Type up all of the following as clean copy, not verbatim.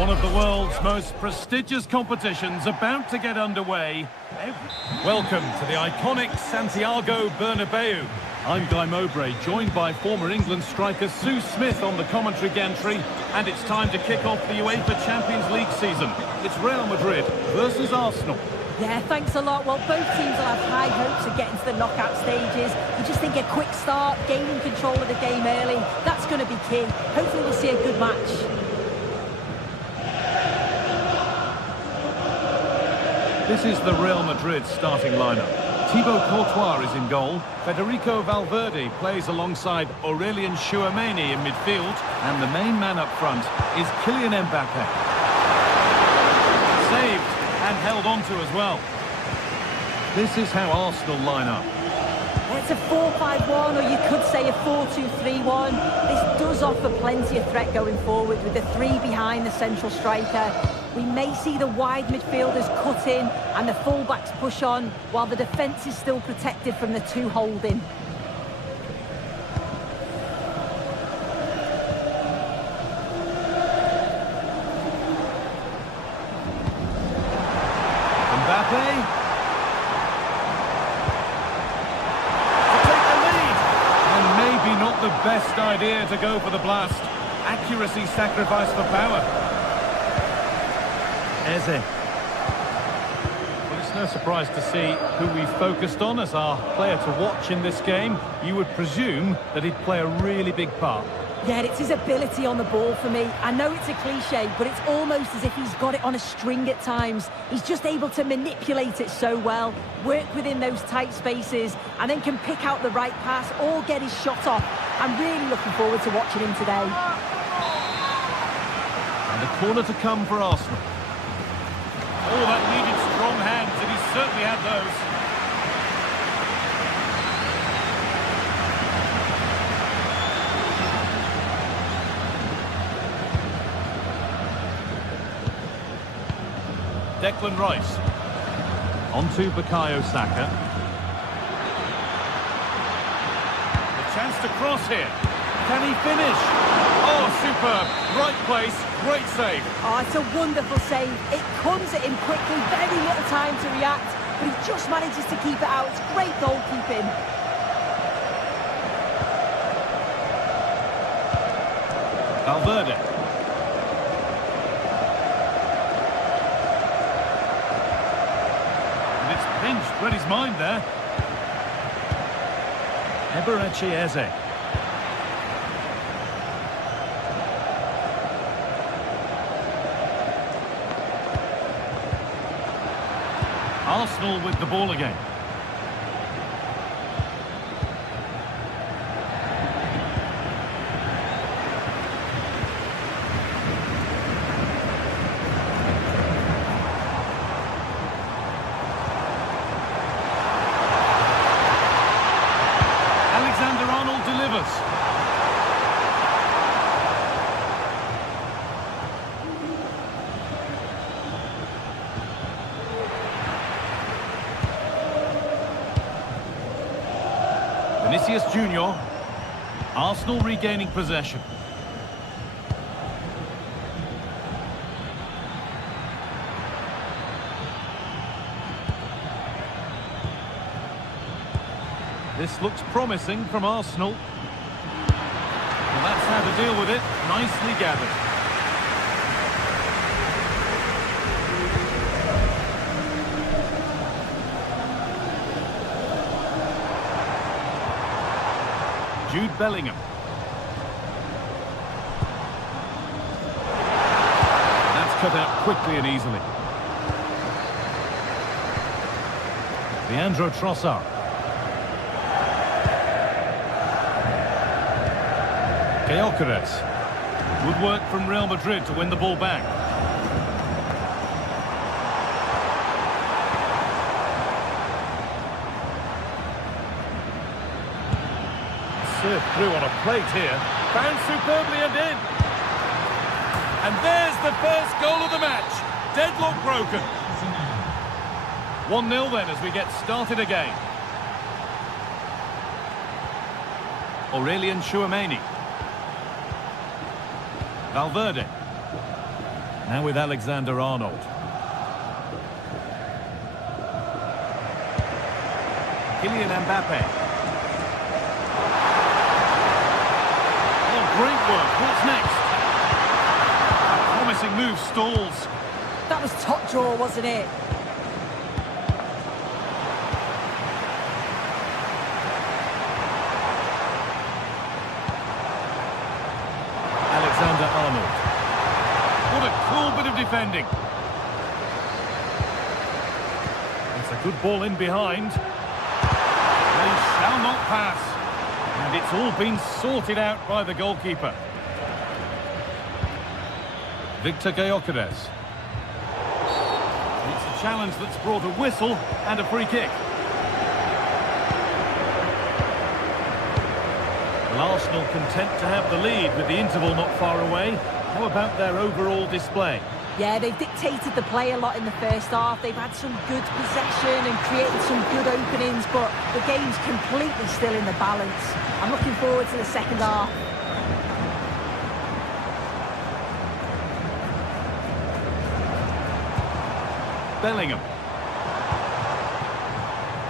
One of the world's most prestigious competitions about to get underway. Welcome to the iconic Santiago Bernabeu. I'm Guy Mowbray, joined by former England striker Sue Smith on the commentary gantry, and it's time to kick off the UEFA Champions League season. It's Real Madrid versus Arsenal. Yeah, thanks a lot. Well, both teams will have high hopes of getting to the knockout stages. You just think a quick start, gaining control of the game early, that's going to be key. Hopefully we'll see a good match. This is the Real Madrid starting lineup. Thibaut Courtois is in goal. Federico Valverde plays alongside Aurelien Tchouameni in midfield. And the main man up front is Kylian Mbappe. Saved and held onto as well. This is how Arsenal line up. It's a 4-5-1, or you could say a 4-2-3-1. This does offer plenty of threat going forward with the three behind the central striker. We may see the wide midfielders cut in and the fullbacks push on, while the defence is still protected from the two holding. Mbappe. To take the lead. And maybe not the best idea to go for the blast. Accuracy sacrificed for power. Eze. Well, it's no surprise to see who we focused on as our player to watch in this game. You would presume that he'd play a really big part. Yeah, it's his ability on the ball for me. I know it's a cliche, but it's almost as if he's got it on a string at times. He's just able to manipulate it so well, work within those tight spaces, and then can pick out the right pass or get his shot off. I'm really looking forward to watching him today. And a corner to come for Arsenal. Oh, that needed strong hands, and he certainly had those. Declan Rice. On to Bukayo Saka. The chance to cross here. Can he finish? Oh, superb. Right place, great save. Oh, it's a wonderful save. It comes at him quickly, very little time to react, but he just manages to keep it out. It's great goalkeeping. Valverde. And it's pinched, read his mind there. Eberechi Eze. Arsenal with the ball again. Alexander-Arnold delivers. Vinicius Junior. Arsenal regaining possession. This looks promising from Arsenal. Well, that's how to deal with it. Nicely gathered. Jude Bellingham. That's cut out quickly and easily. Leandro Trossard. Gyökeres. Good work from Real Madrid to win the ball back. Served through on a plate here. Found superbly and in. And there's the first goal of the match. Deadlock broken. 1-0 then as we get started again. Aurelien Tchouameni. Valverde. Now with Alexander-Arnold. Kylian Mbappe. Oh, great work. What's next? A promising move stalls. That was top draw, wasn't it? Alexander-Arnold. What a cool bit of defending. It's a good ball in behind. They shall not pass. And it's all been sorted out by the goalkeeper. Victor Gyökeres. It's a challenge that's brought a whistle and a free kick. Well, Arsenal content to have the lead with the interval not far away. How about their overall display? Yeah, they've dictated the play a lot in the first half. They've had some good possession and created some good openings, but the game's completely still in the balance. I'm looking forward to the second half. Bellingham.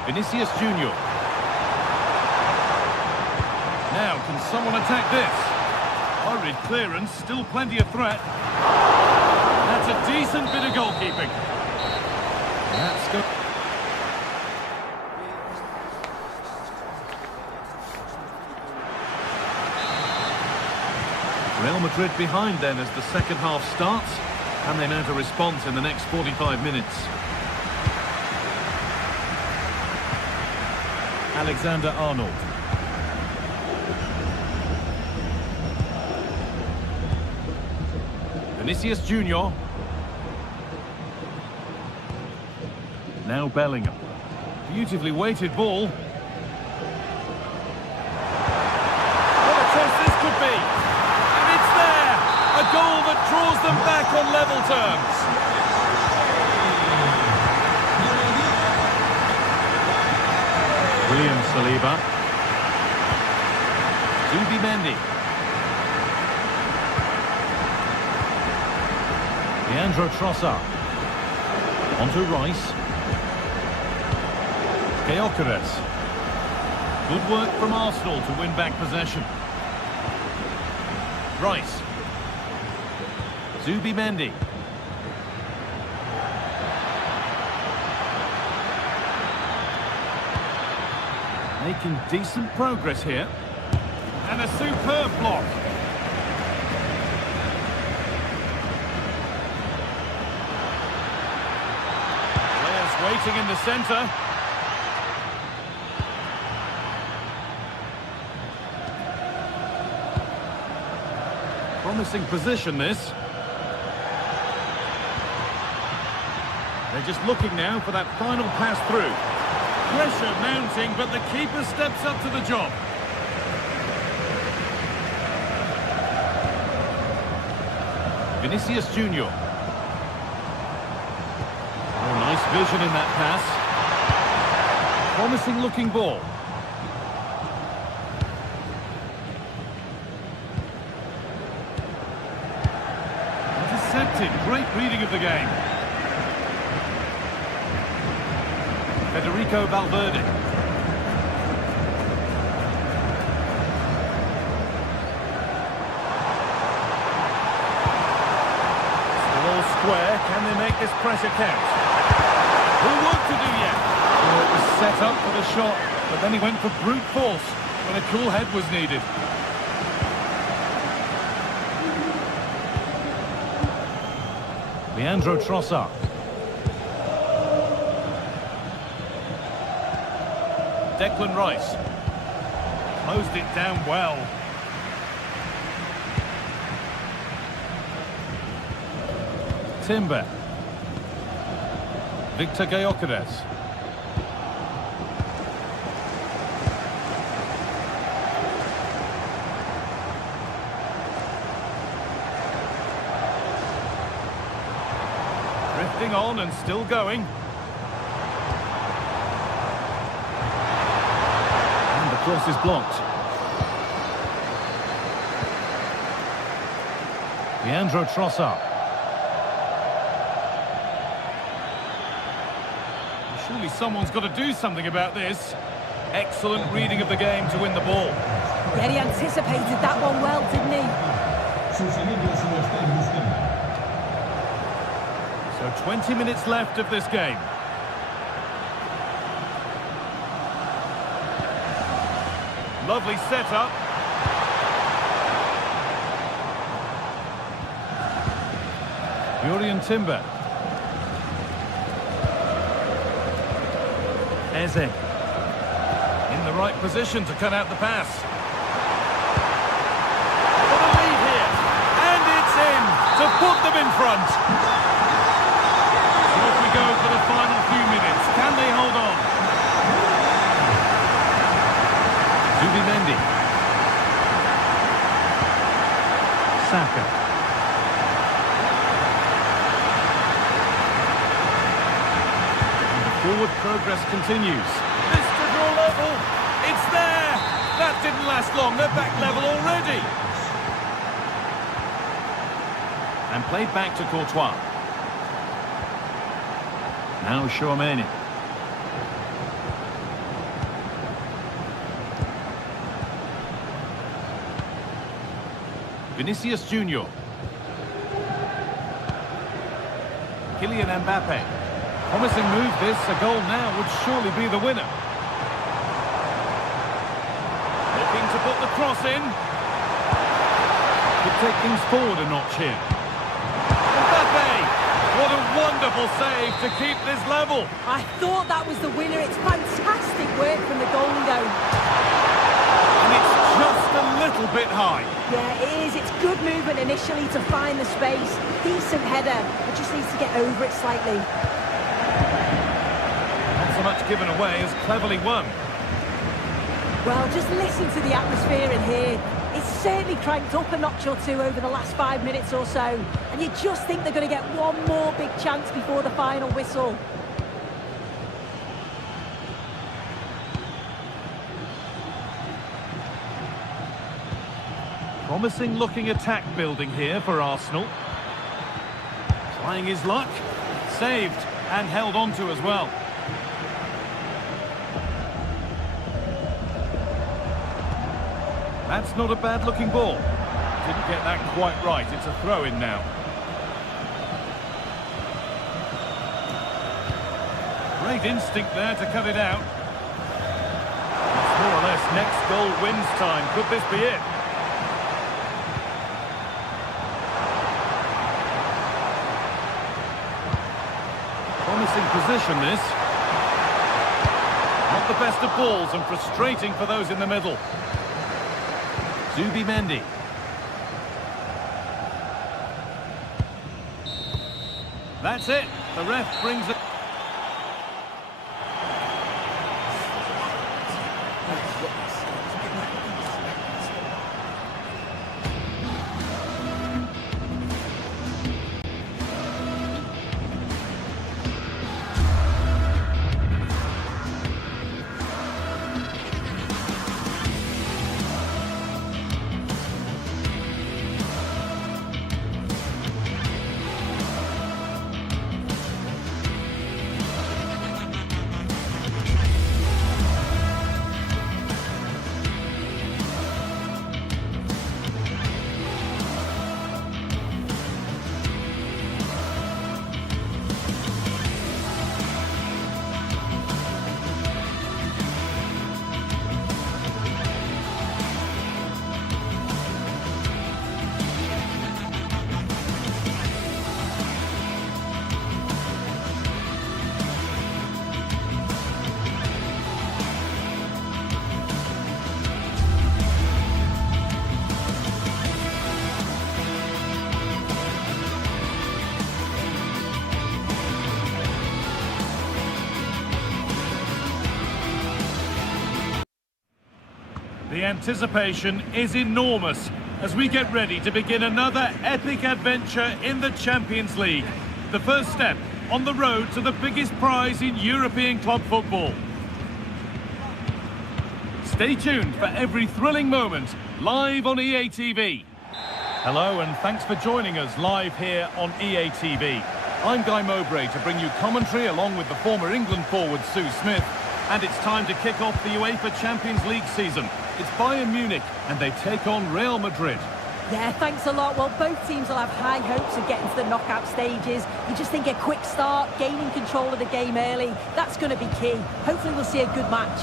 Vinicius Junior. Now, can someone attack this? Hurried clearance, still plenty of threat. That's a decent bit of goalkeeping. That's good. Real Madrid behind then as the second half starts. Can they mount a response in the next 45 minutes? Alexander-Arnold. Vinicius Junior. Now Bellingham. Beautifully weighted ball. What a chance this could be. And it's there. A goal that draws them back on level terms. William Saliba. Zubimendi. Leandro Trossard. Onto Rice. Gyökeres. Good work from Arsenal to win back possession. Rice. Zubimendi. Making decent progress here. And a superb block. Waiting in the centre. Promising position, this. They're just looking now for that final pass through. Pressure mounting, but the keeper steps up to the job. Vinicius Junior. Nice vision in that pass. Promising looking ball. Intercepted. Great reading of the game. Federico Valverde. Still all square. Can they make this pressure count? Who work to do yet? Well, it was set up for the shot, but then he went for brute force when a cool head was needed. Leandro Trossard. Declan Rice. Closed it down well. Timber. Victor Gyökeres. Drifting on and still going. And the cross is blocked. Leandro Trossard. Surely someone's got to do something about this. Excellent reading of the game to win the ball. Yeah, he anticipated that one well, didn't he? So 20 minutes left of this game. Lovely setup. Jurriën Timber. Eze. In the right position to cut out the pass. Got a lead here. And it's in to put them in front. So off we go for the final few minutes. Can they hold on? Zubimendi. Saka. Forward progress continues. This to draw level. It's there. That didn't last long. They're back level already. And played back to Courtois. Now Chouameni. Vinicius Junior. Kylian Mbappe. Promising move this, a goal now would surely be the winner. Looking to put the cross in. Could take things forward a notch here. Mbappe! What a wonderful save to keep this level. I thought that was the winner. It's fantastic work from the goalie. And it's just a little bit high. Yeah, it is. It's good movement initially to find the space. Decent header, but just needs to get over it slightly. Not so much given away as cleverly won. Well, just listen to the atmosphere in here. It's certainly cranked up a notch or two over the last 5 minutes or so. And you just think they're going to get one more big chance before the final whistle. Promising looking attack building here for Arsenal. Trying his luck. Saved and held on to as well. That's not a bad looking ball. Didn't get that quite right. It's a throw in now. Great instinct there to cut it out. It's more or less next goal wins time. Could this be it? Promising position this. Not the best of balls and frustrating for those in the middle. Zubimendi. That's it. The ref brings it. The anticipation is enormous as we get ready to begin another epic adventure in the Champions League. The first step on the road to the biggest prize in European club football. Stay tuned for every thrilling moment live on EA TV. Hello and thanks for joining us live here on EA TV. I'm Guy Mowbray to bring you commentary along with the former England forward Sue Smith. And it's time to kick off the UEFA Champions League season. It's Bayern Munich and they take on Real Madrid. Yeah, thanks a lot. Well, both teams will have high hopes of getting to the knockout stages. You just think a quick start, gaining control of the game early, that's going to be key. Hopefully we'll see a good match.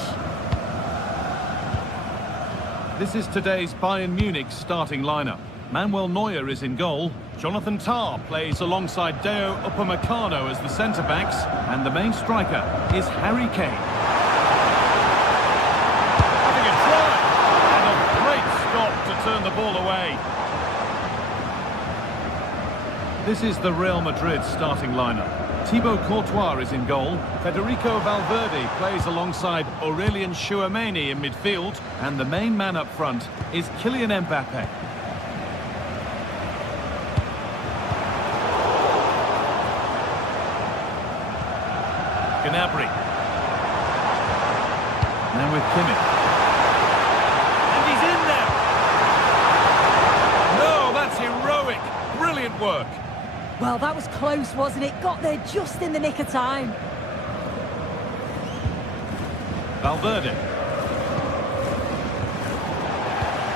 This is today's Bayern Munich starting lineup. Manuel Neuer is in goal. Jonathan Tah plays alongside Deo Upamecano as the centre-backs. And the main striker is Harry Kane. Having a try! And a great stop to turn the ball away. This is the Real Madrid starting lineup. Thibaut Courtois is in goal. Federico Valverde plays alongside Aurelien Tchouameni in midfield. And the main man up front is Kylian Mbappe. Gnabry. Now with Kimmich. And he's in there! No, that's heroic! Brilliant work! Well, that was close, wasn't it? Got there just in the nick of time. Valverde.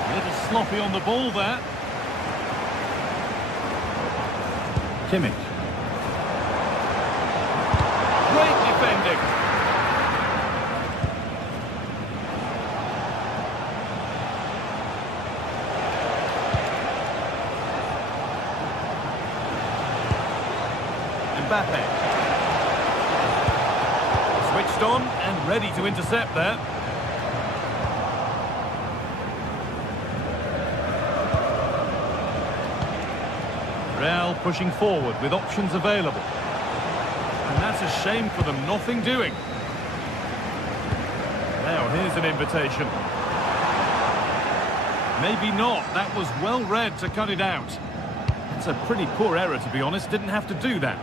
A little sloppy on the ball there. Kimmich. Great defending. Mbappe. Switched on and ready to intercept there. Real pushing forward with options available. And that's a shame for them, nothing doing. Now, here's an invitation. Maybe not. That was well read to cut it out. It's a pretty poor error, to be honest. Didn't have to do that.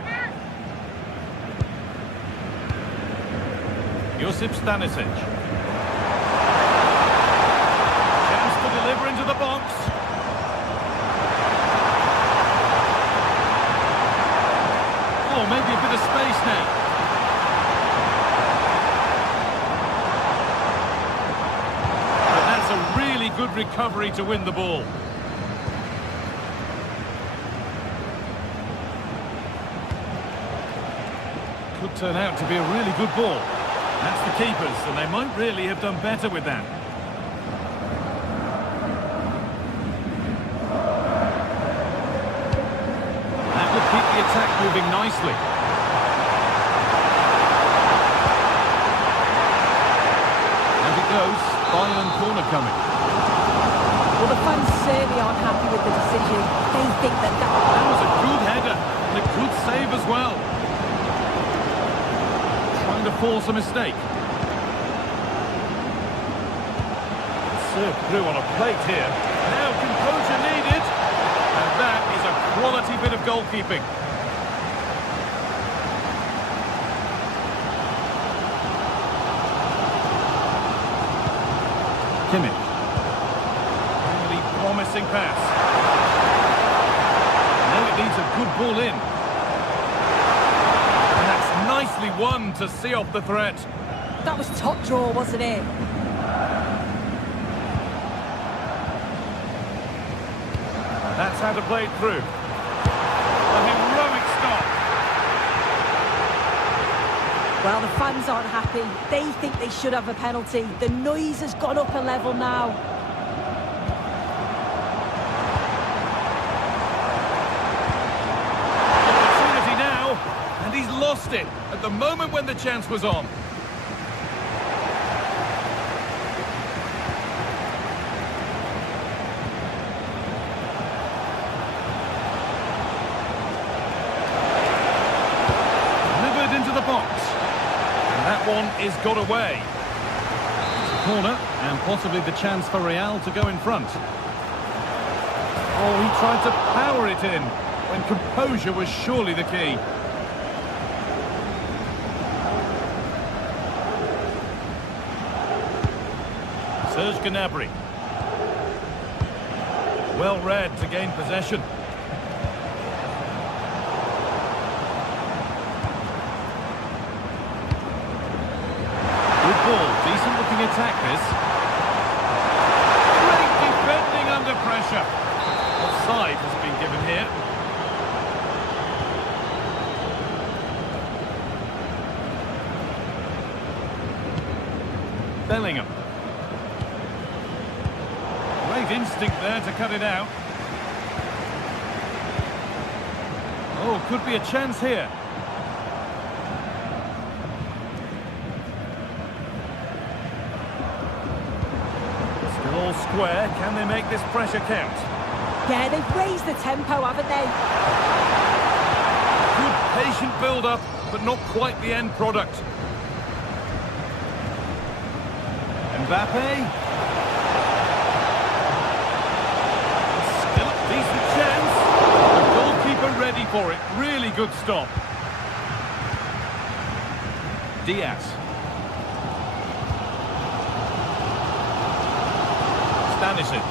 Josip Stanisic. Chance to deliver into the box. Oh, maybe a bit of space now. But that's a really good recovery to win the ball. Could turn out to be a really good ball. That's the keepers, and they might really have done better with that. That will keep the attack moving nicely. As it goes, Bayern corner coming. Well, the fans certainly aren't happy with the decision. They think that was a good header, and a good save as well. Trying to force a mistake. Served through on a plate here. Now composure needed. And that is a quality bit of goalkeeping. Kimmich. Really promising pass. Now it needs a good ball in. Nicely won to see off the threat. That was top draw, wasn't it? That's how to play it through. A heroic stop. Well, the fans aren't happy. They think they should have a penalty. The noise has gone up a level now. Opportunity now, and he's lost it at the moment when the chance was on. Delivered into the box. And that one is got away. It's a corner, and possibly the chance for Real to go in front. Oh, he tried to power it in, when composure was surely the key. Serge Gnabry. Well read to gain possession. attack this. Great defending under pressure. Offside has been given here. Bellingham. Great instinct there to cut it out. Oh, could be a chance here. Still all square. Can they make this pressure count? Yeah, they've raised the tempo, haven't they? Good patient build-up, but not quite the end product. Mbappe. Still a decent chance. The goalkeeper ready for it. Really good stop. Diaz. Stanisic.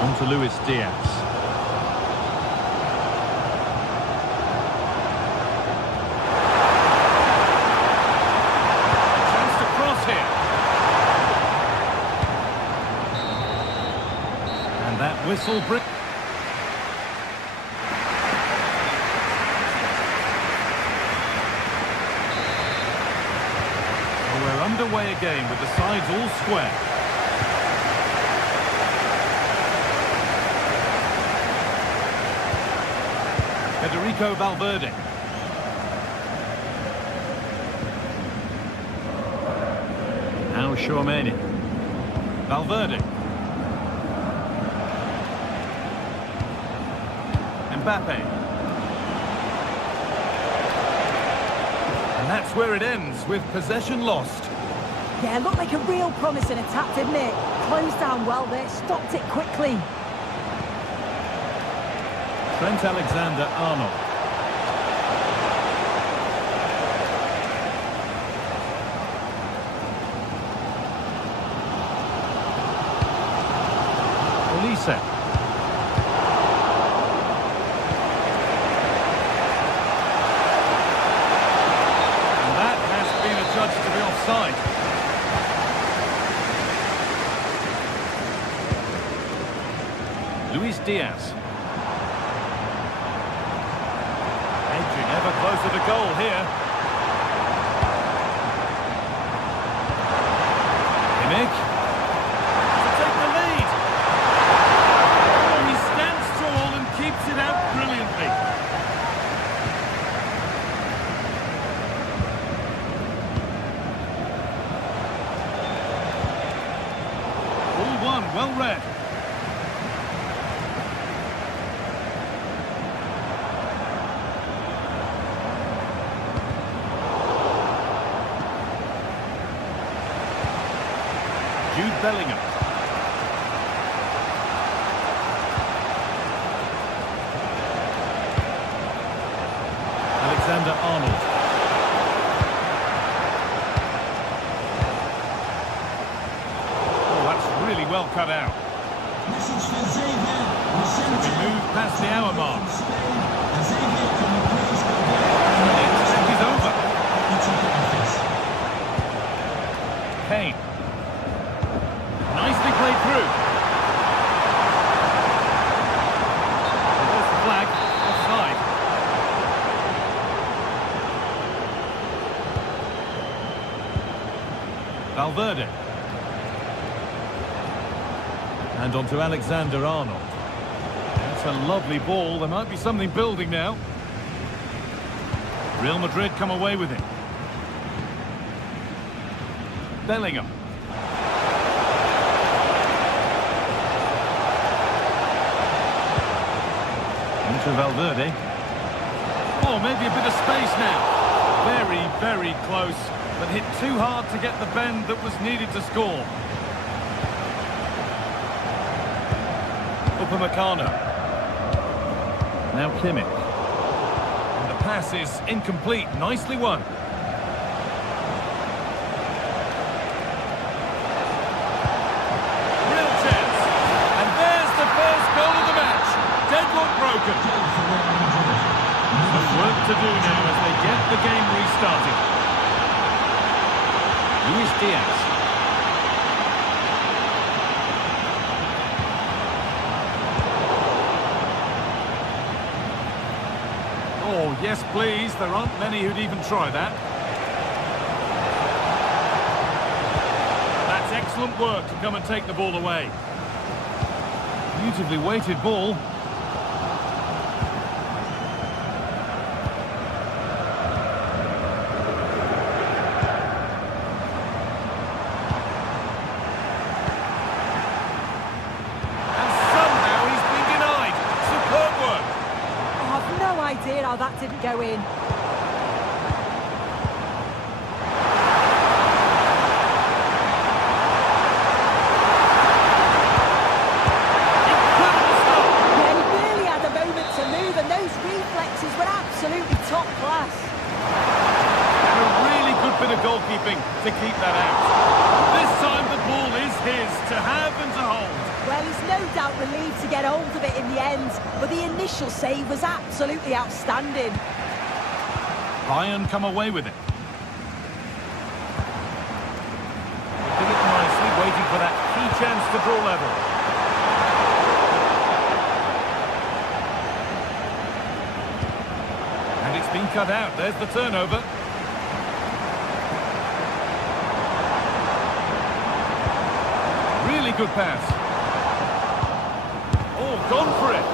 On to Luis Diaz. Whistle bring. Well, we're underway again with the sides all square. Federico Valverde. Now Tchouaméni. Valverde. Mbappe. And that's where it ends, with possession lost. Yeah, looked like a real promising attack, didn't it? Closed down well there, stopped it quickly. Trent Alexander-Arnold. Olise. To be offside. Luis Diaz. Edging ever closer to goal here. Munich. To take the lead. Oh, he stands tall and keeps it out brilliantly. Well read. Jude Bellingham. Alexander-Arnold. Really well cut out. We move past the hour mark. The attack is over. Kane. Nicely played through. There's the flag. Offside. Valverde. And on to Alexander-Arnold. That's a lovely ball. There might be something building now. Real Madrid come away with it. Bellingham. Into Valverde. Oh, maybe a bit of space now. Very, very close, but hit too hard to get the bend that was needed to score. Upamecano. Now Kimmich. And the pass is incomplete. Nicely won. Real chance. And there's the first goal of the match. Deadlock broken. Some work to do now as they get the game restarted. Luis Diaz. Oh, yes, please. There aren't many who'd even try that. That's excellent work to come and take the ball away. Beautifully weighted ball. How that didn't go in. Incredible stop. Yeah, he really had a moment to move, and those reflexes were absolutely top class. And a really good bit of goalkeeping to keep that out. This time the ball is his to have and to hold. Well, he's no doubt relieved to get hold of it in the end, but the initial save was absolutely outstanding. Bayern come away with it. Did it nicely, waiting for that key chance to draw level. And it's been cut out. There's the turnover. Really good pass. Oh, gone for it.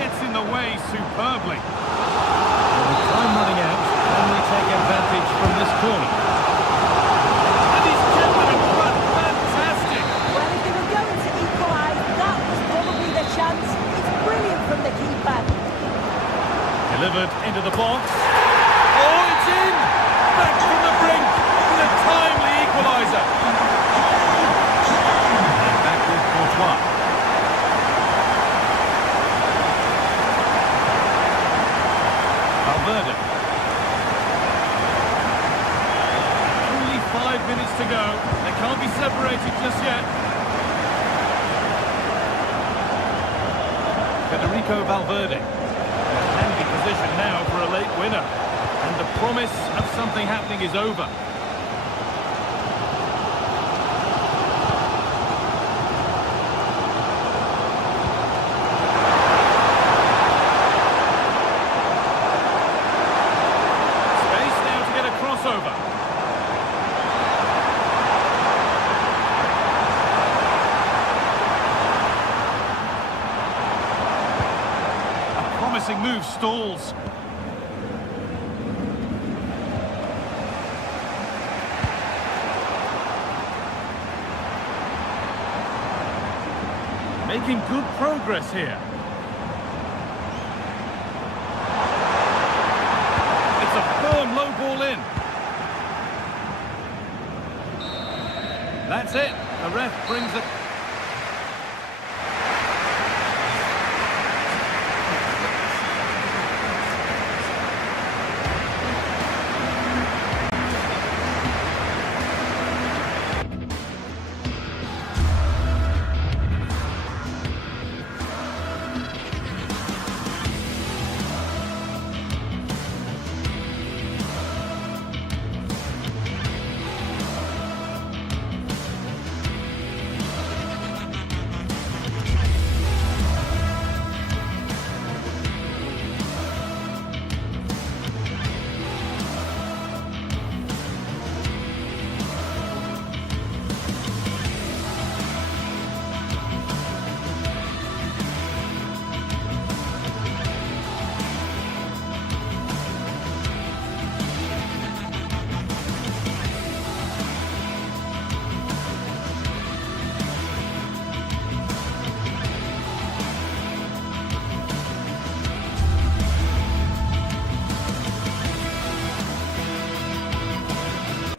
Gets in the way superbly. Well, with time running out, can they take advantage from this corner? And he's kept it in front. Fantastic. Well, if they were going to equalise, that was probably the chance. It's brilliant from the keeper. Delivered into the box. Oh, it's in! Back from the brink with a timely equaliser. And back with Courtois. Valverde. Only 5 minutes to go. They can't be separated just yet. Federico Valverde. In a handy position now for a late winner. And the promise of something happening is over. Move stalls. Making good progress here. It's a firm low ball in. That's it. The ref brings it.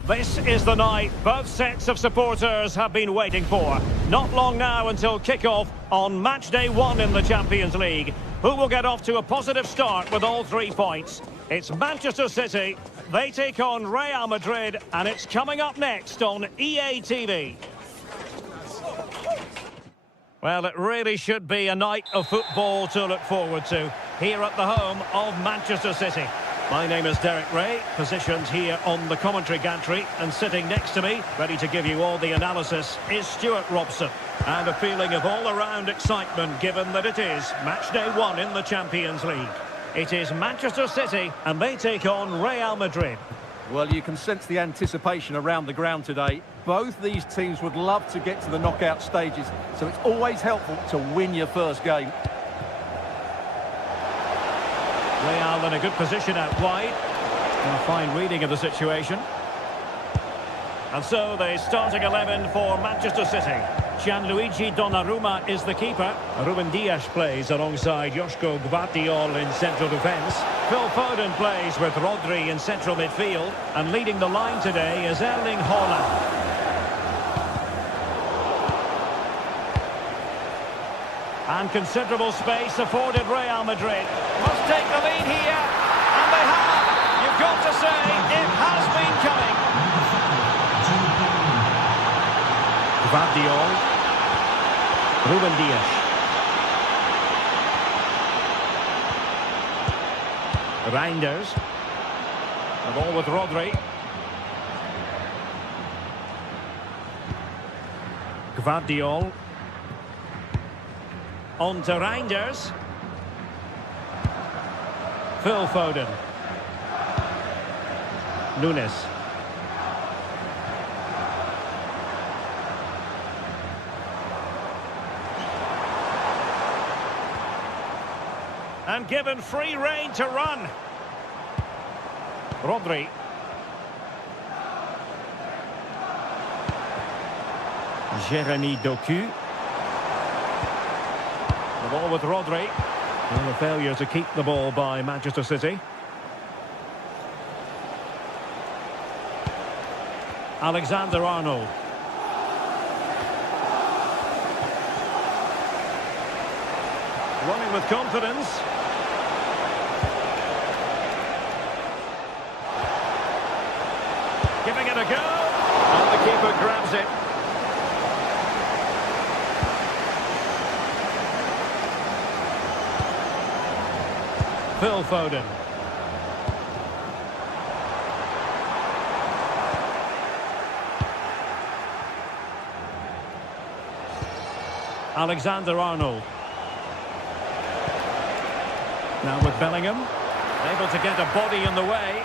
This is the night both sets of supporters have been waiting for. Not long now until kick-off on match day 1 in the Champions League. Who will get off to a positive start with all 3 points? It's Manchester City. They take on Real Madrid, and it's coming up next on EA TV. Well, it really should be a night of football to look forward to here at the home of Manchester City. My name is Derek Ray, positioned here on the commentary gantry, and sitting next to me, ready to give you all the analysis, is Stuart Robson. And a feeling of all-around excitement, given that it is match day 1 in the Champions League. It is Manchester City, and they take on Real Madrid. Well, you can sense the anticipation around the ground today. Both these teams would love to get to the knockout stages, so it's always helpful to win your first game. Real in a good position out wide. And a fine reading of the situation. And so the starting 11 for Manchester City. Gianluigi Donnarumma is the keeper. Ruben Dias plays alongside Joško Gvardiol in central defence. Phil Foden plays with Rodri in central midfield. And leading the line today is Erling Haaland. And considerable space afforded Real Madrid. Must take the lead here. And they have. You've got to say, it has been coming. Gvardiol. Ruben Dias. Reinders. The ball with Rodri. Gvardiol. On to Reinders. Phil Foden. Nunes. And given free rein to run. Rodri. Jeremy Doku. The ball with Rodri. And a failure to keep the ball by Manchester City. Alexander-Arnold. Running with confidence. Giving it a go. And the keeper grabs it. Phil Foden. Alexander-Arnold. Now with Bellingham. Able to get a body in the way.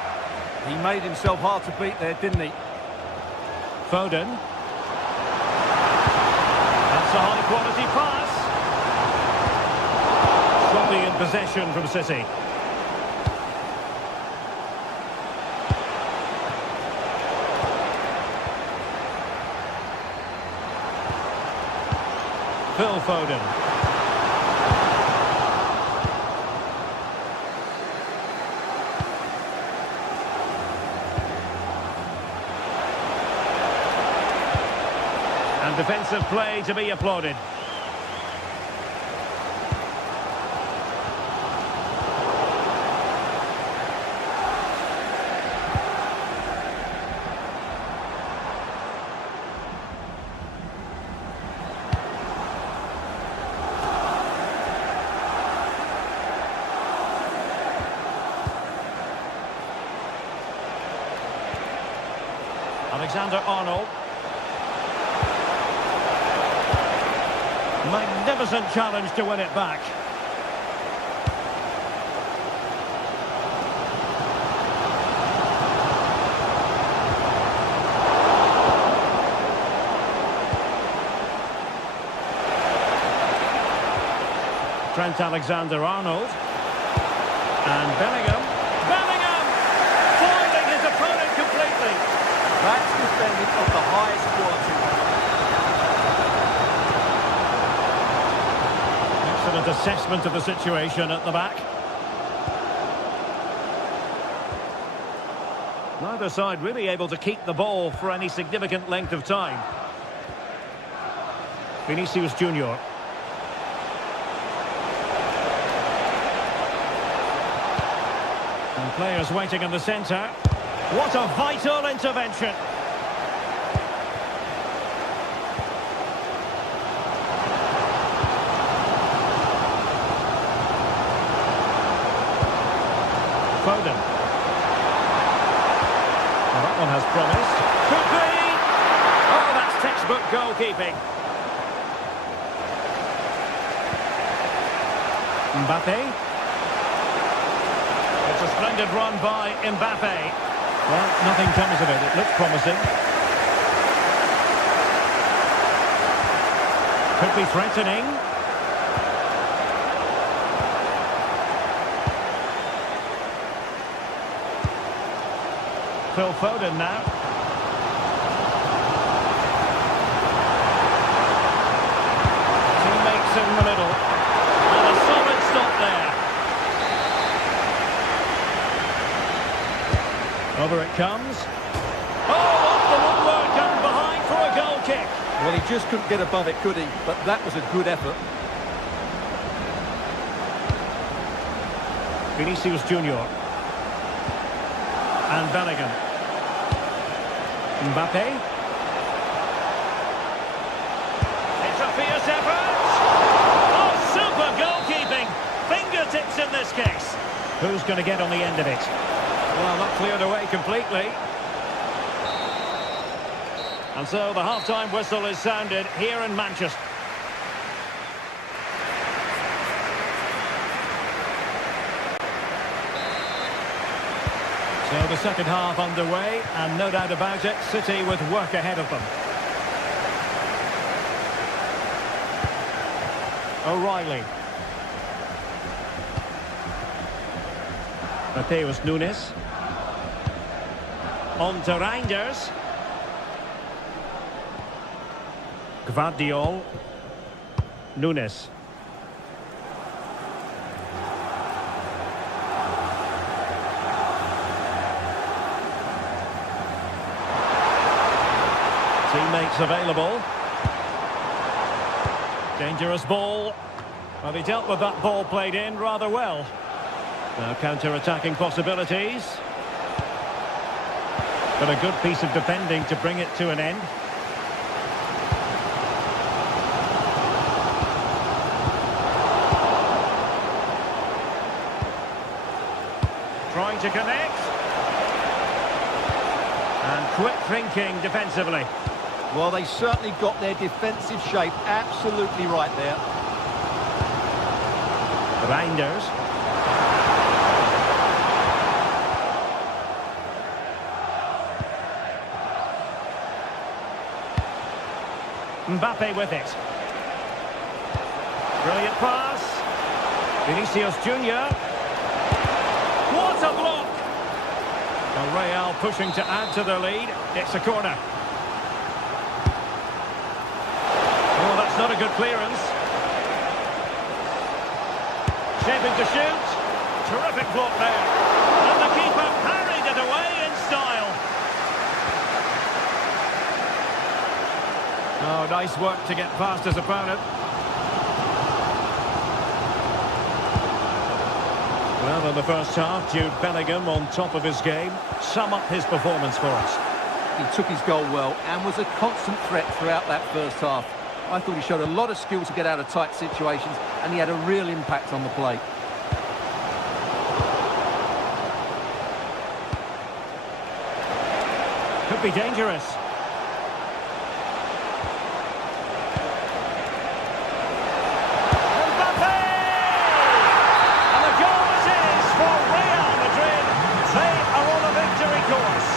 He made himself hard to beat there, didn't he? Foden. That's a high-quality pass. Sloppy in possession from City. Phil Foden. And defensive play to be applauded. Alexander-Arnold. Magnificent challenge to win it back. Trent Alexander-Arnold. And Bellingham. Bellingham! Foiling his opponent completely. That's defending of the highest quality. Excellent assessment of the situation at the back. Neither side really able to keep the ball for any significant length of time. Vinicius Junior. And players waiting in the centre. What a vital intervention. Foden. goalkeeping. Mbappe. It's a splendid run by Mbappe. Well, nothing comes of it. It looks promising. Could be threatening. Phil Foden now. Teammates in the middle. And a solid stop there. Over it comes. Oh, off the woodwork and behind for a goal kick. Well, he just couldn't get above it, could he? But that was a good effort. Vinicius Junior. And Bellingham. Mbappe. It's a fierce effort. Oh, super goalkeeping. Fingertips in this case. Who's going to get on the end of it? Well, not cleared away completely. And so the half-time whistle is sounded here in Manchester. So the second half underway, and no doubt about it, City with work ahead of them. O'Reilly. Mateus Nunes. On to Reinders. Gvardiol. Nunes. Teammates available. Dangerous ball. Well, he dealt with that ball played in rather well. Now counter-attacking possibilities. But a good piece of defending to bring it to an end. Trying to connect. And quick thinking defensively. Well, they certainly got their defensive shape absolutely right there. Reinders. Mbappe with it. Brilliant pass. Vinicius Junior. What a block! Villarreal pushing to add to their lead. It's a corner. Oh, that's not a good clearance. Shaping to shoot. Terrific block there. And the keeper parried it away in style. Oh, nice work to get past his opponent. Well, in the first half, Jude Bellingham on top of his game. Sum up his performance for us. He took his goal well and was a constant threat throughout that first half. I thought he showed a lot of skill to get out of tight situations, and he had a real impact on the play. Could be dangerous. Mbappe! And the goal it is for Real Madrid. They are on a victory course.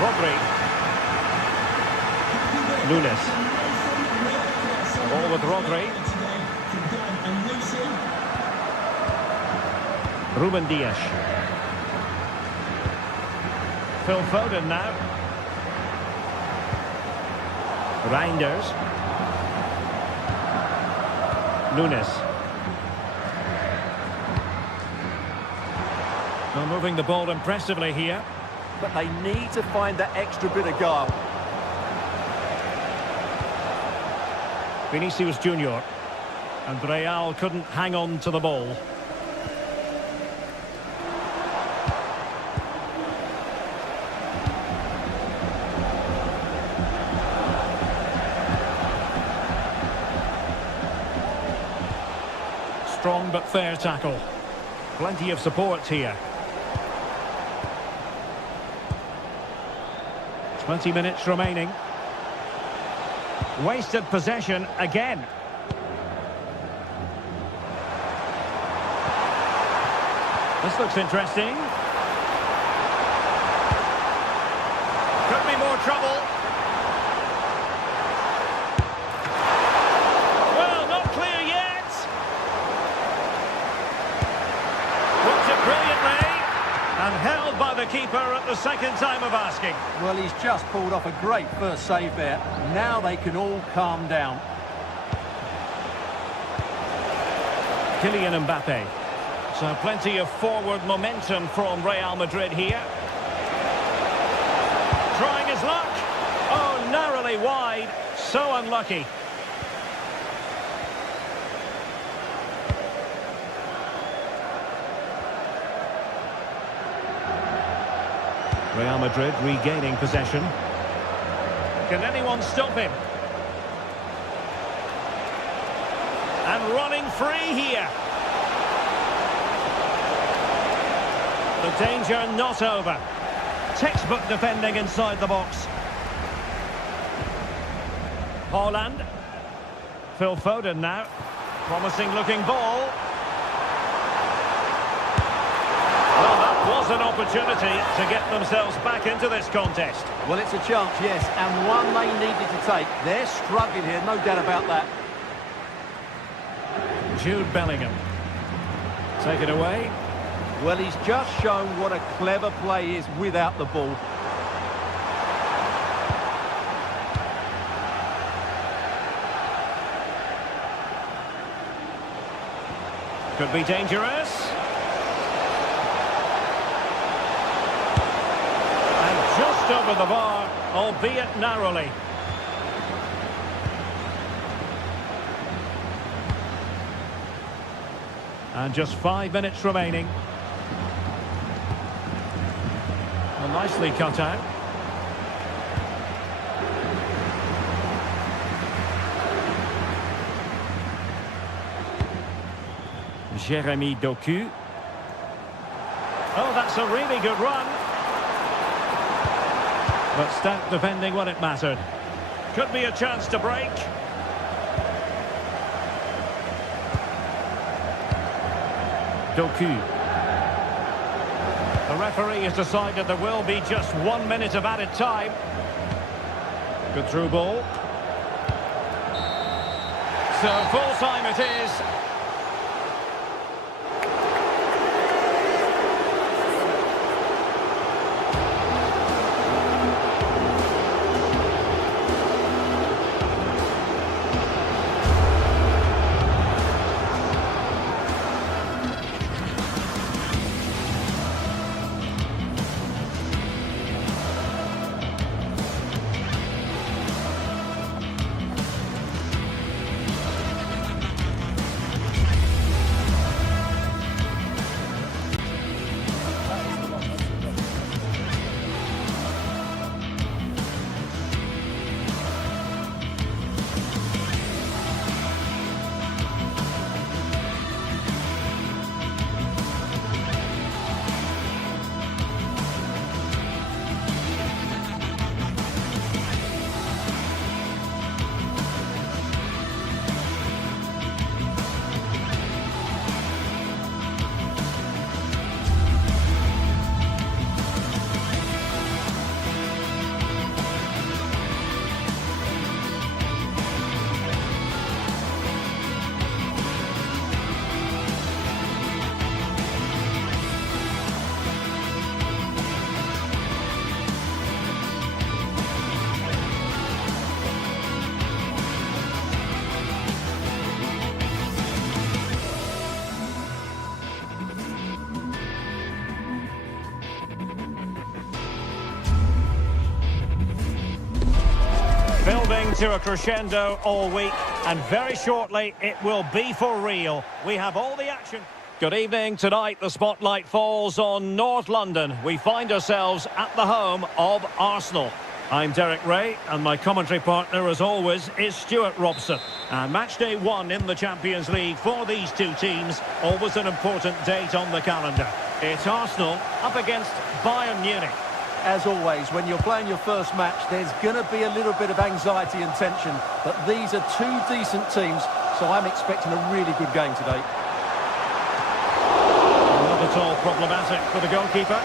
Rodri. Nunes. Ball with Rodri. Ruben Dias. Phil Foden now. Reinders. Nunes. Well, moving the ball impressively here. But they need to find that extra bit of guile. Vinicius Junior. And Real couldn't hang on to the ball. Strong but fair tackle. Plenty of support here. 20 minutes remaining. Wasted possession again. This looks interesting. Could be more trouble. Well, not clear yet. Puts it brilliantly. And held by the keeper at the second time of asking. Well, he's just pulled off a great first save there. Now they can all calm down. Kylian Mbappe. So plenty of forward momentum from Real Madrid here. Trying his luck. Oh, narrowly wide. So unlucky. Real Madrid regaining possession. Can anyone stop him? And running free here. The danger not over. Textbook defending inside the box. Haaland. Phil Foden now. Promising looking ball. Well, that was an opportunity to get themselves back into this contest. Well, it's a chance, yes, and one they needed to take. They're struggling here, no doubt about that. Jude Bellingham. Take it away. Well, he's just shown what a clever play is without the ball. Could be dangerous. And just over the bar, albeit narrowly. And just 5 minutes remaining. Well, nicely cut out. Jeremy Doku. Oh, that's a really good run. But stout defending when it mattered. Could be a chance to break. Doku. The referee has decided there will be just 1 minute of added time. Good through ball. So full time it is. Building to a crescendo all week, and very shortly it will be for real. We have all the action. Good evening. Tonight the spotlight falls on North London. We find ourselves at the home of Arsenal. I'm Derek Ray, and my commentary partner, as always, is Stuart Robson. And match day 1 in the Champions League for these two teams, always an important date on the calendar. It's Arsenal up against Bayern Munich. as always, when you're playing your first match, there's going to be a little bit of anxiety and tension. But these are two decent teams, so I'm expecting a really good game today. Not at all problematic for the goalkeeper.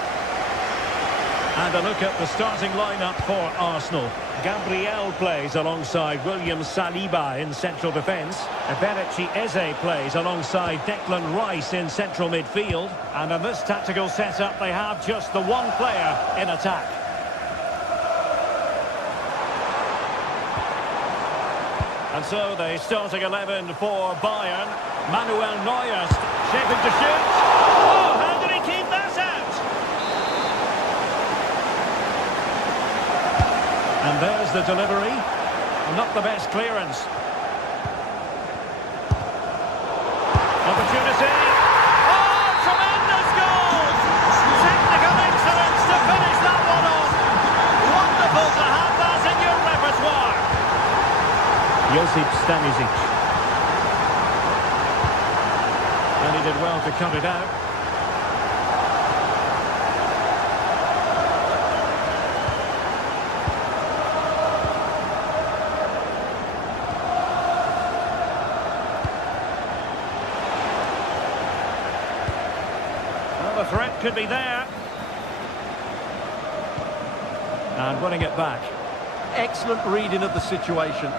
And a look at the starting lineup for Arsenal. Gabriel plays alongside William Saliba in central defence. Eberechi Eze plays alongside Declan Rice in central midfield. And in this tactical setup, they have just the one player in attack. And so the starting 11 for Bayern. Manuel Neuer shaping to shoot. Oh, how did he keep that out? And there's the delivery. Not the best clearance. Opportunity. Oh, tremendous goal! Technical excellence to finish that one off. Wonderful to have that in your repertoire. Josip Stanisic. And he did well to cut it out. The threat could be there. And winning it back. Excellent reading of the situation.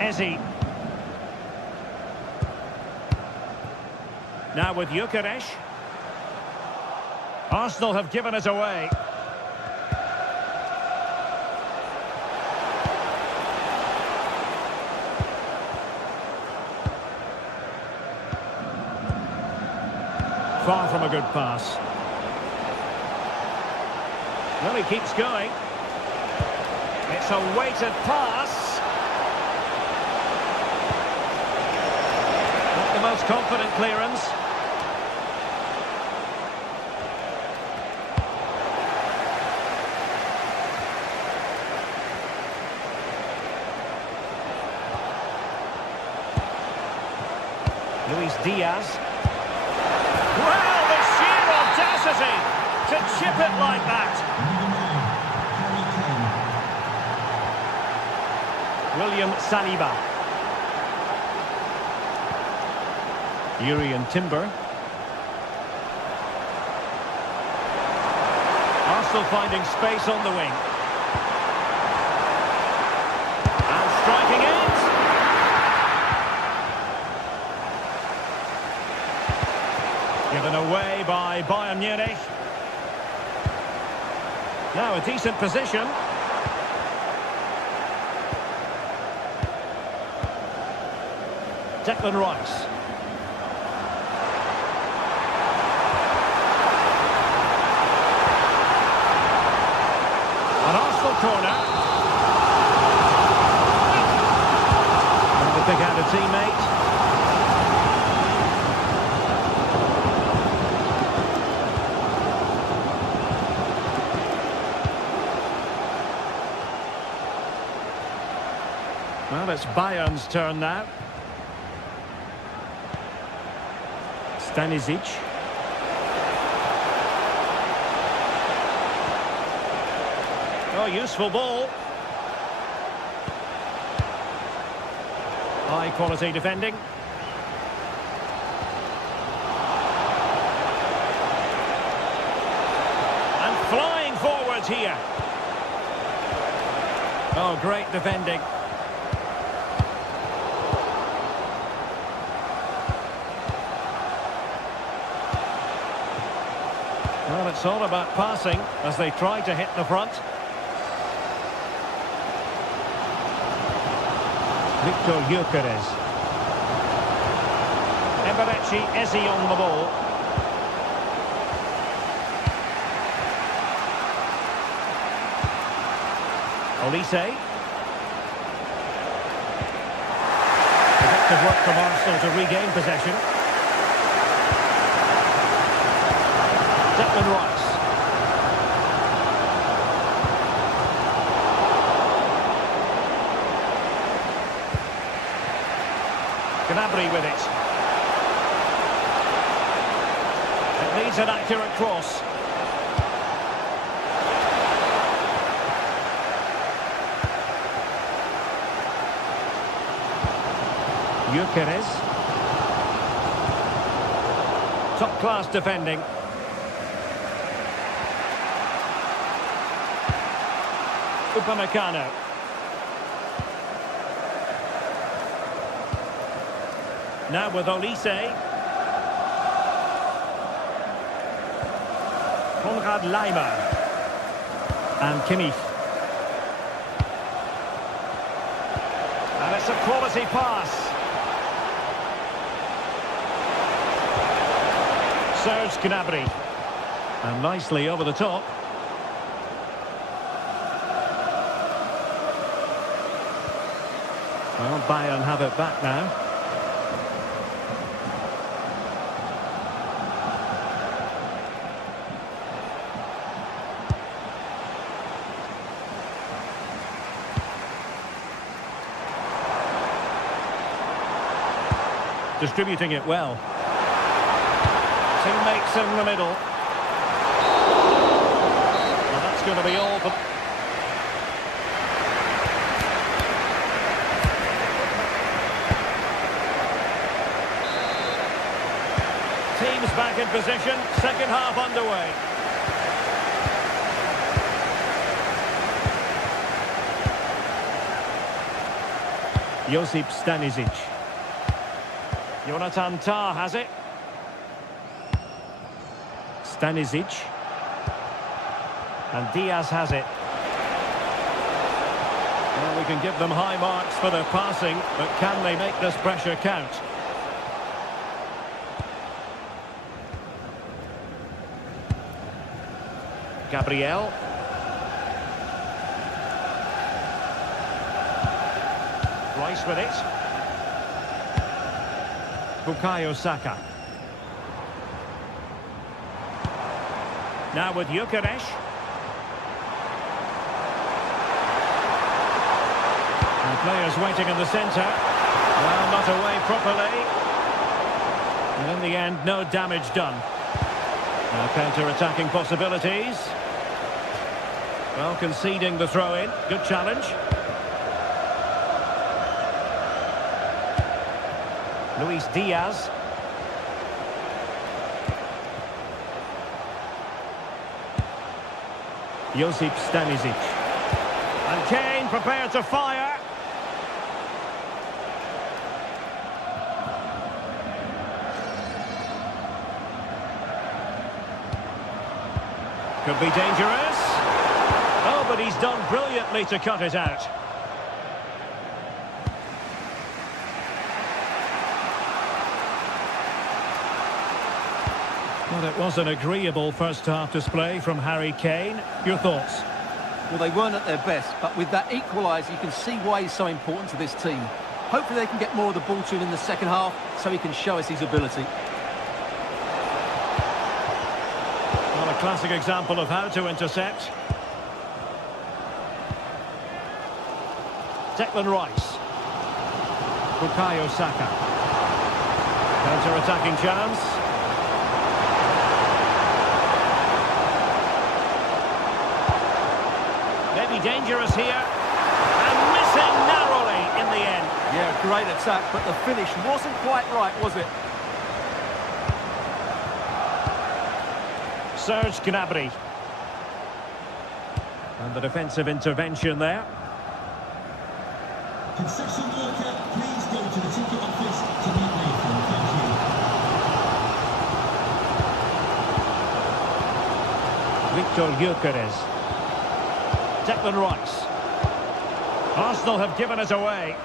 Eze. Now with Gyökeres. Arsenal have given it away. Far from a good pass. Well, he keeps going. It's a weighted pass. Not the most confident clearance. Luis Diaz. Well, the sheer audacity to chip it like that. William Saliba. Urian Timber. Arsenal finding space on the wing. And striking it. Given away by Bayern Munich. Now a decent position. Declan Rice. An Arsenal corner. And to pick out a teammate. Well, it's Bayern's turn now. Stanisic. Oh, useful ball. High quality defending. And flying forwards here. Oh, great defending. Well, it's all about passing as they try to hit the front. Victor Gyökeres. Eberechi Eze on the ball. Olise. Effective work from Arsenal to regain possession. Declan Rice. Gnabry with it. It needs an accurate cross. Gyökeres. Top-class defending. Upamecano. Now with Olise. Konrad Laimer. And Kimmich. And it's a quality pass. Serge Gnabry. And nicely over the top. Well, Bayern have it back now. Distributing it well. Teammates in the middle. Well, that's going to be all for... Teams back in position, second half underway. Josip Stanisic. Jonathan Tah has it. Stanisic. And Diaz has it. Well, we can give them high marks for their passing, but can they make this pressure count? Gabriel. Rice with it. Bukayo Saka. Now with Gyökeres. And players waiting in the centre. Well, not away properly. And in the end, no damage done. Now counter-attacking possibilities. Well, conceding the throw-in. Good challenge. Luis Diaz. Josip Stanisic. And Kane prepared to fire. Could be dangerous. Oh, but he's done brilliantly to cut it out. Well, it was an agreeable first-half display from Harry Kane. Your thoughts? Well, they weren't at their best, but with that equaliser, you can see why he's so important to this team. Hopefully they can get more of the ball to him in the second half, so he can show us his ability. Well, a classic example of how to intercept. Declan Rice. Bukayo Saka. Counter-attacking chance. Maybe dangerous here. And missing narrowly in the end. Yeah, great attack, but the finish wasn't quite right, was it? Serge Gnabry. And the defensive intervention there. Concession worker, please go to the ticket office to meet Nathan. Thank you. Victor Gyökeres. Declan Rice. Arsenal have given it away.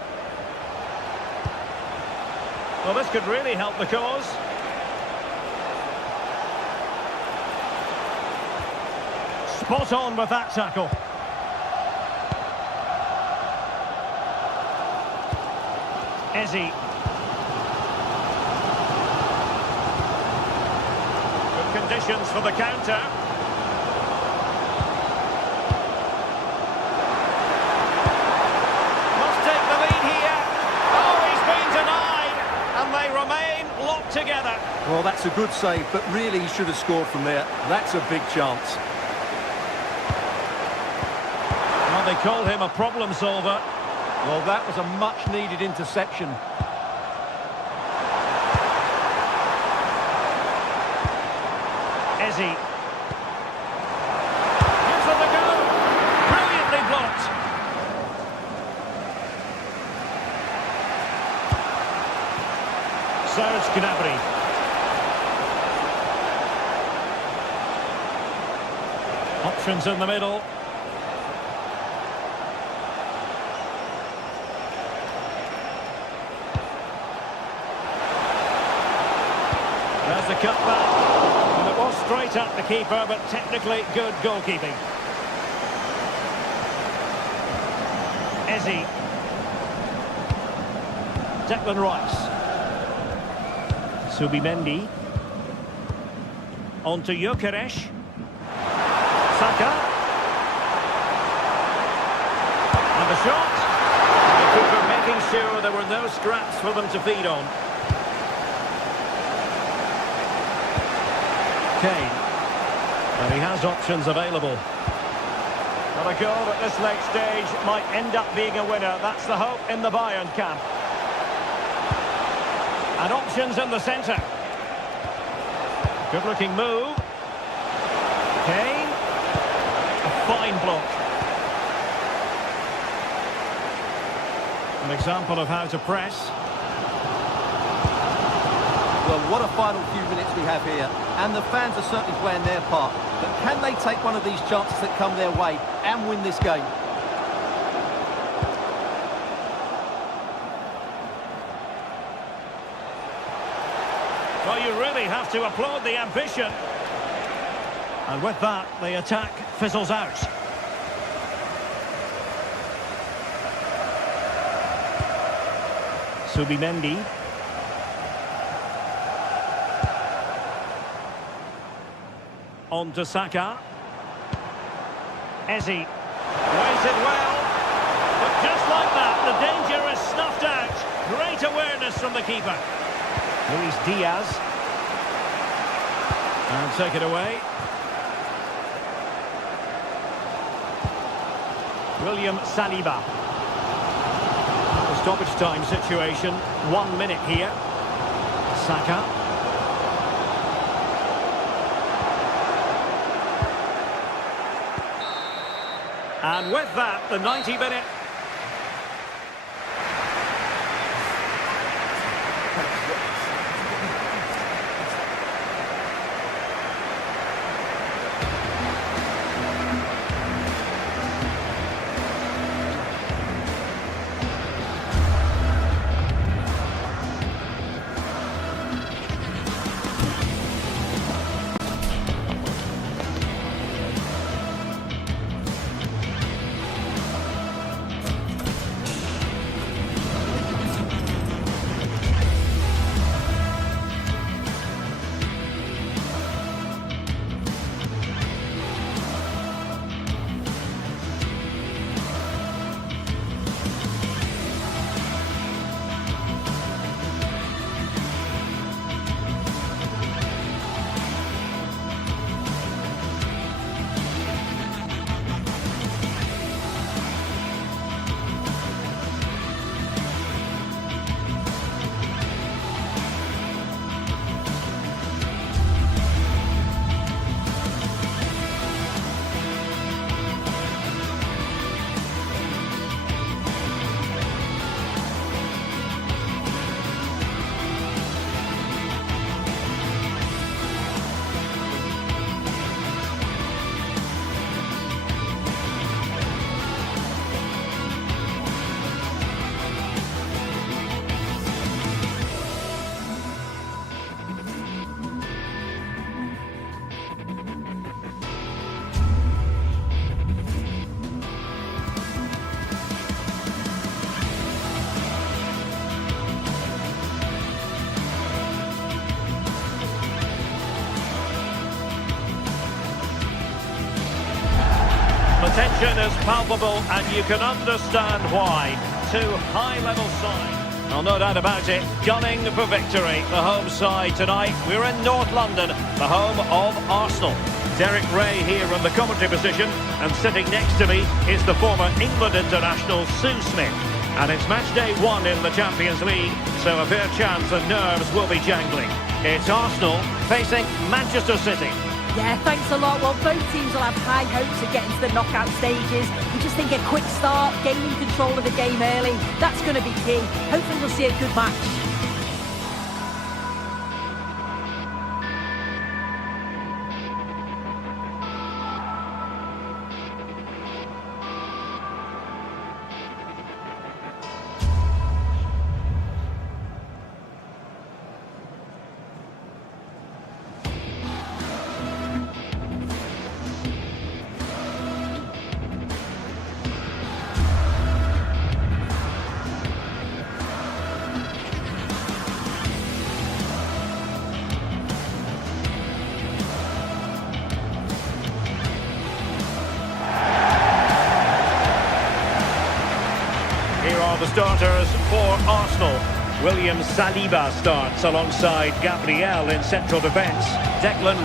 Well, this could really help the cause. Spot on with that tackle. Eze. Good conditions for the counter. Together. Well, that's a good save, but really he should have scored from there. That's a big chance. Well, they call him a problem solver. Well, that was a much-needed interception. Ezzy. Gives them the go. Brilliantly blocked. Serge Gnabry. Options in the middle. There's the cutback. And it was straight at the keeper, but technically good goalkeeping. Ezzy. Declan Rice. Subimendi. On to Gyökeres. Saka. And the shot. The keeper making sure there were no scraps for them to feed on. Kane. And he has options available. But a goal at this late stage might end up being a winner. That's the hope in the Bayern camp. And options in the centre. Good looking move. Kane. A fine block. An example of how to press. Well, what a final few minutes we have here. And the fans are certainly playing their part. But can they take one of these chances that come their way and win this game? Well, you really have to applaud the ambition. And with that, the attack fizzles out. Subimendi. On to Saka. Ezzy. Waited well. But just like that, the danger is snuffed out. Great awareness from the keeper. Luis Diaz. And take it away. William Saliba. The stoppage time situation. 1 minute here. Saka. And with that, the 90-minute... Tension is palpable, and you can understand why. Two high-level sides. Well, no doubt about it, gunning for victory. The home side tonight. We're in North London, the home of Arsenal. Derek Ray here in the commentary position, and sitting next to me is the former England international Sue Smith. And it's match day 1 in the Champions League, so a fair chance the nerves will be jangling. It's Arsenal facing Manchester City. Yeah, thanks a lot. Well, both teams will have high hopes of getting to the knockout stages. We just think a quick start, gaining control of the game early, that's going to be key. Hopefully we'll see a good match. The starters for Arsenal. William Saliba starts alongside Gabriel in central defence. Declan.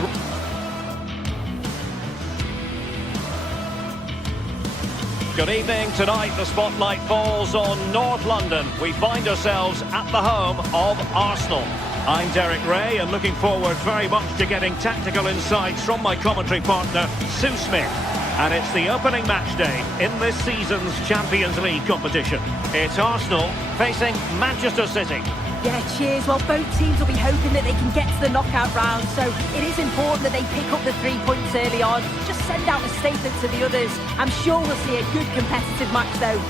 Good evening. Tonight the spotlight falls on North London. We find ourselves at the home of Arsenal. I'm Derek Ray and looking forward very much to getting tactical insights from my commentary partner, Sue Smith. And it's the opening match day in this season's Champions League competition. It's Arsenal facing Manchester City. Yeah, cheers. Well, both teams will be hoping that they can get to the knockout round, so it is important that they pick up the 3 points early on. Just send out a statement to the others. I'm sure we'll see a good competitive match, though.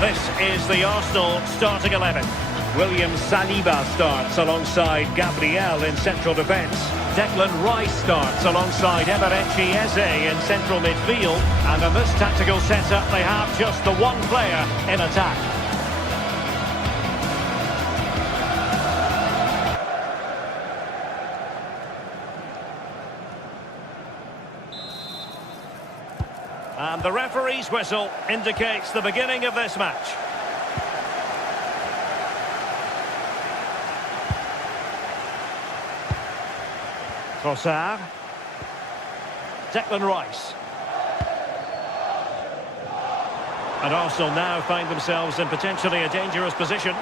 This is the Arsenal starting 11. William Saliba starts alongside Gabriel in central defence. Declan Rice starts alongside Eberechi Eze in central midfield. And in this tactical setup, they have just the one player in attack. And the referee's whistle indicates the beginning of this match. Trossard. Declan Rice. And Arsenal now find themselves in potentially a dangerous position.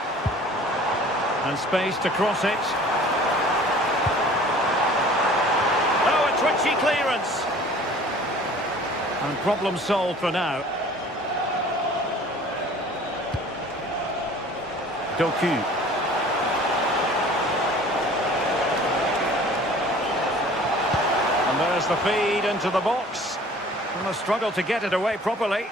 And space to cross it. Oh, a twitchy clearance. And problem solved for now. Doku. And there's the feed into the box. And a struggle to get it away properly.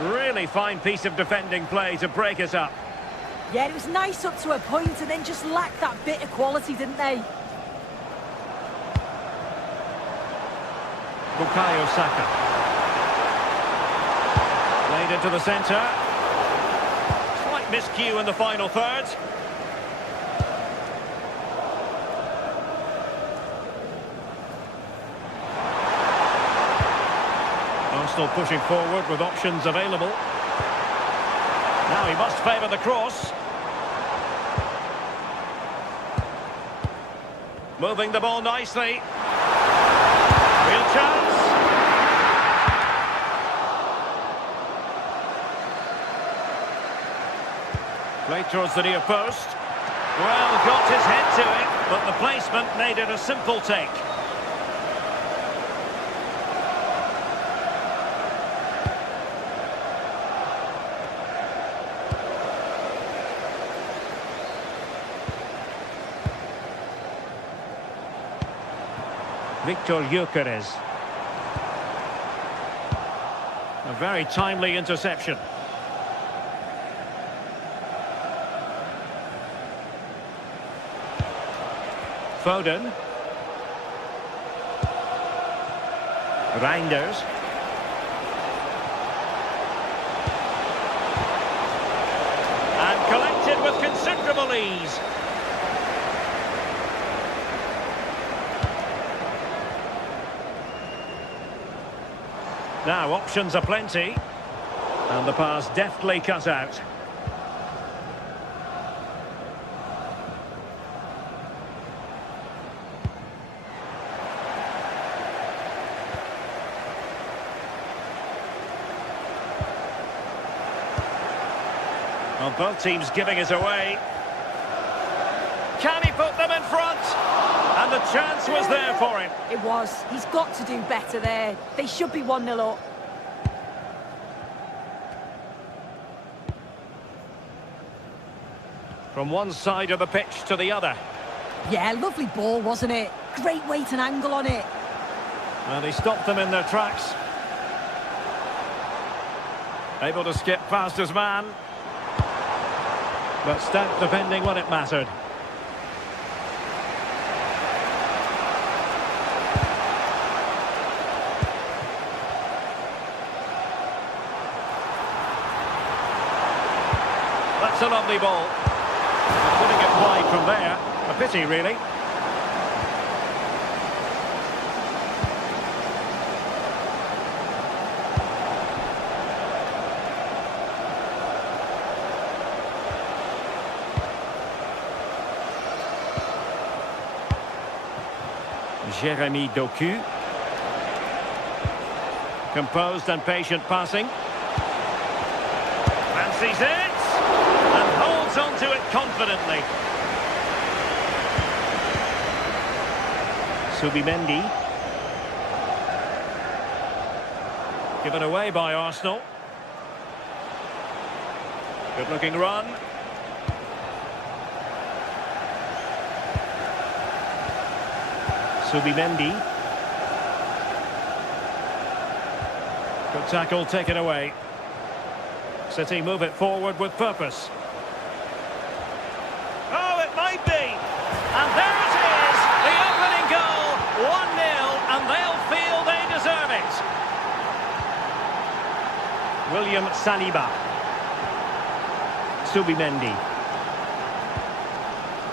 Really fine piece of defending play to break it up. Yeah, it was nice up to a point and then just lacked that bit of quality, didn't they? Bukayo Saka. Played into the centre. Slight miscue in the final third. Arsenal pushing forward with options available. Now he must favour the cross. Moving the ball nicely. Real chance. Played towards the near post. Well, got his head to it, but the placement made it a simple take. Victor Gyökeres. A very timely interception. Foden. Reinders. And collected with considerable ease. Now options are plenty. And the pass deftly cut out. Well, both teams giving it away. Can he put them in front? And the chance was there for him. It was. He's got to do better there. They should be 1-0 up. From one side of the pitch to the other. Yeah, lovely ball, wasn't it? Great weight and angle on it. And he stopped them in their tracks. Able to skip past his man. But stout defending when it mattered. That's a lovely ball. Putting it wide from there. A pity, really. Jérémy Doku. Composed and patient passing. Fancies it! And holds on to it confidently. Subimendi. Given away by Arsenal. Good looking run. Subimendi. Good tackle, taken away. City move it forward with purpose. Oh, it might be! And there it is! The opening goal! 1-0, and they'll feel they deserve it. William Saliba. Subimendi.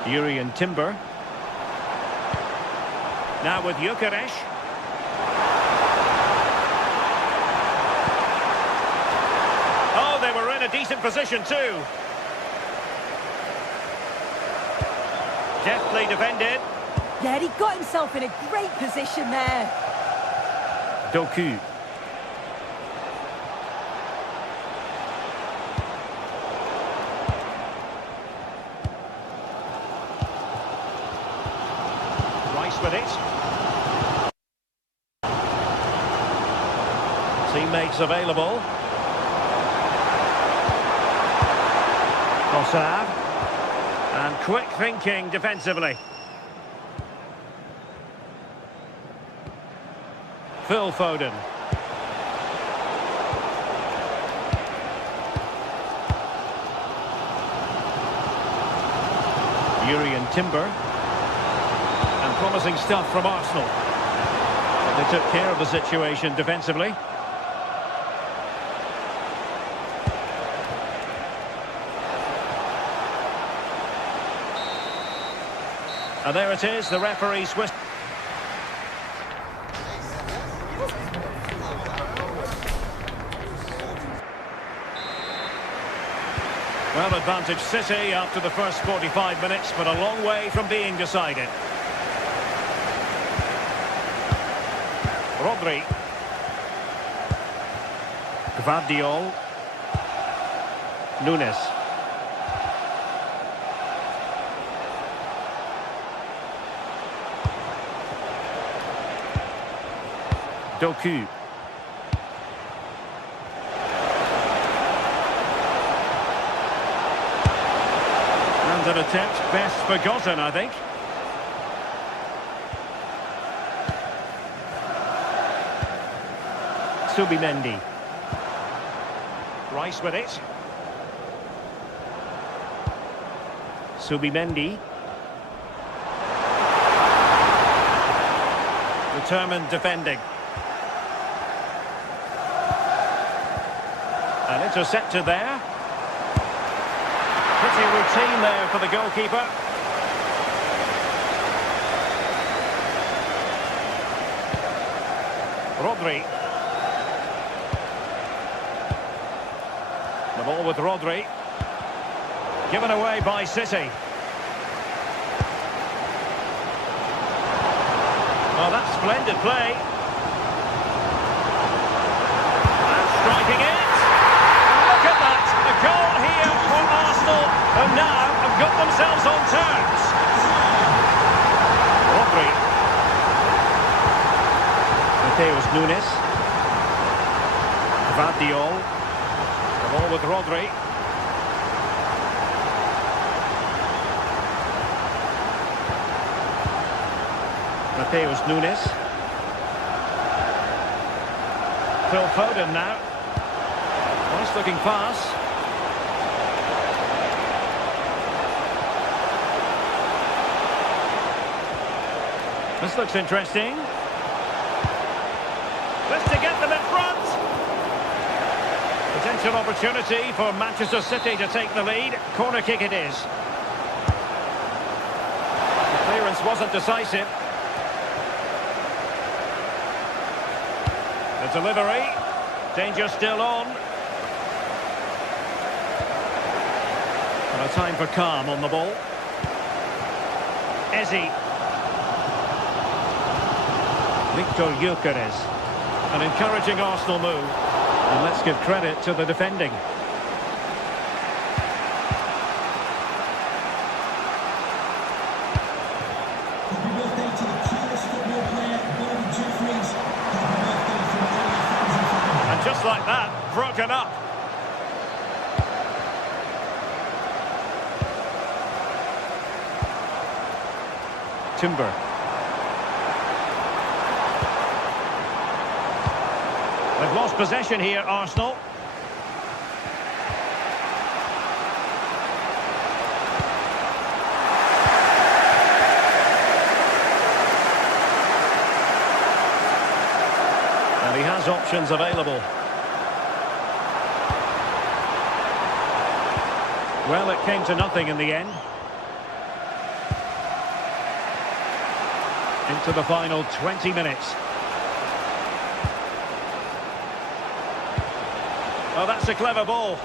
Jurrien Timber. Now with Gyökeres. Oh, they were in a decent position too. Deftly defended. Yeah, he got himself in a great position there. Doku. Rice with it. Teammates available. Trossard. And quick thinking defensively. Phil Foden. Jurrien Timber. And promising stuff from Arsenal. They took care of the situation defensively. And there it is, the referee Swiss. Well, advantage City after the first 45 minutes, but a long way from being decided. Rodri. Gvardiol. Nunes. Doku. And an attempt best forgotten, I think. Subimendi. Rice with it. Subimendi. Determined defending. Intercepted there. Pretty routine there for the goalkeeper. Rodri. The ball with Rodri. Given away by City. Well, that's splendid play. And striking it. Look at that. A goal here for Arsenal, who now have got themselves on terms. Rodri. Mateus Nunes. Vardiol. The ball with Rodri. Mateus Nunes. Phil Foden now. Nice looking pass. This looks interesting. This to get them in front. Potential opportunity for Manchester City to take the lead. Corner kick it is. The clearance wasn't decisive. The delivery. Danger still on. And a time for calm on the ball. Ezi. Victor Gyökeres. An encouraging Arsenal move. And let's give credit to the defending. Happy birthday to the cutest football player, Bobby Jeffries. Happy birthday from all your fans and family. And just like that, broken up. Timber. They've lost possession here, Arsenal. And he has options available. Well, it came to nothing in the end. Into the final 20 minutes. Oh, that's a clever ball.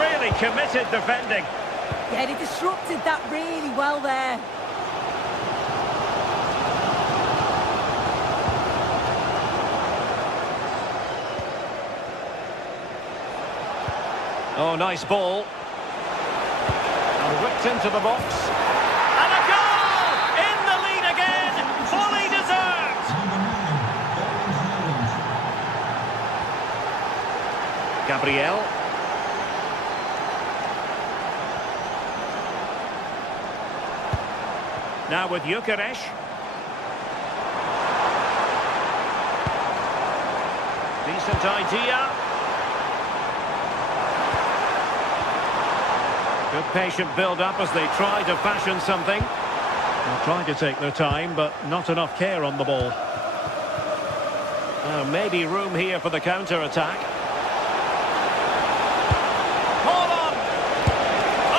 Really committed defending. Yeah, he disrupted that really well there. Oh, nice ball. And whipped into the box. And a goal! In the lead again! Fully deserved! Gabriel. Now with Gyökeres. Decent idea. Good patient build-up as they try to fashion something. They're trying to take their time, but not enough care on the ball. Maybe room here for the counter-attack. Hold on!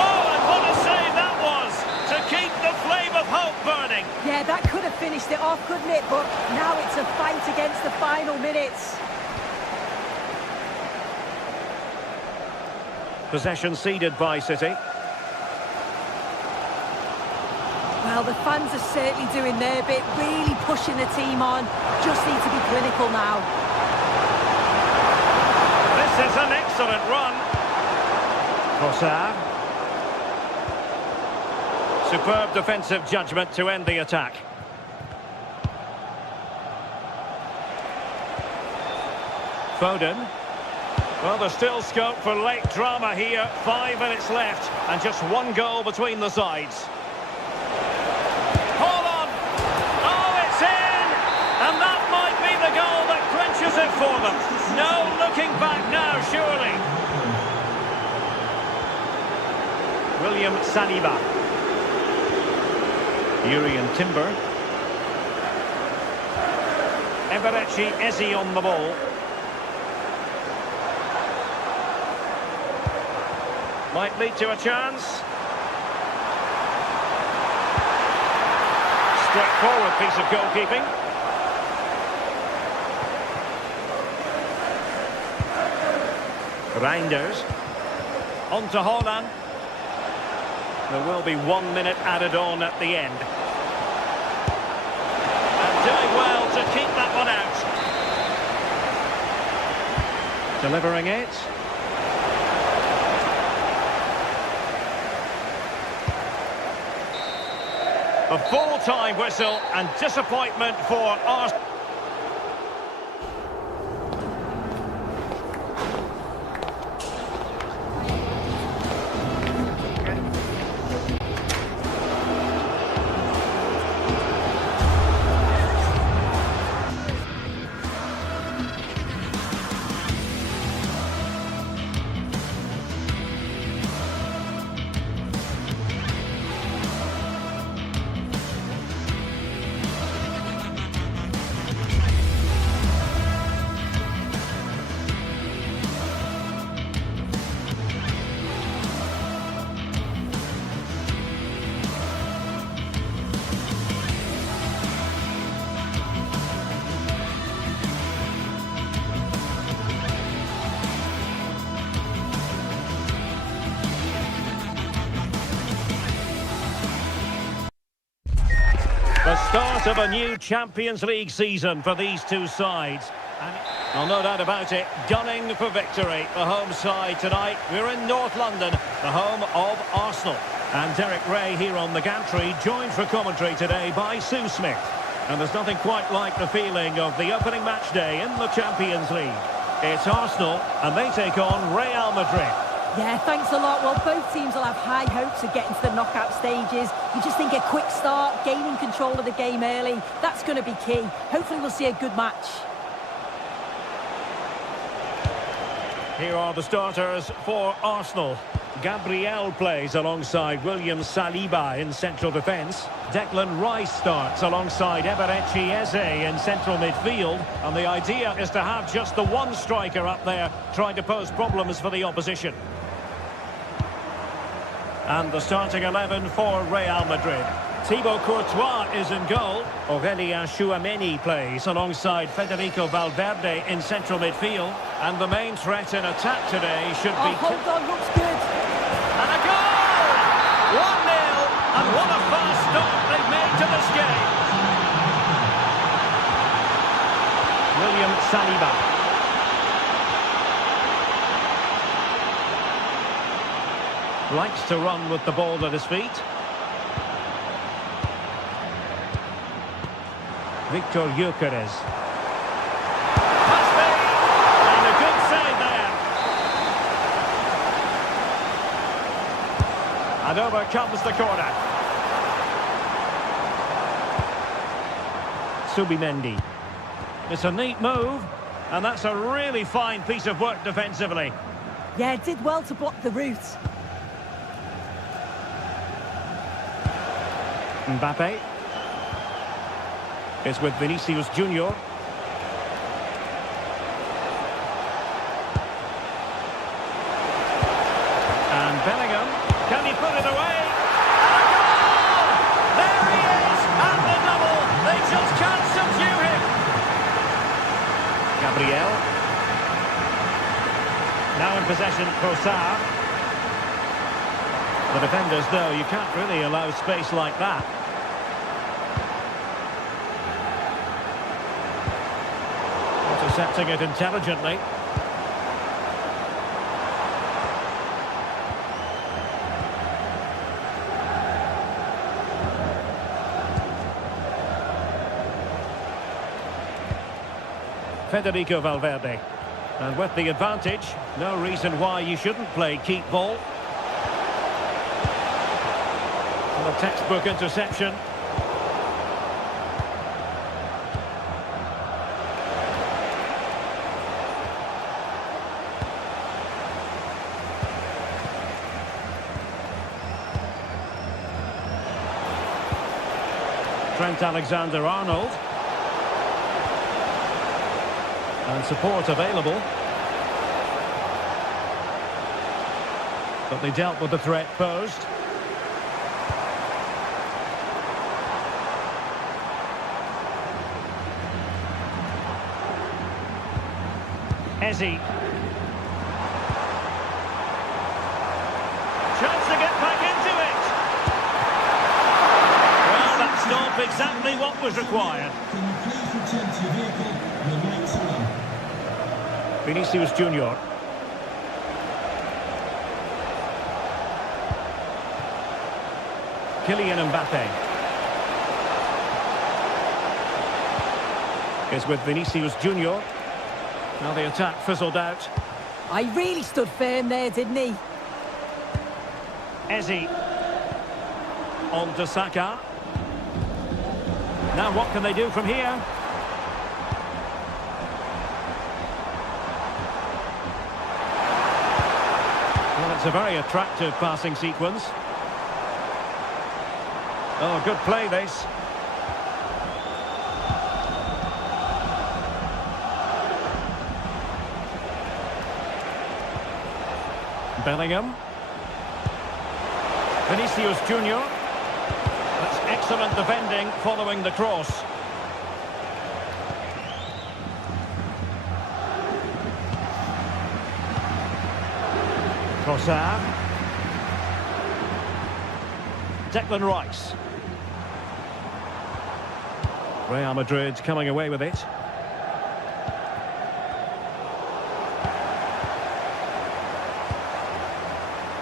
Oh, and what a save that was! To keep the flame of hope burning! Yeah, that could have finished it off, couldn't it? But now it's a fight against the final minutes. Possession ceded by City. Well, the fans are certainly doing their bit, really pushing the team on. Just need to be clinical now. This is an excellent run. Trossard. Superb defensive judgment to end the attack. Foden. Well, there's still scope for late drama here. 5 minutes left and just one goal between the sides. Hold on! Oh, it's in! And that might be the goal that clinches it for them. No looking back now, surely. William Saliba. Urian Timber. Eberechi Eze on the ball. Might lead to a chance. Straightforward piece of goalkeeping. Reinders. On to Holland. There will be 1 minute added on at the end. And doing well to keep that one out. Delivering it. A full-time whistle and disappointment for Arsenal. The start of a new Champions League season for these two sides. And no doubt about it, gunning for victory. The home side tonight. We're in North London, the home of Arsenal. And Derek Ray here on the gantry, joined for commentary today by Sue Smith. And there's nothing quite like the feeling of the opening match day in the Champions League. It's Arsenal, and they take on Real Madrid. Yeah, thanks a lot. Well, both teams will have high hopes of getting to the knockout stages. You just think a quick start, gaining control of the game early, that's going to be key. Hopefully we'll see a good match. Here are the starters for Arsenal. Gabriel plays alongside William Saliba in central defence. Declan Rice starts alongside Eberechi Eze in central midfield. And the idea is to have just the one striker up there trying to pose problems for the opposition. And the starting 11 for Real Madrid. Thibaut Courtois is in goal. Aurélien Tchouameni plays alongside Federico Valverde in central midfield. And the main threat in attack today should be... Hold on, looks good. And a goal! 1-0, and what a fast start they've made to this game. William Saliba. Likes to run with the ball at his feet. Victor Gyökeres. Pass made, and a good save there. And over comes the corner. Subimendi. It's a neat move, and that's a really fine piece of work defensively. Yeah, it did well to block the route. Mbappe. It's with Vinicius Junior. And Bellingham. Can he put it away? And a goal! There he is! And the double! They just can't subdue him! Gabriel. Now in possession, Trossard. The defenders know you can't really allow space like that. Intercepting it intelligently. Federico Valverde. And with the advantage, no reason why you shouldn't play keep ball. And a textbook interception. Trent Alexander-Arnold. And support available. But they dealt with the threat posed. Ezzy. Chance to get back into it. Well, that stopped exactly what was required. Can you please return to your vehicle? Your lights are on. Vinicius Junior. Kylian Mbappe is with Vinicius Junior. Now the attack fizzled out. I really stood firm there, didn't he? Ezzy. On to Saka. Now what can they do from here? Well, it's a very attractive passing sequence. Oh, good play this. Bellingham. Vinicius Junior. That's excellent defending following the cross. Trossard. Declan Rice. Real Madrid coming away with it.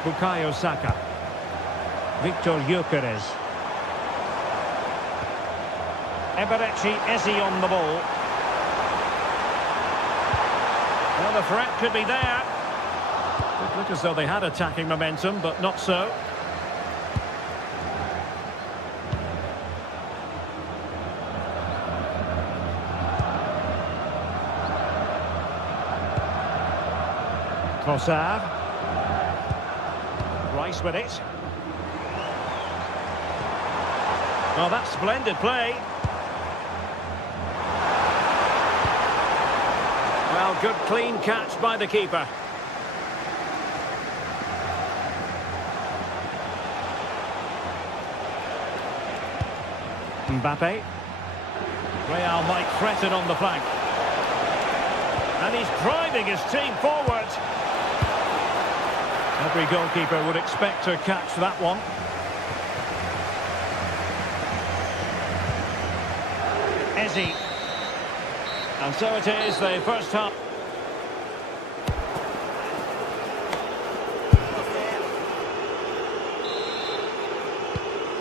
Bukayo Saka. Victor Gyökeres. Eberechi Eze on the ball. Well, the threat could be there. It looked as though they had attacking momentum, but not so. Trossard. Rice with it. Oh, that's splendid play. Well, good clean catch by the keeper. Mbappe. Real might threaten on the flank. And he's driving his team forward. Every goalkeeper would expect to catch that one. Eze. And so it is, the first half.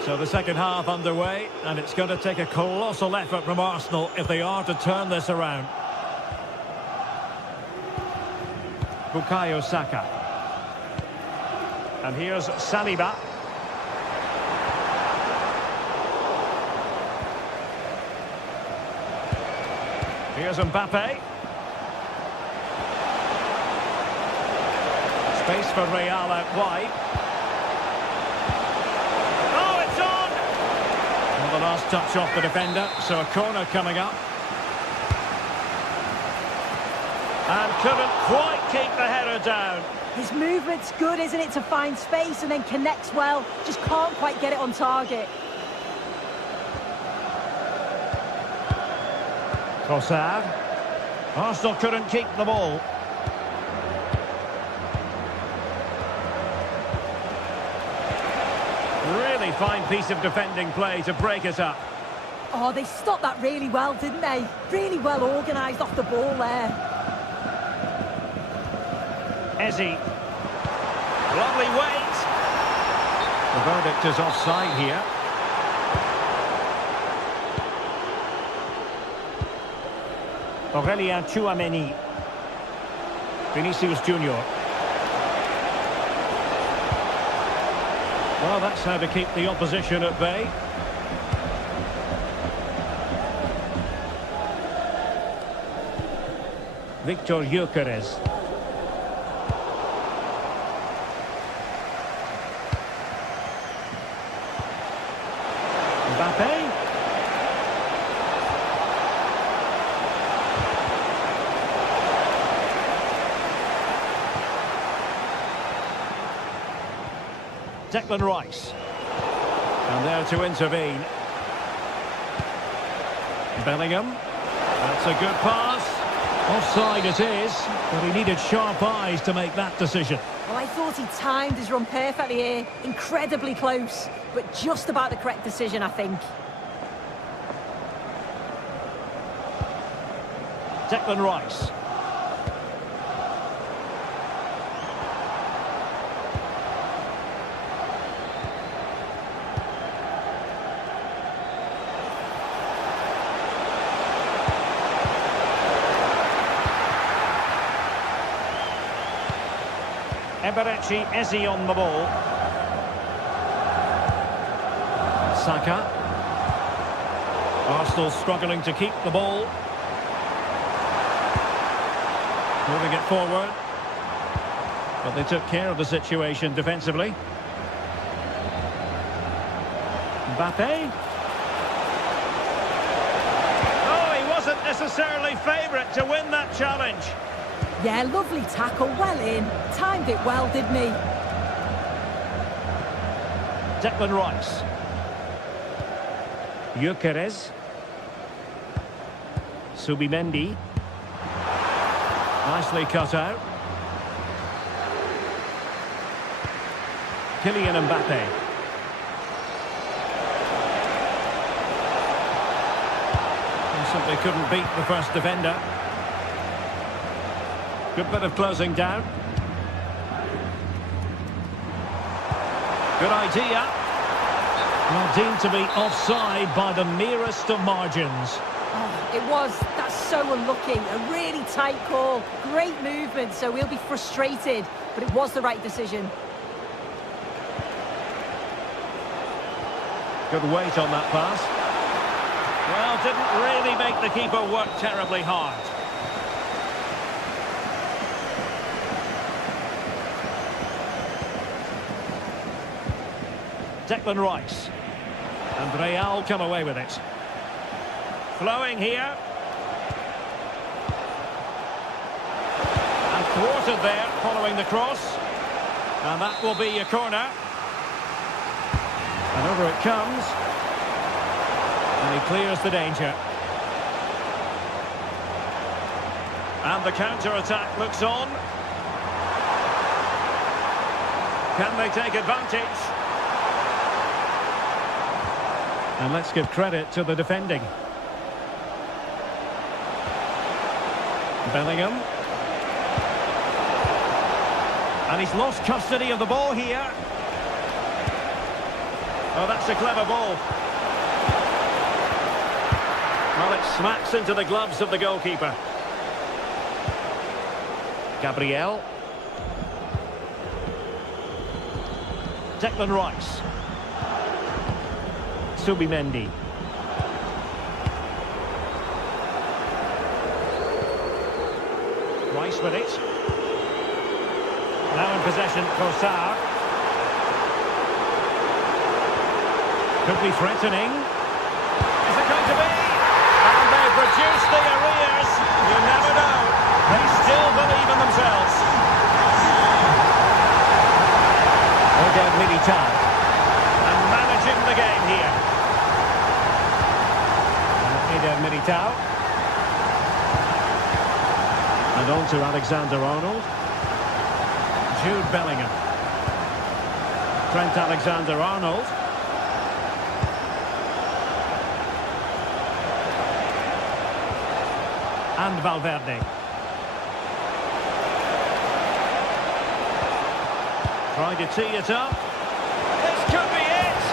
So the second half underway, and it's going to take a colossal effort from Arsenal if they are to turn this around. Bukayo Saka. And here's Saliba. Here's Mbappe. Space for Real out wide. Oh, it's on! Well, the last touch off the defender, so a corner coming up. And couldn't quite keep the header down. His movement's good, isn't it, to find space and then connects well. Just can't quite get it on target. Trossard. Arsenal couldn't keep the ball. Really fine piece of defending play to break it up. Oh, they stopped that really well, didn't they? Really well organised off the ball there. Eze. Lovely weight. The verdict is offside here. Aurelien Tchouameni. Vinicius Junior. Well, that's how to keep the opposition at bay. Victor Gyökeres. Mbappe. Declan Rice. And there to intervene. Bellingham. That's a good pass. Offside it is, but he needed sharp eyes to make that decision. Well, I thought he timed his run perfectly here. Incredibly close, but just about the correct decision, I think. Declan Rice. Eberechi Eze on the ball. Saka. Arsenal struggling to keep the ball. Moving it forward. But they took care of the situation defensively. Mbappe. Oh, he wasn't necessarily favourite to win that challenge. Yeah, lovely tackle, well in. Timed it well, didn't he? Declan Rice. Gyökeres. Subimendi. Nicely cut out. Kylian Mbappe. He simply couldn't beat the first defender. Good bit of closing down. Good idea. Well, deemed to be offside by the merest of margins. Oh, it was. That's so unlucky. A really tight call. Great movement, so we'll be frustrated. But it was the right decision. Good weight on that pass. Well, didn't really make the keeper work terribly hard. Declan Rice. And Real come away with it. Flowing here. And thwarted there, following the cross. And that will be a corner. And over it comes. And he clears the danger. And the counter-attack looks on. Can they take advantage? And let's give credit to the defending. Bellingham. And he's lost custody of the ball here. Oh, that's a clever ball. Well, it smacks into the gloves of the goalkeeper. Gabriel. Declan Rice. Subimendi. Rice with it. Now in possession, Kossar. Could be threatening. Is it going to be? And they produce the arrears. You never know. They still believe in themselves. Eder Militao. And managing the game here. Eder Militao. And on to Alexander-Arnold. Jude Bellingham. Trent Alexander-Arnold. And Valverde. Trying to tee it up. This could be it!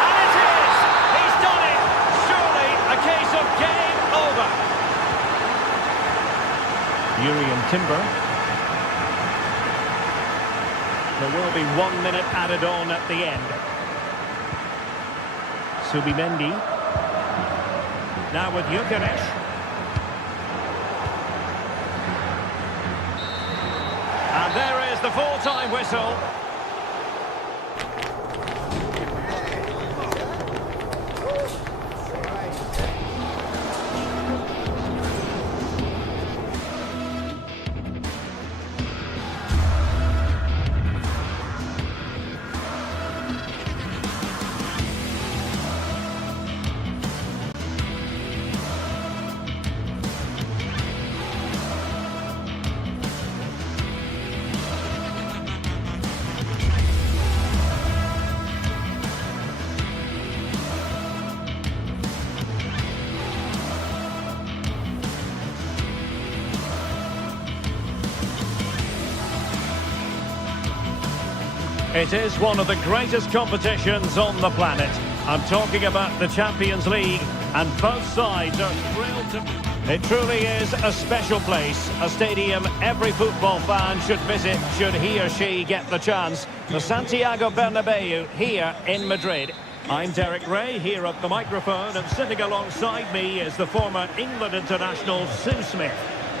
And it is! He's done it! Surely a case of game over. Urian Timber. There will be 1 minute added on at the end. Subimendi. Now with Gyökeres. And there is the full-time whistle. It is one of the greatest competitions on the planet. I'm talking about the Champions League, and both sides are thrilled to... It truly is a special place, a stadium every football fan should visit should he or she get the chance. The Santiago Bernabeu here in Madrid. I'm Derek Ray, here at the microphone, and sitting alongside me is the former England international Sue Smith.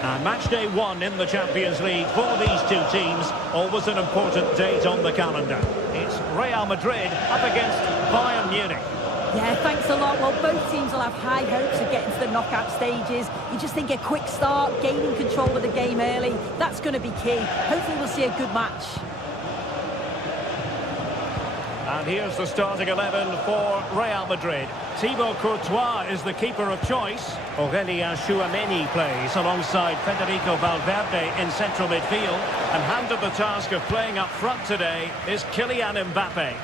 And match day 1 in the Champions League for these two teams, always an important date on the calendar. It's Real Madrid up against Bayern Munich. Yeah, thanks a lot. Well, both teams will have high hopes of getting to the knockout stages. You just think a quick start, gaining control of the game early, that's going to be key. Hopefully we'll see a good match. And here's the starting 11 for Real Madrid. Thibaut Courtois is the keeper of choice. Aurelien Tchouameni plays alongside Federico Valverde in central midfield. And handed the task of playing up front today is Kylian Mbappe.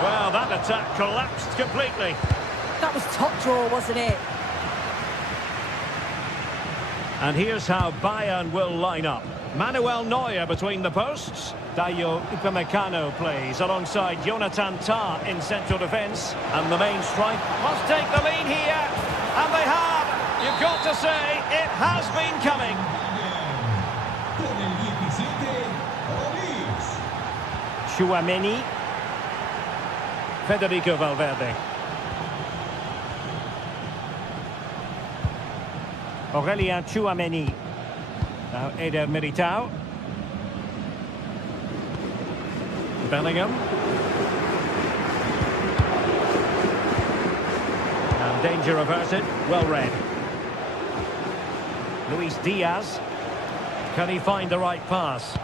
Well, that attack collapsed completely. That was top draw, wasn't it? And here's how Bayern will line up. Manuel Neuer between the posts. Dayo Upamecano plays alongside Jonathan Tah in central defence. And the main strike must take the lead here. And they have. You've got to say, it has been coming. Tchouameni. Federico Valverde. Aurelien Tchouameni. Now Eder Militao. Bellingham. And danger averted. Well read. Luis Diaz. Can he find the right pass?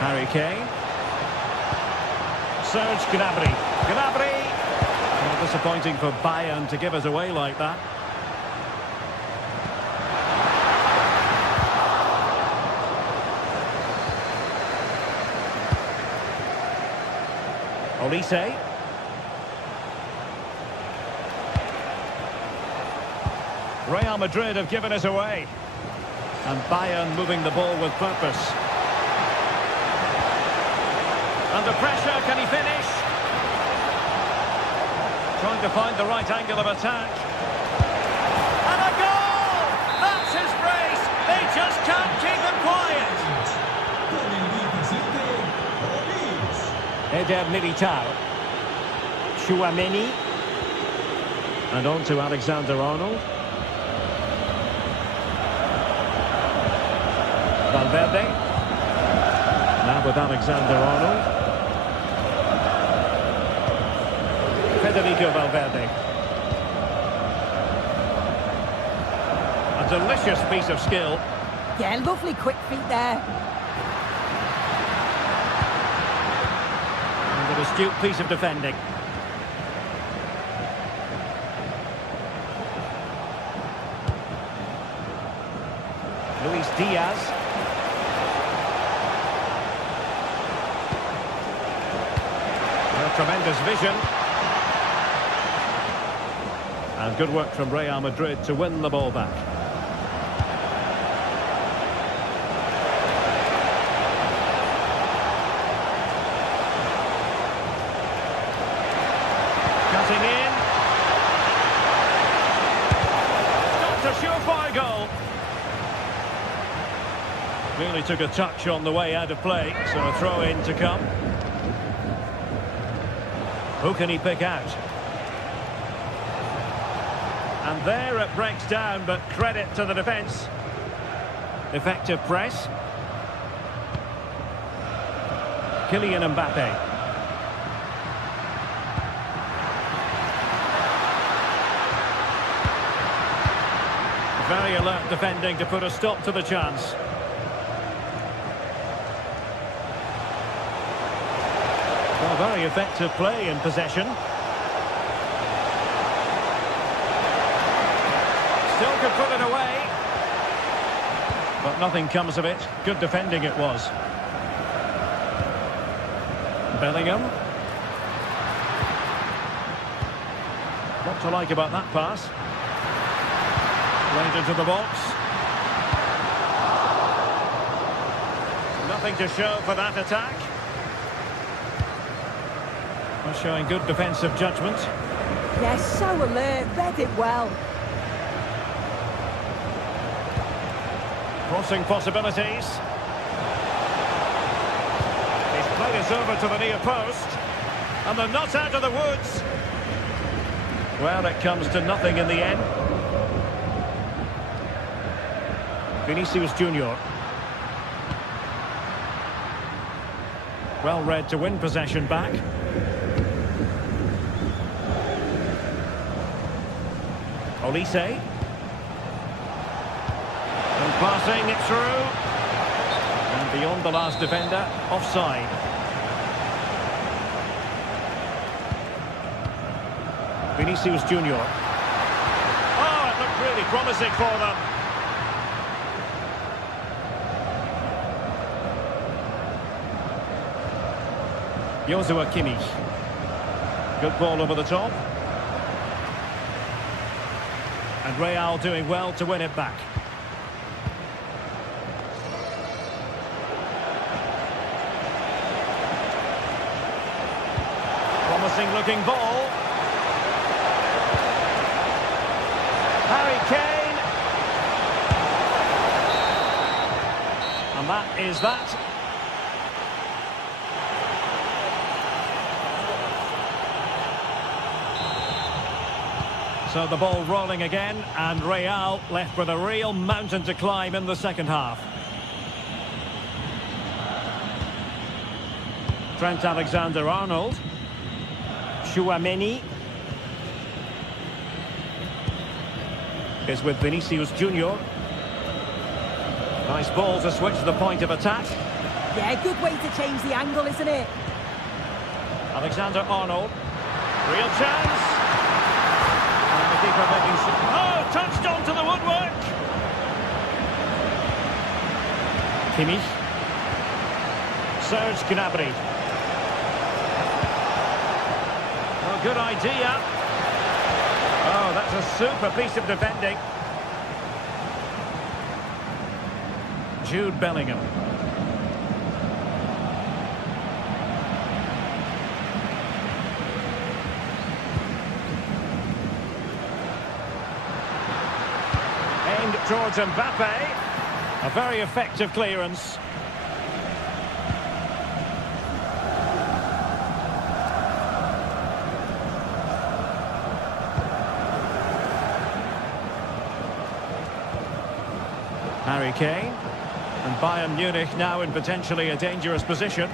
Harry Kane. Serge Gnabry. Gnabry! Well, disappointing for Bayern to give us away like that. Olise. Real Madrid have given us away. And Bayern moving the ball with purpose. Under pressure, can he finish? Trying to find the right angle of attack. And a goal! That's his brace! They just can't keep him quiet! Eder Militao. Tchouameni. And on to Alexander-Arnold. Valverde. Now with Alexander-Arnold. Federico Valverde. A delicious piece of skill. Yeah, lovely quick feet there. And an astute piece of defending. Luis Diaz. A tremendous vision. And good work from Real Madrid to win the ball back. Cutting in. Not a surefire goal. Really took a touch on the way out of play, so a throw-in to come. Who can he pick out? And there it breaks down, but credit to the defence. Effective press. Kylian Mbappe. Very alert defending to put a stop to the chance. Well, very effective play in possession. Still could put it away. But nothing comes of it. Good defending it was. Bellingham. What to like about that pass? Right into the box. Nothing to show for that attack. Well, showing good defensive judgment. Yes, so alert, read it well. Crossing possibilities. He's played it over to the near post. And they're not out of the woods. Well, it comes to nothing in the end. Vinicius Junior. Well read to win possession back. Olise. And passing it through. And beyond the last defender, offside. Vinicius Junior. Oh, it looked really promising for them. Joshua Kimmich. Good ball over the top. And Real doing well to win it back. Promising looking ball. Harry Kane. And that is that. So the ball rolling again, and Real left with a real mountain to climb in the second half. Trent Alexander-Arnold. Tchouaméni is with Vinicius Junior. Nice ball to switch the point of attack. Yeah, good way to change the angle, isn't it? Alexander-Arnold. Real chance. And the keeper making sure. Oh, touched onto the woodwork. Kimmich. Serge Gnabry. Well, good idea. Oh, that's a super piece of defending. Jude Bellingham. Aimed towards Mbappe. A very effective clearance. Harry Kane. And Bayern Munich now in potentially a dangerous position,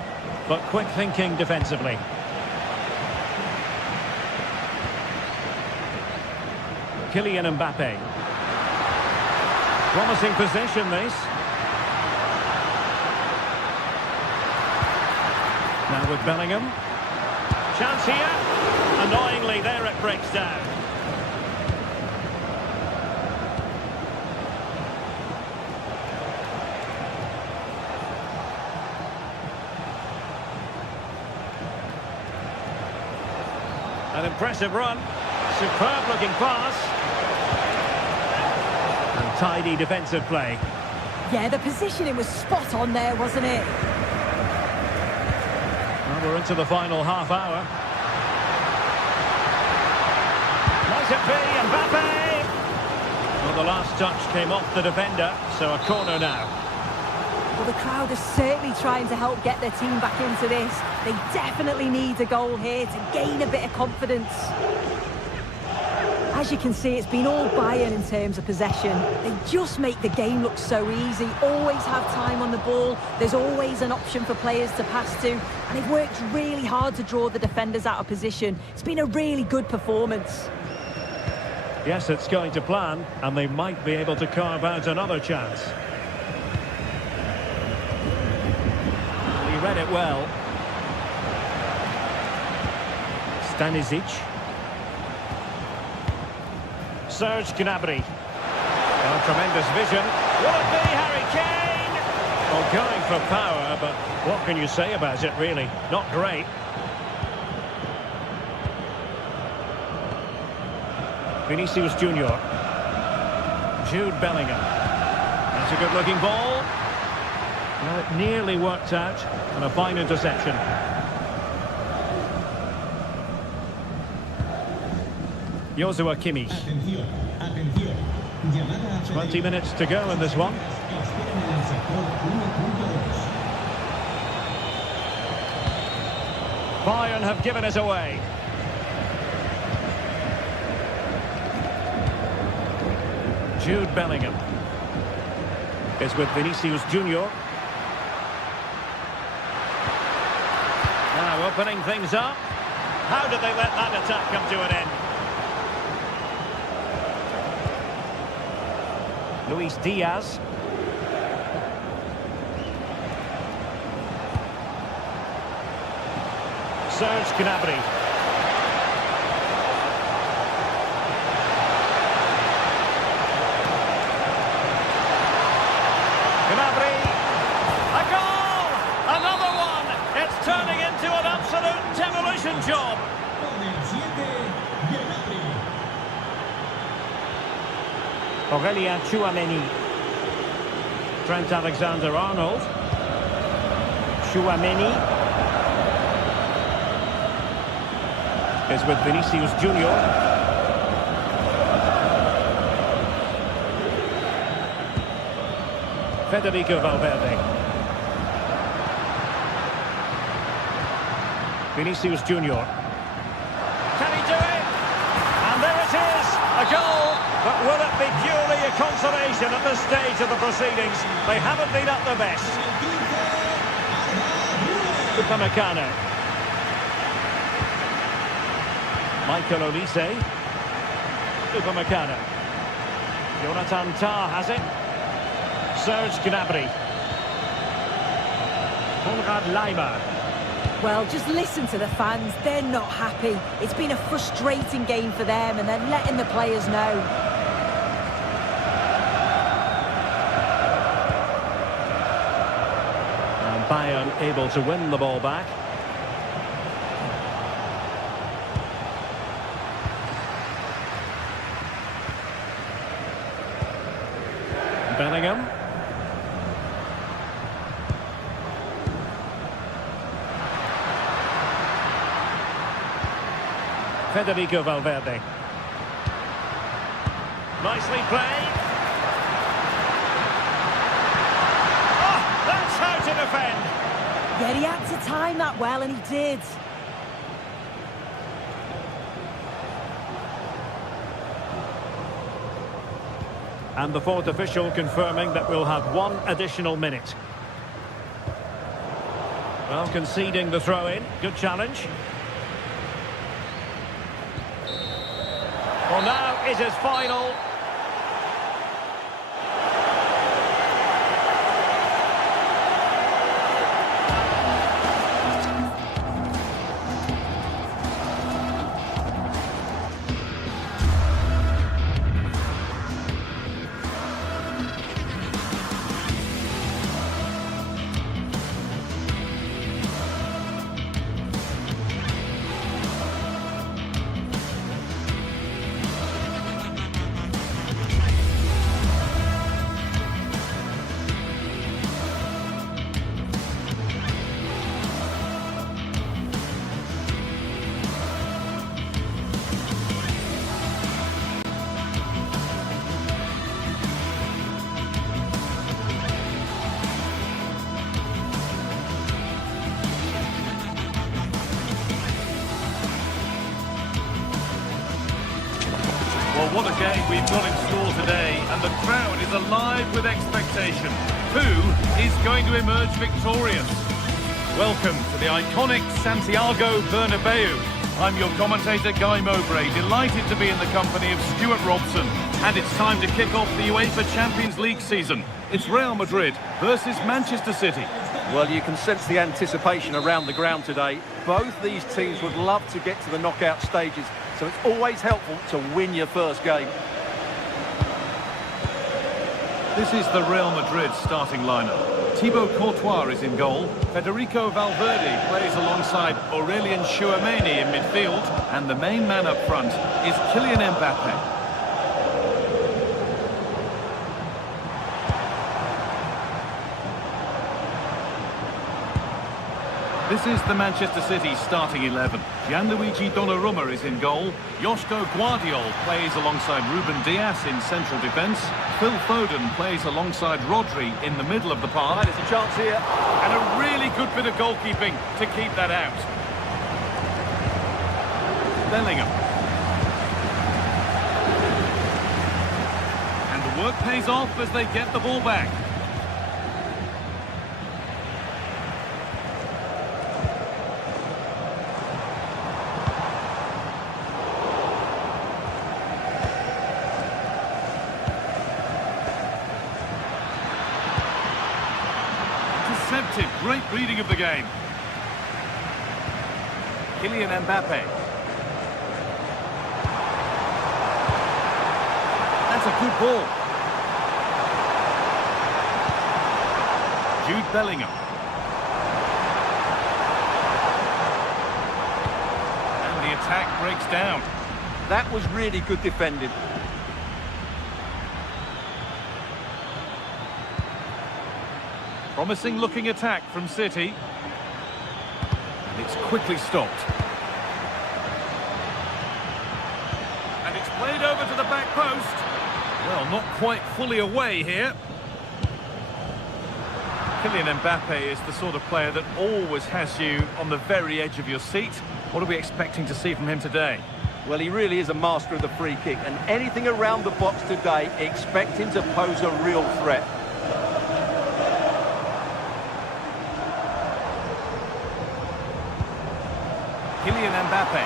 but quick thinking defensively. Kylian Mbappe. Promising possession, this. Now with Bellingham. Chance here. Annoyingly, there it breaks down. An impressive run. Superb looking pass. And tidy defensive play. Yeah, the positioning was spot on there, wasn't it? Well, we're into the final half hour. Might it be Mbappe? Well, the last touch came off the defender, so a corner now. Well, the crowd is certainly trying to help get their team back into this. They definitely need a goal here to gain a bit of confidence. As you can see, it's been all Bayern in terms of possession. They just make the game look so easy, always have time on the ball. There's always an option for players to pass to, and they've worked really hard to draw the defenders out of position. It's been a really good performance. Yes, it's going to plan, and they might be able to carve out another chance. He read it well. Stanisic. Serge Gnabry. Oh, tremendous vision. Will it be Harry Kane? Well, going for power, but what can you say about it, really? Not great. Vinicius Junior. Jude Bellingham. That's a good-looking ball. Well, it nearly worked out, and a fine interception. Joshua Kimmich. 20 minutes to go in this one. Bayern have given it away. Jude Bellingham is with Vinicius Junior. Now opening things up. How did they let that attack come to an end? Luis Diaz. Serge Gnabry. Gnabry. A goal! Another one! It's turning into an absolute demolition job. Aurelien Tchouameni. Trent Alexander-Arnold. Tchouameni is with Vinicius Junior. Federico Valverde. Vinicius Junior. Can he do it? And there it is, a goal. But will it be purely a consolation at this stage of the proceedings? They haven't been at their best. Upamecano. Michael Olise. Upamecano. Jonathan Tah has it. Serge Gnabry. Konrad Laimer. Well, just listen to the fans. They're not happy. It's been a frustrating game for them, and they're letting the players know. And Bayern able to win the ball back. Bellingham. Federico Valverde. Nicely played. Oh, that's how to defend. Yeah, he had to time that well, and he did. And the fourth official confirming that we'll have one additional minute. Well, conceding the throw-in. Good challenge. Well, now it is final. Well, what a game we've got in store today, and the crowd is alive with expectation. Who is going to emerge victorious? Welcome to the iconic Santiago Bernabeu. I'm your commentator, Guy Mowbray, delighted to be in the company of Stuart Robson. And it's time to kick off the UEFA Champions League season. It's Real Madrid versus Manchester City. Well, you can sense the anticipation around the ground today. Both these teams would love to get to the knockout stages, so it's always helpful to win your first game. This is the Real Madrid starting lineup. Thibaut Courtois is in goal. Federico Valverde plays alongside Aurelien Tchouameni in midfield. And the main man up front is Kylian Mbappe. This is the Manchester City starting 11. Gianluigi Donnarumma is in goal. Joško Guardiol plays alongside Ruben Dias in central defence. Phil Foden plays alongside Rodri in the middle of the park. There's a chance here. And a really good bit of goalkeeping to keep that out. Bellingham. And the work pays off as they get the ball back. Intercepted. Great reading of the game. Kylian Mbappe. That's a good ball. Jude Bellingham. And the attack breaks down. That was really good defending. Promising looking attack from City. And it's quickly stopped. And it's played over to the back post. Well, not quite fully away here. Kylian Mbappe is the sort of player that always has you on the very edge of your seat. What are we expecting to see from him today? Well, he really is a master of the free kick, and anything around the box today, expect him to pose a real threat. Kylian Mbappe.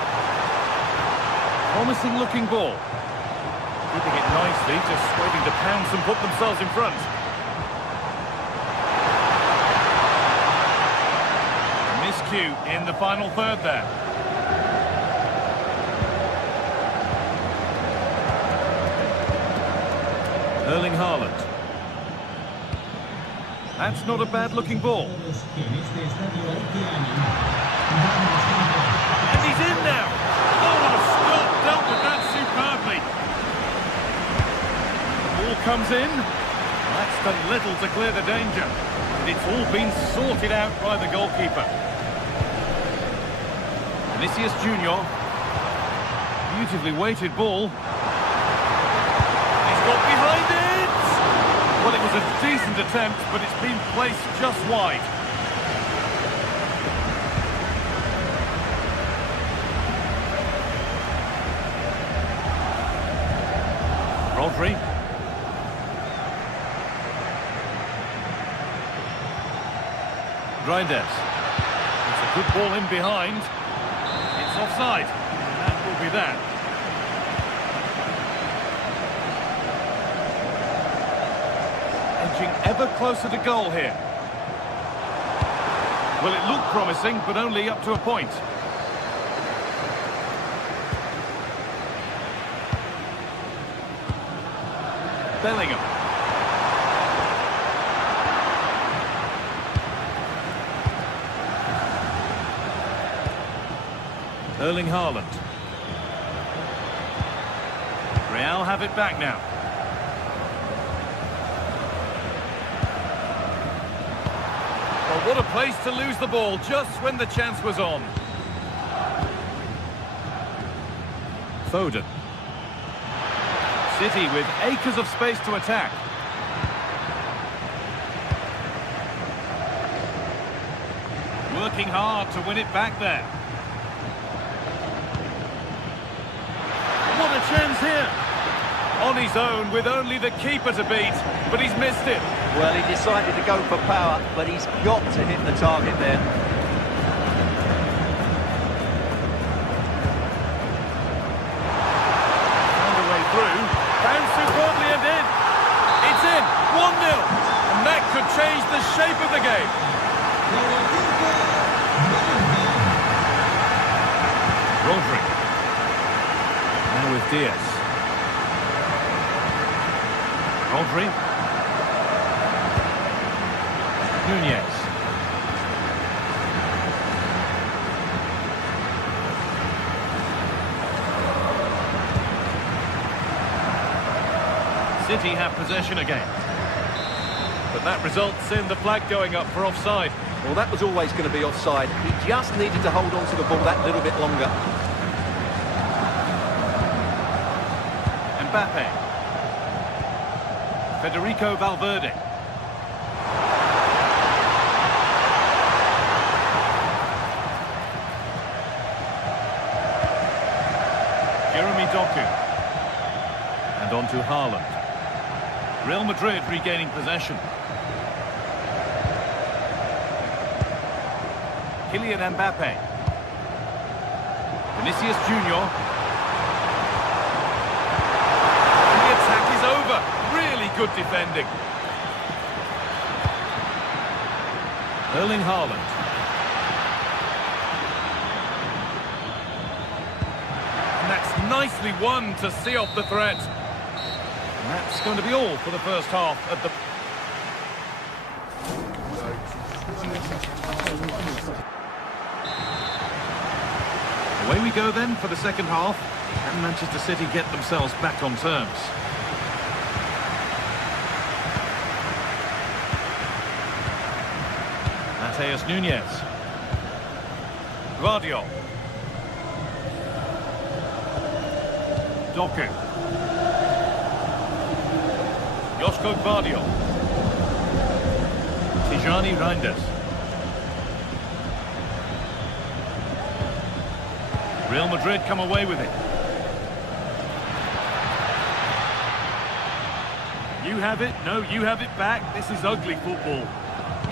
Promising looking ball. Keeping it nicely, just waiting to pounce and put themselves in front. Miscue in the final third there. Erling Haaland. That's not a bad looking ball. And he's in now. Oh, what a stop. Dealt with that superbly. Ball comes in. That's done little to clear the danger. And it's all been sorted out by the goalkeeper. Vinicius Junior. Beautifully weighted ball. He's got behind it. Well, it was a decent attempt, but it's been placed just wide. Rodri. Reinders. It's a good ball in behind. It's offside. And that will be that. Edging ever closer to goal here. Well, it looked promising, but only up to a point. Bellingham. Erling Haaland. Real have it back now. Well, what a place to lose the ball just when the chance was on. Foden. City with acres of space to attack. Working hard to win it back there. What a chance here. On his own with only the keeper to beat, but he's missed it. Well, he decided to go for power, but he's got to hit the target there. Found a way through. Found superbly and in. It's in. 1-0. And that could change the shape of the game. Rodri. Now with Diaz. Rodri. Nunez. City have possession again. But that results in the flag going up for offside. Well, that was always going to be offside. He just needed to hold on to the ball that little bit longer. Mbappe. Federico Valverde. Jeremy Doku. And on to Haaland. Real Madrid regaining possession. Kylian Mbappe. Vinicius Junior. And the attack is over. Really good defending. Erling Haaland. And that's nicely won to see off the threat. And that's going to be all for the first half at the... Away we go then for the second half. Can Manchester City get themselves back on terms? Mateus Nunes. Gvardiol. Doku. Josko Gvardiol. Tijani Reinders. Real Madrid come away with it. You have it, no, you have it back. This is ugly football.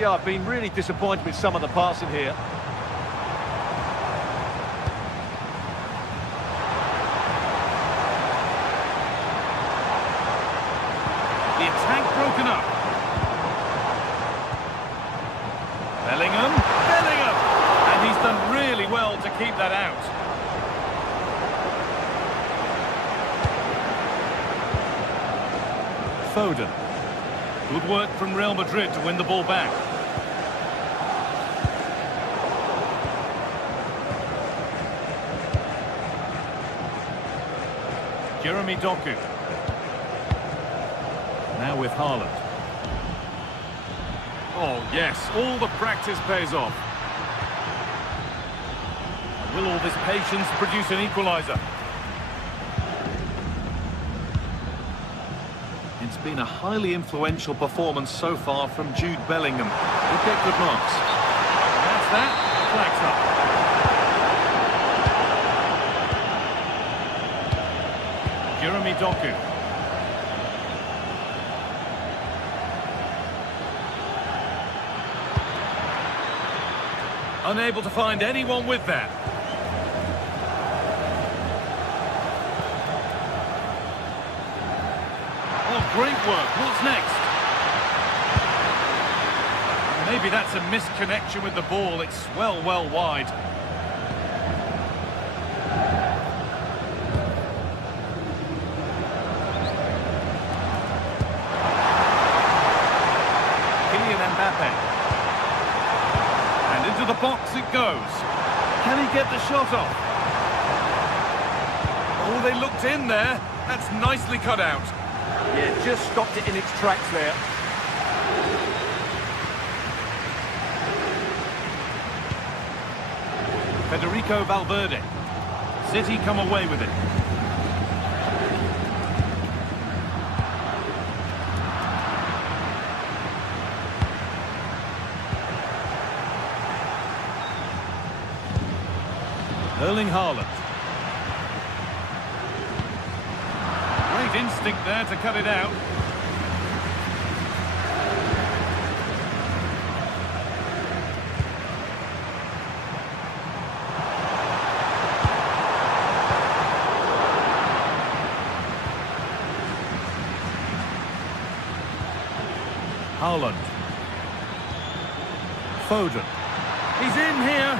Yeah, I've been really disappointed with some of the passing here. The attack broken up. Bellingham. And he's done really well to keep that out. Foden. Good work from Real Madrid to win the ball back. Jeremy Doku. Now with Haaland. Oh yes, all the practice pays off. Will all this patience produce an equaliser? It's been a highly influential performance so far from Jude Bellingham. He'll get good marks. And that's that. The flag's up. Jeremy Doku. Unable to find anyone with that. Great work. What's next? Maybe that's a misconnection with the ball. It's well wide. Kylian Mbappe. And into the box it goes. Can he get the shot off? Oh, they looked in there. That's nicely cut out. Yeah, just stopped it in its tracks there. Federico Valverde. City come away with it. Erling Haaland. Great instinct there to cut it out. Haaland. Foden. He's in here.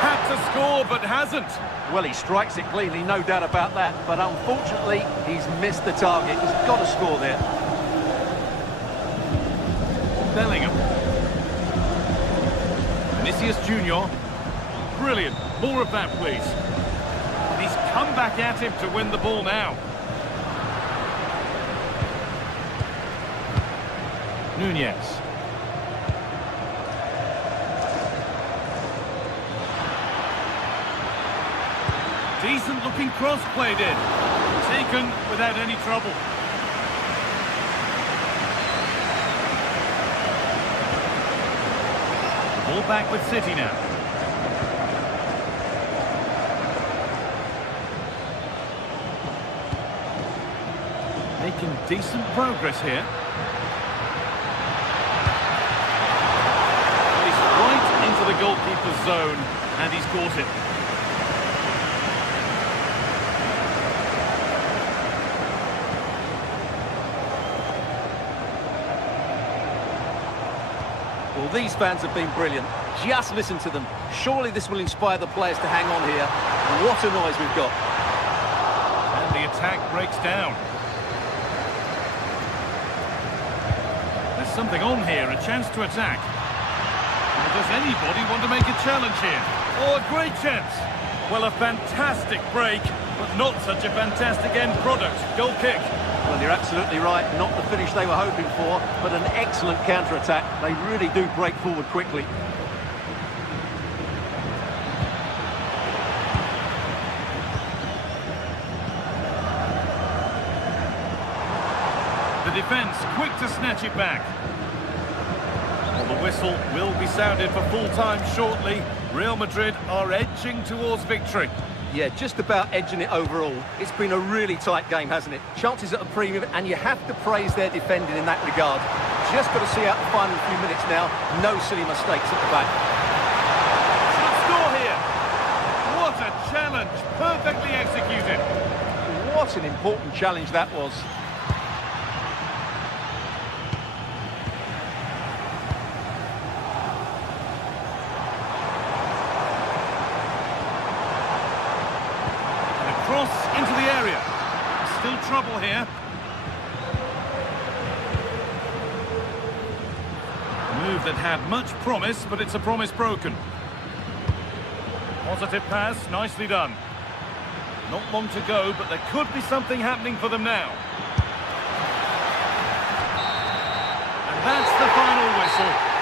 Had to score, but hasn't. Well, he strikes it cleanly, no doubt about that. But unfortunately, he's missed the target. He's got to score there. Bellingham. Vinicius Junior. Brilliant. More of that, please. And he's come back at him to win the ball now. Nunez. Decent looking cross played in. Taken without any trouble. Ball back with City now. Making decent progress here. He's right into the goalkeeper's zone, and he's caught it. Well, these fans have been brilliant. Just listen to them. Surely this will inspire the players to hang on here. What a noise we've got. And the attack breaks down. There's something on here, a chance to attack. Well, does anybody want to make a challenge here? Oh, a great chance. Well, a fantastic break, but not such a fantastic end product. Goal kick. Well, you're absolutely right. Not the finish they were hoping for, but an excellent counter-attack. They really do break forward quickly. The defence quick to snatch it back. Well, the whistle will be sounded for full time shortly. Real Madrid are edging towards victory. Yeah, just about edging it overall. It's been a really tight game, hasn't it? Chances at a premium, and you have to praise their defending in that regard. Just got to see out the final few minutes now. No silly mistakes at the back. Should score here. What a challenge. Perfectly executed. What an important challenge that was. Cross into the area. Still trouble here. Move that had much promise, but it's a promise broken. Positive pass, nicely done. Not long to go, but there could be something happening for them now. And that's the final whistle.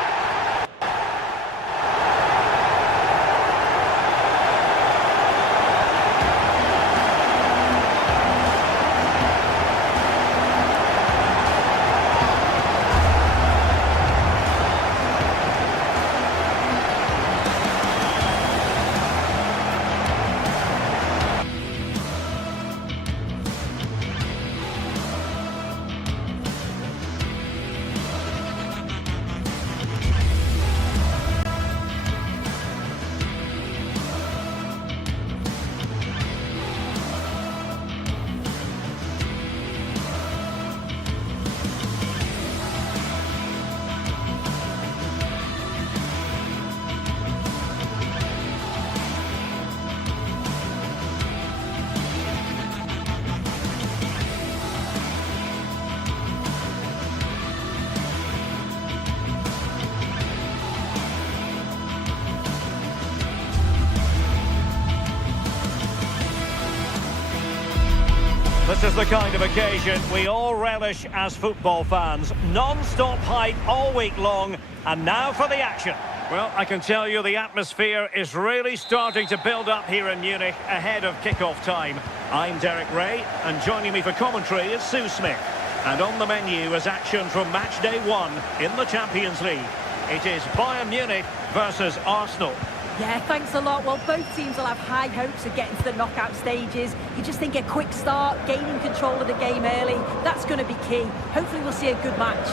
This is the kind of occasion we all relish as football fans. Non-stop hype all week long, and now for the action. Well, I can tell you the atmosphere is really starting to build up here in Munich ahead of kick-off time. I'm Derek Ray, and joining me for commentary is Sue Smith. And on the menu is action from match day 1 in the Champions League. It is Bayern Munich versus Arsenal. Yeah, thanks a lot. Well, both teams will have high hopes of getting to the knockout stages. You just think a quick start, gaining control of the game early, that's going to be key. Hopefully we'll see a good match.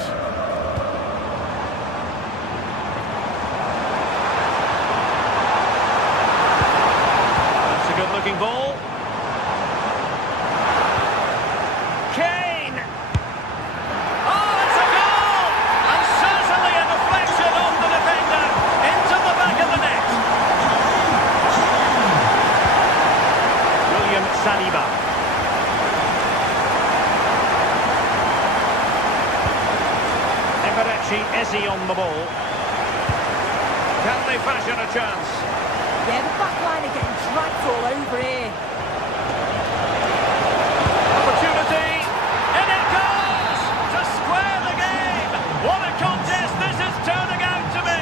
That's a good-looking ball. Kane! Oh, it's a goal! And certainly a deflection off the defender into the back of the net. Saliba. Eze on the ball. Can they fashion a chance? Yeah, the back line are getting dragged all over here. Opportunity, and it goes to square the game. What a contest this is turning out to be.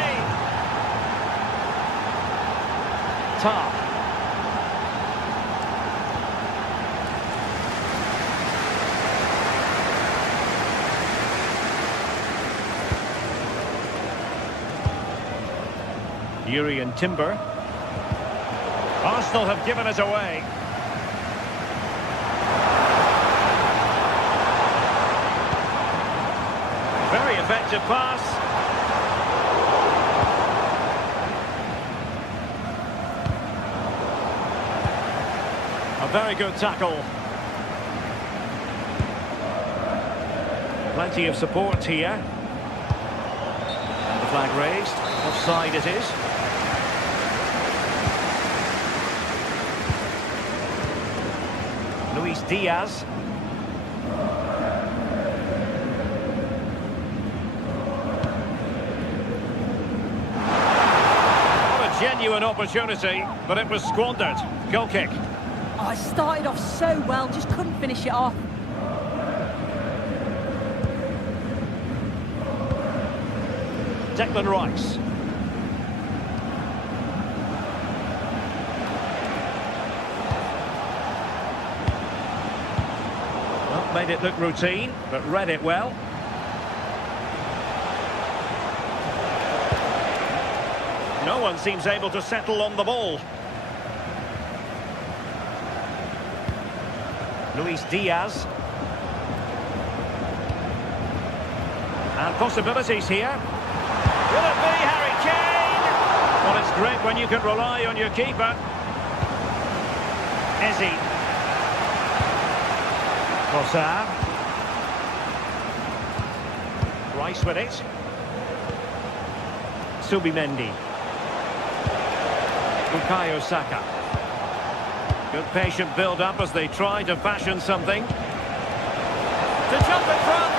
Jurriën Timber. Arsenal have given it away. Very effective pass. A very good tackle. Plenty of support here. And the flag raised. Offside it is. Luis Diaz. What a genuine opportunity, but it was squandered. Goal kick. Oh, it started off so well, just couldn't finish it off. Declan Rice. Well, made it look routine, but read it well. No one seems able to settle on the ball. Luis Diaz. And possibilities here. Will it be Harry Kane? Well, it's great when you can rely on your keeper. Ezi. Trossard. Rice with it. Subimendi. Bukayo Saka. Good patient build-up as they try to fashion something. To jump in front.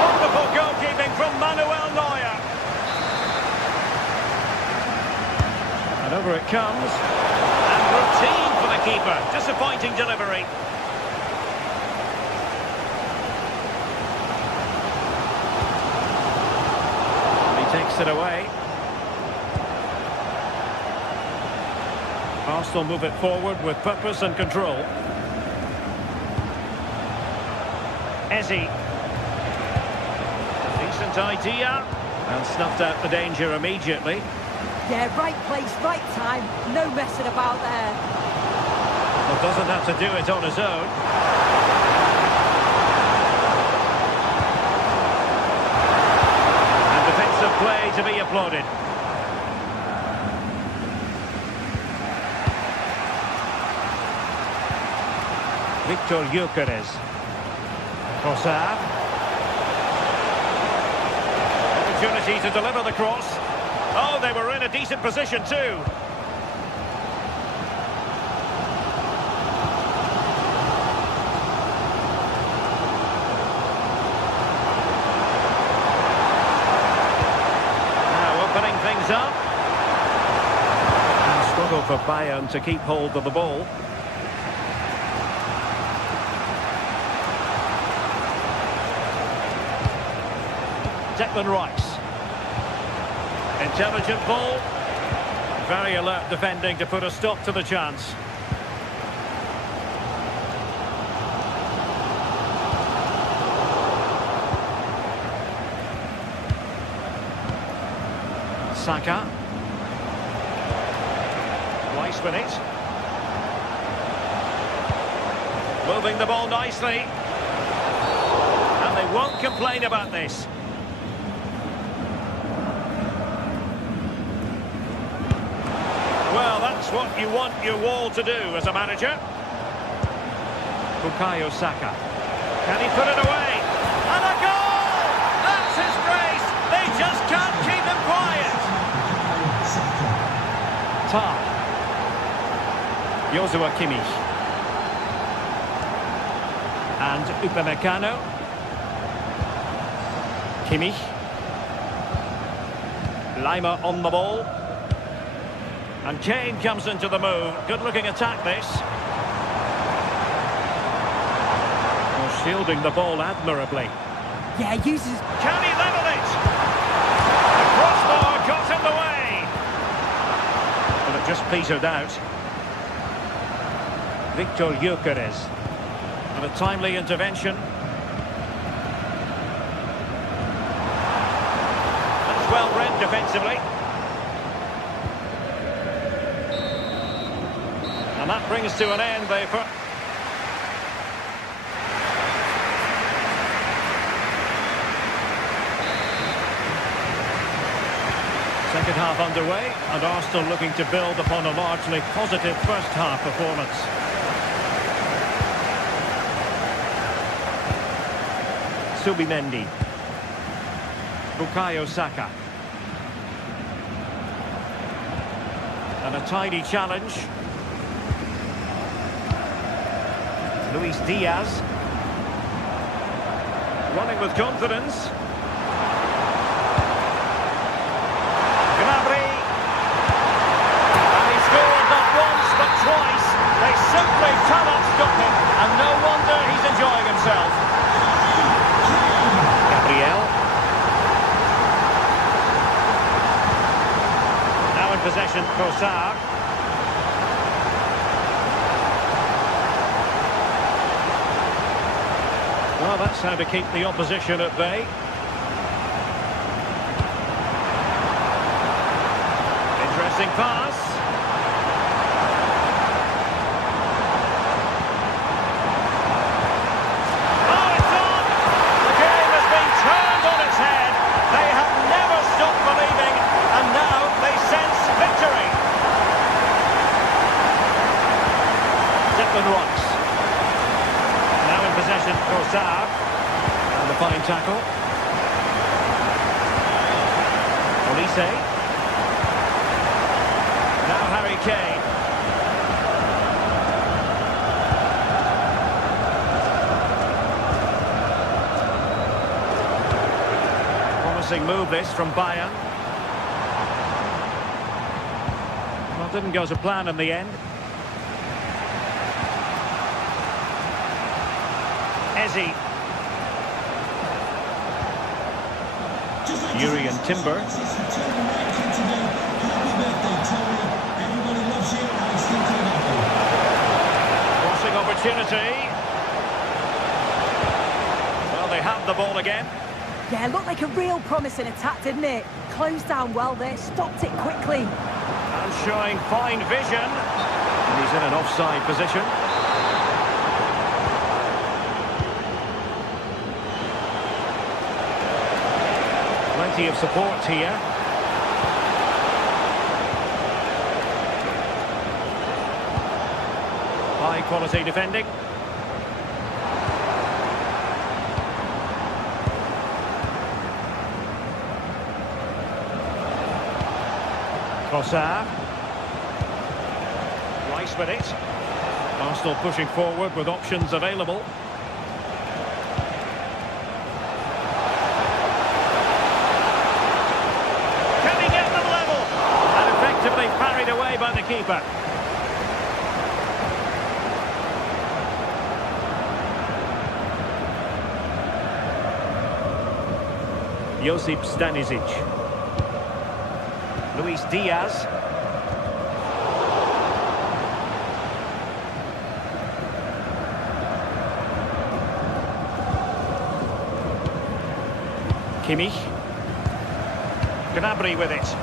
Wonderful goalkeeping from Manuel Neuer. And over it comes. And routine for the keeper. Disappointing delivery. He takes it away. Arsenal move it forward with purpose and control. Ezi. Decent idea. And snuffed out the danger immediately. Yeah, right place, right time. No messing about there. Well, doesn't have to do it on his own. And defensive play to be applauded. Victor Gyökeres. Trossard. Opportunity to deliver the cross. Oh, they were in a decent position too. Now opening things up. And struggle for Bayern to keep hold of the ball. Declan Rice. Intelligent ball. Very alert defending to put a stop to the chance. Saka. Rice with it. Moving the ball nicely. And they won't complain about this. Well, that's what you want your wall to do as a manager. Bukayo Saka. Can he put it away? And a goal! That's his grace! They just can't keep him quiet! Tar. Joshua Kimmich. And Upamecano. Kimmich. Lima on the ball. And Kane comes into the move. Good-looking attack, this. Well, shielding the ball admirably. Yeah, uses... Can he level it? The crossbar got in the way. But it just petered out. Victor Gyökeres. And a timely intervention. That's well read defensively. And that brings to an end the first. Second half underway, and Arsenal looking to build upon a largely positive first half performance. Subimendi. Bukayo Saka. And a tidy challenge. Luis Diaz. Running with confidence. Twice, they simply cannot stop him, and no wonder he's enjoying himself. Gabriel. Now in possession, Trossard. Well, that's how to keep the opposition at bay. Interesting pass. Rocks. Now in possession, Trossard. And the fine tackle. Olise. Now Harry Kane. Promising move this from Bayern. Well, didn't go to plan in the end. Eze. Yuri and Timber. Crossing opportunity. Well, they have the ball again. Yeah, looked like a real promising attack, didn't it? Closed down well there, stopped it quickly. And showing fine vision. And he's in an offside position. Plenty of support here. High quality defending. Trossard. Rice with it. Arsenal pushing forward with options available. Parried away by the keeper. Josip Stanisic. Luis Diaz. Kimmich. Gnabry with it.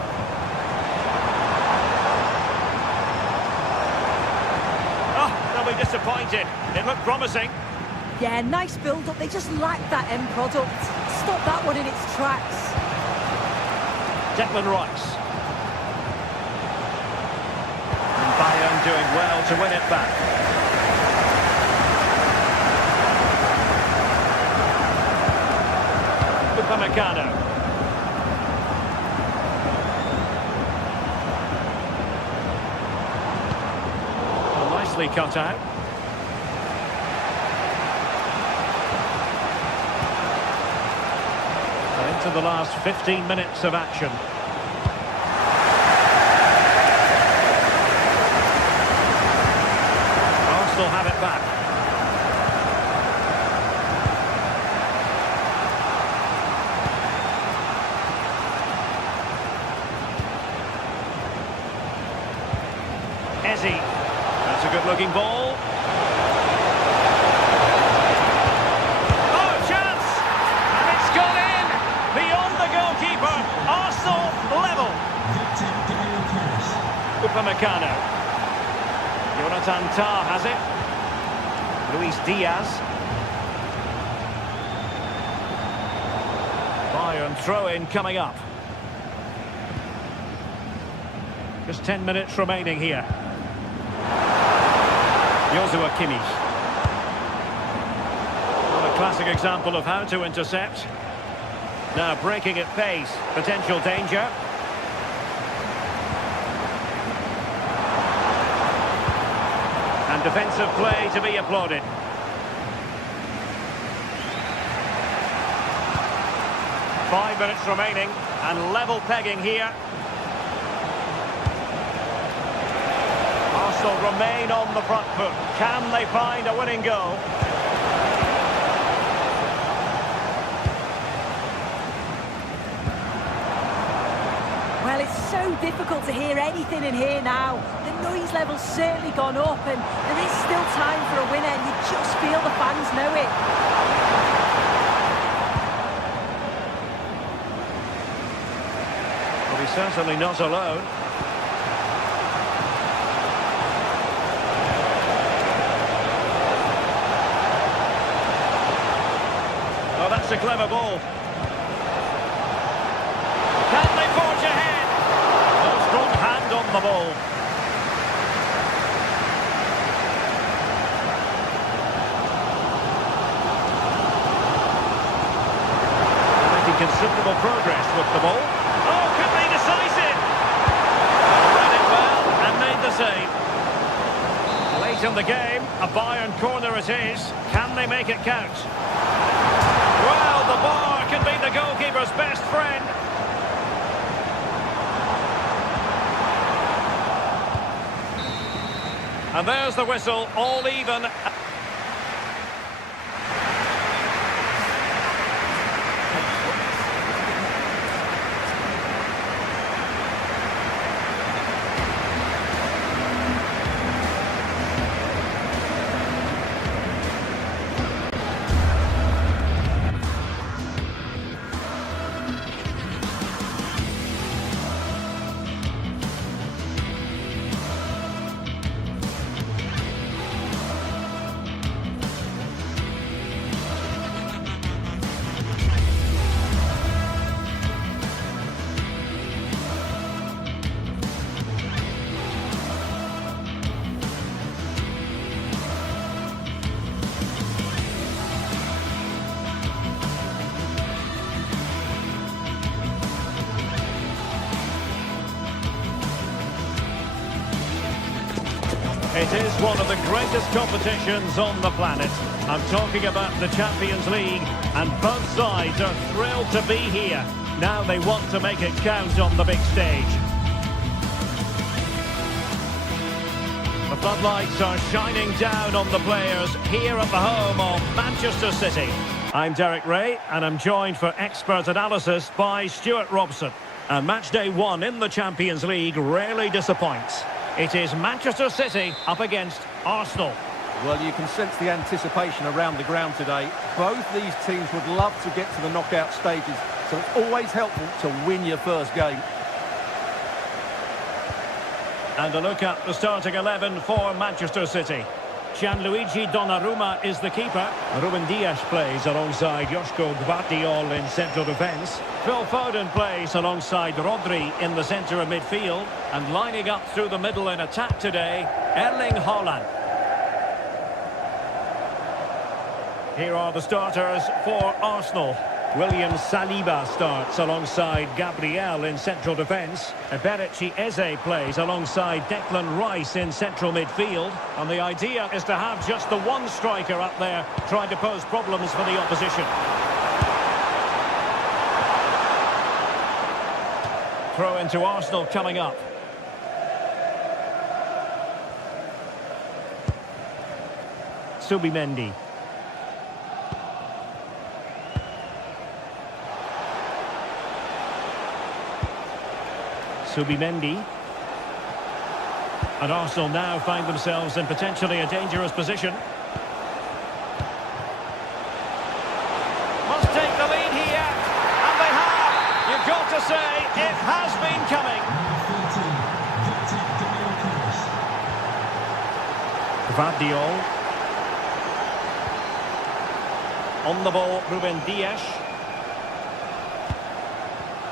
Disappointed. It looked promising. Yeah, nice build-up. They just lacked that end product. Stop that one in its tracks. Declan Rice. And Bayern doing well to win it back. Upamecano. Nicely cut out. Into the last 15 minutes of action. Arsenal have it back. Eze. That's a good-looking ball. Oh, chance! And it's gone in! Beyond the goalkeeper. Arsenal level. Upamecano. Jonathan Tah has it. Luis Diaz. Bayern throw-in coming up. Just 10 minutes remaining here. Joshua Kimmich. Well, a classic example of how to intercept. Now breaking at pace. Potential danger. And defensive play to be applauded. Five minutes remaining and level pegging here. Arsenal remain on the front foot. Can they find a winning goal? Well, it's so difficult to hear anything in here now. The noise level's certainly gone up and there is still time for a winner. You just feel the fans know it. Well, he's certainly not alone. Oh, that's a clever ball. Can they forge ahead? No strong hand on the ball. Making considerable progress with the ball. Oh, could be decisive. Read it well and made the save. Late in the game, a Bayern corner it is. Can they make it count? Well, the bar can be the goalkeeper's best friend. And there's the whistle, all even. It is one of the greatest competitions on the planet. I'm talking about the Champions League, and both sides are thrilled to be here. Now they want to make it count on the big stage. The floodlights are shining down on the players here at the home of Manchester City. I'm Derek Ray, and I'm joined for expert analysis by Stuart Robson. And match day one in the Champions League rarely disappoints. It is Manchester City up against Arsenal. Well, you can sense the anticipation around the ground today. Both these teams would love to get to the knockout stages, so it's always helpful to win your first game. And a look at the starting 11 for Manchester City. Gianluigi Donnarumma is the keeper. Ruben Dias plays alongside Joško Gvardiol in central defence. Phil Foden plays alongside Rodri in the centre of midfield. And lining up through the middle in attack today, Erling Haaland. Here are the starters for Arsenal. William Saliba starts alongside Gabriel in central defence. Eberechi Eze plays alongside Declan Rice in central midfield. And the idea is to have just the one striker up there trying to pose problems for the opposition. Throw into Arsenal coming up. Subimendi. Subimendi. And Arsenal now find themselves in potentially a dangerous position. Must take the lead here. And they have. You've got to say, it has been coming. Vardiol. On the ball, Ruben Dias.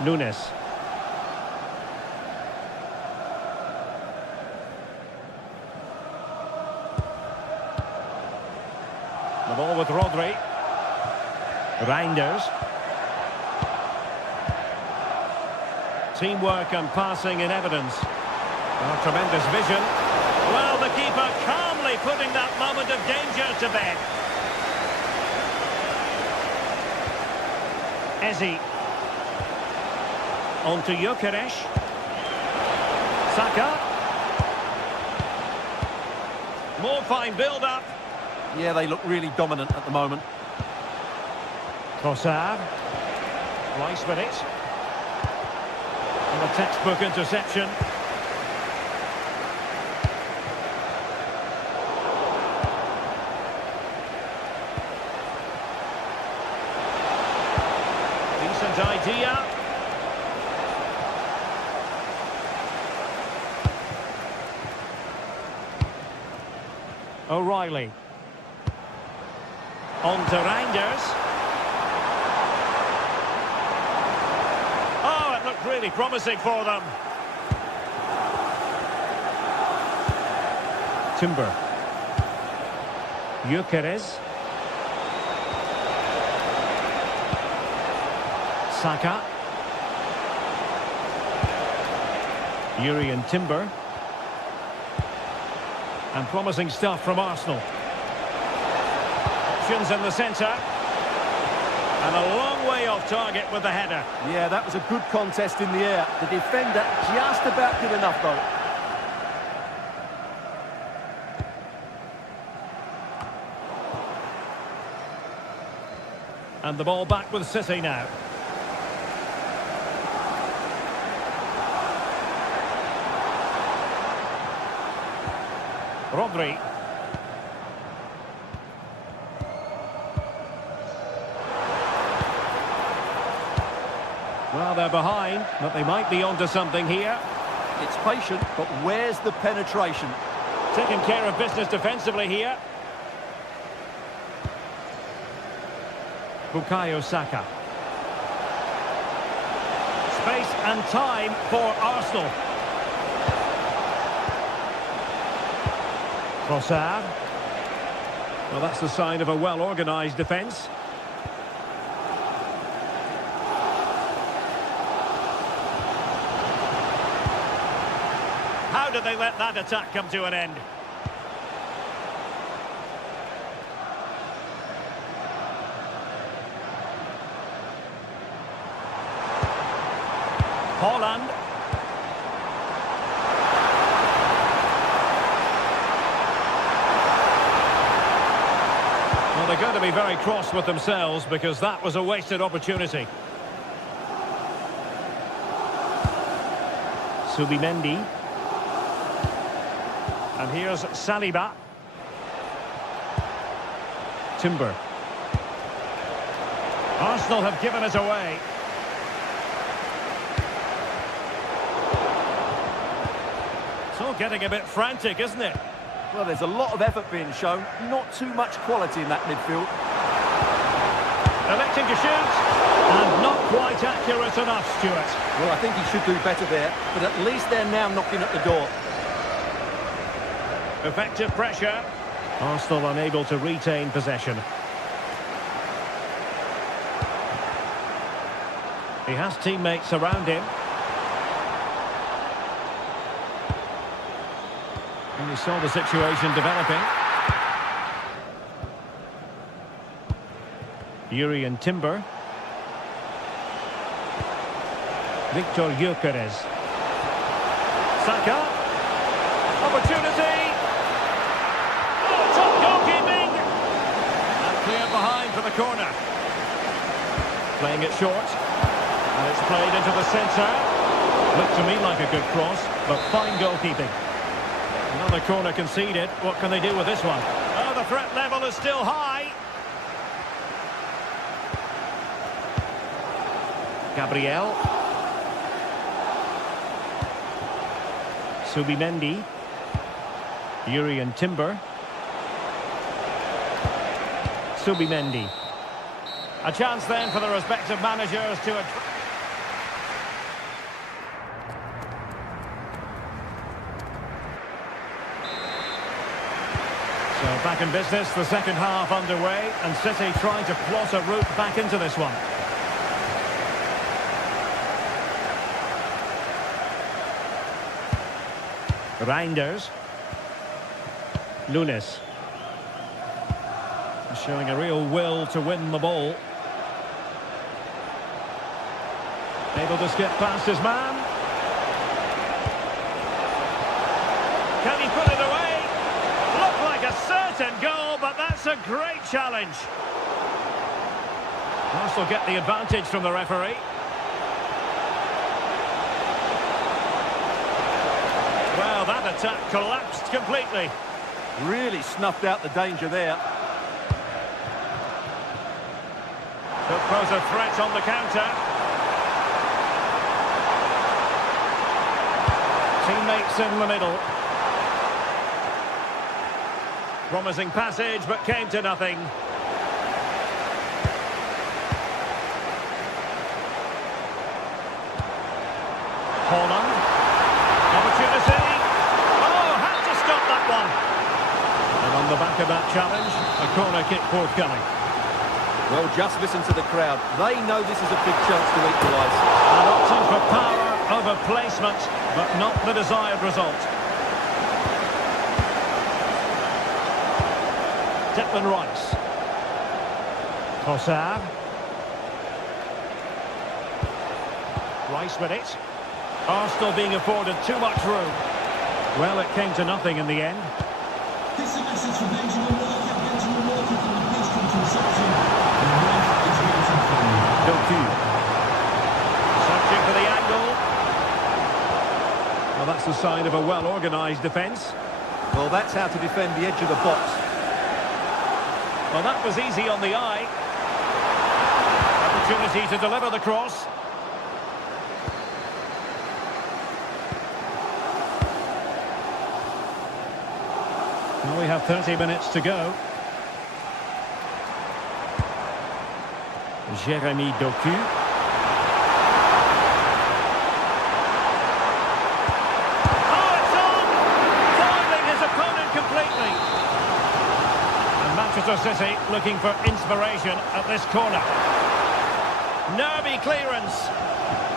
Nunes. The ball with Rodri. Reinders. Teamwork and passing in evidence. Oh, tremendous vision. Well, the keeper calmly putting that moment of danger to bed. Ezi. On to Gyökeres. Saka. More fine build-up. Yeah, they look really dominant at the moment. Trossard. Rice with it. And a textbook interception. Decent idea. O'Reilly. On to Reinders. Oh, it looked really promising for them. Timber. Gyökeres. Saka. Yuri and Timber. And promising stuff from Arsenal. Options in the centre. And a long way off target with the header. Yeah, that was a good contest in the air. The defender just about good enough, though. And the ball back with City now. Rodri. Well, they're behind, but they might be onto something here. It's patient, but where's the penetration? Taking care of business defensively here. Bukayo Saka. Space and time for Arsenal. Trossard. Well, that's the sign of a well-organised defence. How did they let that attack come to an end? Holland. Well, they're going to be very cross with themselves because that was a wasted opportunity. Subimendi. And here's Saliba. Timber. Arsenal have given it away. It's all getting a bit frantic, isn't it? Well, there's a lot of effort being shown, not too much quality in that midfield. Electing to shoot, and not quite accurate enough, Stuart. Well, I think he should do better there, but at least they're now knocking at the door. Effective pressure. Arsenal unable to retain possession. He has teammates around him. And we saw the situation developing. Yuri and Timber. Victor Gyökeres. Saka. Opportunity. Oh, top goalkeeping. And clear behind for the corner. Playing it short. And it's played into the centre. Looked to me like a good cross, but fine goalkeeping. Another corner conceded. What can they do with this one? Oh, the threat level is still high. Gabriel. Subimendi. Yuri and Timber. Subimendi. A chance then for the respective managers to... So back in business, the second half underway, and City trying to plot a route back into this one. Reinders. Nunes. Showing a real will to win the ball. Able to skip past his man. Can he put it away? Looked like a certain goal, but that's a great challenge. Arsenal get the advantage from the referee. Well, that attack collapsed completely. Really snuffed out the danger there. Could pose a threat on the counter. Teammates in the middle. Promising passage, but came to nothing. Holland. Opportunity. Oh, had to stop that one. And on the back of that challenge, a corner kick forthcoming. Well, just listen to the crowd. They know this is a big chance to equalise. And opting for power over placement, but not the desired result. Declan Rice. Trossard. Rice with it. Arsenal being afforded too much room. Well, it came to nothing in the end. This is a message for Benjamin Walker. Benjamin Walker from the pitch control section. The ref is waiting for you. Doku. Searching for the angle. Well, that's the sign of a well-organised defence. Well, that's how to defend the edge of the box. Well, that was easy on the eye. Opportunity to deliver the cross. Well, we have 30 minutes to go. Jeremy Doku. Oh, it's on! Foiling his opponent completely. And Manchester City looking for inspiration at this corner. Nervy clearance.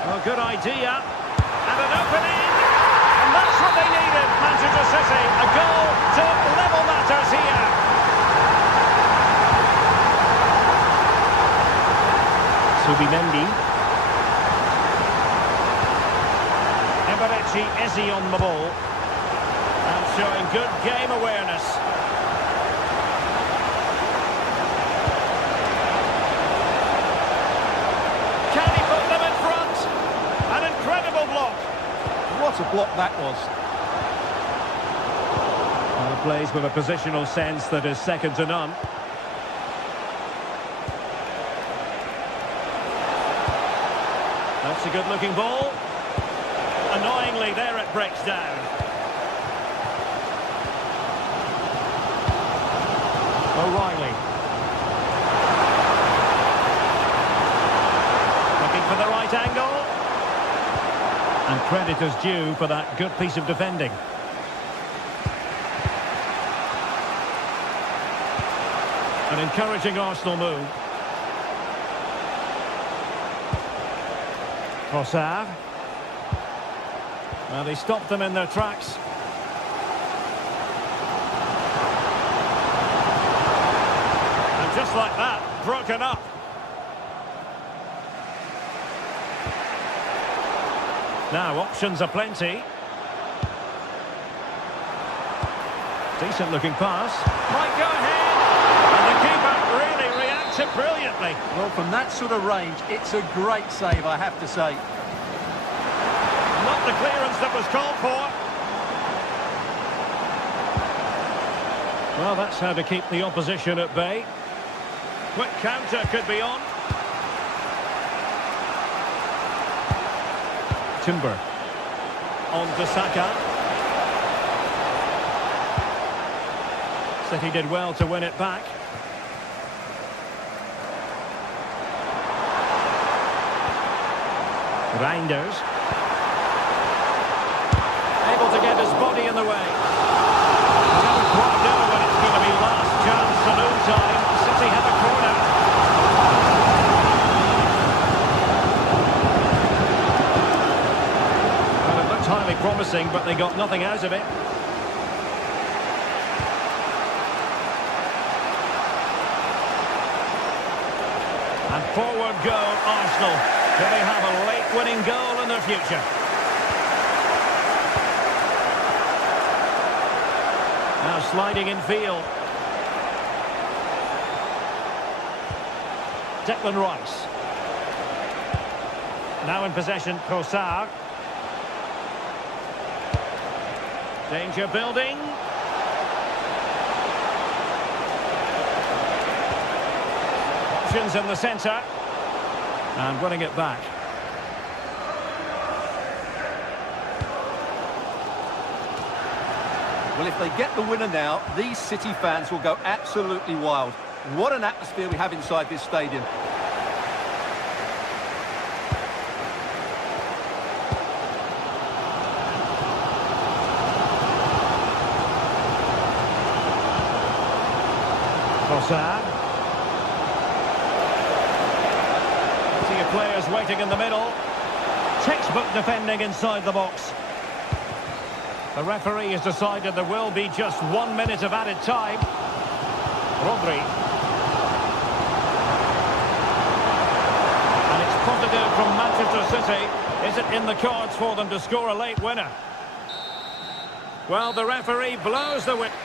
Well, good idea. And an opening. And that's what they needed, Manchester City. A goal to level matters here. Subimendi. Eberechi Eze on the ball. And showing good game awareness. Can he put them in front? An incredible block. What a block that was. Well, plays with a positional sense that is second to none. That's a good-looking ball. Annoyingly, there it breaks down. O'Reilly. Looking for the right angle. And credit is due for that good piece of defending. An encouraging Arsenal move. Trossard. Well, they stopped them in their tracks. And just like that, broken up. Now, options are plenty. Decent looking pass. Might go ahead. And the keeper really reacted brilliantly. Well, from that sort of range, it's a great save, I have to say. Not the clearance that was called for. Well, that's how to keep the opposition at bay. Quick counter could be on. Timber. On to Saka. City did well to win it back. Reinders. Able to get his body in the way. Don't quite know when it's going to be last chance saloon time. City have a corner. Well, it looked highly promising, but they got nothing out of it. And forward go Arsenal. Do they have a late winning goal in their future? Now sliding in field. Declan Rice. Now in possession, Trossard. Danger building. Options in the centre. And winning it back. Well, if they get the winner now, these City fans will go absolutely wild. What an atmosphere we have inside this stadium. Trossard. Plenty of players waiting in the middle. Textbook defending inside the box. The referee has decided there will be just 1 minute of added time. Rodri. And it's positive from Manchester City. Is it in the cards for them to score a late winner? Well, the referee blows the whistle.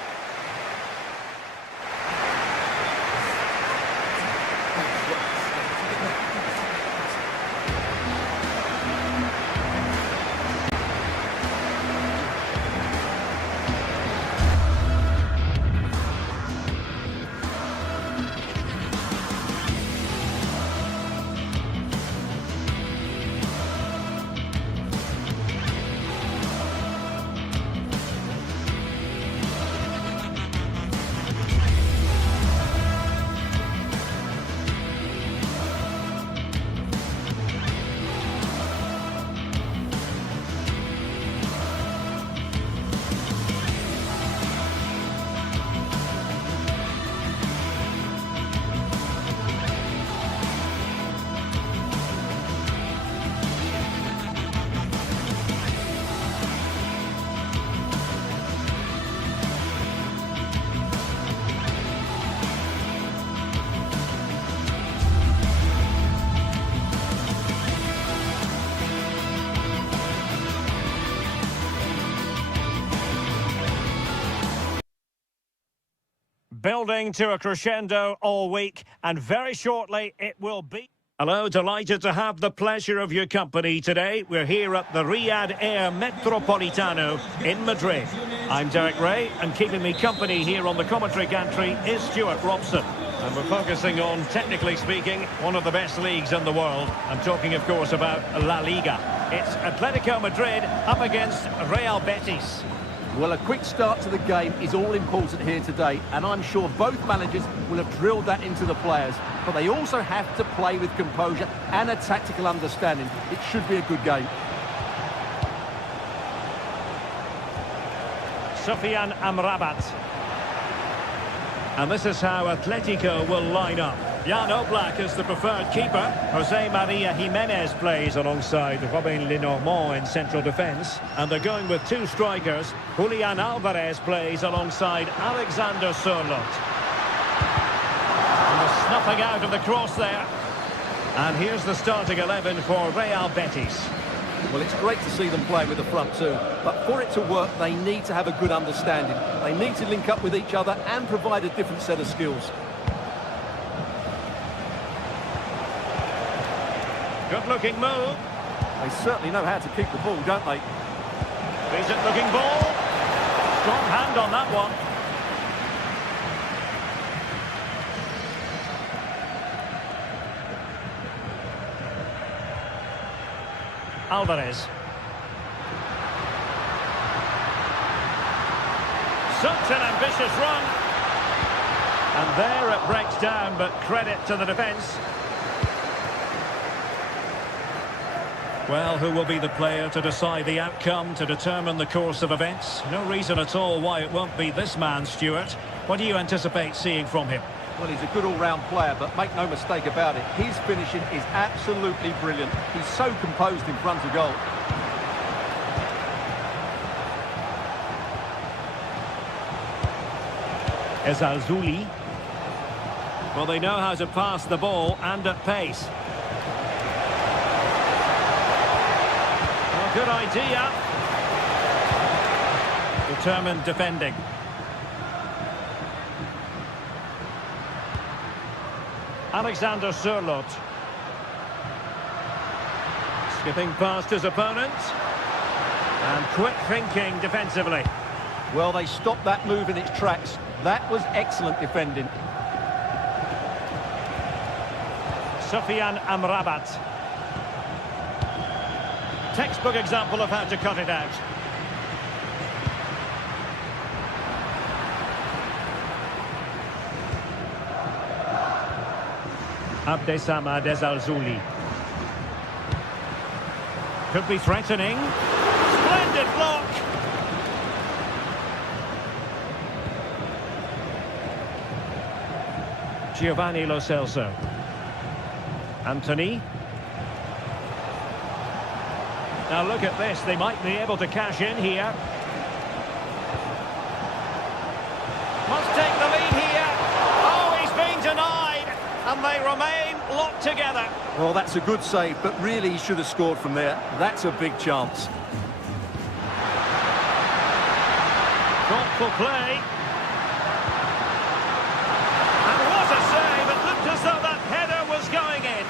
Building to a crescendo all week, and very shortly it will be. Hello, delighted to have the pleasure of your company today. We're here at the Riyadh Air Metropolitano in Madrid. I'm Derek Ray, and keeping me company here on the commentary gantry is Stuart Robson. And we're focusing on, technically speaking, one of the best leagues in the world. I'm talking, of course, about La Liga. It's Atletico Madrid up against Real Betis. Well, a quick start to the game is all important here today, and I'm sure both managers will have drilled that into the players. But they also have to play with composure and a tactical understanding. It should be a good game. Sofian Amrabat. And this is how Atletico will line up. Jan Oblak is the preferred keeper. Jose Maria Jimenez plays alongside Robin Lenormand in central defence. And they're going with two strikers. Julian Alvarez plays alongside Alexander Sørloth. And the snuffing out of the cross there. And here's the starting 11 for Real Betis. Well, it's great to see them play with the front two, but for it to work, they need to have a good understanding. They need to link up with each other and provide a different set of skills. Good-looking move. They certainly know how to keep the ball, don't they? Decent-looking ball. Strong hand on that one. Alvarez. Such an ambitious run. And there it breaks down, but credit to the defence. Well, who will be the player to decide the outcome, to determine the course of events? No reason at all why it won't be this man, Stuart. What do you anticipate seeing from him? Well, he's a good all-round player, but make no mistake about it, his finishing is absolutely brilliant. He's so composed in front of goal. Ezalzouli. Well, they know how to pass the ball and at pace. Well, good idea. Determined defending. Alexander Sørloth. Skipping past his opponent. And quick thinking defensively. Well, they stopped that move in its tracks. That was excellent defending. Sofyan Amrabat. Textbook example of how to cut it out. Abdesamad Ezalzouli. Could be threatening. Splendid block. Giovanni Lo Celso. Anthony. Now look at this, they might be able to cash in here. Must take the lead here. Oh, he's been denied. And they remain locked together. Well, that's a good save, but really he should have scored from there. That's a big chance. Thoughtful play. And what a save. It looked as though that header was going in.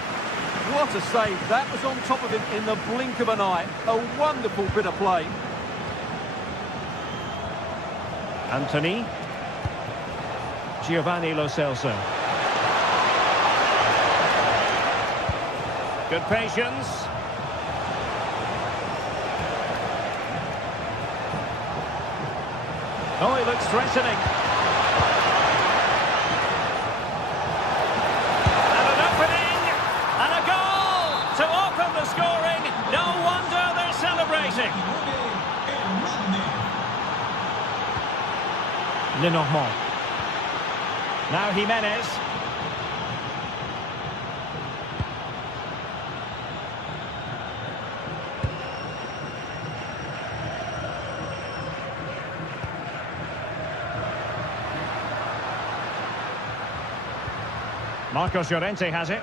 What a save. That was on top of him in the blink of an eye. A wonderful bit of play. Anthony. Giovanni Lo Celso. Good patience. Oh, he looks threatening. And an opening. And a goal to open the scoring. No wonder they're celebrating. Lenormand. Now Jimenez. Marcos Llorente has it.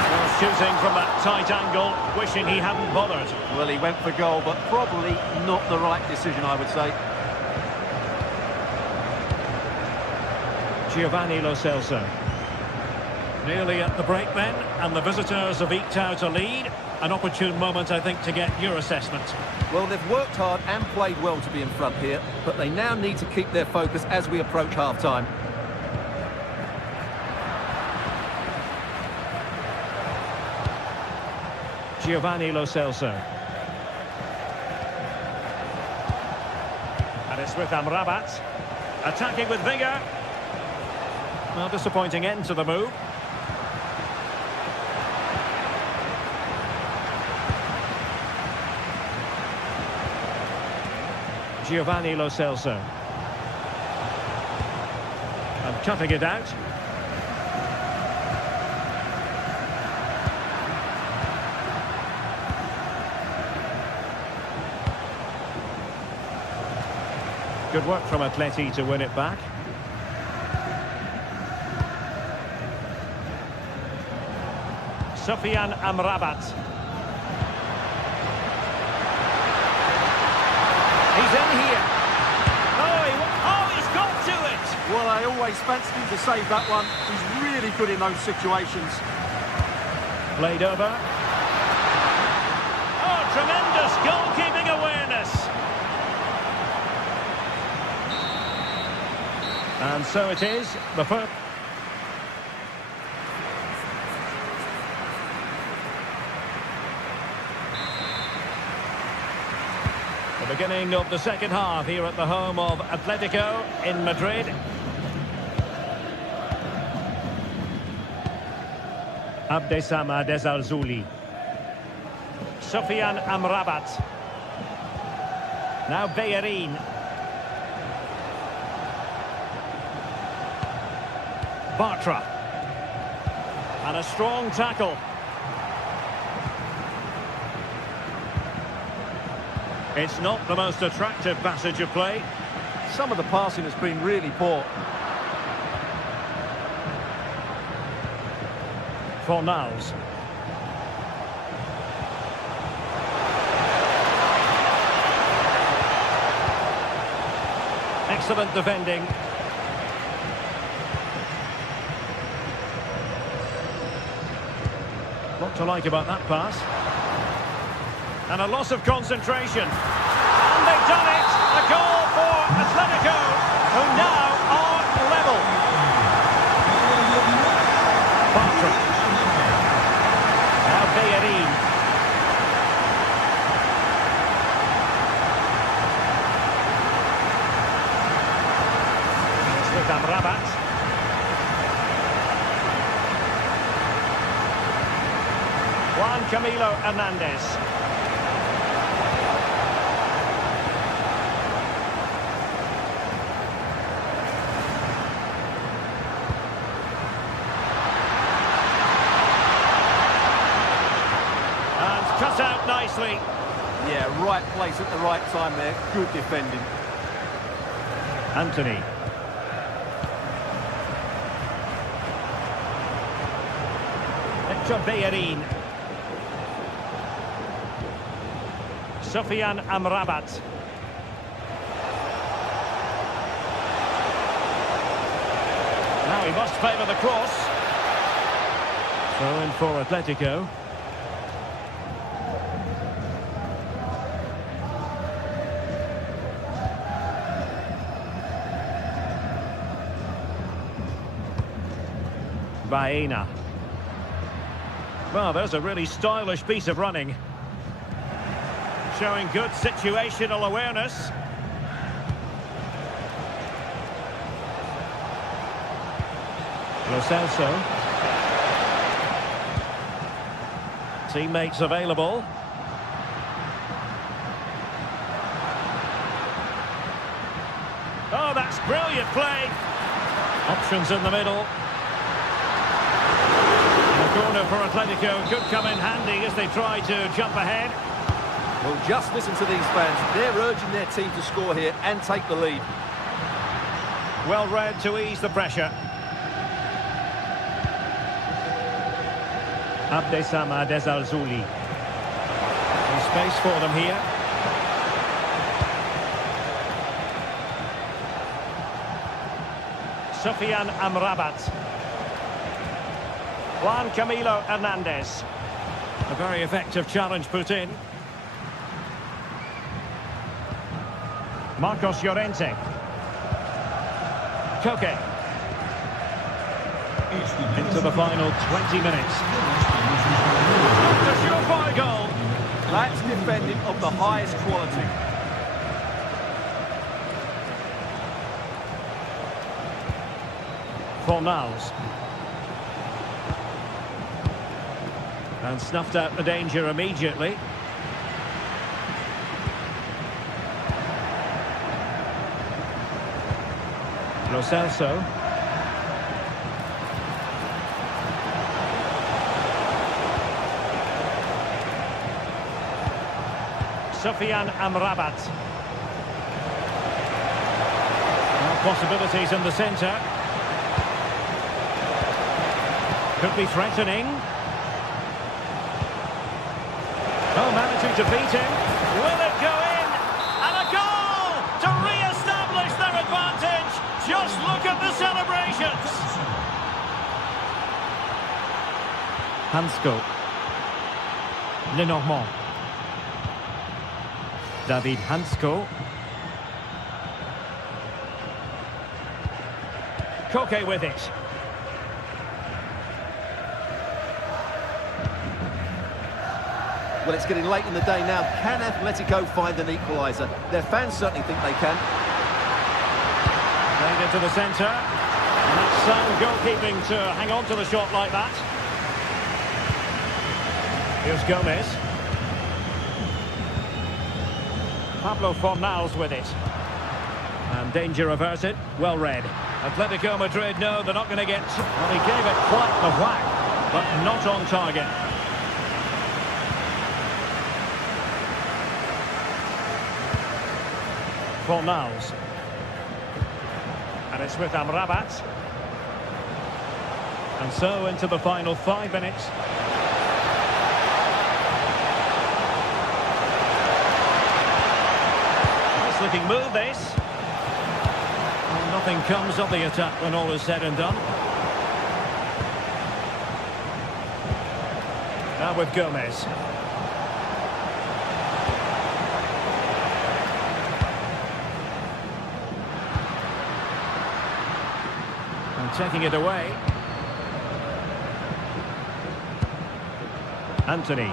Well, shooting from that tight angle, wishing he hadn't bothered. Well, he went for goal, but probably not the right decision, I would say. Giovanni Lo Celso. Nearly at the break then, and the visitors have eked out a lead. An opportune moment, I think, to get your assessment. Well, they've worked hard and played well to be in front here, but they now need to keep their focus as we approach half-time. Giovanni Lo Celso. And it's with Amrabat. Attacking with vigour. Well, disappointing end to the move. Giovanni Lo Celso. And cutting it out. Good work from Atleti to win it back. Sofyan Amrabat. He's in here. Oh, he's got to it. Well, I always fancied him to save that one. He's really good in those situations. Played over. Oh, tremendous goalkeeping awareness. And so it is, the first. The beginning of the second half here at the home of Atletico in Madrid. Abdesam Adezalzouli. Sofian Amrabat. Now Bayern. Bartra. And a strong tackle. It's not the most attractive passage of play. Some of the passing has been really poor. Fornals. Excellent defending. What to like about that pass. And a loss of concentration. And they've done it! A goal for Atletico, who now are level. Bartra. Now Bayern. It's with Amrabat. Juan Camilo Hernandez. Cut out nicely. Yeah, right place at the right time there. Good defending. Anthony. Hector Bellerin. Sofian Amrabat. Now he must favour the cross. Throw in for Atletico. Baena. Well, there's a really stylish piece of running. Showing good situational awareness. Lo Celso. Teammates available. Oh, that's brilliant play. Options in the middle. Corner for Atletico could come in handy as they try to jump ahead. Well, just listen to these fans. They're urging their team to score here and take the lead. Well read to ease the pressure. Abdesam Adezalzouli. There's space for them here. Sofian Amrabat. Juan Camilo Hernandez. A very effective challenge put in. Marcos Llorente. Koke. Into the final 20 minutes. A surefire goal. That's defending of the highest quality. Fornals. And snuffed out the danger immediately. Lo Celso. Sofian Amrabat. Now possibilities in the centre. Could be threatening. Oh, managing to beat him. Will it go in? And a goal to re-establish their advantage. Just look at the celebrations. Hansko. Lenormand. David Hansko. Koke with it. Well, it's getting late in the day now. Can Atletico find an equaliser? Their fans certainly think they can. Played into the centre. And that's sound goalkeeping to hang on to the shot like that. Here's Gomez. Pablo Fornals with it. And danger averted. Well read. Atletico Madrid know they're not going to get... Well, he gave it quite the whack, but not on target. Fornals. And it's with Amrabat. And so into the final 5 minutes. Nice looking move, this. Well, nothing comes of the attack when all is said and done. Now with Gomez. And taking it away. Anthony.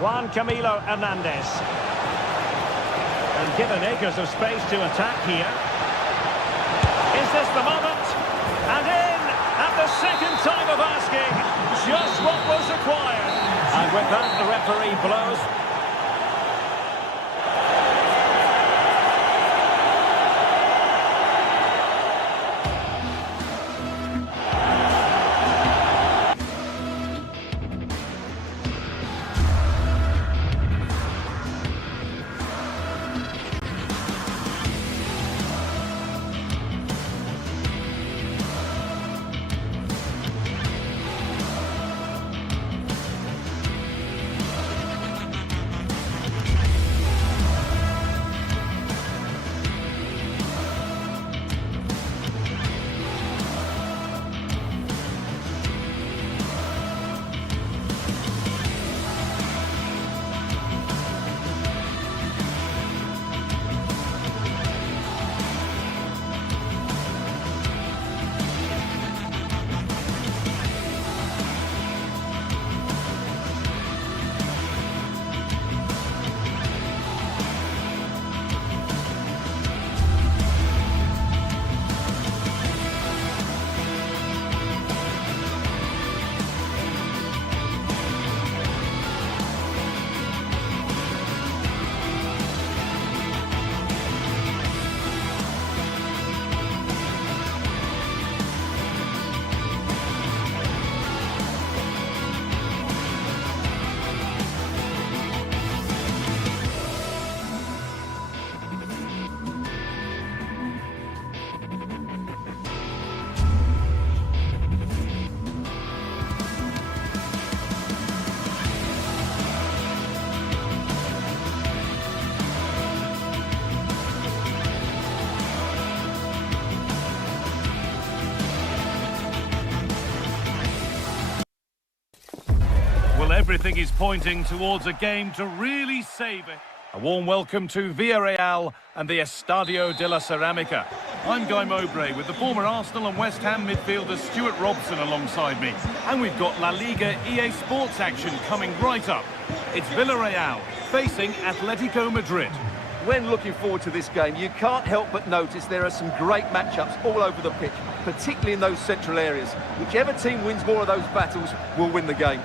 Juan Camilo Hernandez. And given acres of space to attack here. Is this the moment? And in at the second time of asking. Just what was required. And with that, the referee blows. Everything is pointing towards a game to really save it. A warm welcome to Villarreal and the Estadio de la Ceramica. I'm Guy Mowbray with the former Arsenal and West Ham midfielder Stuart Robson alongside me. And we've got La Liga EA Sports action coming right up. It's Villarreal facing Atletico Madrid. When looking forward to this game, you can't help but notice there are some great matchups all over the pitch, particularly in those central areas. Whichever team wins more of those battles will win the game.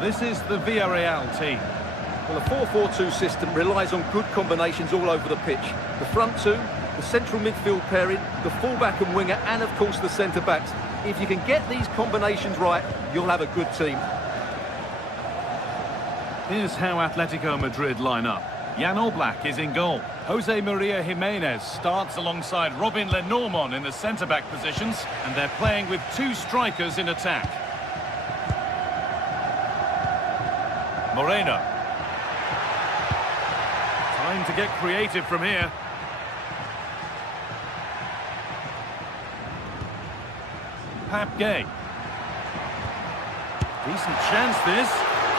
This is the Villarreal team. Well, the 4-4-2 system relies on good combinations all over the pitch. The front two, the central midfield pairing, the fullback and winger, and of course the centre-backs. If you can get these combinations right, you'll have a good team. Here's how Atletico Madrid line up. Jan Oblak is in goal. Jose Maria Jimenez starts alongside Robin Lenormand in the centre-back positions, and they're playing with two strikers in attack. Moreno. Time to get creative from here. Pap Gay. Decent chance this.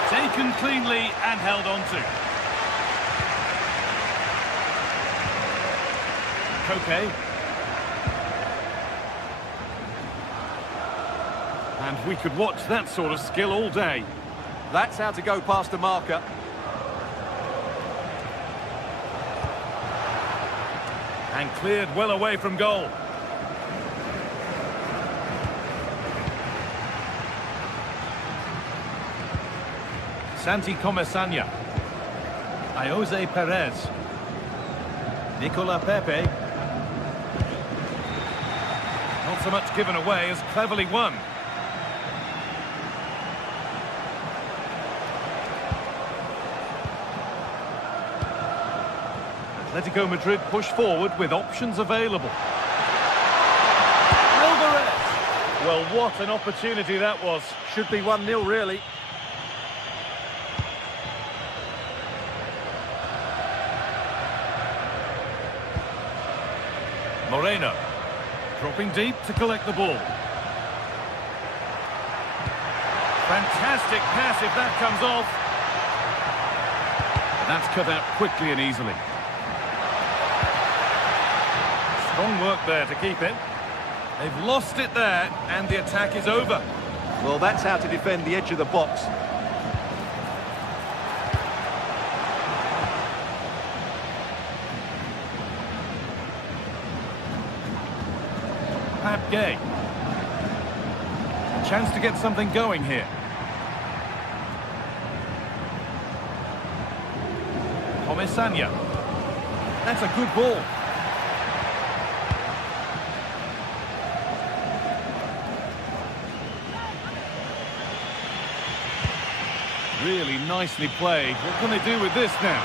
Taken cleanly and held on to. Koke. And we could watch that sort of skill all day. That's how to go past the marker. And cleared well away from goal. Santi Comesaña. Jose Perez. Nicola Pepe. Not so much given away as cleverly won. Atletico Madrid push forward with options available. Alvarez! Well, what an opportunity that was. Should be 1-0, really. Moreno. Dropping deep to collect the ball. Fantastic pass if that comes off. That's cut out quickly and easily. Strong work there to keep it. They've lost it there, and the attack is over. Well, that's how to defend the edge of the box. Pap Gay. A chance to get something going here. Comesaña. That's a good ball. Really nicely played. What can they do with this now?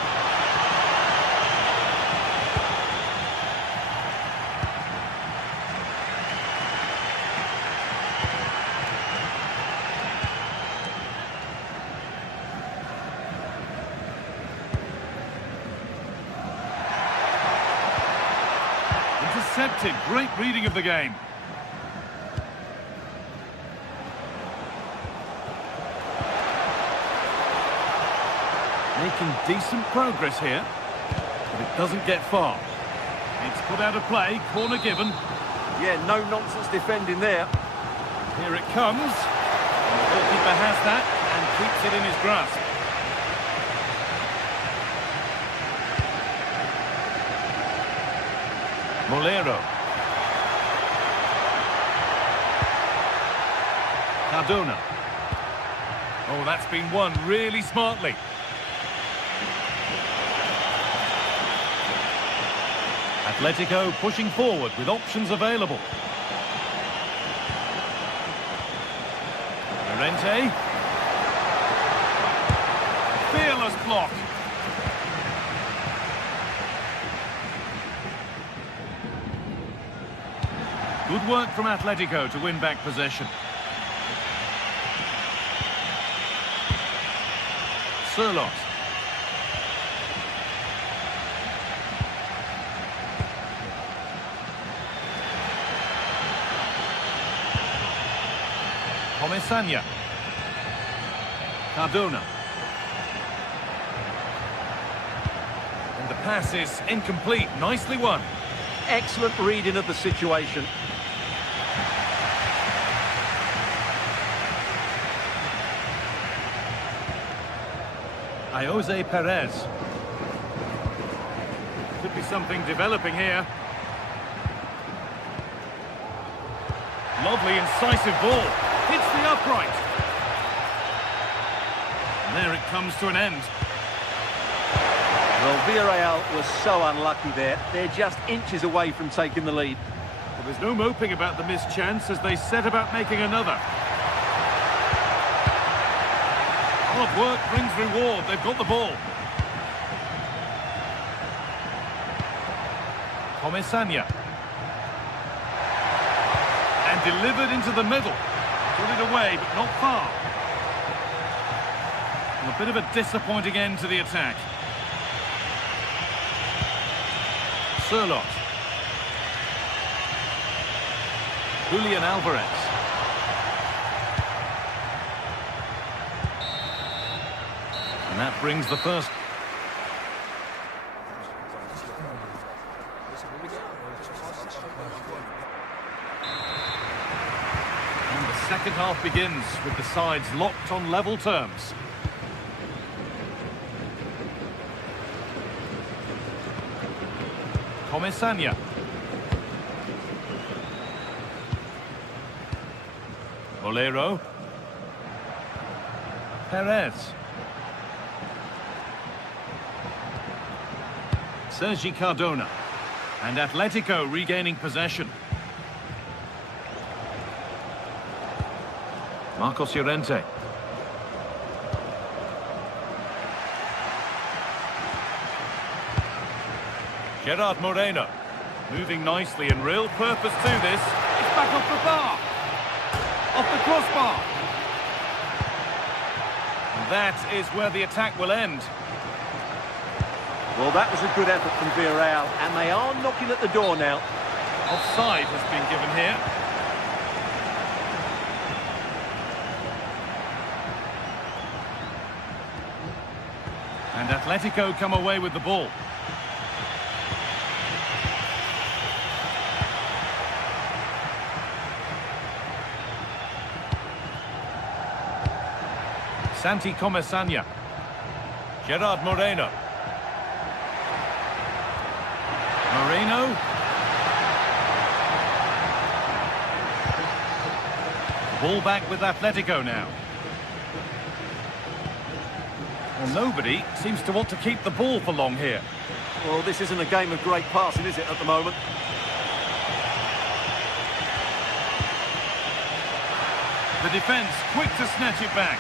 Intercepted. Great reading of the game. Making decent progress here, but it doesn't get far. It's put out of play, corner given. Yeah, no nonsense defending there. Here it comes. And the goalkeeper has that and keeps it in his grasp. Molero. Cardona. Oh, that's been won really smartly. Atletico pushing forward with options available. Llorente. Fearless block. Good work from Atletico to win back possession. Sirlos. Comesaña. Cardona. And the pass is incomplete. Nicely won. Excellent reading of the situation. Jose Perez. Could be something developing here. Lovely incisive ball. Hits the upright. And there it comes to an end. Well, Villarreal was so unlucky there. They're just inches away from taking the lead. Well, there's no moping about the missed chance as they set about making another. Hard work brings reward. They've got the ball. Comesaña. And delivered into the middle. Put it away, but not far. And a bit of a disappointing end to the attack. Sirlos. Julian Alvarez. And that brings the first. And the second half begins with the sides locked on level terms. Comesaña. Molero. Perez. Sergi Cardona. And Atletico regaining possession. Marcos Llorente. Gerard Moreno. Moving nicely and real purpose to this. It's back off the bar. Off the crossbar. And that is where the attack will end. Well, that was a good effort from Villarreal, and they are knocking at the door now. Offside has been given here. And Atletico come away with the ball. Santi Comesaña. Gerard Moreno. Moreno. Ball back with Atletico now. Well, nobody seems to want to keep the ball for long here. Well, this isn't a game of great passing, is it, at the moment? The defence quick to snatch it back.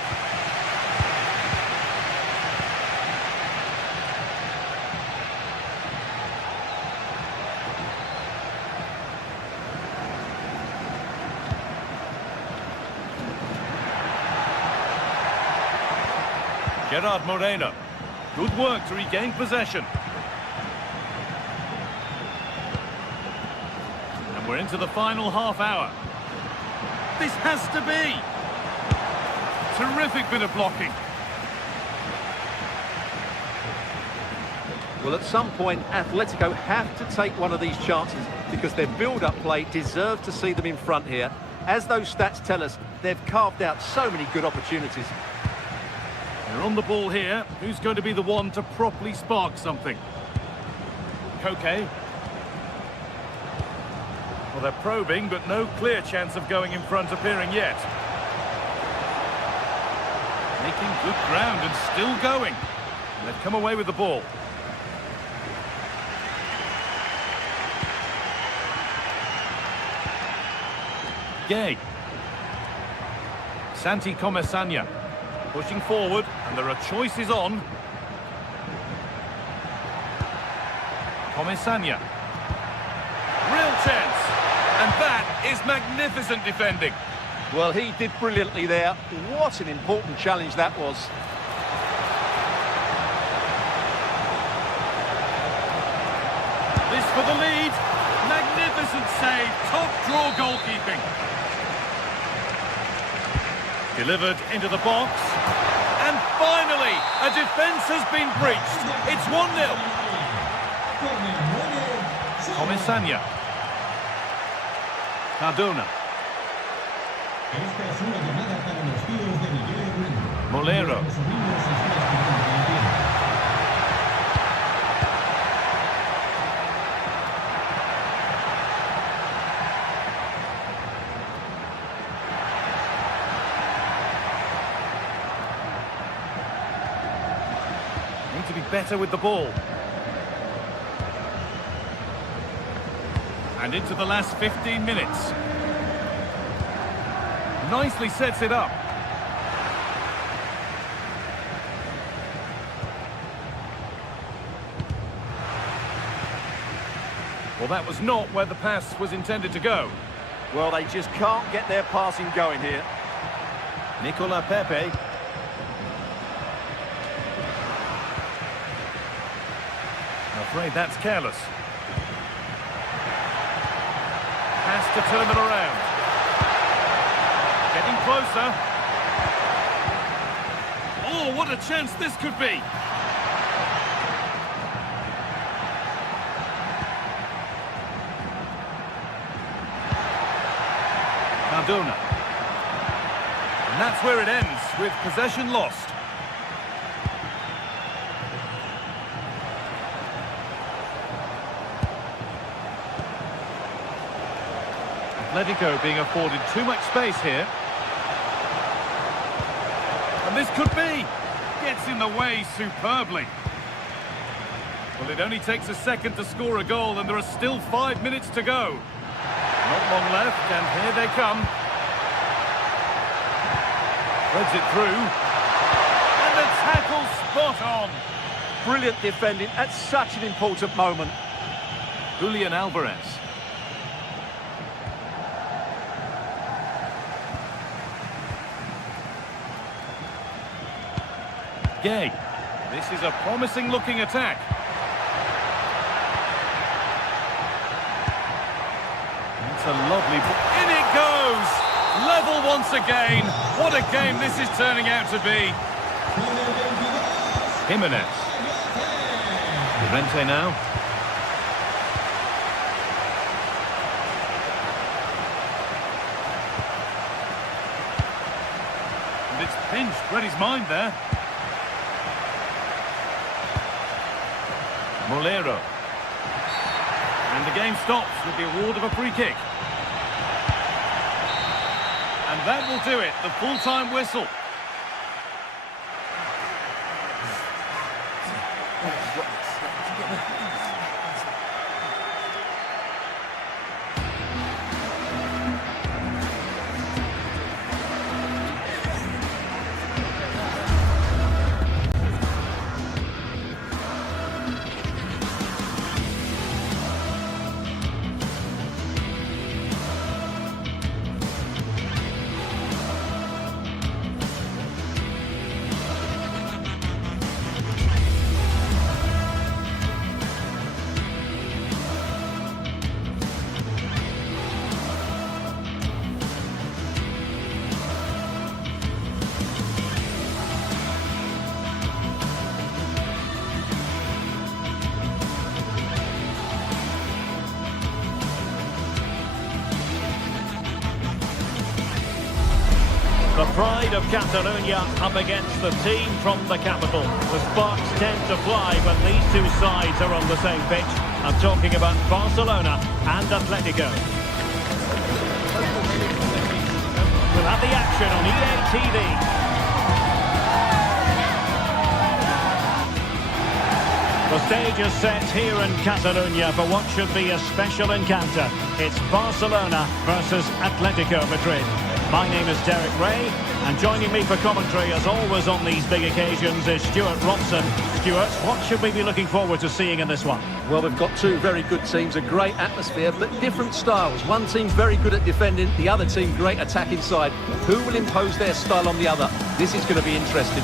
Gerard Moreno. Good work to regain possession. And we're into the final half hour. This has to be. Terrific bit of blocking. Well, at some point, Atletico have to take one of these chances because their build-up play deserves to see them in front here. As those stats tell us, they've carved out so many good opportunities. They're on the ball here. Who's going to be the one to properly spark something? Koke. Well, they're probing, but no clear chance of going in front appearing yet. Making good ground and still going. And they've come away with the ball. Gay. Santi Comesaña. Pushing forward, and there are choices on. Comesaña. Real chance. And that is magnificent defending. Well, he did brilliantly there. What an important challenge that was. This for the lead. Magnificent save. Top draw goalkeeping. Delivered into the box. And finally, a defence has been breached. It's 1-0. Comesaña. Cardona. Molero. Need to be better with the ball. And into the last 15 minutes. Nicely sets it up. Well, that was not where the pass was intended to go. Well, they just can't get their passing going here. Nicola Pepe. I'm afraid that's careless. Has to turn them around. Getting closer. Oh, what a chance this could be. Cardona. And that's where it ends, with possession lost. Atletico being afforded too much space here. And this could be. Gets in the way superbly. Well, it only takes a second to score a goal, and there are still 5 minutes to go. Not long left, and here they come. Threads it through. And the tackle spot on. Brilliant defending at such an important moment. Julian Alvarez. Gay. This is a promising-looking attack. That's a lovely... In it goes! Level once again. What a game this is turning out to be. Jimenez. Llorente now. And it's pinched. Read his mind there. Molero. And the game stops with the award of a free kick. And that will do it, the full-time whistle. The pride of Catalonia up against the team from the capital. The sparks tend to fly when these two sides are on the same pitch. I'm talking about Barcelona and Atletico. We'll have the action on EA TV. The stage is set here in Catalonia for what should be a special encounter. It's Barcelona versus Atletico Madrid. My name is Derek Ray, and joining me for commentary, as always on these big occasions, is Stuart Robson. Stuart, what should we be looking forward to seeing in this one? Well, we've got two very good teams, a great atmosphere, but different styles. One team very good at defending, the other team great attack inside. Who will impose their style on the other? This is going to be interesting.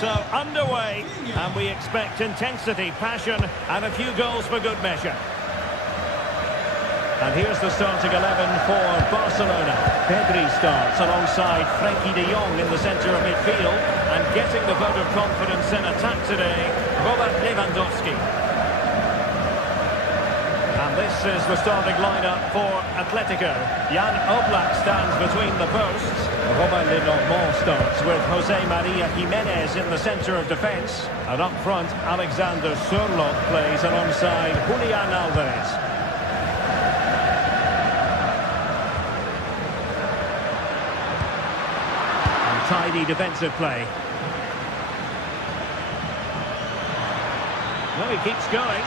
So underway, and we expect intensity, passion, and a few goals for good measure. And here's the starting 11 for Barcelona. Pedri starts alongside Frenkie de Jong in the centre of midfield, and getting the vote of confidence in attack today, Robert Lewandowski. And this is the starting lineup for Atletico. Jan Oblak stands between the posts. Robert Lenormand starts with Jose Maria Jimenez in the centre of defence. And up front, Alexander Sørloth plays alongside Julian Alvarez. And tidy defensive play. No, he keeps going.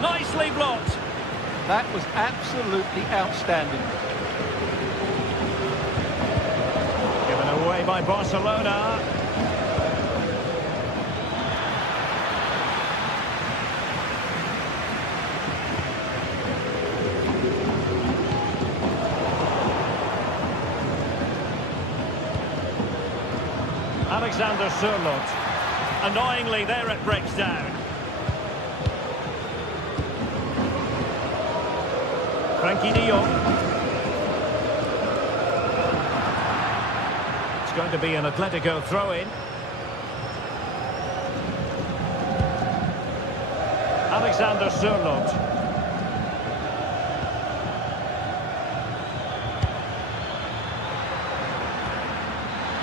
Nicely blocked. That was absolutely outstanding. Given away by Barcelona. Alexander Sørloth. Annoyingly, there it breaks down. Frenkie de Jong. It's going to be an Atletico throw-in. Alexander Sørloth.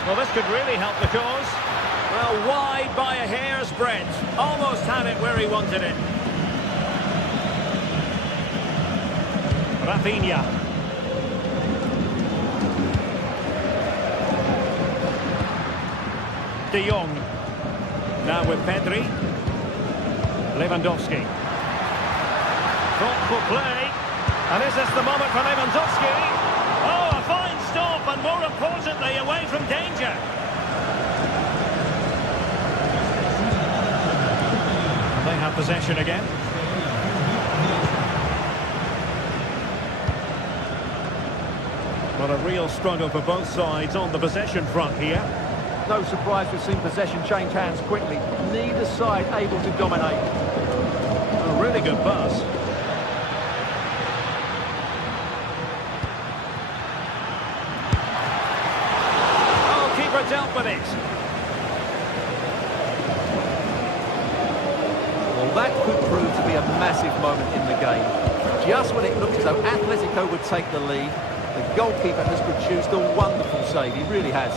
Well, this could really help the cause. Well, wide by a hair's breadth. Almost had it where he wanted it. Rafinha. De Jong. Now with Pedri. Lewandowski. Thoughtful play. And is this the moment for Lewandowski? Oh, a fine stop, and more importantly, away from danger. They have possession again. Well, a real struggle for both sides on the possession front here. No surprise we've seen possession change hands quickly. Neither side able to dominate. A really good pass. Oh, keeper dealt with it. Well, that could prove to be a massive moment in the game. Just when it looked as though Atletico would take the lead, the goalkeeper has produced a wonderful save. He really has.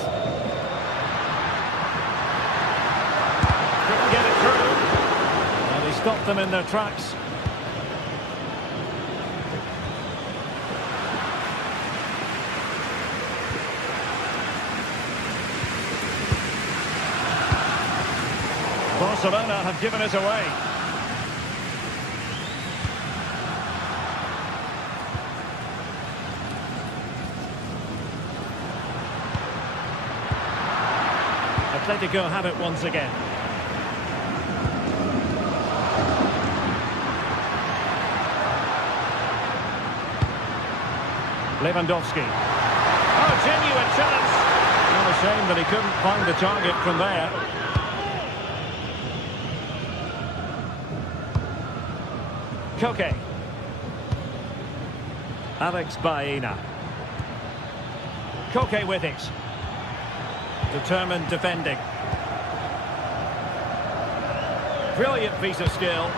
Couldn't get it through. And he stopped them in their tracks. Barcelona have given it away. Atletico have it once again. Lewandowski. Oh, genuine chance. Not a shame that he couldn't find the target from there. Koke. Alex Baena. Koke with it. Determined defending. Brilliant piece of skill.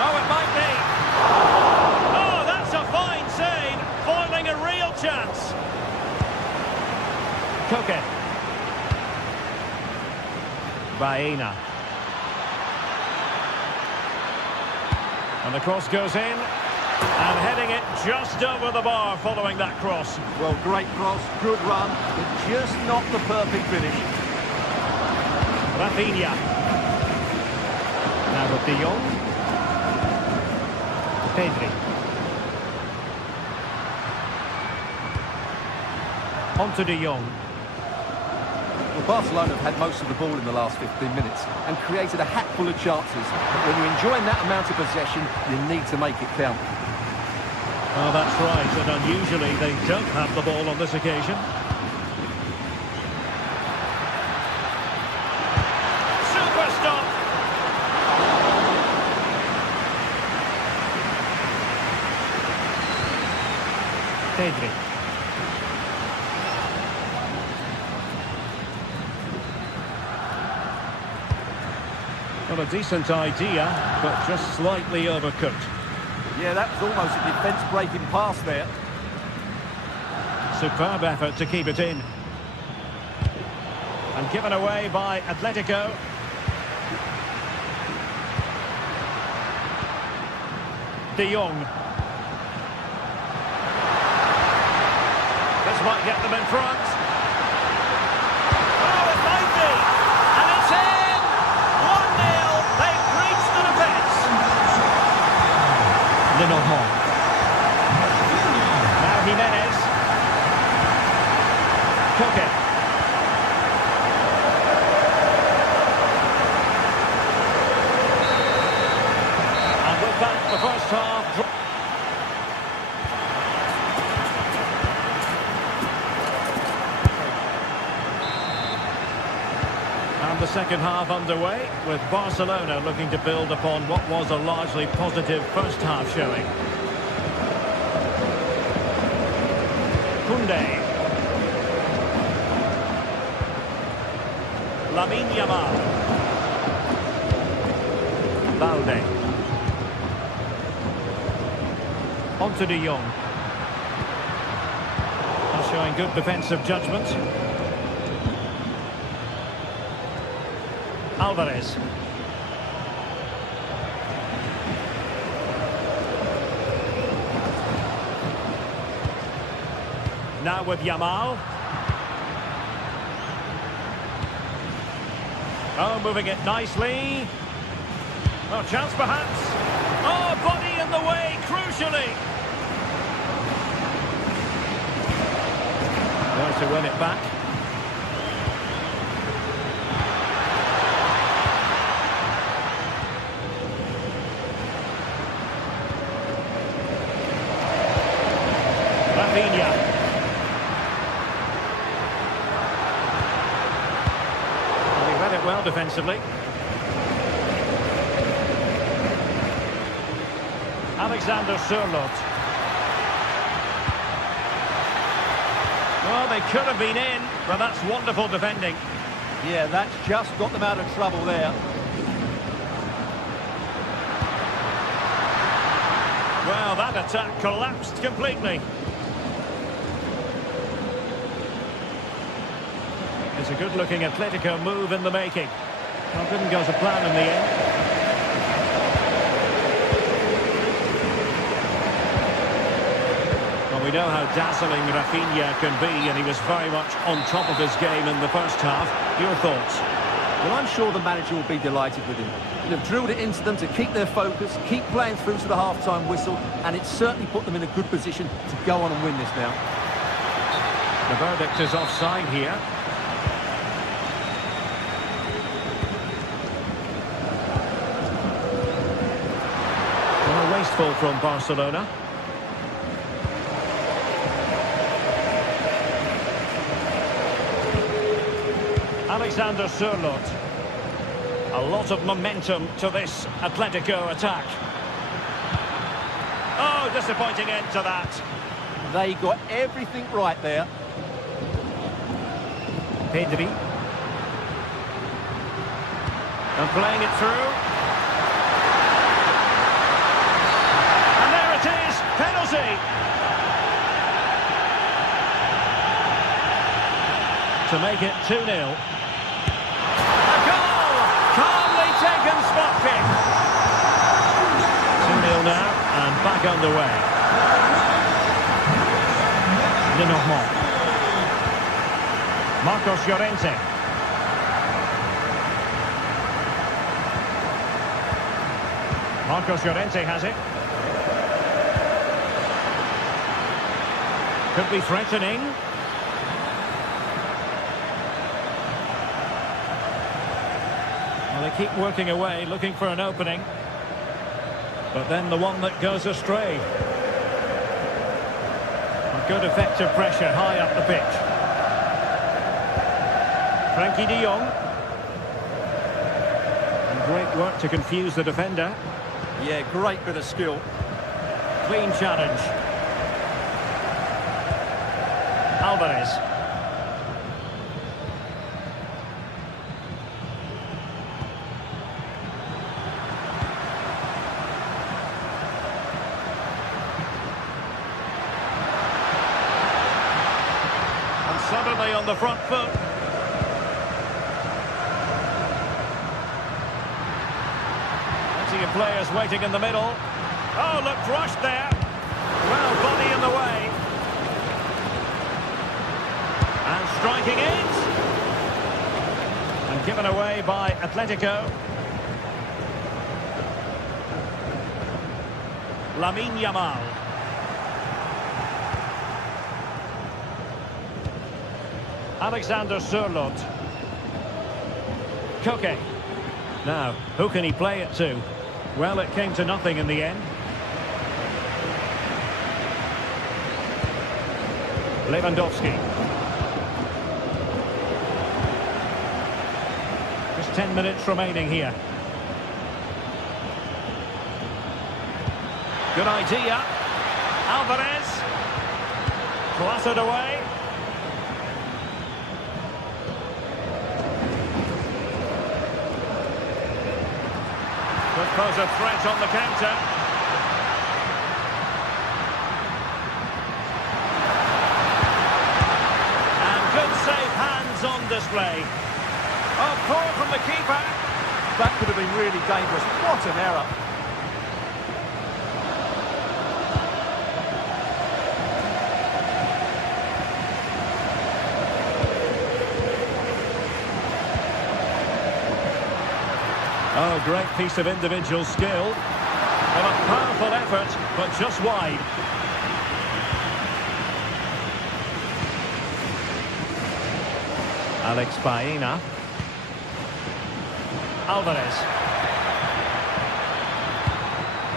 Oh, it might be. Oh, that's a fine save. Foiling a real chance. Koke. Baena. And the cross goes in. And heading it just over the bar following that cross. Well, great cross, good run, but just not the perfect finish. Rafinha. Now with De Jong. Pedri. On to De Jong. Well, Barcelona have had most of the ball in the last 15 minutes and created a hatful of chances. But when you're enjoying that amount of possession, you need to make it count. Oh, that's right, and unusually they don't have the ball on this occasion. Super stop! Pedri. Well, a decent idea, but just slightly overcooked. Yeah, that was almost a defence-breaking pass there. Superb effort to keep it in. And given away by Atletico. De Jong. This might get them in front. Oh, it might be! And it's in! 1-0. They've breached the defence. Linolhon. Now Jimenez. Koke. And with that, the first half. And the second half underway, with Barcelona looking to build upon what was a largely positive first half showing. Koundé. Lamine Yamal. Balde. On to De Jong. Showing good defensive judgment. Alvarez. Now with Yamal. Oh, moving it nicely. Oh, chance perhaps. Oh, body in the way, crucially. There to win it back. Rafinha. He read it well defensively. Alexander Sørloth. Well, they could have been in, but that's wonderful defending. Yeah, that's just got them out of trouble there. Well, that attack collapsed completely. It's a good-looking Atletico move in the making. Well, didn't go to plan in the end. We know how dazzling Rafinha can be, and he was very much on top of his game in the first half. Your thoughts? Well, I'm sure the manager will be delighted with him. They've drilled it into them to keep their focus, keep playing through to the half-time whistle, and it's certainly put them in a good position to go on and win this now. The verdict is offside here. Well, wasteful from Barcelona. Alexander Sørloth. A lot of momentum to this Atletico attack. Oh, disappointing end to that. They got everything right there. Pedri. And playing it through. And there it is, penalty. To make it 2-0. Calmly taken spot kick. 2-0 now and back underway. Lenormand. Marcos Llorente. Marcos Llorente has it. Could be threatening. Well, they keep working away, looking for an opening. But then the one that goes astray. A good effective pressure high up the pitch. Frankie de Jong. And great work to confuse the defender. Yeah, great bit of skill. Clean challenge. Alvarez. Suddenly on the front foot. Plenty of players waiting in the middle. Oh, looked rushed there. Well, body in the way. And striking it. And given away by Atletico. Lamine Yamal. Alexander Sørloth. Koke. Now, who can he play it to? Well, it came to nothing in the end. Lewandowski. Just 10 minutes remaining here. Good idea. Alvarez. Clattered away. Could pose a threat on the counter. display. Oh, poor from the keeper. That could have been really dangerous. What an error. Oh, great piece of individual skill. And a powerful effort, but just wide. Alex Baena. Alvarez.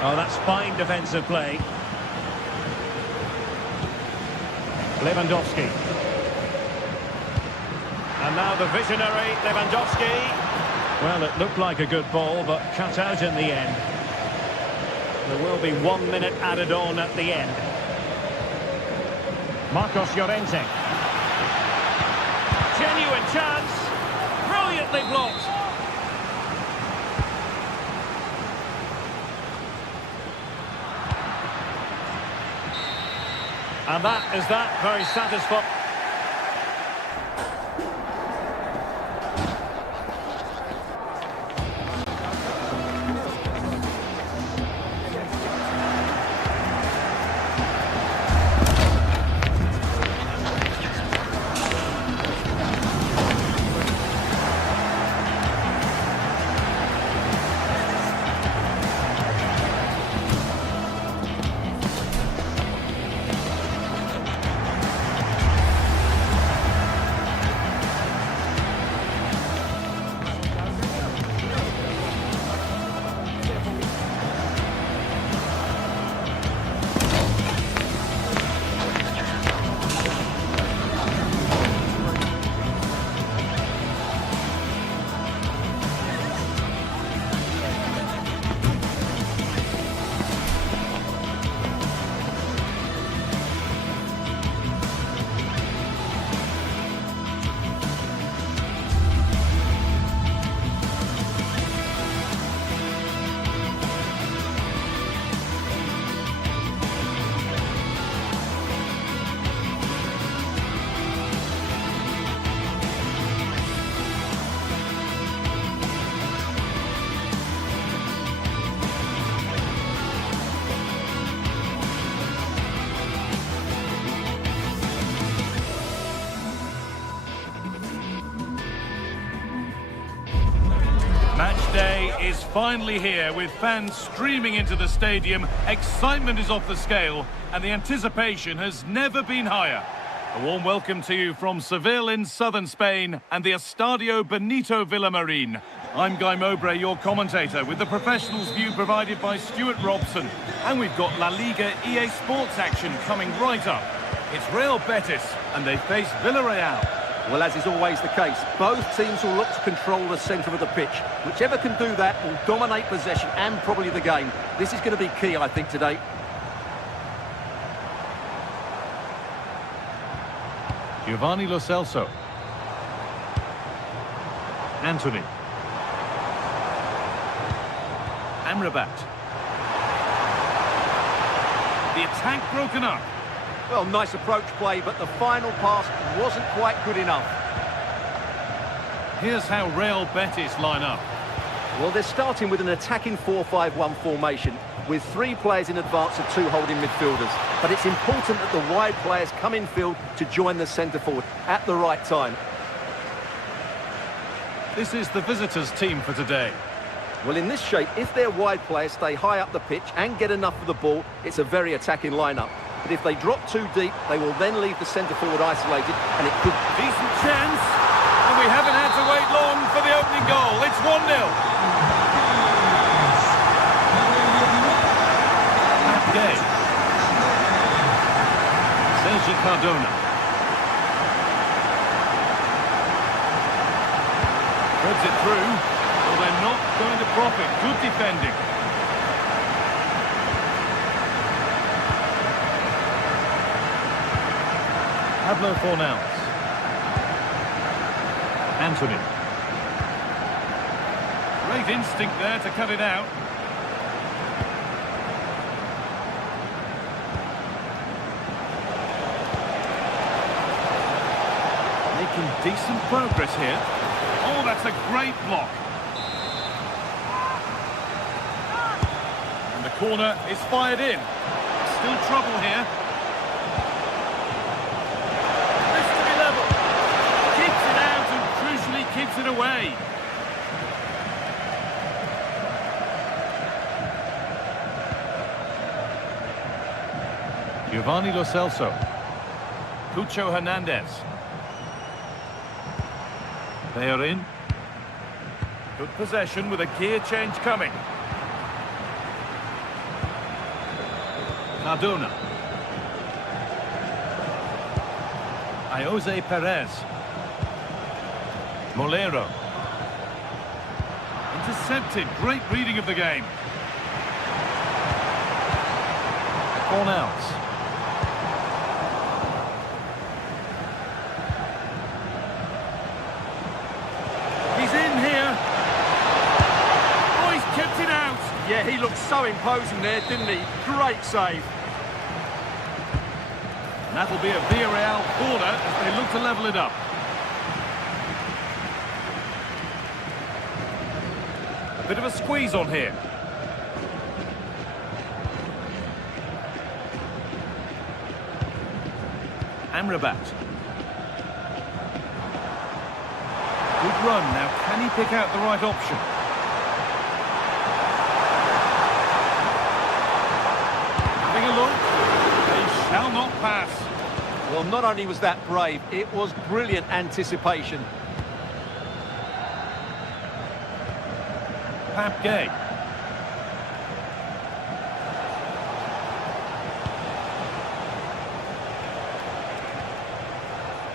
Oh, that's fine defensive play. Lewandowski. And now the visionary Lewandowski. Well, it looked like a good ball, but cut out in the end. There will be 1 minute added on at the end. Marcos Llorente. Genuine chance. Brilliantly blocked. And that is that. Very satisfying. Match day is finally here with fans streaming into the stadium. Excitement is off the scale and the anticipation has never been higher. A warm welcome to you from Seville in southern Spain and the Estadio Benito Villamarin. I'm Guy Mowbray, your commentator, with the professionals' view provided by Stuart Robson. And we've got La Liga EA Sports action coming right up. It's Real Betis and they face Villarreal. Well, as is always the case, both teams will look to control the centre of the pitch. Whichever can do that will dominate possession and probably the game. This is going to be key, I think, today. Giovanni Lo Celso. Anthony. Amrabat. The attack broken up. Well, nice approach play, but the final pass wasn't quite good enough. Here's how Real Betis line up. Well, they're starting with an attacking 4-5-1 formation with 3 players in advance of 2 holding midfielders. But it's important that the wide players come in field to join the centre forward at the right time. This is the visitors' team for today. Well, in this shape, if their wide players stay high up the pitch and get enough of the ball, it's a very attacking lineup. But if they drop too deep, they will then leave the centre forward isolated, and it could... Decent chance, and we haven't had to wait long for the opening goal. It's 1-0. Day. Sergi Cardona. Threads it through. Well, they're not going to profit. Good defending. Pablo Fornals. Anthony. Great instinct there to cut it out. Making decent decent progress here. Oh, that's a great block. And the corner is fired in. Still trouble here. This to be level. Keeps it out and crucially keeps it away. Giovanni Lo Celso. Cucho Hernandez. Bayern. Good possession with a gear change coming. Cardona. Jose Perez. Molero. Intercepted. Great reading of the game. Cornels. He's in here. Oh, he's kept it out. Yeah, he looked so imposing there, didn't he? Great save. And that'll be a Villarreal corner as they look to level it up. A bit of a squeeze on here. Amrabat. Good run. Now, can he pick out the right option? Having a look. They shall not pass. Well, not only was that brave, it was brilliant anticipation. Pap Gay.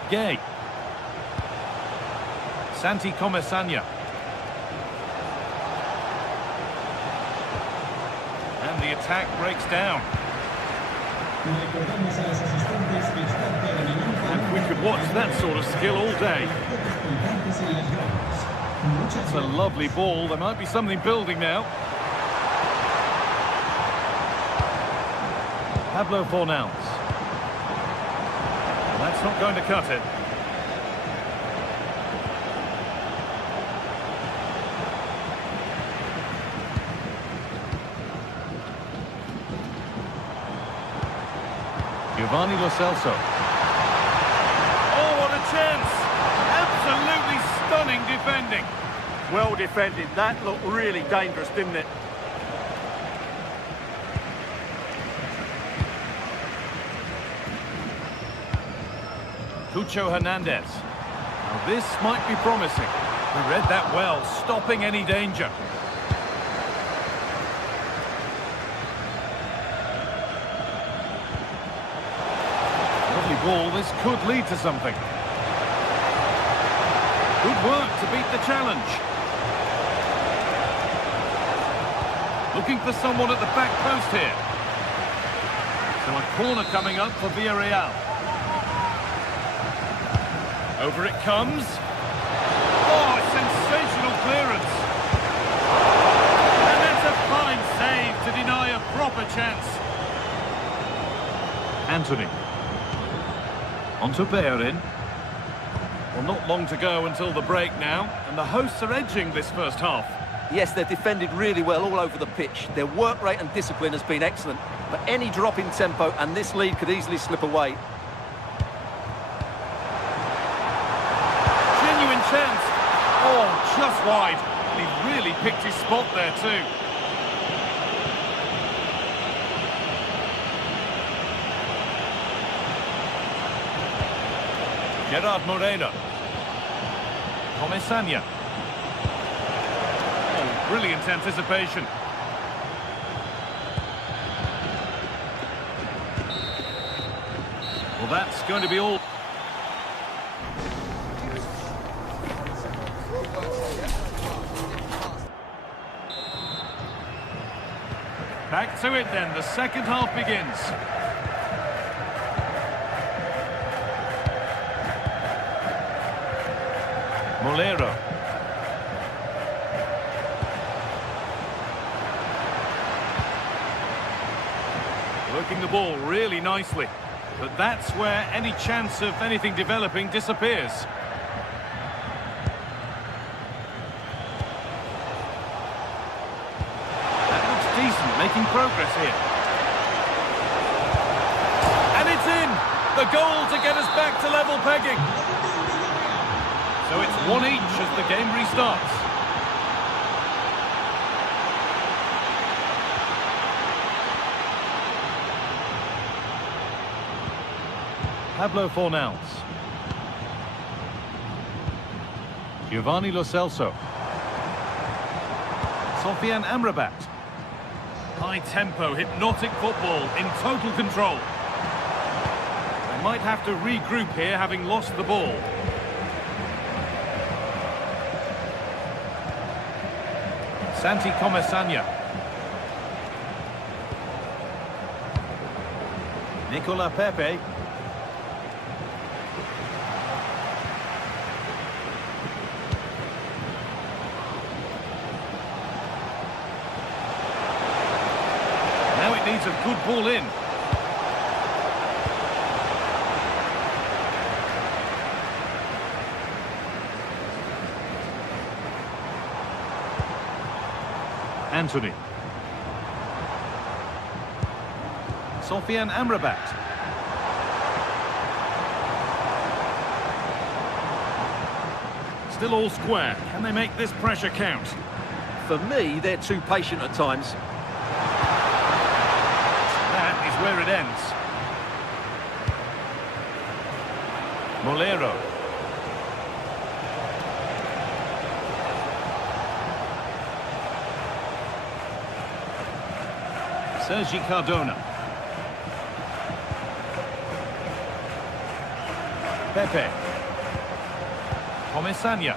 Gay. Santi Comesania. And the attack breaks down. And we could watch that sort of skill all day. It's a lovely ball. There might be something building now. Pablo Fornals. That's not going to cut it. Giovanni Lo Celso. Oh, what a chance! Absolutely stunning defending. Well defended. That looked really dangerous, didn't it? Cucho Hernandez. Now this might be promising. He read that well, stopping any danger. Lovely ball. This could lead to something. Good work to beat the challenge. Looking for someone at the back post here. So a corner coming up for Villarreal. Over it comes. Oh, sensational clearance. And that's a fine save to deny a proper chance. Anthony. On to Bayern. Well, not long to go until the break now, and the hosts are edging this first half. Yes, they've defended really well all over the pitch. Their work rate and discipline has been excellent, but any drop in tempo and this lead could easily slip away. Genuine chance. Oh, just wide. And he really picked his spot there too. Gerard Moreno. Comesania. Oh, brilliant anticipation. Well, that's going to be all. Back to it then, the second half begins. Molero. Working the ball really nicely. But that's where any chance of anything developing disappears. Making progress here. And it's in! The goal to get us back to level pegging. So it's 1 each as the game restarts. Pablo Fornals. Giovanni Lo Celso. Sofian Amrabat. High tempo, hypnotic football in total control. They might have to regroup here, having lost the ball. Santi Comesania. Nicola Pepe. Now it needs a good ball in. Anthony. Sofian Amrabat. Still all square. Can they make this pressure count? For me, they're too patient at times. That is where it ends. Molero. Sergi Cardona. Pepe. Comesania.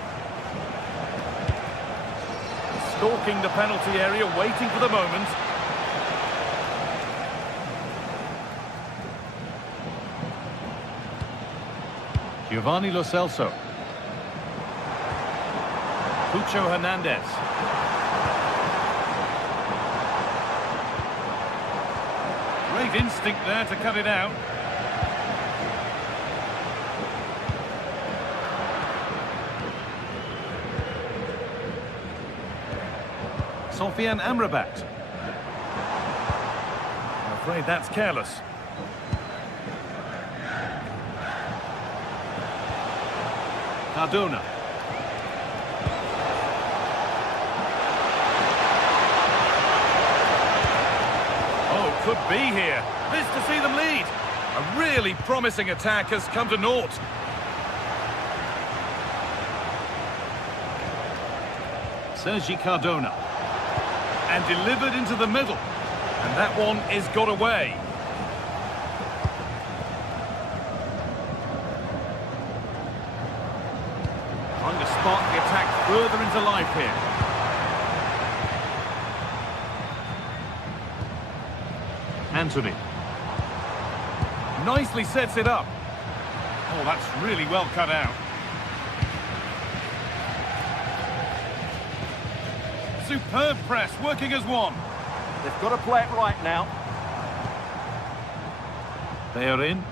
Stalking the penalty area, waiting for the moment. Giovanni Lo Celso. Cucho Hernandez. Great instinct there to cut it out. Sofian Amrabat. I'm afraid that's careless. Cardona. Oh, could be here. This to see them lead. A really promising attack has come to naught. Sergi Cardona. And delivered into the middle. And that one is got away. Trying to spark the attack further into life here. Anthony. Nicely sets it up. Oh, that's really well cut out. Superb press, working as one. They've got to play it right now. They are in.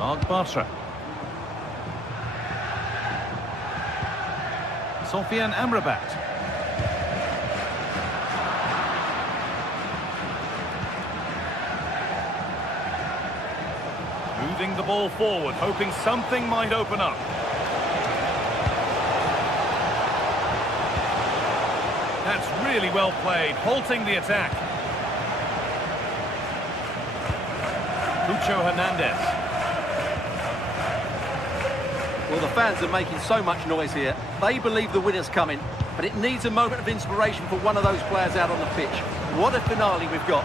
Mark Bartra. Sofian Amrabat. Moving the ball forward, hoping something might open up. That's really well played, halting the attack. Cucho Hernandez. Well, the fans are making so much noise here. They believe the winner's coming, but it needs a moment of inspiration for one of those players out on the pitch. What a finale we've got.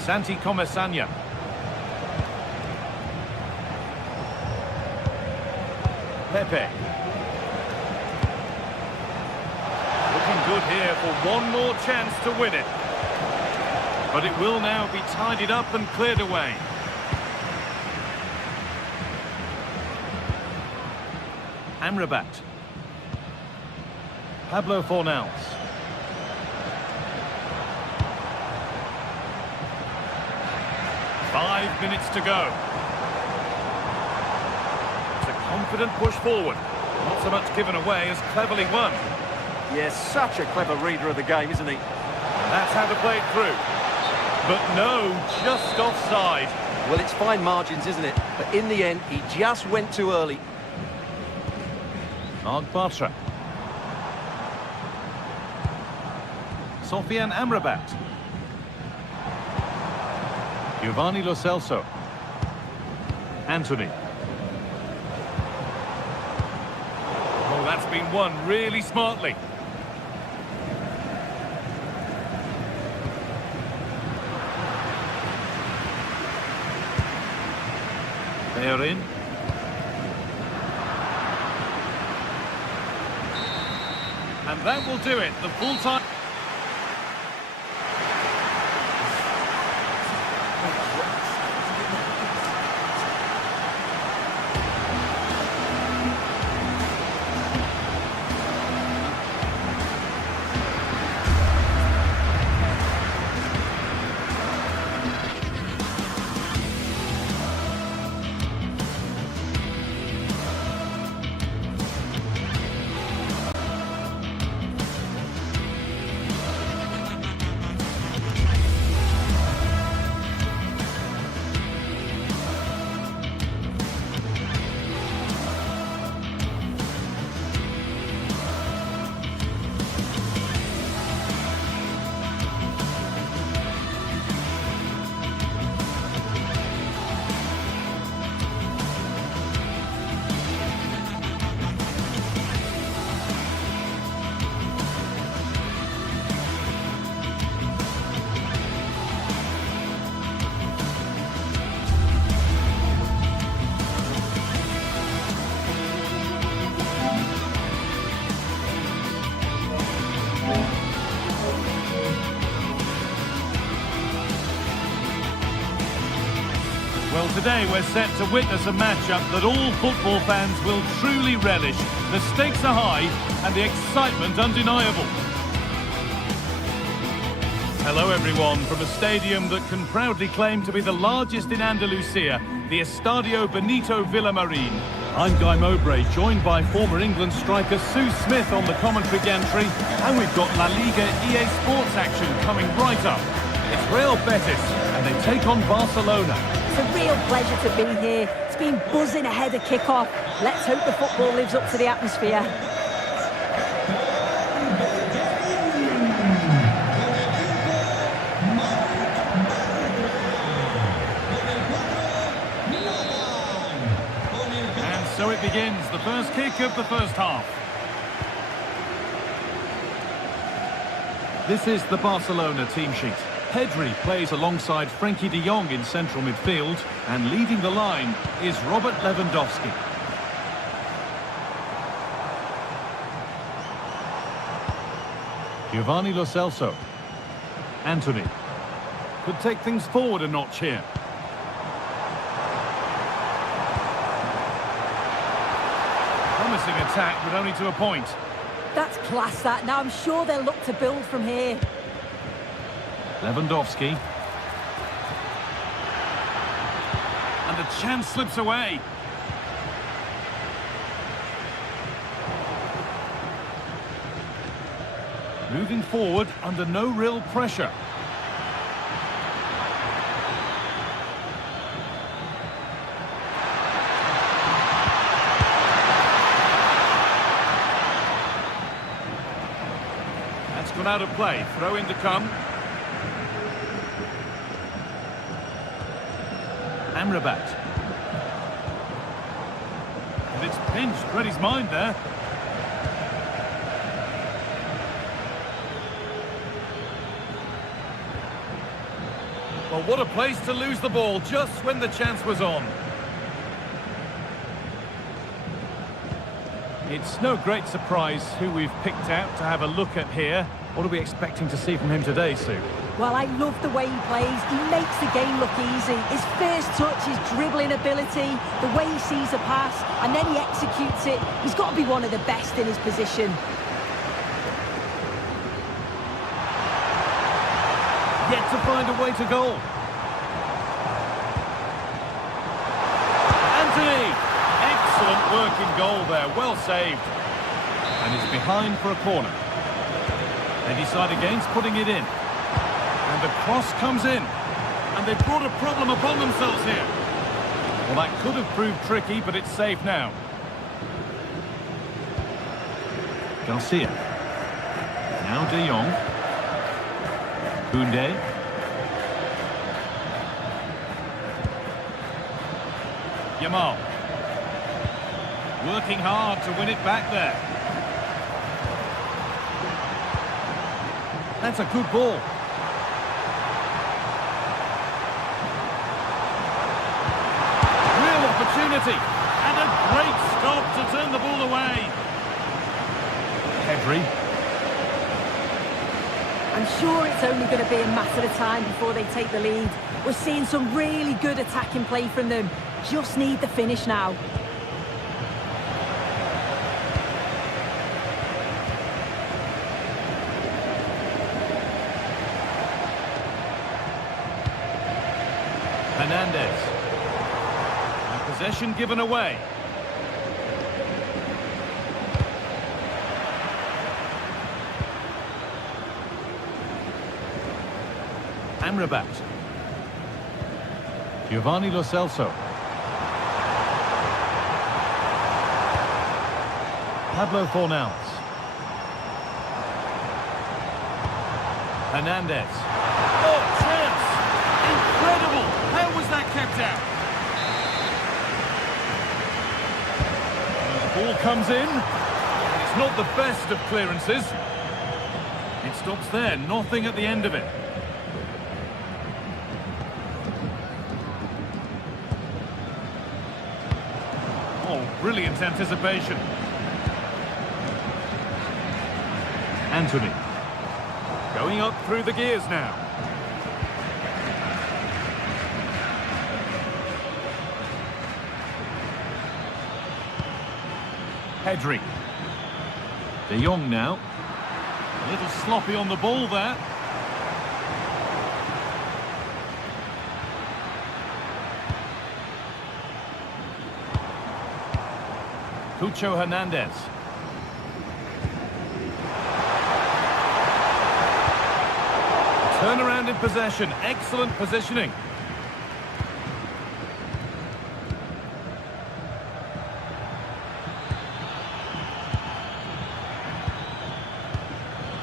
Santi Comesania. Pepe. Looking good here for one more chance to win it. But it will now be tidied up and cleared away. Amrabat. Pablo Fornals. .5 minutes to go. Confident push forward. Not so much given away as cleverly won. Yes, such a clever reader of the game, isn't he? And that's how to play it through. But no, just offside. Well, it's fine margins, isn't it? But in the end, he just went too early. Mark Bartra. Sofian Amrabat. Giovanni Lo Celso. Anthony. Oh, that's been won really smartly. They are in. And that will do it. The full time. Well, today we're set to witness a matchup that all football fans will truly relish. The stakes are high and the excitement undeniable. Hello everyone from a stadium that can proudly claim to be the largest in Andalusia, the Estadio Benito Villamarín. I'm Guy Mowbray, joined by former England striker Sue Smith on the commentary gantry, and we've got La Liga EA Sports action coming right up. It's Real Betis, and they take on Barcelona. It's a real pleasure to be here. It's been buzzing ahead of kick-off. Let's hope the football lives up to the atmosphere. And so it begins, the first kick of the first half. This is the Barcelona team sheet. Pedri plays alongside Frenkie de Jong in central midfield, and leading the line is Robert Lewandowski. Giovanni Lo Celso. Anthony. Could take things forward a notch here. Promising attack, but only to a point. That's class, that. Now I'm sure they'll look to build from here. Lewandowski. And the chance slips away. Moving forward under no real pressure. That's gone out of play. Throw in to come. Amrabat. And it's pinched, read his mind there. Well, what a place to lose the ball just when the chance was on. It's no great surprise who we've picked out to have a look at here. What are we expecting to see from him today, Sue? Well, I love the way he plays. He makes the game look easy. His first touch, his dribbling ability, the way he sees a pass, and then he executes it. He's got to be one of the best in his position. Yet to find a way to goal. Anthony! Excellent work looking goal there, well saved. And it's behind for a corner. They decide against putting it in. And the cross comes in. And they've brought a problem upon themselves here. Well, that could have proved tricky, but it's safe now. Garcia. Now De Jong. Koundé. Yamal. Working hard to win it back there. That's a good ball. Real opportunity. And a great stop to turn the ball away. Pedri. I'm sure it's only going to be a matter of time before they take the lead. We're seeing some really good attacking play from them. Just need the finish now. Hernandez. And possession given away. Amrabat. Giovanni Lo Celso. Pablo Fornals. Hernandez. Oh, chance! Incredible! How was that kept out? The ball comes in. It's not the best of clearances. It stops there, nothing at the end of it. Oh, brilliant anticipation. Anthony. Going up through the gears now. Pedri. De Jong now. A little sloppy on the ball there. Cucho Hernandez. Turnaround in possession. Excellent positioning.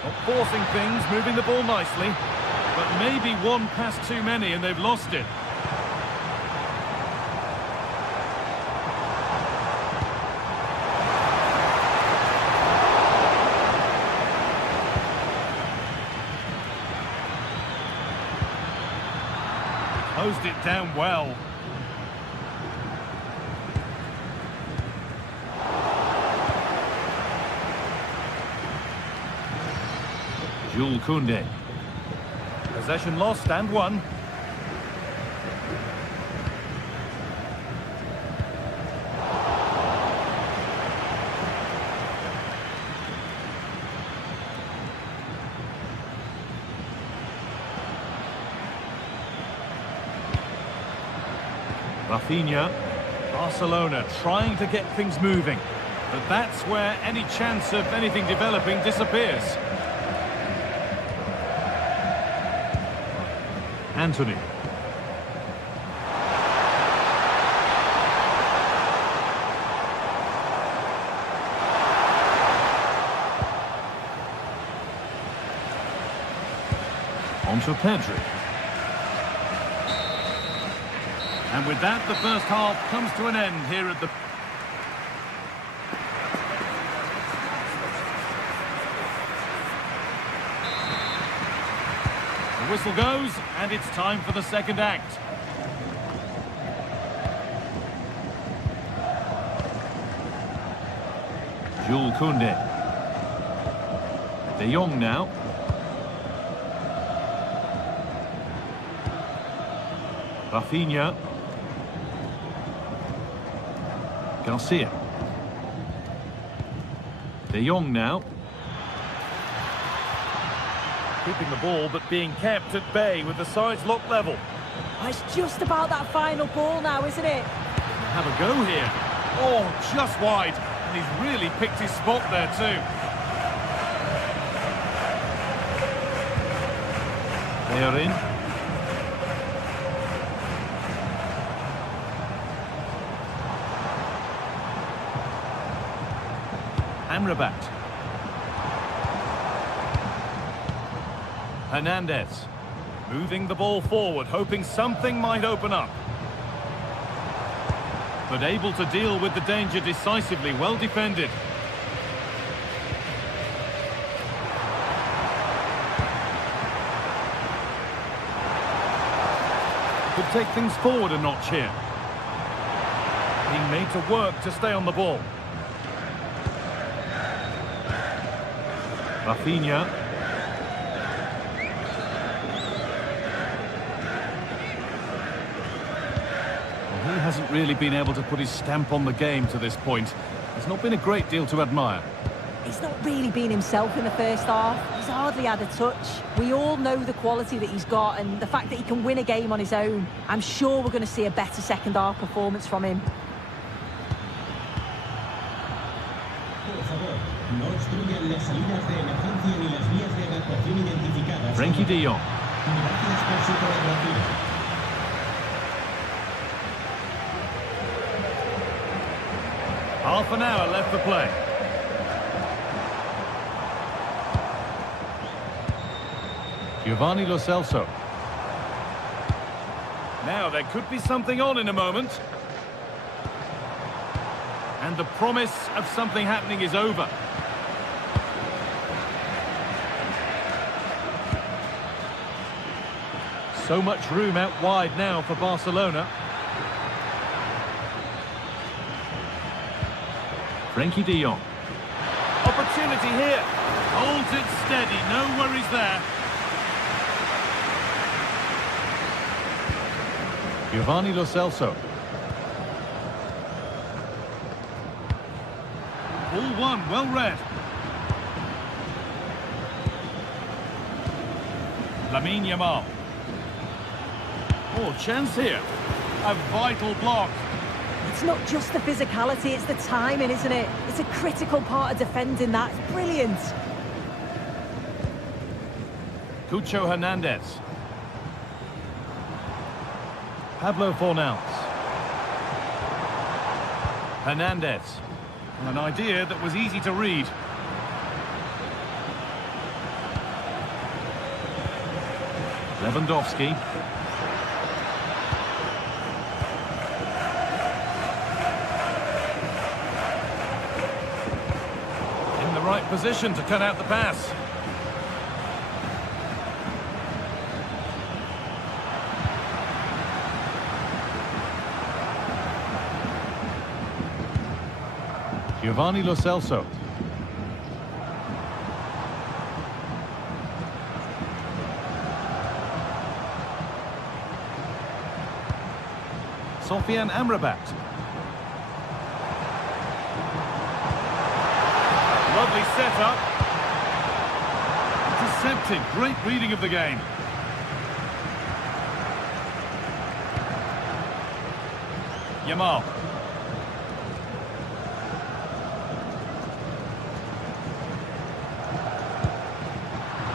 Not forcing things, moving the ball nicely. But maybe one pass too many and they've lost it. Closed it down well. Jules Koundé. Possession lost and won. Rafinha. Barcelona trying to get things moving, but that's where any chance of anything developing disappears. Anthony. On to Pedri. And with that, the first half comes to an end here at the... The whistle goes, and it's time for the second act. Jules Koundé. De Jong now. Rafinha. Garcia. De Jong now. Keeping the ball, but being kept at bay with the sides locked level. It's just about that final ball now, isn't it? Have a go here. Oh, just wide. And he's really picked his spot there too. They are in. Amrabat. Hernandez. Moving the ball forward, hoping something might open up. But able to deal with the danger decisively, well defended. Could take things forward a notch here. Being made to work to stay on the ball. Rafinha. Well, he hasn't really been able to put his stamp on the game to this point. There's not been a great deal to admire. He's not really been himself in the first half. He's hardly had a touch. We all know the quality that he's got and the fact that he can win a game on his own. I'm sure we're going to see a better second half performance from him. Frenkie de Jong. Half an hour left for play. Giovanni Lo Celso. Now there could be something on in a moment. And the promise of something happening is over. So much room out wide now for Barcelona. Frenkie de Jong. Opportunity here. Holds it steady, no worries there. Giovanni Lo Celso. Ball one, well read. Lamine Yamal. Oh, chance here. A vital block. It's not just the physicality, it's the timing, isn't it? It's a critical part of defending that. It's brilliant. Cucho Hernandez. Pablo Fornals. Hernandez. An idea that was easy to read. Lewandowski. In the right position to cut out the pass. Giovanni Lo Celso. Sofian Amrabat. Lovely setup. Intercepted. Great reading of the game. Yamal.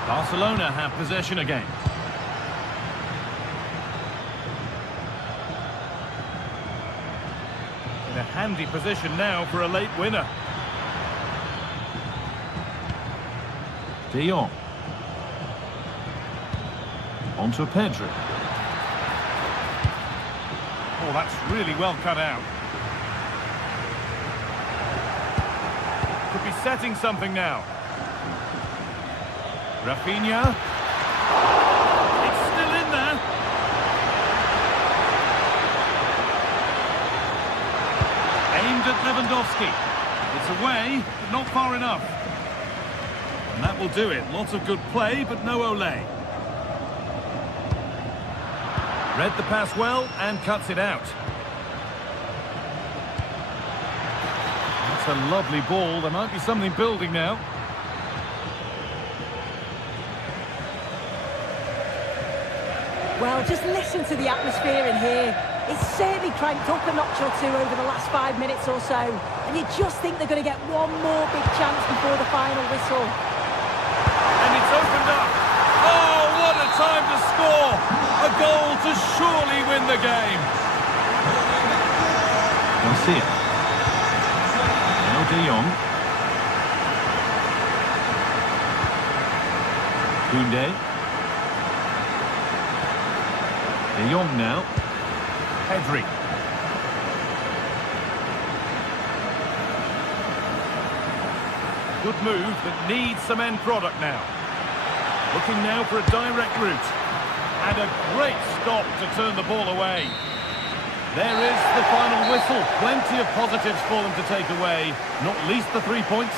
Barcelona have possession again. In a handy position now for a late winner. De Jong. On to Pedro. Oh, that's really well cut out. Could be setting something now. Rafinha. It's still in there. Aimed at Lewandowski. It's away, but not far enough. And that will do it. Lots of good play, but no Olé. Read the pass well and cuts it out. That's a lovely ball. There might be something building now. Well, just listen to the atmosphere in here. It's certainly cranked up a notch or two over the last 5 minutes or so. And you just think they're going to get one more big chance before the final whistle. And it's opened up. Oh, what a time to score! A goal to surely win the game. Garcia. Now De Jong. Koundé. De Jong now. Pedri. Good move that needs some end product now. Looking now for a direct route. And a great stop to turn the ball away. There is the final whistle. Plenty of positives for them to take away, not least the 3 points.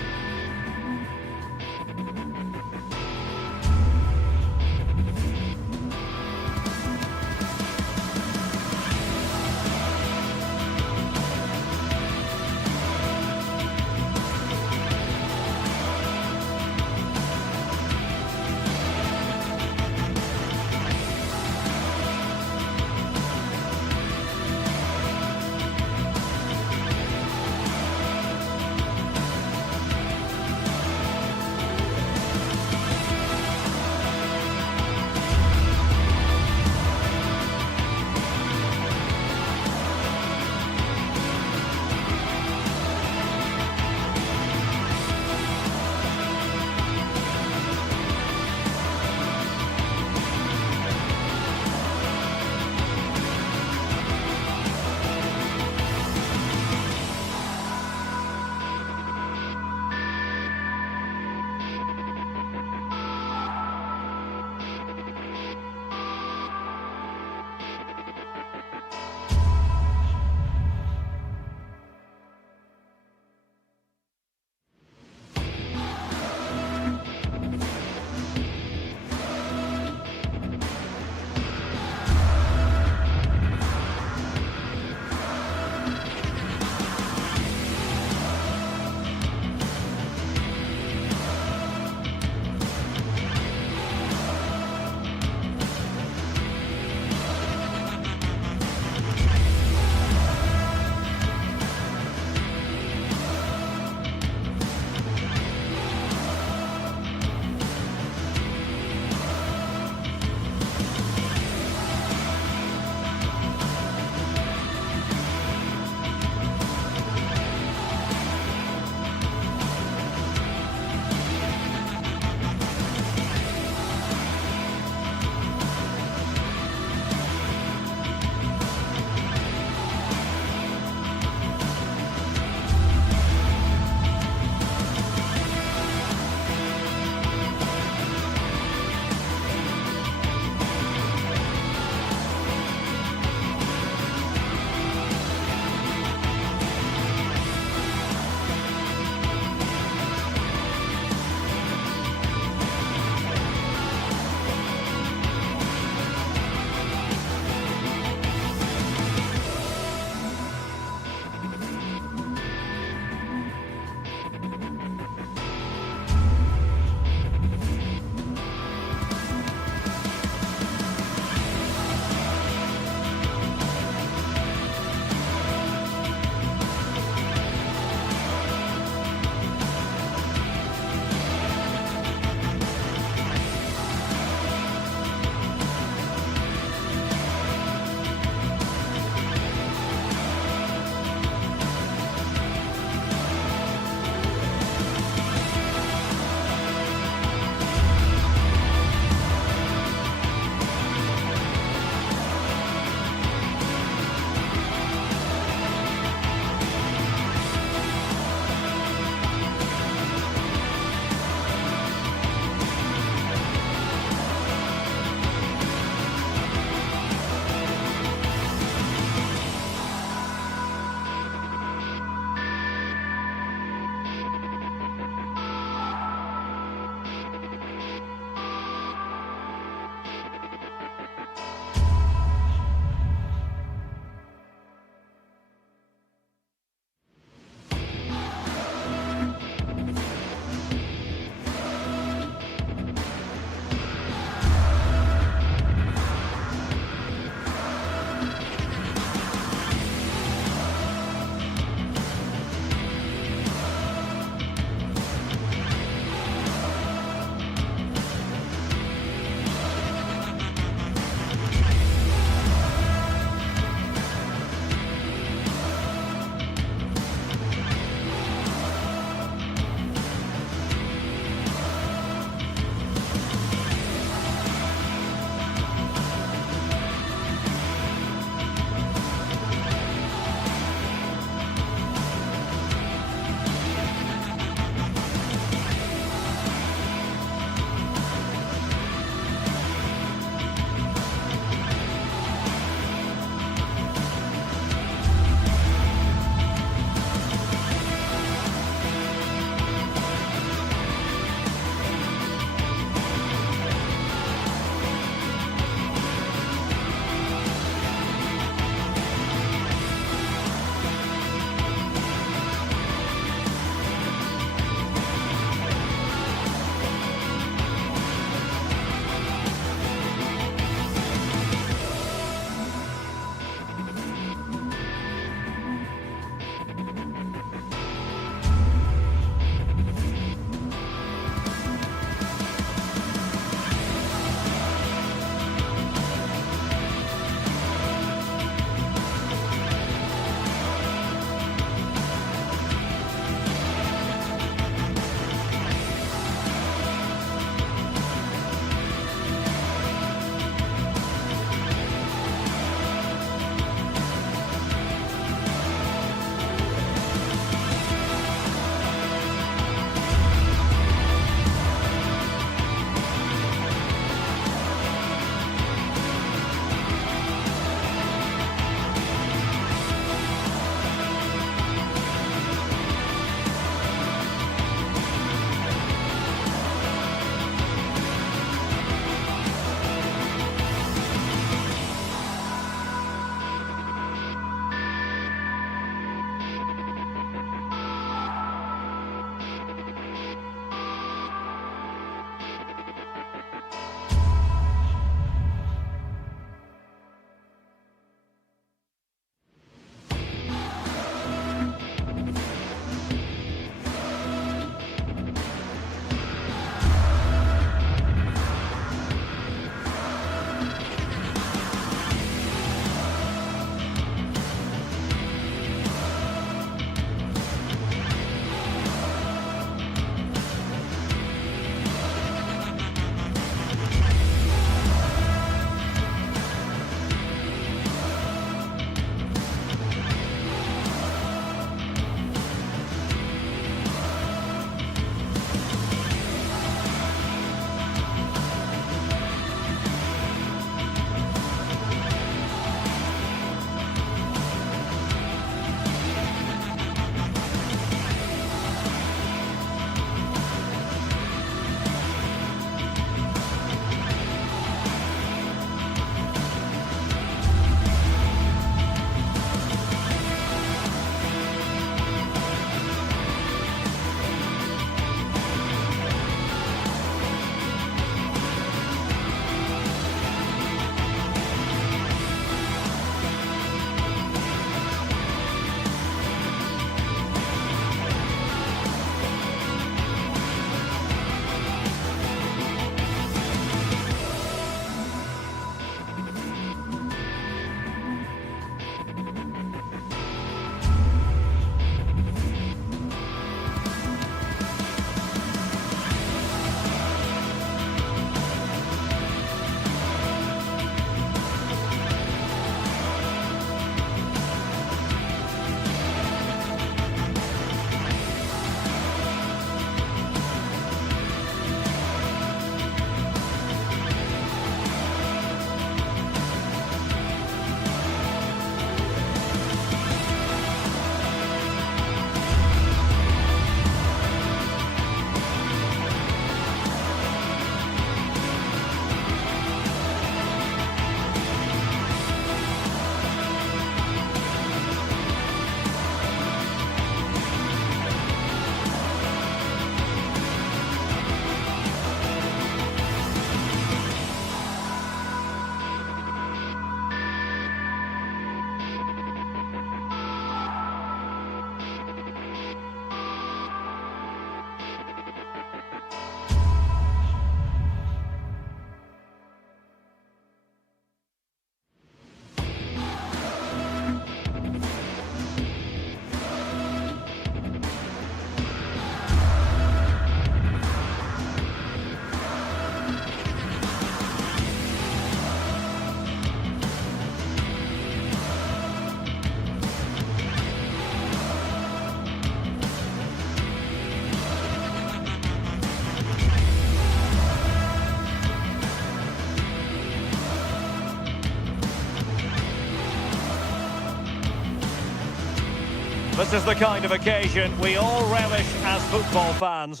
This is the kind of occasion we all relish as football fans.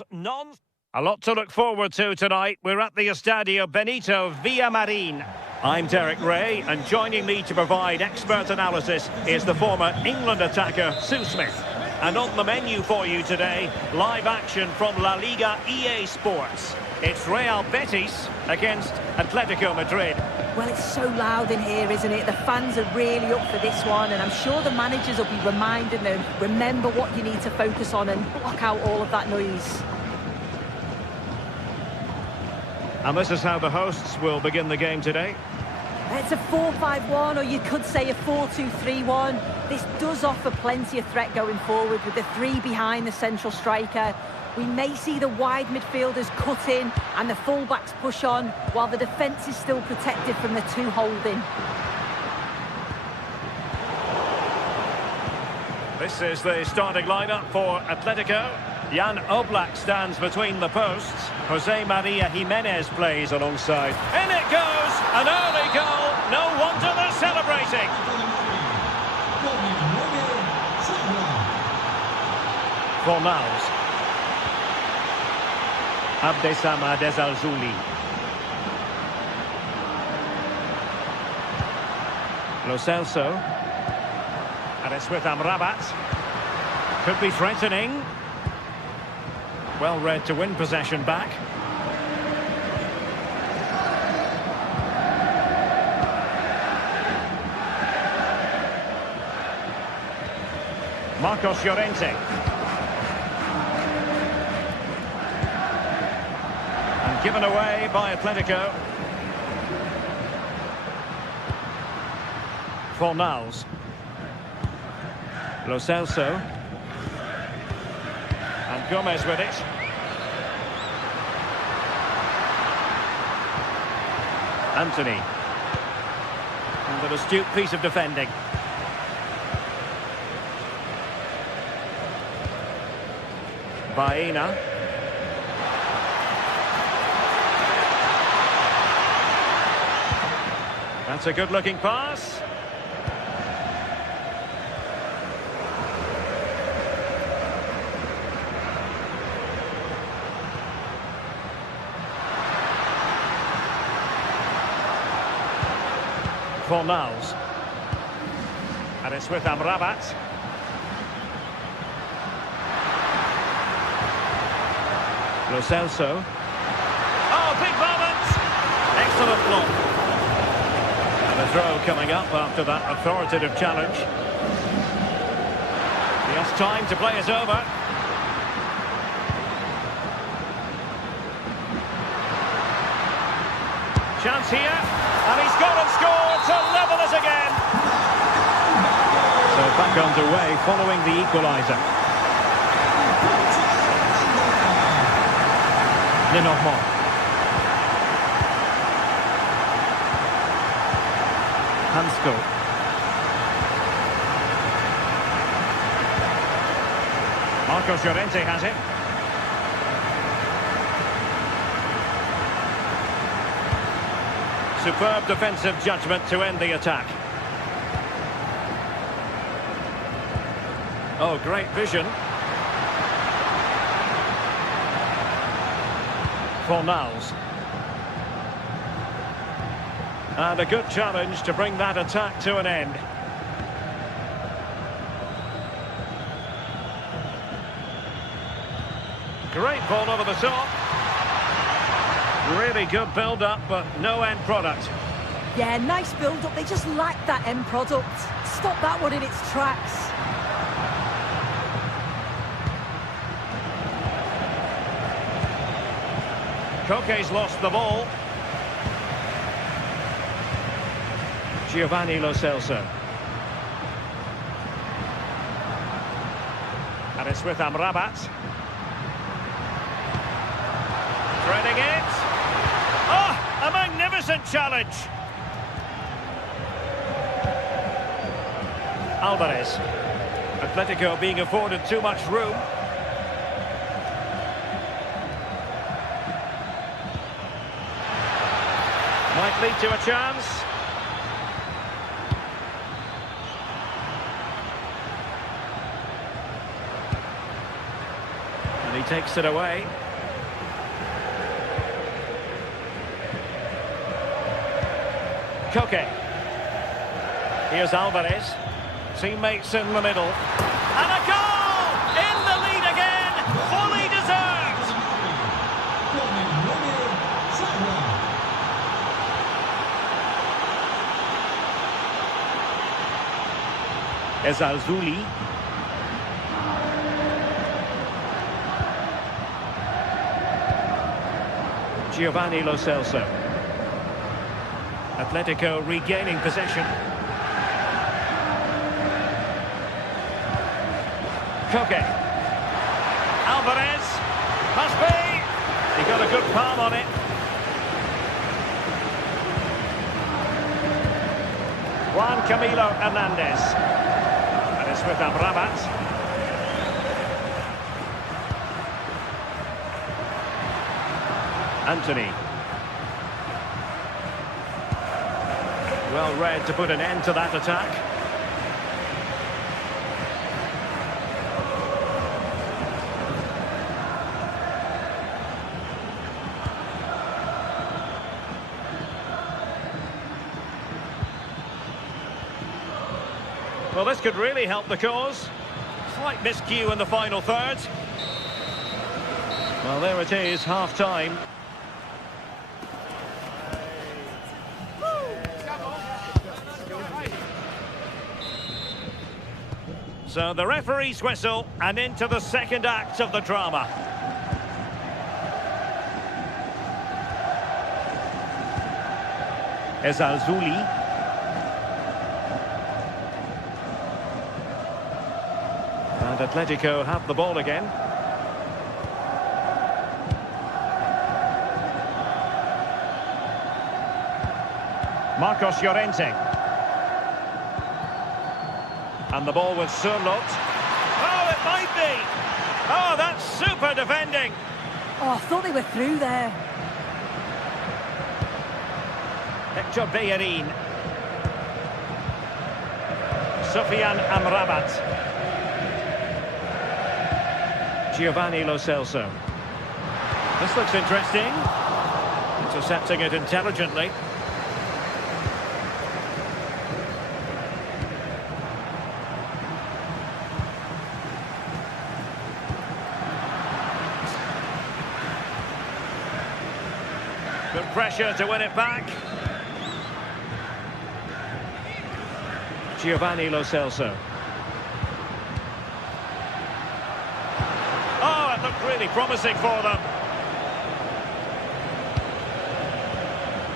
A lot to look forward to tonight. We're at the Estadio Benito Villamarín. I'm Derek Ray, and joining me to provide expert analysis is the former England attacker, Sue Smith. And on the menu for you today, live action from La Liga EA Sports. It's Real Betis against Atletico Madrid. Well, it's so loud in here, isn't it? The fans are really up for this one, and I'm sure the managers will be reminding them, remember what you need to focus on and block out all of that noise. And this is how the hosts will begin the game today. It's a 4-5-1, or you could say a 4-2-3-1. This does offer plenty of threat going forward with the three behind the central striker. We may see the wide midfielders cut in and the fullbacks push on, while the defence is still protected from the two holding. This is the starting lineup for Atletico. Jan Oblak stands between the posts. Jose Maria Jimenez plays alongside. In it goes! An early goal! No wonder they're celebrating! Fornals. Abdesama Desalzuli. Lo Celso. And it's with Amrabat. Could be threatening. Well read to win possession back. Marcos Llorente. And given away by Atletico. Fornals. Lo Celso. And Gomez with it. Anthony. And an astute piece of defending. Baena. That's a good-looking pass. Fornals. And it's with Amrabat. Lo Celso. Oh, big moment! Excellent block. And a throw coming up after that authoritative challenge. He has time to play it over. Chance here. And he's gone and scored to level it again. So back underway following the equaliser. Lenormand. Hansko. Marcos Llorente has it. Superb defensive judgment to end the attack. Oh, great vision. Fornals. And a good challenge to bring that attack to an end. Great ball over the top. Really good build-up, but no end product. Yeah, nice build-up. They just lack that end product. Stop that one in its tracks. Koke's lost the ball. Giovanni Lo Celso. And it's with Amrabat. Threading it. Oh, a magnificent challenge. Alvarez. Atletico being afforded too much room. Might lead to a chance. And he takes it away. Koke. Here's Alvarez. Teammates in the middle. And a goal! In the lead again! Fully deserved! Ezalzouli. Giovanni Lo Celso. Atletico regaining possession. Koke. Alvarez. Must be. He got a good palm on it. Juan Camilo Hernandez. And it's with Amrabat. Anthony. Well read to put an end to that attack. Well, this could really help the cause. Slight miscue in the final third. Well, there it is, half-time. So the referee's whistle, and into the second act of the drama. Ezalzouli. And Atletico have the ball again. Marcos Llorente. And the ball with Surlot. Oh, it might be! Oh, that's super defending! Oh, I thought they were through there. Hector Bellerin. Sofian Amrabat. Giovanni Lo Celso. This looks interesting. Intercepting it intelligently. Good pressure to win it back. Giovanni Lo Celso. Oh, it looked really promising for them.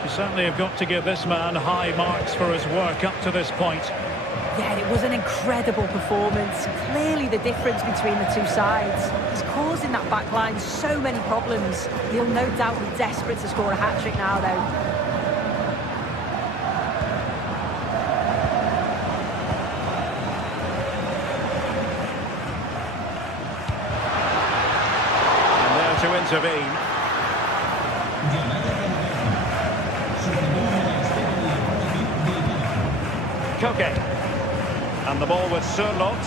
You certainly have got to give this man high marks for his work up to this point. Yeah, it was an incredible performance. Clearly the difference between the two sides. He's causing that back line so many problems. He'll no doubt be desperate to score a hat-trick now, though. And there to intervene. Koke. And the ball with Surlot.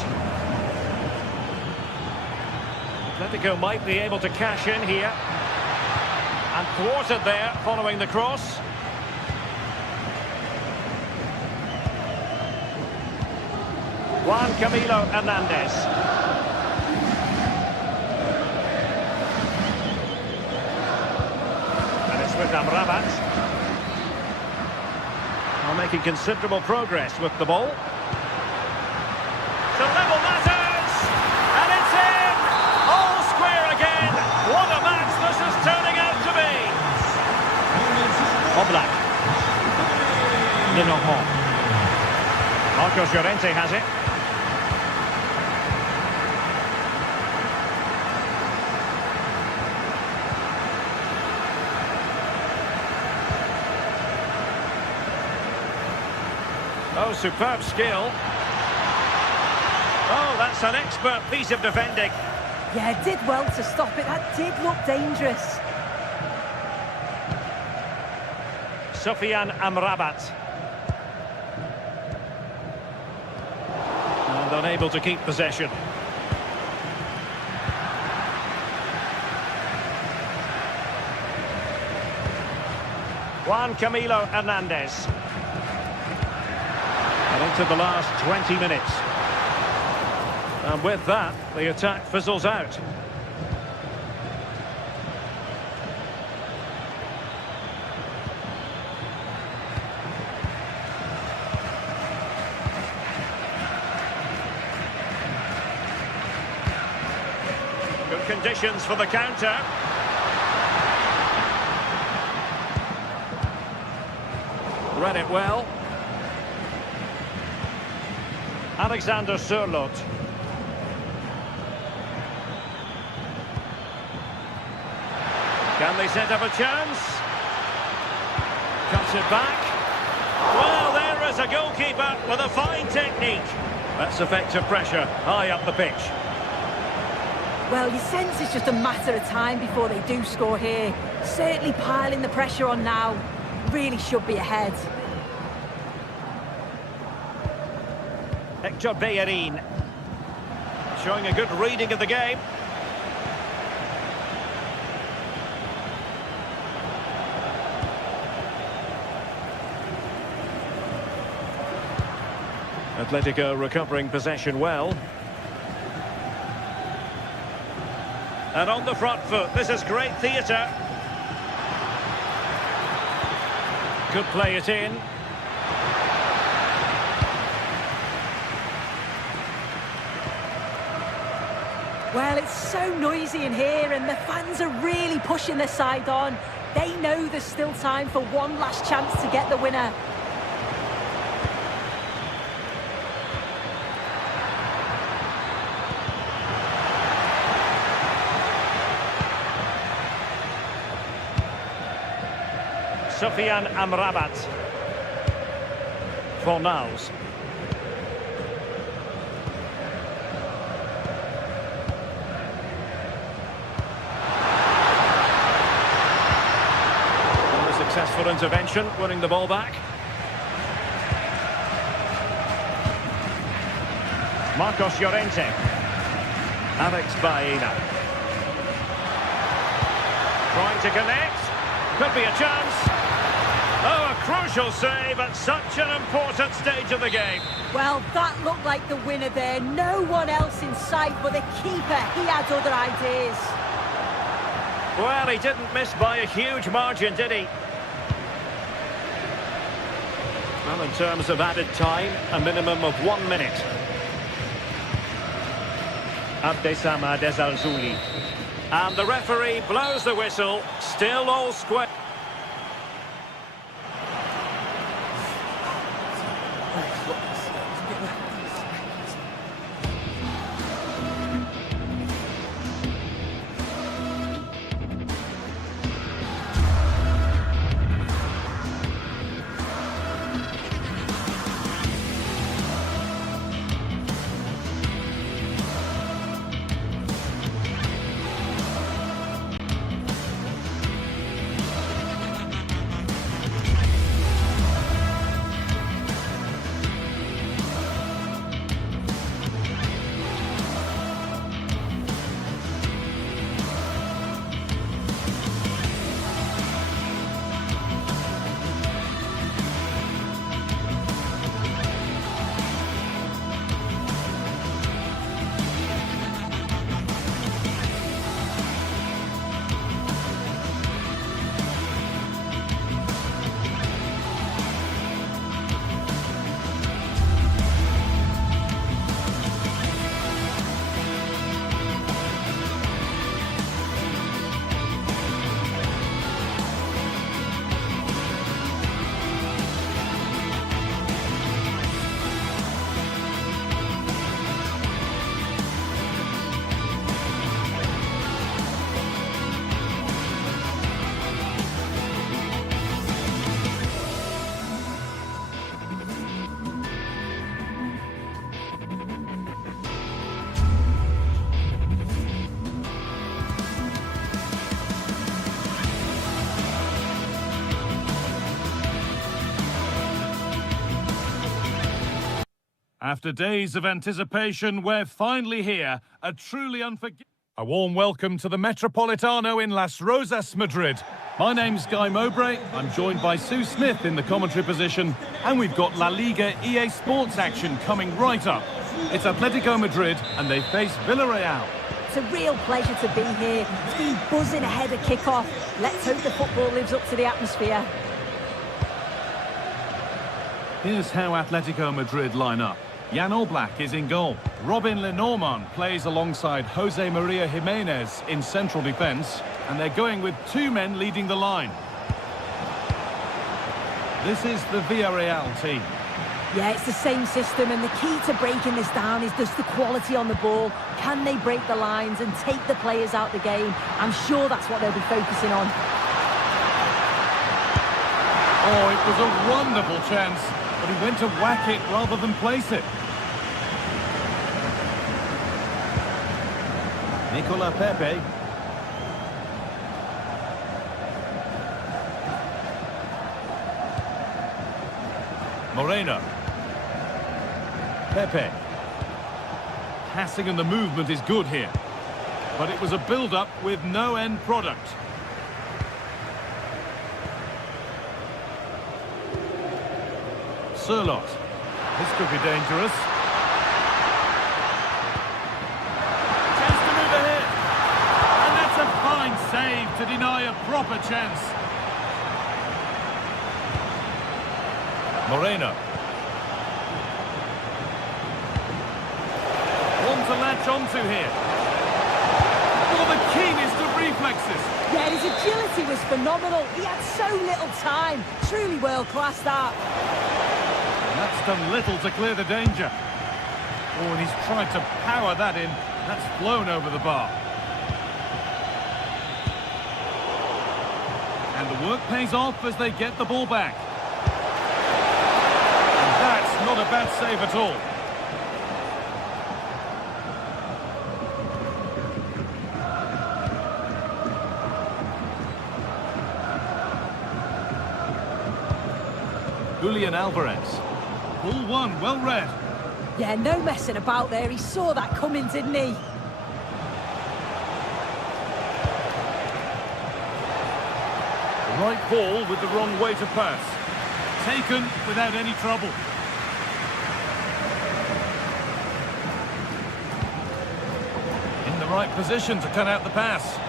Atletico might be able to cash in here. And thwarted there following the cross. Juan Camilo Hernandez. And it's with Amrabat. Well, making considerable progress with the ball. To level matters, and it's in! All square again! What a match this is turning out to be! Oblak. Lenormand. Marcos Llorente has it. Oh, superb skill. Oh, that's an expert piece of defending. Yeah, did well to stop it. That did look dangerous. Sofian Amrabat. And unable to keep possession. Juan Camilo Hernandez. And into the last 20 minutes. And with that, the attack fizzles out. Good conditions for the counter. Read it well. Alexander Sørloth. Can they set up a chance? Cuts it back. Well, there is a goalkeeper with a fine technique. That's effective pressure high up the pitch. Well, you sense it's just a matter of time before they do score here. Certainly piling the pressure on now. Really should be ahead. Hector Bellerin. Showing a good reading of the game. Atletico recovering possession well. And on the front foot, this is great theatre. Could play it in. Well, it's so noisy in here and the fans are really pushing their side on. They know there's still time for one last chance to get the winner. Sofian Amrabat. Fornals. A successful intervention, winning the ball back. Marcos Llorente. Alex Baena. Trying to connect. Could be a chance. Oh, a crucial save at such an important stage of the game. Well, that looked like the winner there. No one else in sight, but the keeper, he had other ideas. Well, he didn't miss by a huge margin, did he? Well, in terms of added time, a minimum of 1 minute. Abdesama Desalzuli. And the referee blows the whistle. Still all square. After days of anticipation, we're finally here. A truly unforgettable... A warm welcome to the Metropolitano in Las Rozas, Madrid. My name's Guy Mowbray. I'm joined by Sue Smith in the commentary position, and we've got La Liga EA Sports action coming right up. It's Atletico Madrid, and they face Villarreal. It's a real pleasure to be here. It's been buzzing ahead of kick-off. Let's hope the football lives up to the atmosphere. Here's how Atletico Madrid line up. Jan Oblak is in goal. Robin Lenormand plays alongside Jose Maria Jimenez in central defence, and they're going with two men leading the line. This is the Villarreal team. Yeah, it's the same system, and the key to breaking this down is just the quality on the ball. Can they break the lines and take the players out the game? I'm sure that's what they'll be focusing on. Oh, it was a wonderful chance, but he went to whack it rather than place it. Nicola Pepe. Moreno. Pepe. Passing and the movement is good here. But it was a build-up with no end product. Sirlot. This could be dangerous. Chance to move ahead. And that's a fine save to deny a proper chance. Moreno. One to latch onto here. Oh, the keenest of reflexes. Yeah, his agility was phenomenal. He had so little time. Truly world-class that. That's done little to clear the danger. Oh, and he's tried to power that in. That's flown over the bar. And the work pays off as they get the ball back. And that's not a bad save at all. Julian Alvarez. Ball one, well read. Yeah, no messing about there. He saw that coming, didn't he? The right ball with the wrong way to pass. Taken without any trouble. In the right position to cut out the pass.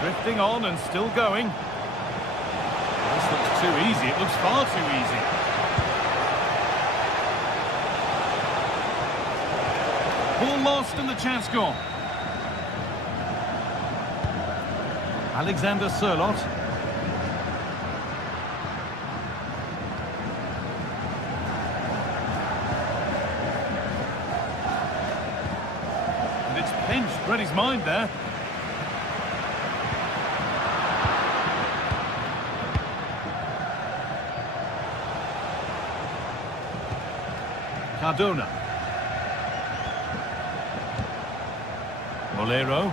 Drifting on and still going. This looks too easy. It looks far too easy. Ball lost and the chance gone. Alexander Sirlot. And it's pinched. Read his mind there. Cardona. Molero.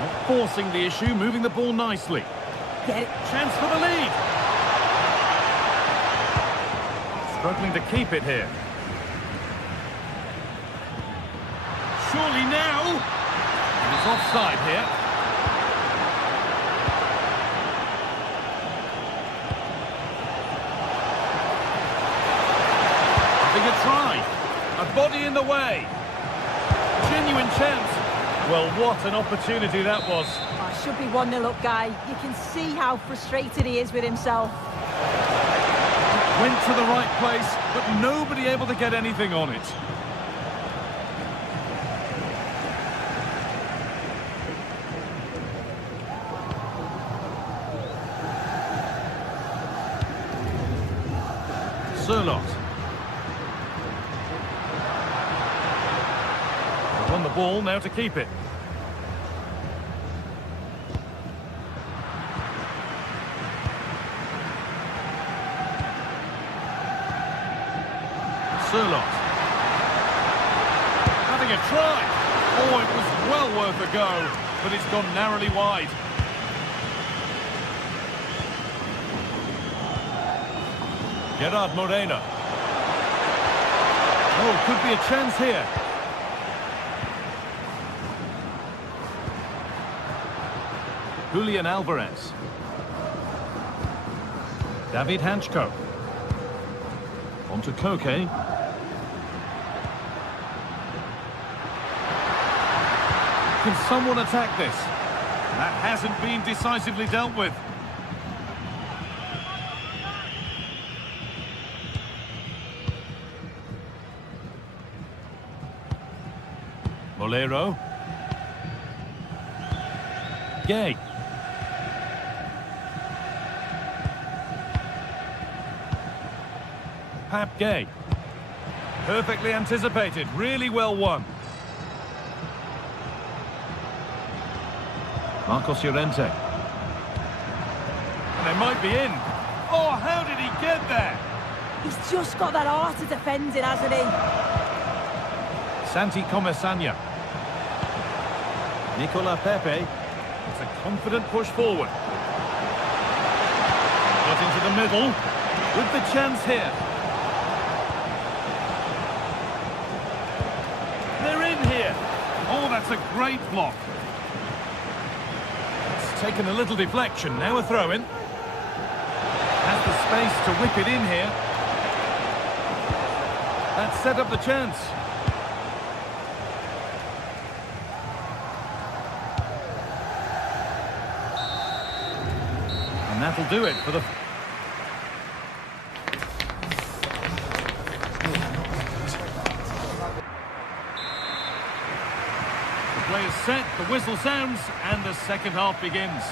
Not forcing the issue, moving the ball nicely. Get it. Chance for the lead. Struggling to keep it here. Surely now. And it's offside here. A try. A body in the way. Genuine chance. Well, what an opportunity that was. Oh, it should be 1-0 up, Guy. You can see how frustrated he is with himself. Went to the right place, but nobody able to get anything on it. Sirlot. Won the ball, now to keep it. Sirlot. Having a try. Oh, it was well worth a go, but it's gone narrowly wide. Gerard Moreno. Oh, could be a chance here. Julian Alvarez. David Hanchko. On to Koke. Can someone attack this? That hasn't been decisively dealt with. Molero. Gay. Pap Gay. Perfectly anticipated, really well won. Marcos Llorente. And they might be in. Oh, how did he get there? He's just got that art of defending, hasn't he? Santi Comesania. Nicola Pepe. It's a confident push forward. Got into the middle with the chance here. They're in here. Oh, that's a great block. It's taken a little deflection. Now a throw-in. Has the space to whip it in here. That set up the chance. And that'll do it for the... The play is set, the whistle sounds, and the second half begins.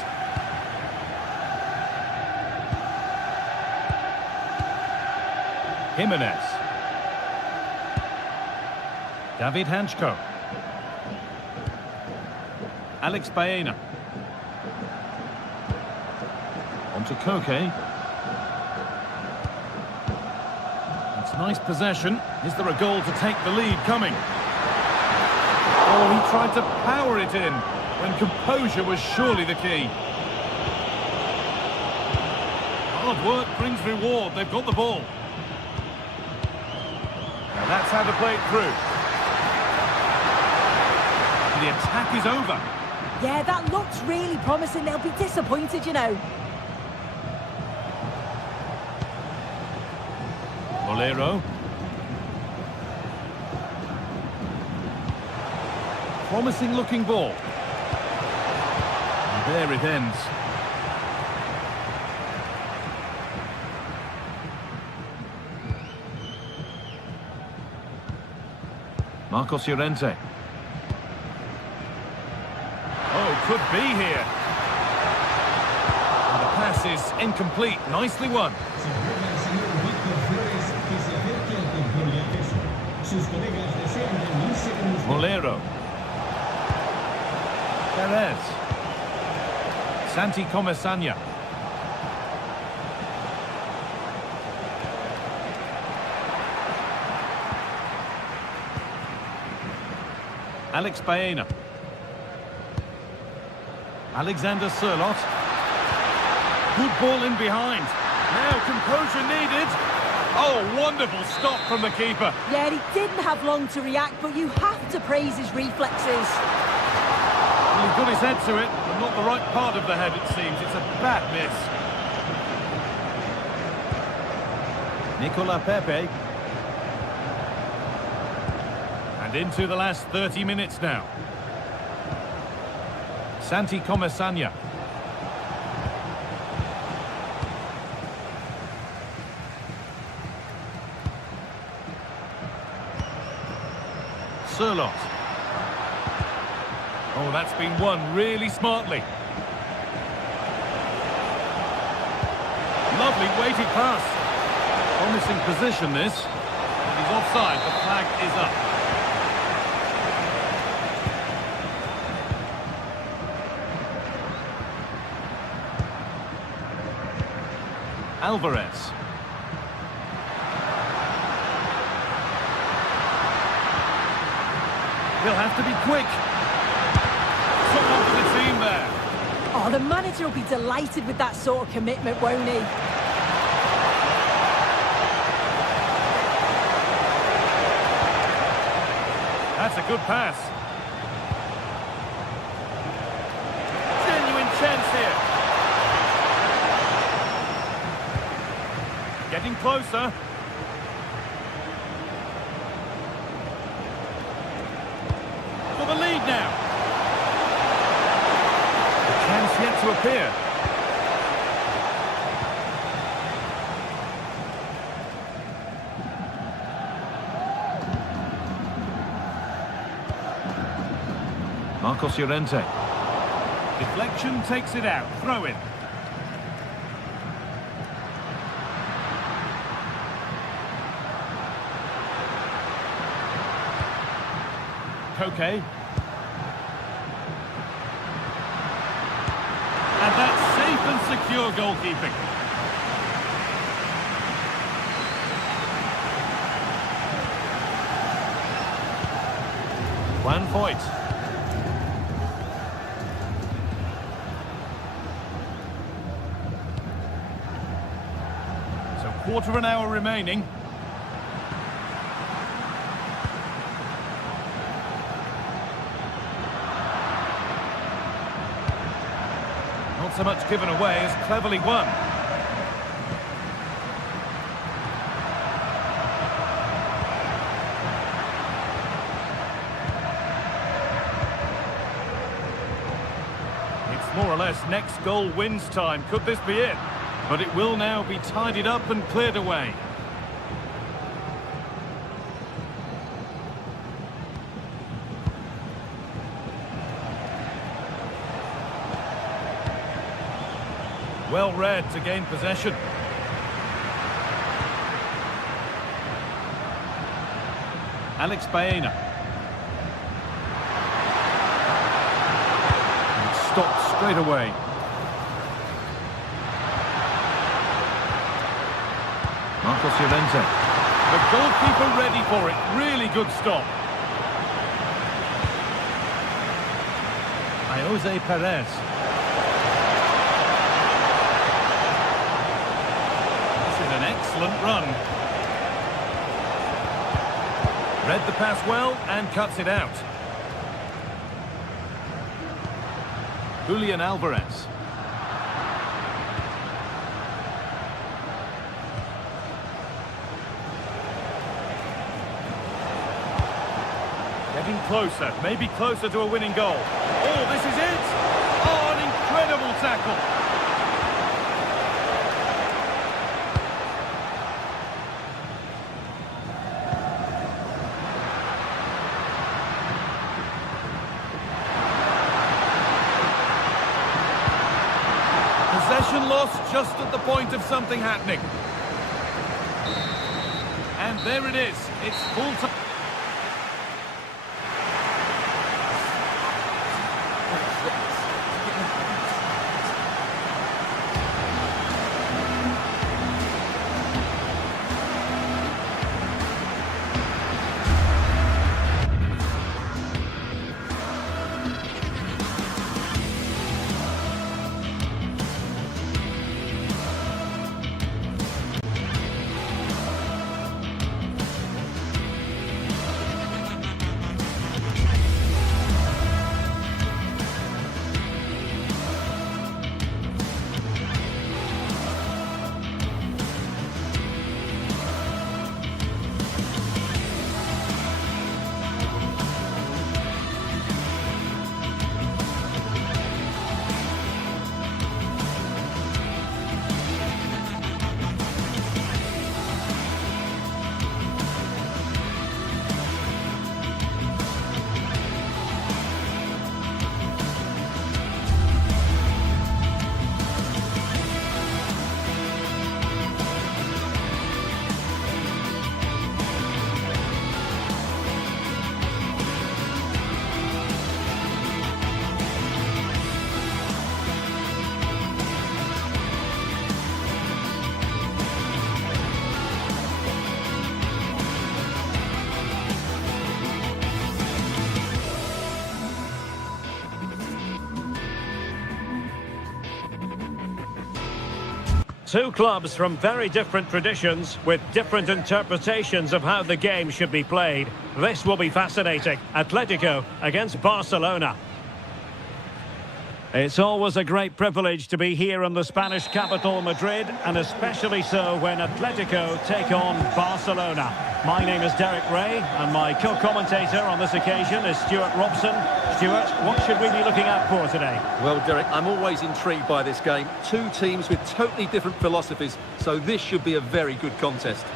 Jimenez. David Hanchko. Alex Baena. On to Koke. It's nice possession. Is there a goal to take the lead coming? Oh, he tried to power it in when composure was surely the key. Hard work brings reward. They've got the ball. Now that's how to play it through. The attack is over. Yeah, that looks really promising. They'll be disappointed, you know. Molero. Promising looking ball. And there it ends. Marcos Llorente. Oh, could be here. And the pass is incomplete. Nicely won. Molero. Perez. Santi Comesania. Alex Baena. Alexander Sørloth. Good ball in behind. Now composure needed. Oh, wonderful stop from the keeper. Yeah, he didn't have long to react, but you have to praise his reflexes. Well, he got his head to it, but not the right part of the head, it seems. It's a bad miss. Nicola Pepe. And into the last 30 minutes now. Santi Comesania. Sørloth. Oh, that's been won really smartly. Lovely weighted pass. Promising position this. And he's offside. The flag is up. Alvarez. He'll have to be quick. Someone for the team there. Oh, the manager will be delighted with that sort of commitment, won't he? That's a good pass. Genuine chance here. Getting closer. For the lead now. A chance yet to appear. Marcos Llorente. Deflection takes it out. Throw in. Koke. And that's safe and secure goalkeeping. Juan Foyt. Quarter of an hour remaining. Not so much given away as cleverly won. It's more or less next goal wins time. Could this be it? But it will now be tidied up and cleared away. Well read to gain possession. Alex Baena. And stopped straight away. Marcos Llorente. The goalkeeper ready for it. Really good stop. Jose Perez. This is an excellent run. Read the pass well and cuts it out. Julian Alvarez. Getting closer, maybe closer to a winning goal. Oh, this is it! Oh, an incredible tackle! Possession lost just at the point of something happening. And there it is, it's full time. Two clubs from very different traditions with different interpretations of how the game should be played. This will be fascinating. Atletico against Barcelona. It's always a great privilege to be here in the Spanish capital, Madrid, and especially so when Atletico take on Barcelona. My name is Derek Ray, and my co-commentator on this occasion is Stuart Robson. Stuart, what should we be looking out for today? Well, Derek, I'm always intrigued by this game. Two teams with totally different philosophies, so this should be a very good contest.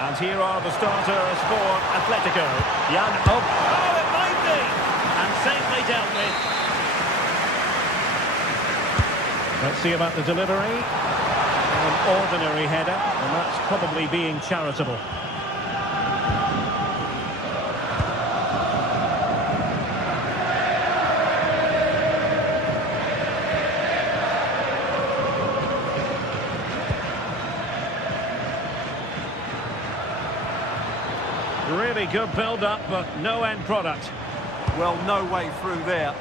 And here are the starters for Atletico. Oh, it might be! And safely dealt with. Let's see about the delivery. An ordinary header, and that's probably being charitable. Really good build-up, but no end product. Well, no way through there.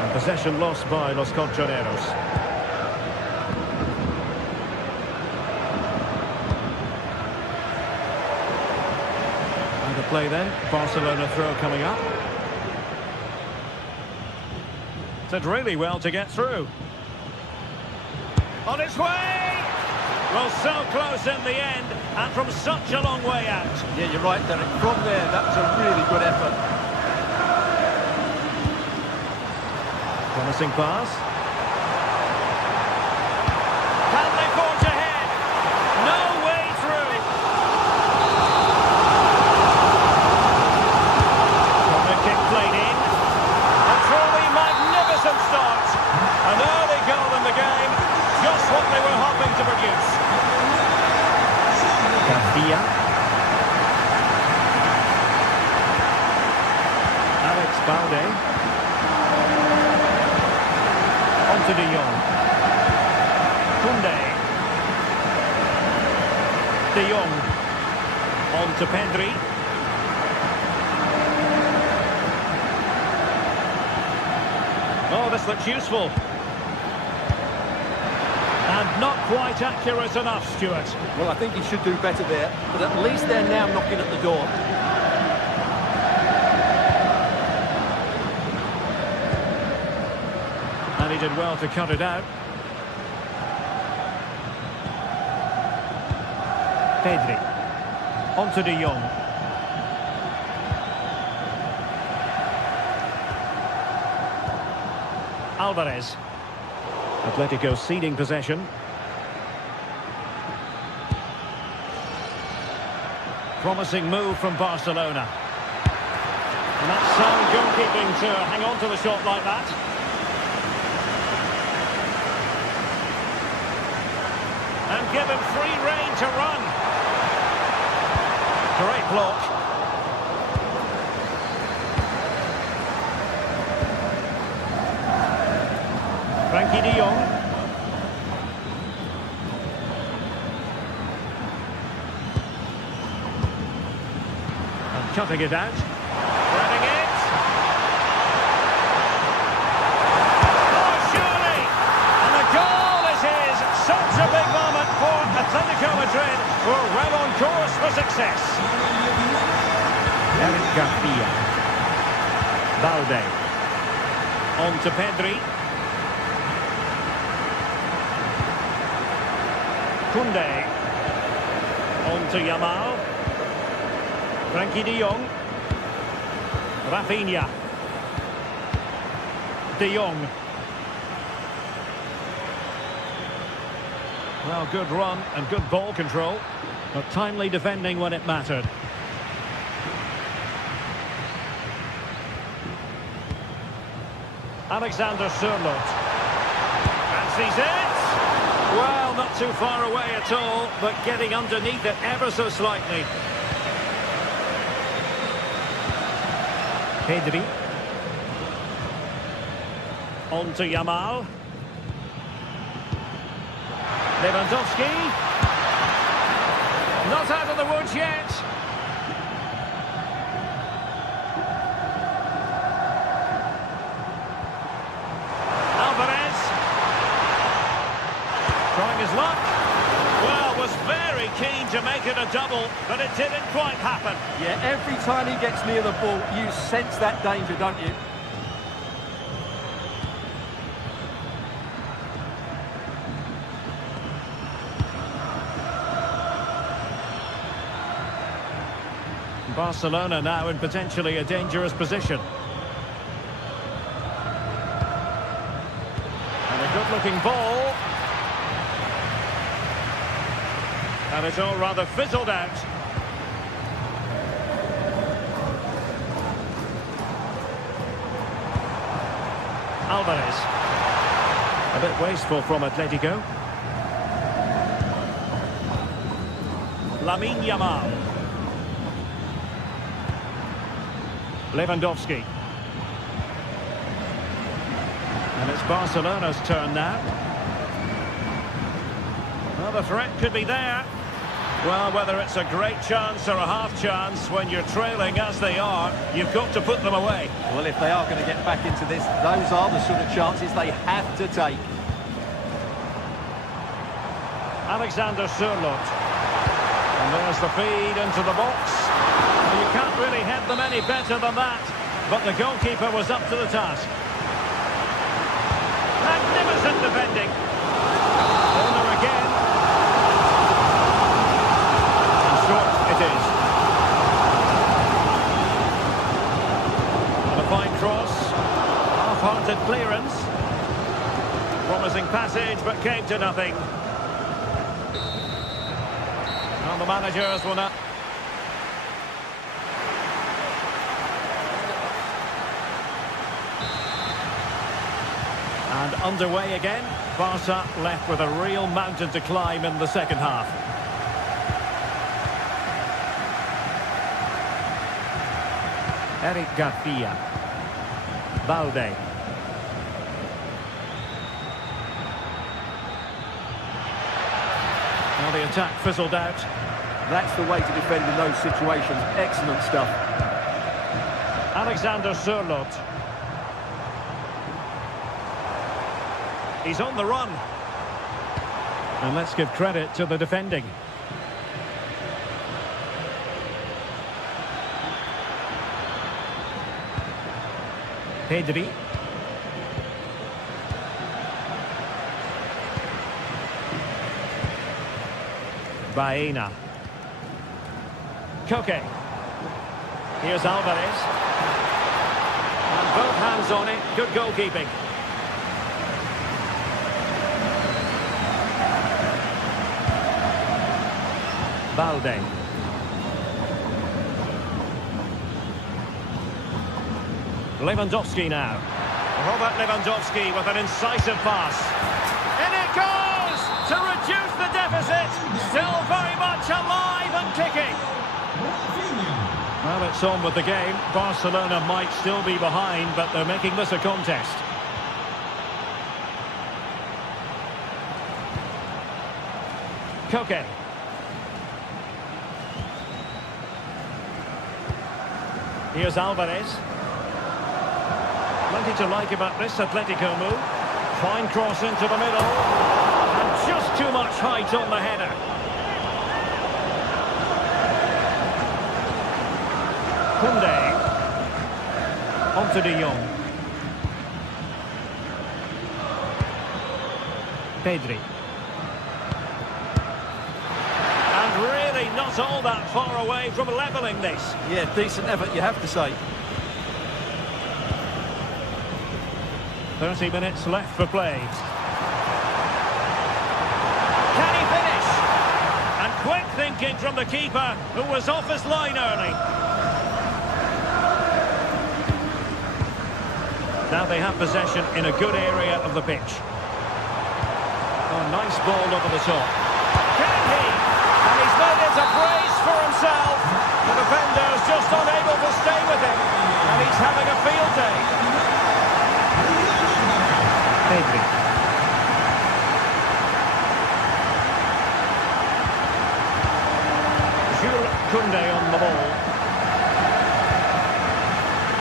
And possession lost by Los Colchoneros. And the play then, Barcelona throw coming up. Did really well to get through. On its way! Well, so close in the end, and from such a long way out. Yeah, you're right, Derek. From there, that was a really good effort. Promising pass. Can they forge ahead? No way through. Corner kick played in. A truly magnificent start. An early goal in the game. Just what they were hoping to produce. Garcia. Alex Balde. On to De Jong. Koundé. De Jong. On to Pedri. Oh, this looks useful. And not quite accurate enough, Stuart. Well, I think he should do better there, but at least they're now knocking at the door. And he did well to cut it out. Pedri. On to De Jong. Alvarez. Atletico ceding possession. Promising move from Barcelona. And that's sound goalkeeping to hang on to the shot like that. And give him free rein to run. Great block. Frankie de Jong. And cutting it out. Grabbing it. Oh, surely! And the goal is his. Such a big moment for Atletico Madrid, who are well on course for success. Eric Garcia. Balde. On to Pedri. Koundé. On to Yamal. Frankie de Jong. Rafinha. De Jong. Well, good run and good ball control, but timely defending when it mattered. Alexander Sørloth. Fancies it. Well, not too far away at all, but getting underneath it ever so slightly. Pedri. On to Yamal. Lewandowski. Not out of the woods yet. Alvarez. Trying his luck. Well, was very keen to make it a double, but it didn't quite happen. Yeah, every time he gets near the ball, you sense that danger, don't you? Barcelona now in potentially a dangerous position. And a good-looking ball. And it's all rather fizzled out. Alvarez. A bit wasteful from Atletico. Lamine Yamal. Lewandowski. And it's Barcelona's turn now. Well, the threat could be there. Well, whether it's a great chance or a half chance, when you're trailing as they are, you've got to put them away. Well, if they are going to get back into this, those are the sort of chances they have to take. Alexander Sørloth. And there's the feed into the box. Well, you can't really head them any better than that. But the goalkeeper was up to the task. Magnificent defending. Corner again. And short it is. And a fine cross. Half-hearted clearance. Promising passage, but came to nothing. And the managers will not... And underway again. Barca left with a real mountain to climb in the second half. Eric Garcia. Balde. Now the attack fizzled out. That's the way to defend in those situations. Excellent stuff. Alexander Sørloth. He's on the run. And let's give credit to the defending. Pedri. Baena. Koke. Here's Alvarez. And both hands on it. Good goalkeeping. Balde. Lewandowski now. Robert Lewandowski with an incisive pass. In it goes to reduce the deficit. Still very much alive and kicking. Well, it's on with the game. Barcelona might still be behind, but they're making this a contest. Koke. Here's Alvarez. Plenty to like about this Atletico move. Fine cross into the middle. And just too much height on the header. Koundé. On to De Jong. Pedri. And really not all that far away from levelling this. Yeah, decent effort, you have to say. 30 minutes left for play. Can he finish? And quick thinking from the keeper, who was off his line early. Now they have possession in a good area of the pitch. Oh, nice ball over the top. Can he? And he's made it a brace for himself. The defender's just unable to stay with him. And he's having a field day. Pedri. Kunde on the ball.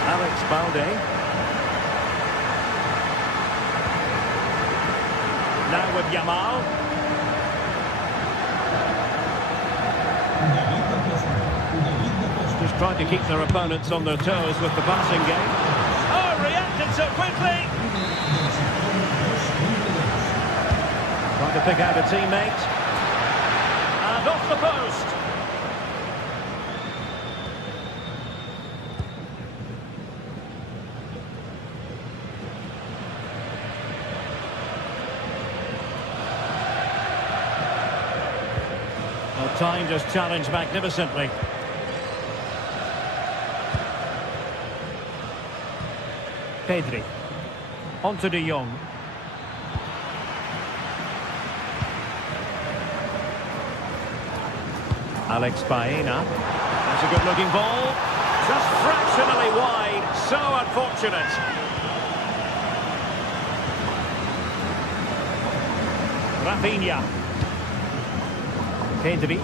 Alex Balde. Now with Yamal. Just trying to keep their opponents on their toes with the passing game. Oh, reacted so quickly! Trying to pick out a teammate. And off the post. Well, time just challenged magnificently. Pedri. On to De Jong. Alex Baena. That's a good-looking ball. Just fractionally wide. So unfortunate. Rafinha. Pedri.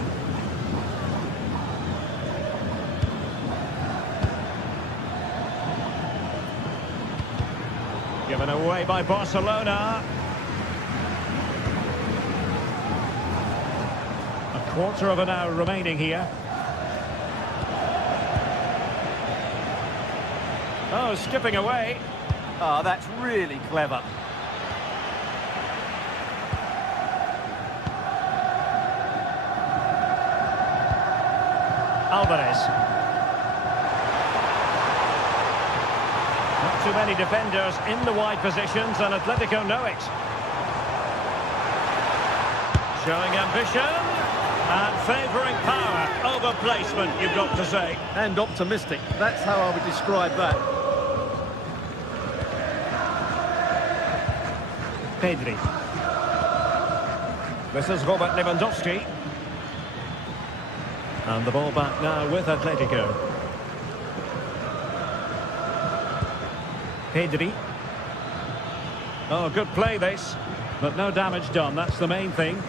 Given away by Barcelona. A quarter of an hour remaining here. Oh, skipping away. Oh, that's really clever. Alvarez. Not too many defenders in the wide positions, and Atletico know it. Showing ambition and favouring power over placement, you've got to say. And optimistic. That's how I would describe that. Pedri. This is Robert Lewandowski. And the ball back now with Atletico. Pedri. Oh, good play this. But no damage done, that's the main thing.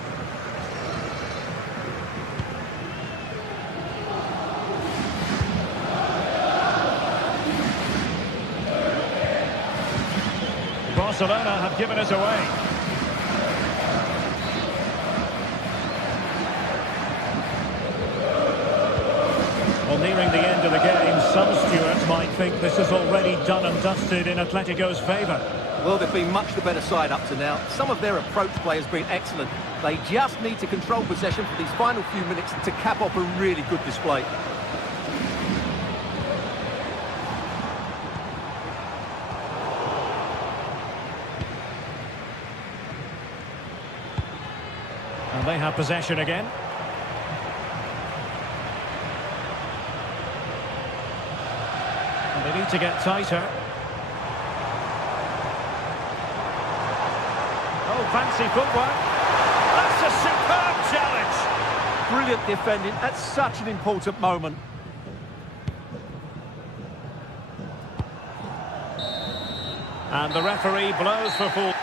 Barcelona have given us away. Well, nearing the end of the game, some stewards might think this is already done and dusted in Atletico's favour. Well, they've been much the better side up to now. Some of their approach play has been excellent. They just need to control possession for these final few minutes to cap off a really good display. And they have possession again. And they need to get tighter. Oh, fancy footwork. That's a superb challenge. Brilliant defending at such an important moment. And the referee blows for full.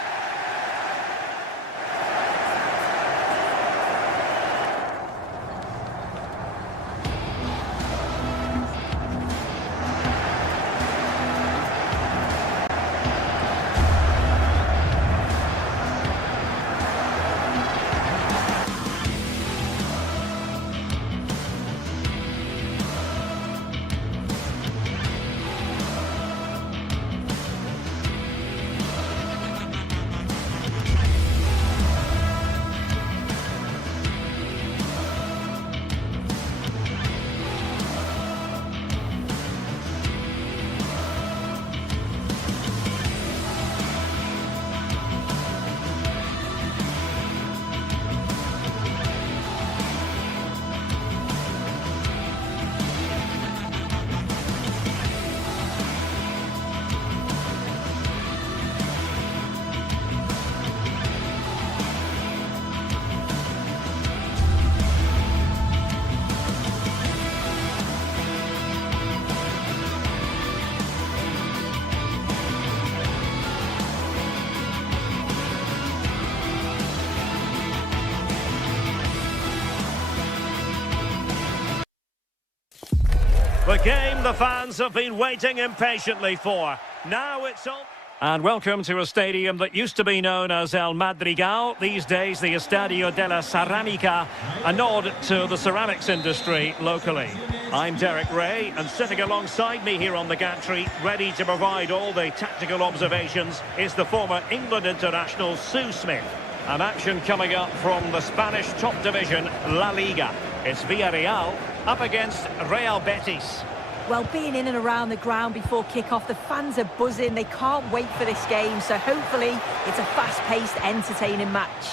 The game the fans have been waiting impatiently for. Now it's on. And welcome to a stadium that used to be known as El Madrigal, these days the Estadio de la Ceramica, a nod to the ceramics industry locally. I'm Derek Ray, and sitting alongside me here on the gantry, ready to provide all the tactical observations, is the former England international Sue Smith. And action coming up from the Spanish top division, La Liga. It's Villarreal up against Real Betis. Well, being in and around the ground before kick-off, the fans are buzzing. They can't wait for this game, so hopefully it's a fast-paced, entertaining match.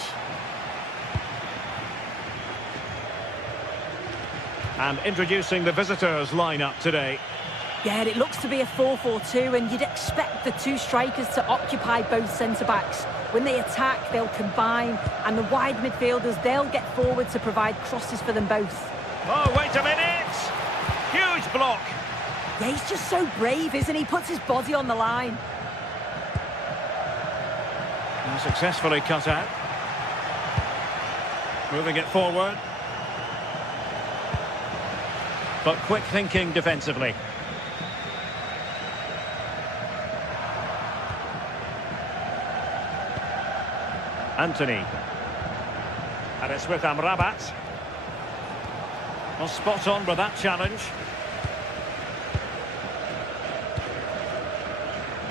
And introducing the visitors' lineup today. Yeah, it looks to be a 4-4-2, and you'd expect the two strikers to occupy both centre-backs. When they attack, they'll combine, and the wide midfielders, they'll get forward to provide crosses for them both. Oh, wait a minute! Huge block! Yeah, he's just so brave, isn't he? Puts his body on the line. And successfully cut out. Moving it forward. But quick thinking defensively. Anthony. And it's with Amrabat. Well, spot on with that challenge.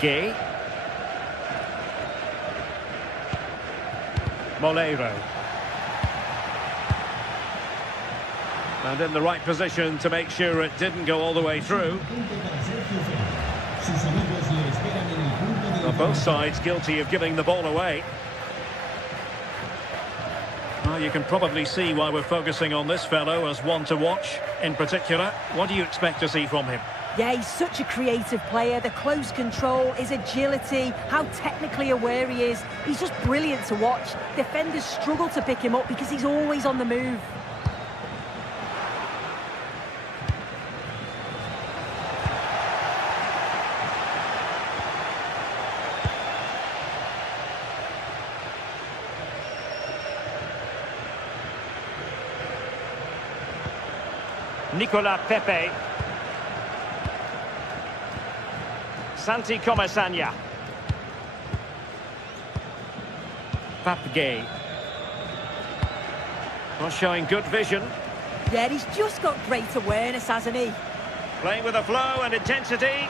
Gay. Molero. And in the right position to make sure it didn't go all the way through. Well, both sides guilty of giving the ball away. Well, you can probably see why we're focusing on this fellow as one to watch. In particular, what do you expect to see from him? Yeah, he's such a creative player. The close control, his agility, how technically aware he is. He's just brilliant to watch. Defenders struggle to pick him up because he's always on the move. Nicolas Pepe. Santi Comesaña. Papgay. Well, showing good vision. Yeah, he's just got great awareness, hasn't he? Playing with a flow and intensity.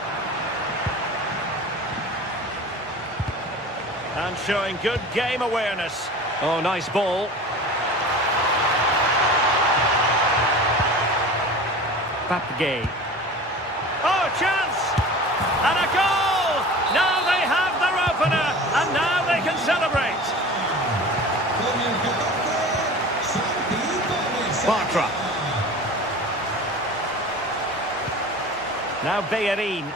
And showing good game awareness. Oh, nice ball. Papgay. Oh, chance! And a goal! Now they have their opener, and now they can celebrate. Bartra. Now Bayern.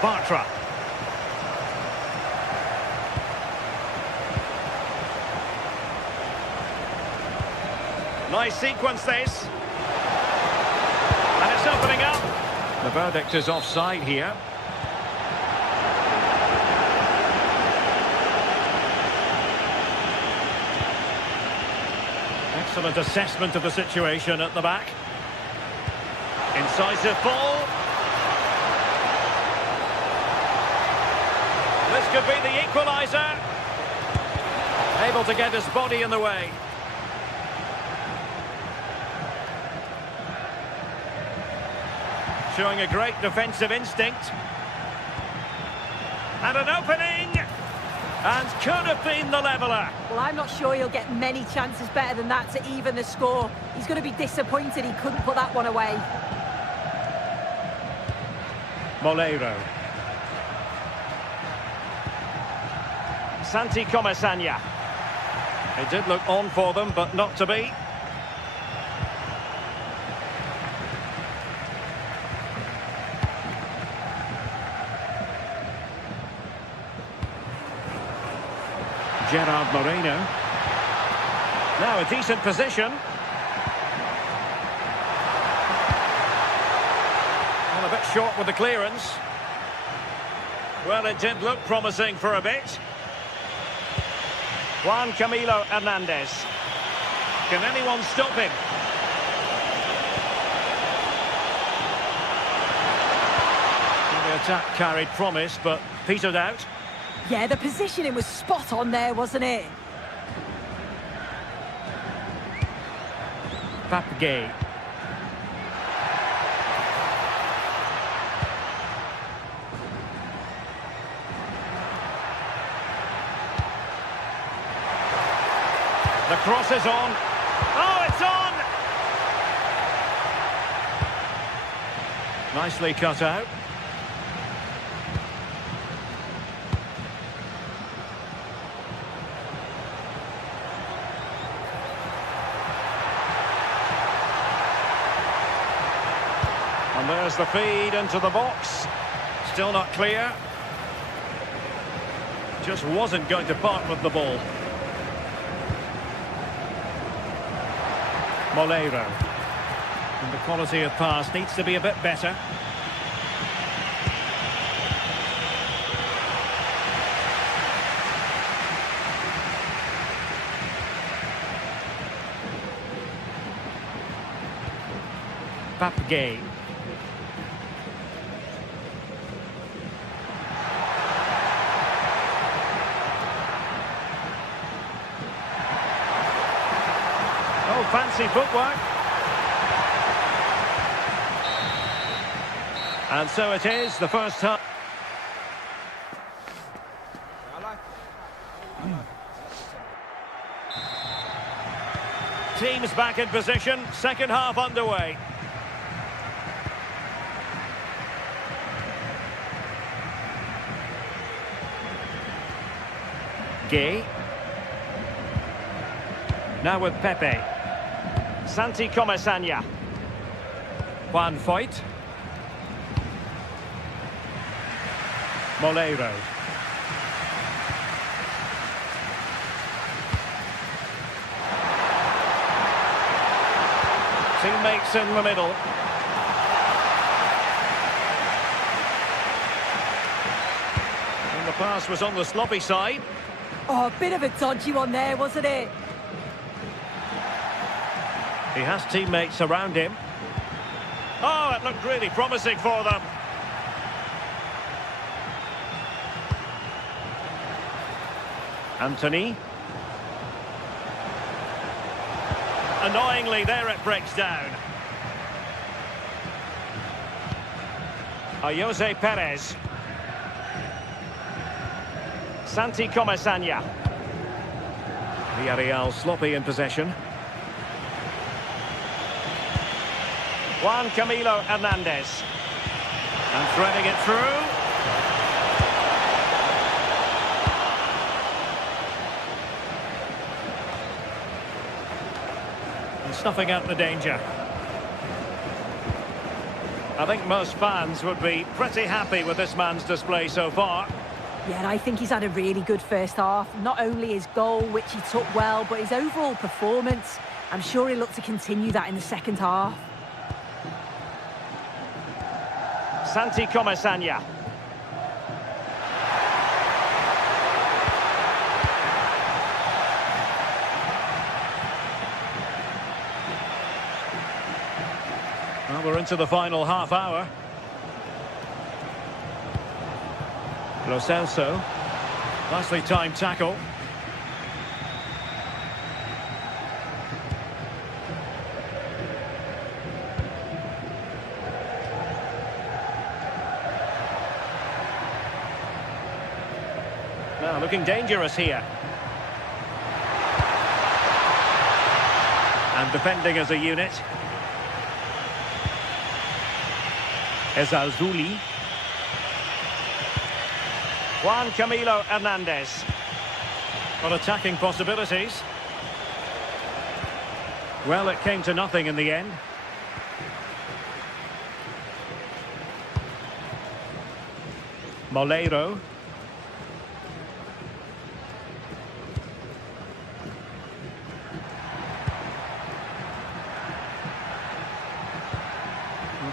Bartra. Nice sequence this. And it's opening up. The verdict is offside here. Excellent assessment of the situation at the back. Incisive ball. This could be the equaliser. Able to get his body in the way. Showing a great defensive instinct. And an opening! And could have been the leveller. Well, I'm not sure he'll get many chances better than that to even the score. He's going to be disappointed he couldn't put that one away. Molero. Santi Comesaña. It did look on for them, but not to be. Gerard Moreno. Now a decent position. Well, a bit short with the clearance. Well, it did look promising for a bit. Juan Camilo Hernandez. Can anyone stop him? The attack carried promise, but petered out. Yeah, the positioning was spot on there, wasn't it? Papgay. The cross is on. Oh, it's on! Nicely cut out. And there's the feed into the box. Still not clear. Just wasn't going to part with the ball. Moleiro. And the quality of pass needs to be a bit better. Papgay. Oh, fancy footwork. And so it is, the first time. Teams back in position, second half underway. Gay. Now with Pepe. Santi Comesaña. Juan Foyt. Moleiro. Teammates in the middle. And the pass was on the sloppy side. Oh, a bit of a dodgy one there, wasn't it? He has teammates around him. Oh, it looked really promising for them. Anthony. Annoyingly, there it breaks down. Jose Perez. Santi Comesaña. Villarreal sloppy in possession. Juan Camilo Hernandez. And threading it through. And snuffing out the danger. I think most fans would be pretty happy with this man's display so far. Yeah, I think he's had a really good first half. Not only his goal, which he took well, but his overall performance. I'm sure he'll look to continue that in the second half. Santi Comesaña. Well, we're into the final half hour. Lo Celso. Nicely timed tackle. Now looking dangerous here. And defending as a unit. Ezalzouli. Juan Camilo Hernandez. Got attacking possibilities. Well, it came to nothing in the end. Moleiro.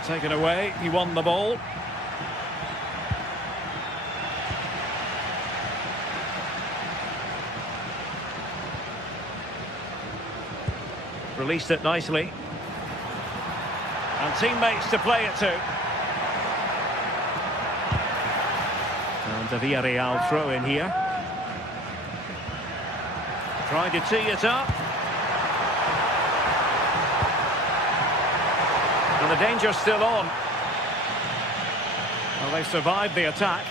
Taken away, he won the ball. Released it nicely. And teammates to play it to. And the Villarreal throw in here. Trying to tee it up. And the danger's still on. Well, they've survived the attack.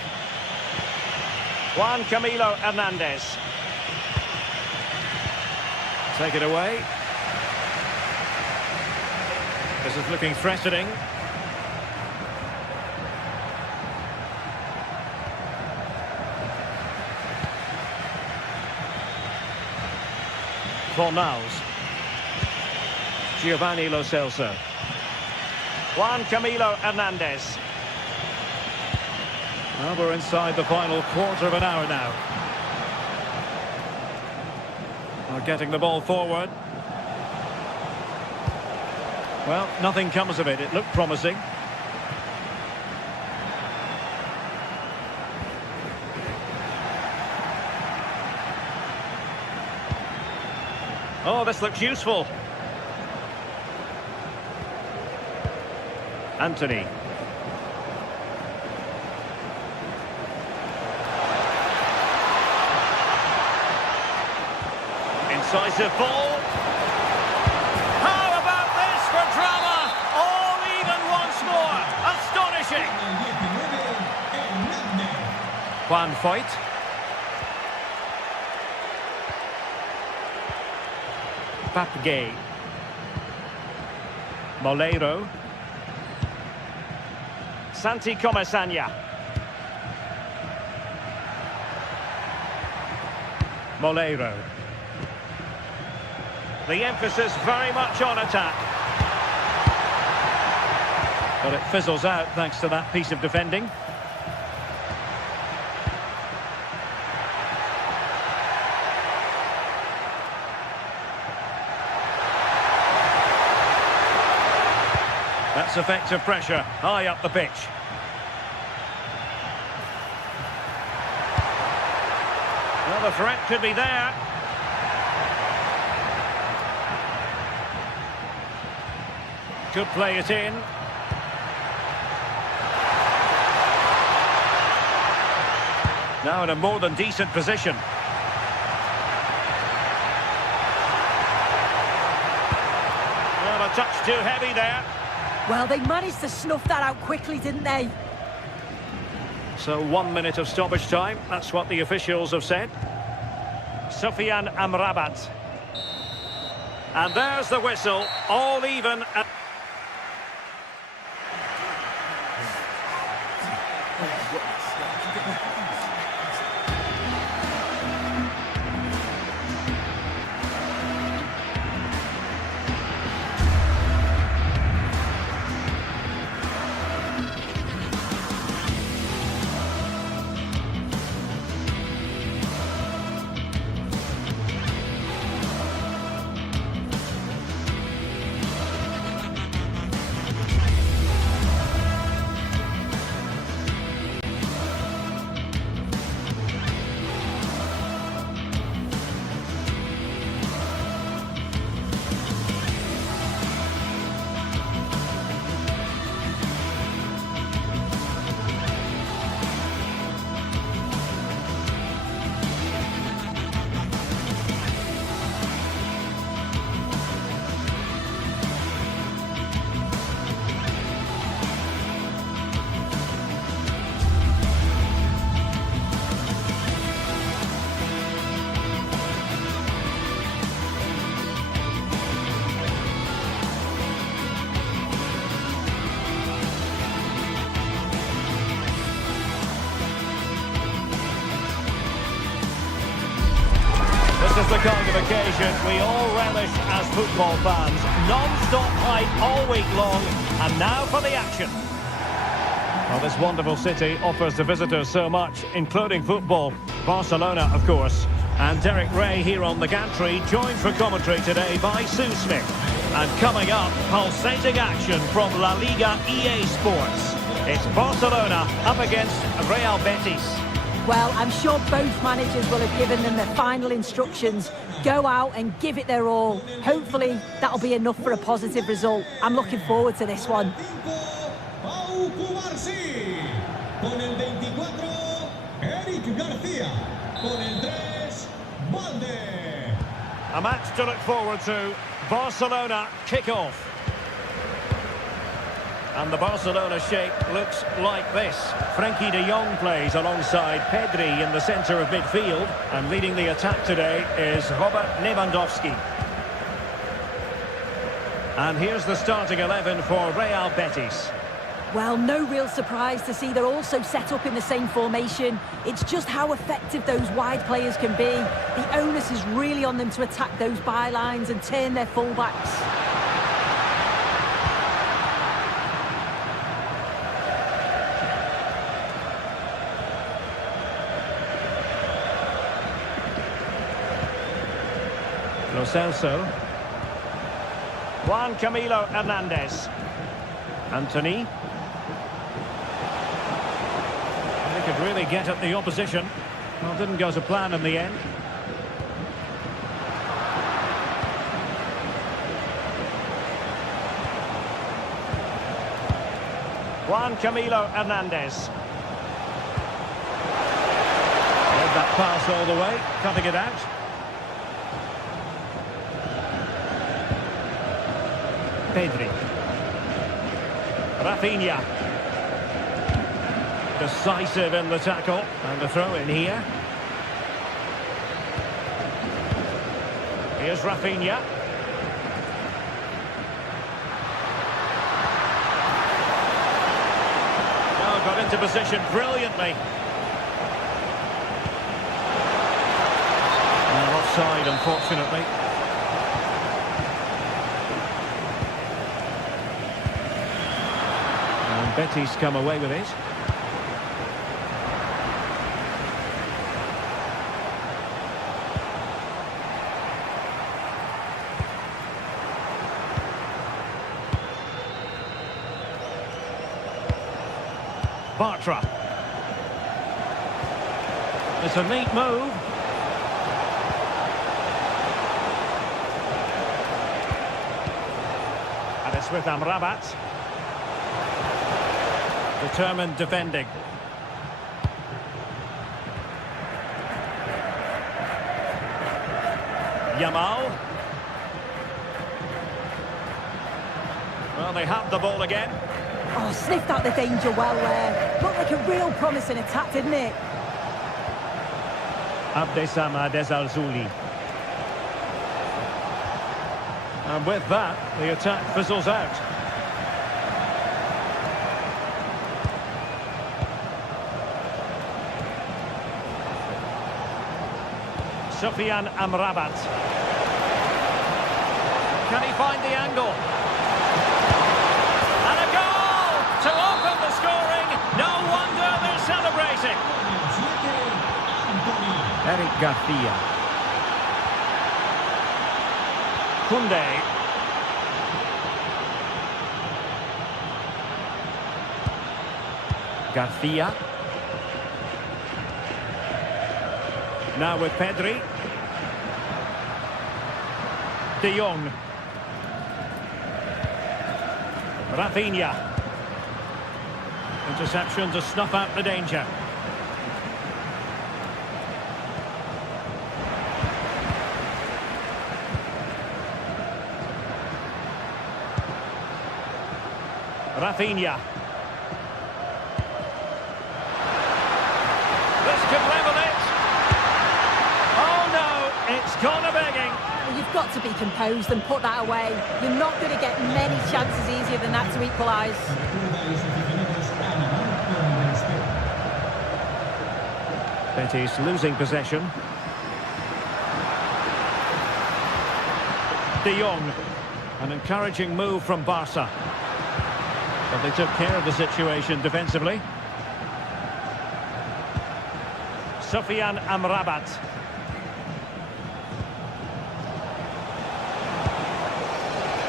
Juan Camilo Hernandez. Take it away. This is looking threatening. Fornals. Giovanni Lo Celso. Juan Camilo Hernandez. Well, we're inside the final quarter of an hour now. We're getting the ball forward. Well, nothing comes of it. It looked promising. Oh, this looks useful. Anthony. Incisive ball. How about this for drama? All even once more. Astonishing. Juan Foyt. Papgay. Moleiro. Santi Comesaña. Moleiro. The emphasis very much on attack. But it fizzles out thanks to that piece of defending. That's effective pressure, high up the pitch. Well, the threat could be there. Could play it in. Now in a more than decent position. Well, a touch too heavy there. Well, they managed to snuff that out quickly, didn't they? So 1 minute of stoppage time. That's what the officials have said. Sofian Amrabat. And there's the whistle. All even. This is the kind of occasion we all relish as football fans. Non-stop hype all week long, and now for the action. Well, this wonderful city offers the visitors so much, including football. Barcelona, of course. And Derek Ray here on the gantry, joined for commentary today by Sue Smith. And coming up, pulsating action from La Liga EA Sports. It's Barcelona up against Real Betis. Well, I'm sure both managers will have given them their final instructions. Go out and give it their all. Hopefully, that'll be enough for a positive result. I'm looking forward to this one. Con el 24, Eric García. Con el 3, Valde. A match to look forward to. Barcelona kick-off. And the Barcelona shape looks like this. Frenkie de Jong plays alongside Pedri in the centre of midfield. And leading the attack today is Robert Lewandowski. And here's the starting 11 for Real Betis. Well, no real surprise to see they're also set up in the same formation. It's just how effective those wide players can be. The onus is really on them to attack those bylines and turn their fullbacks. Lo Celso. Juan Camilo Hernandez. Anthony. They could really get at the opposition. Well, didn't go to plan in the end. Juan Camilo Hernandez. Led that pass all the way, cutting it out. Pedri. Rafinha. Decisive in the tackle. And the throw in here. Here's Rafinha. Oh, got into position brilliantly. And offside, unfortunately. Betis come away with it. Bartra. It's a neat move. And it's with Amrabat. Determined defending. Yamal. Well, they have the ball again. Oh, sniffed out the danger well there. Looked like a real promising attack, didn't it? Abdesama Desalzuli. And with that, the attack fizzles out. Sufyan Amrabat. Can he find the angle? And a goal to open the scoring. No wonder they're celebrating. Eric García. Koundé. García. Now with Pedri. De Jong. Rafinha. Interception to snuff out the danger. Rafinha. This could level it. Oh no, it's gone a-begging. Well, you've got to be composed and put that away. You're not going to get many chances easier than that to equalise. Betis losing possession. De Jong. An encouraging move from Barca. But they took care of the situation defensively. Sufyan Amrabat.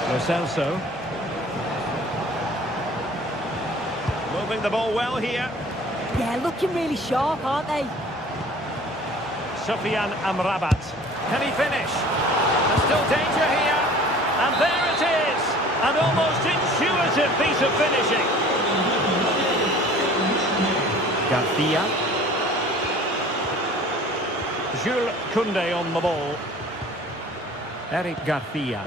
Lo Celso. Moving the ball well here. Yeah, looking really sharp, aren't they? Sufyan Amrabat. Can he finish? There's still danger here. And there it is. An almost intuitive piece of finishing. Garcia. Jules Koundé on the ball. Eric Garcia.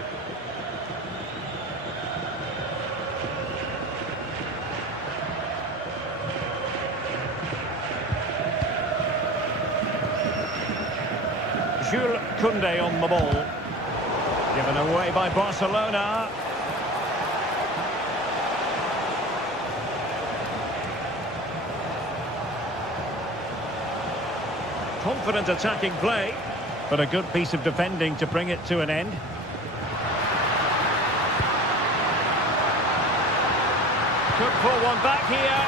Jules Koundé on the ball. Given away by Barcelona. Confident attacking play, but a good piece of defending to bring it to an end. Could pull one back here.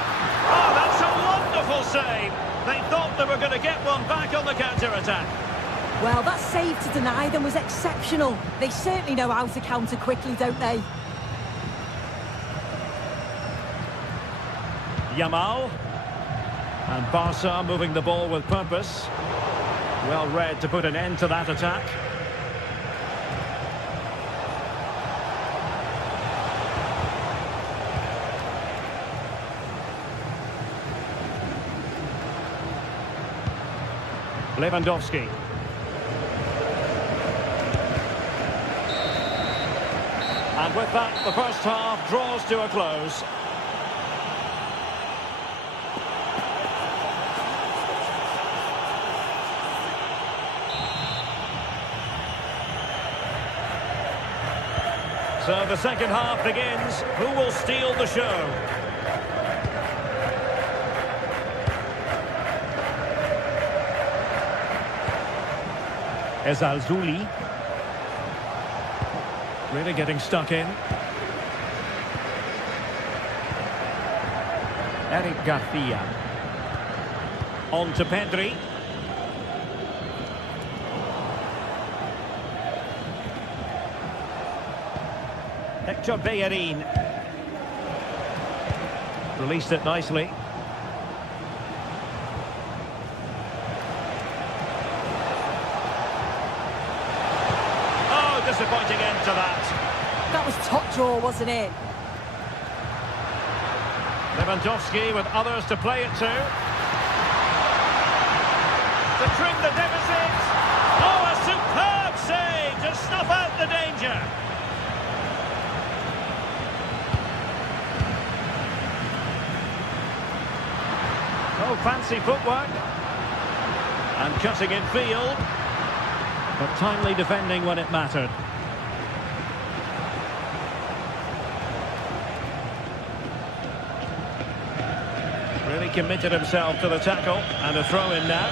Oh, that's a wonderful save. They thought they were going to get one back on the counter-attack. Well, that save to deny them was exceptional. They certainly know how to counter quickly, don't they? Yamal. And Barca moving the ball with purpose. Well read to put an end to that attack. Lewandowski. And with that, the first half draws to a close. So the second half begins. Who will steal the show? Ezalzouli. Really getting stuck in. Eric Garcia. On to Pedri. Hector Bellerin. Released it nicely. Oh, disappointing end to that. That was top draw, wasn't it? Lewandowski with others to play it to. To trim the deficit. Oh, a superb save to snuff out the danger. Oh, fancy footwork. And cutting in field. But timely defending when it mattered. Really committed himself to the tackle. And a throw in now.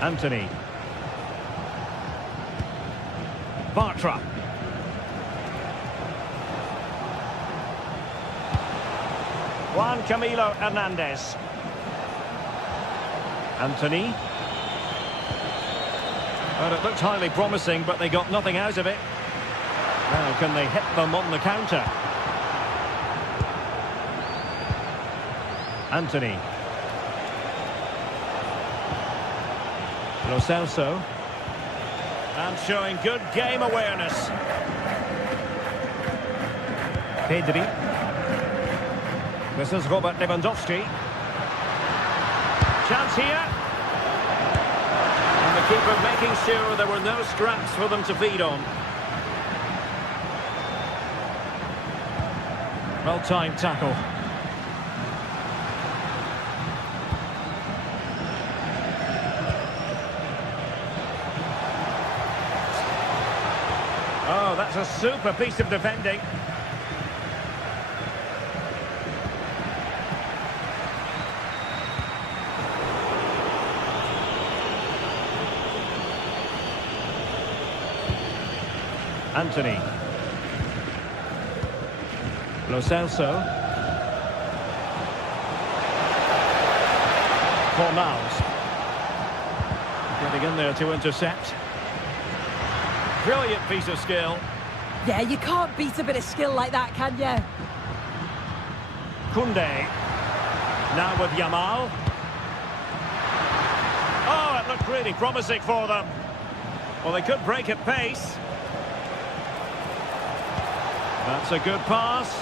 Anthony. Bartra. Juan Camilo Hernandez. Anthony. Well, it looked highly promising, but they got nothing out of it. Now, can they hit them on the counter? Anthony. Lo Celso. And showing good game awareness. Pedri. This is Robert Lewandowski. Chance here. And the keeper making sure there were no scraps for them to feed on. Well-timed tackle. Oh, that's a super piece of defending. Anthony. Lo Celso. Fornals. Getting in there to intercept. Brilliant piece of skill. Yeah, you can't beat a bit of skill like that, can you? Koundé. Now with Yamal. Oh, it looked really promising for them. Well, they could break at pace. That's a good pass.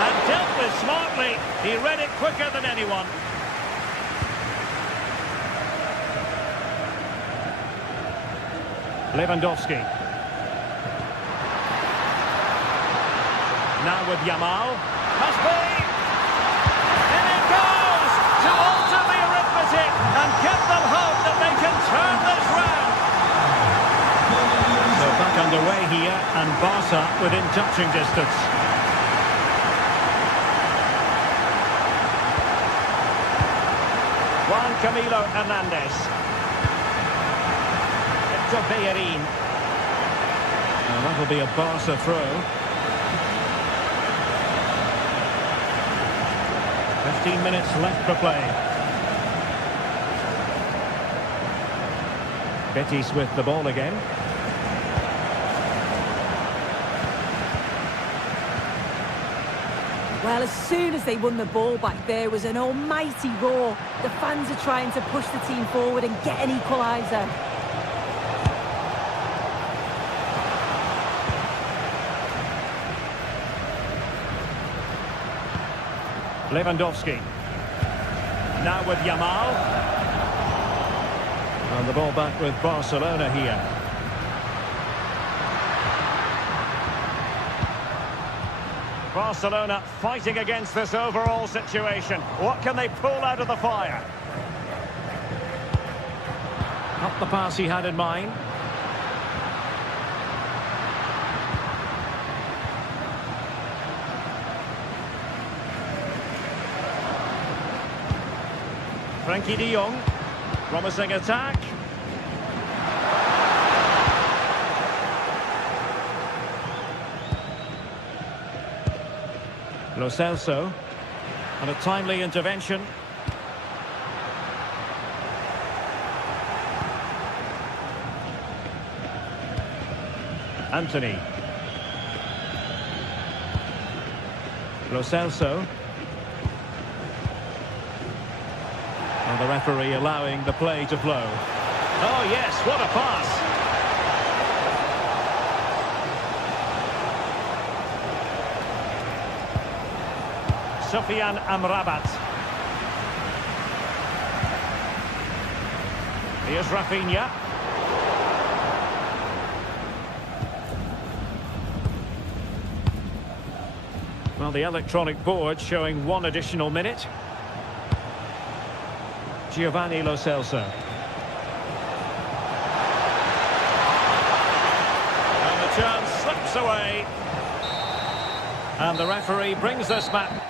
And dealt with smartly. He read it quicker than anyone. Lewandowski. Now with Yamal. Must be! In it goes! To alter the arithmetic and give them hope that they can turn this round. So back underway here, and Barca within touching distance. Juan Camilo Hernandez. To Bayern. Now that'll be a Barca throw. 15 minutes left for play. Betis with the ball again. Well, as soon as they won the ball back, there was an almighty roar. The fans are trying to push the team forward and get an equaliser. Lewandowski. Now with Yamal. And the ball back with Barcelona here. Barcelona fighting against this overall situation. What can they pull out of the fire? Not the pass he had in mind. Frankie de Jong, promising attack. Lo Celso, and a timely intervention. Anthony. Lo Celso. And the referee allowing the play to flow. Oh yes, what a pass. Sofyan Amrabat. Here's Rafinha. Well, the electronic board showing one additional minute. Giovanni Lo Celso. And the chance slips away. And the referee brings this back.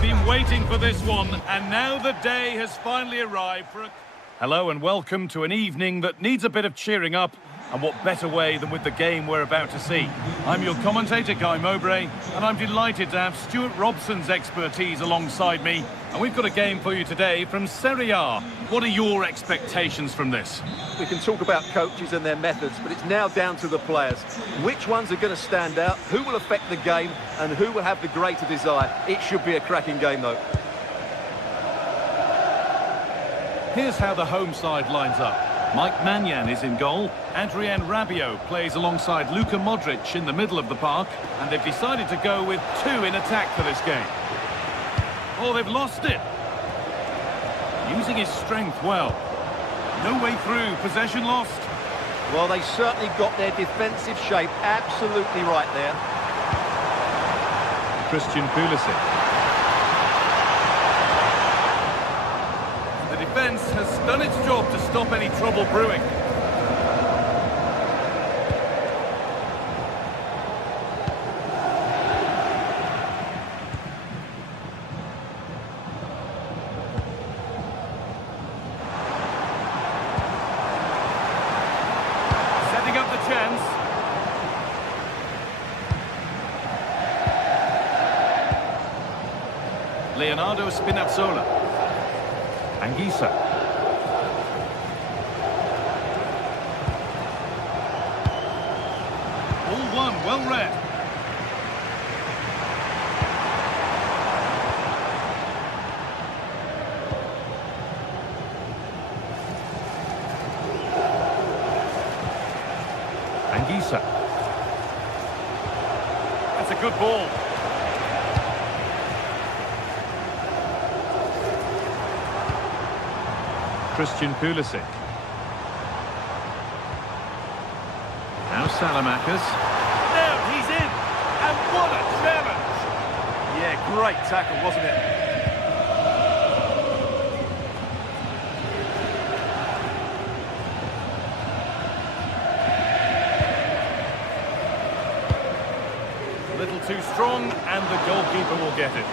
Been waiting for this one, and now the day has finally arrived for a... Hello and welcome to an evening that needs a bit of cheering up, and what better way than with the game we're about to see. I'm your commentator, Guy Mowbray, and I'm delighted to have Stuart Robson's expertise alongside me. And we've got a game for you today from Serie A. What are your expectations from this? We can talk about coaches and their methods, but it's now down to the players. Which ones are going to stand out, who will affect the game, and who will have the greater desire? It should be a cracking game, though. Here's how the home side lines up. Mike Maignan is in goal. Adrien Rabiot plays alongside Luka Modric in the middle of the park. And they've decided to go with two in attack for this game. Oh, they've lost it. Using his strength well. No way through. Possession lost. Well, they certainly got their defensive shape absolutely right there. Christian Pulisic. The defence has done its job to stop any trouble brewing. Setting up the chance. Leonardo Spinazzola. Anguissa. All one, well read. Anguissa. That's a good ball. Christian Pulisic. Now Salamakers. Now he's in! And what a challenge! Yeah, great tackle, wasn't it? A little too strong, and the goalkeeper will get it.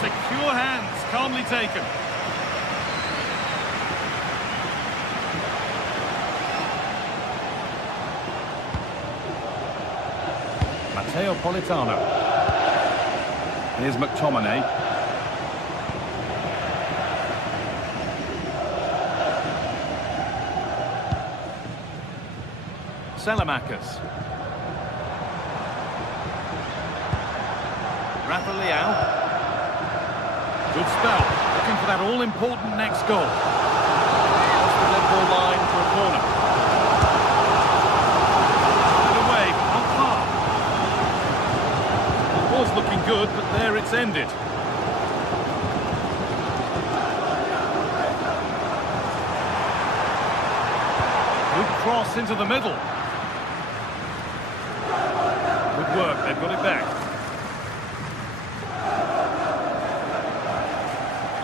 Secure hands, calmly taken. Matteo Politano. Here's McTominay. Salamakers. Rafa Leao. Good spell. Looking for that all-important next goal. That's the red ball line for a corner. Was looking good, but there it's ended. Good cross into the middle. Good work, they've got it back.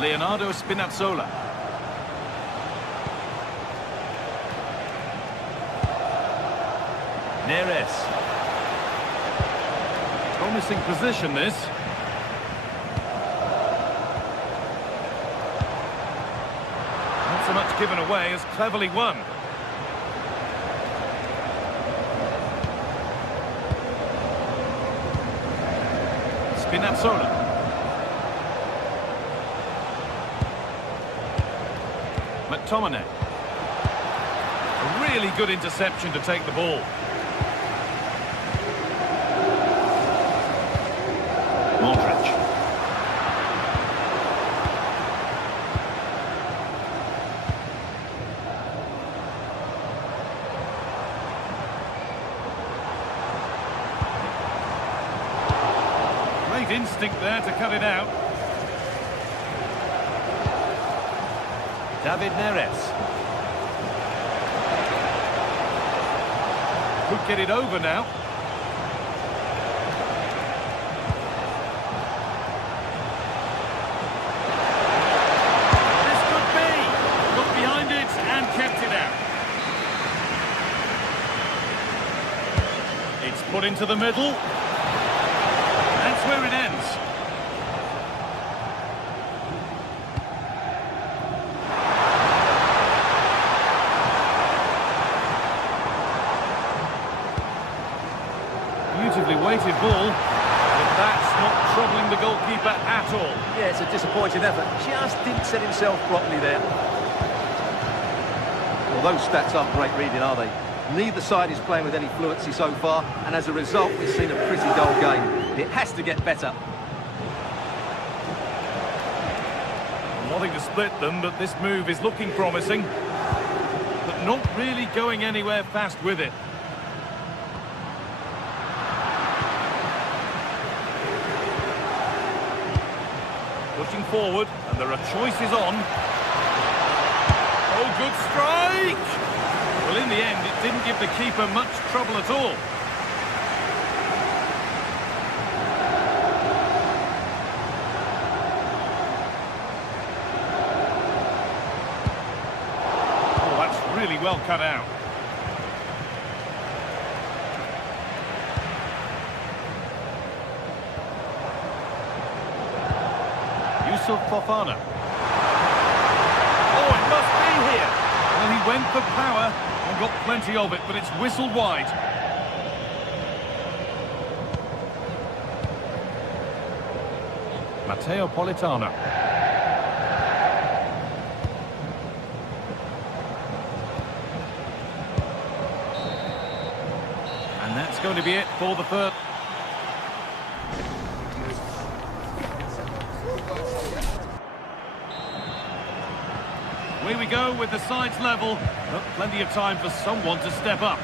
Leonardo Spinazzola. Neres. Promising position, this. Not so much given away as cleverly won. Spinazzola. McTominay. A really good interception to take the ball. Modric. Great instinct there to cut it out. David Neres. Could get it over now. Put into the middle. That's where it ends. Nicely weighted ball, but that's not troubling the goalkeeper at all. Yeah, it's a disappointing effort. Just didn't set himself properly there. Well, those stats aren't great reading, are they? Neither side is playing with any fluency so far, and as a result, we've seen a pretty dull game. It has to get better. Wanting to split them, but this move is looking promising. But not really going anywhere fast with it. Pushing forward, and there are choices on. Oh, good strike! Well, in the end, it didn't give the keeper much trouble at all. Oh, that's really well cut out. Fofana. Oh, it must be here. Well, he went for power and got plenty of it, but it's whistled wide. Matteo Politano. And that's going to be it for the third. Here we go with the sides level, but plenty of time for someone to step up.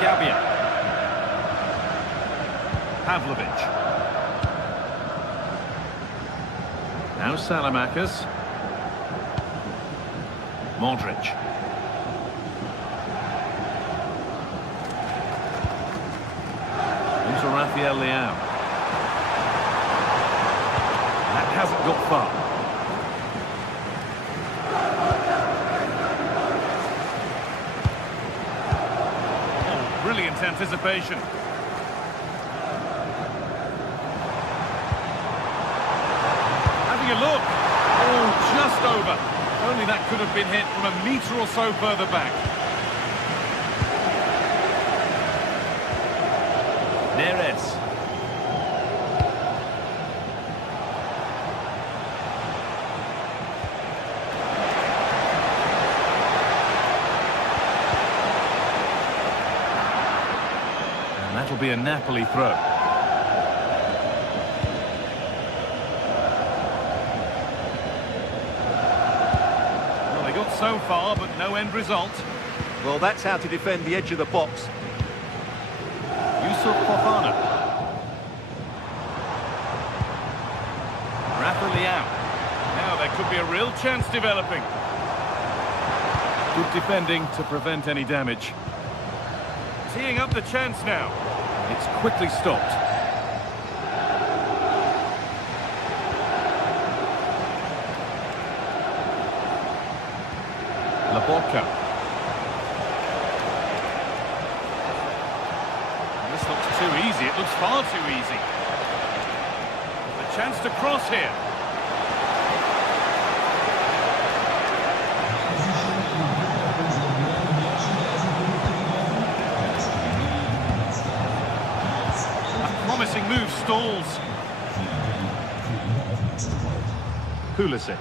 Gabia. Pavlovic. Now Salamakers. Modric. Into Rafael Leao. Hasn't got far. Oh, brilliant anticipation. Having a look. Oh, just over. Only that could have been hit from a metre or so further back. Neres. That'll be a Napoli throw. Well, they got so far, but no end result. Well, that's how to defend the edge of the box. Yusuf Fofana. Rafa Leao. Now there could be a real chance developing. Good defending to prevent any damage. Teeing up the chance now. It's quickly stopped. Laporca. This looks too easy. It looks far too easy. A chance to cross here. Promising move stalls. Pulisic.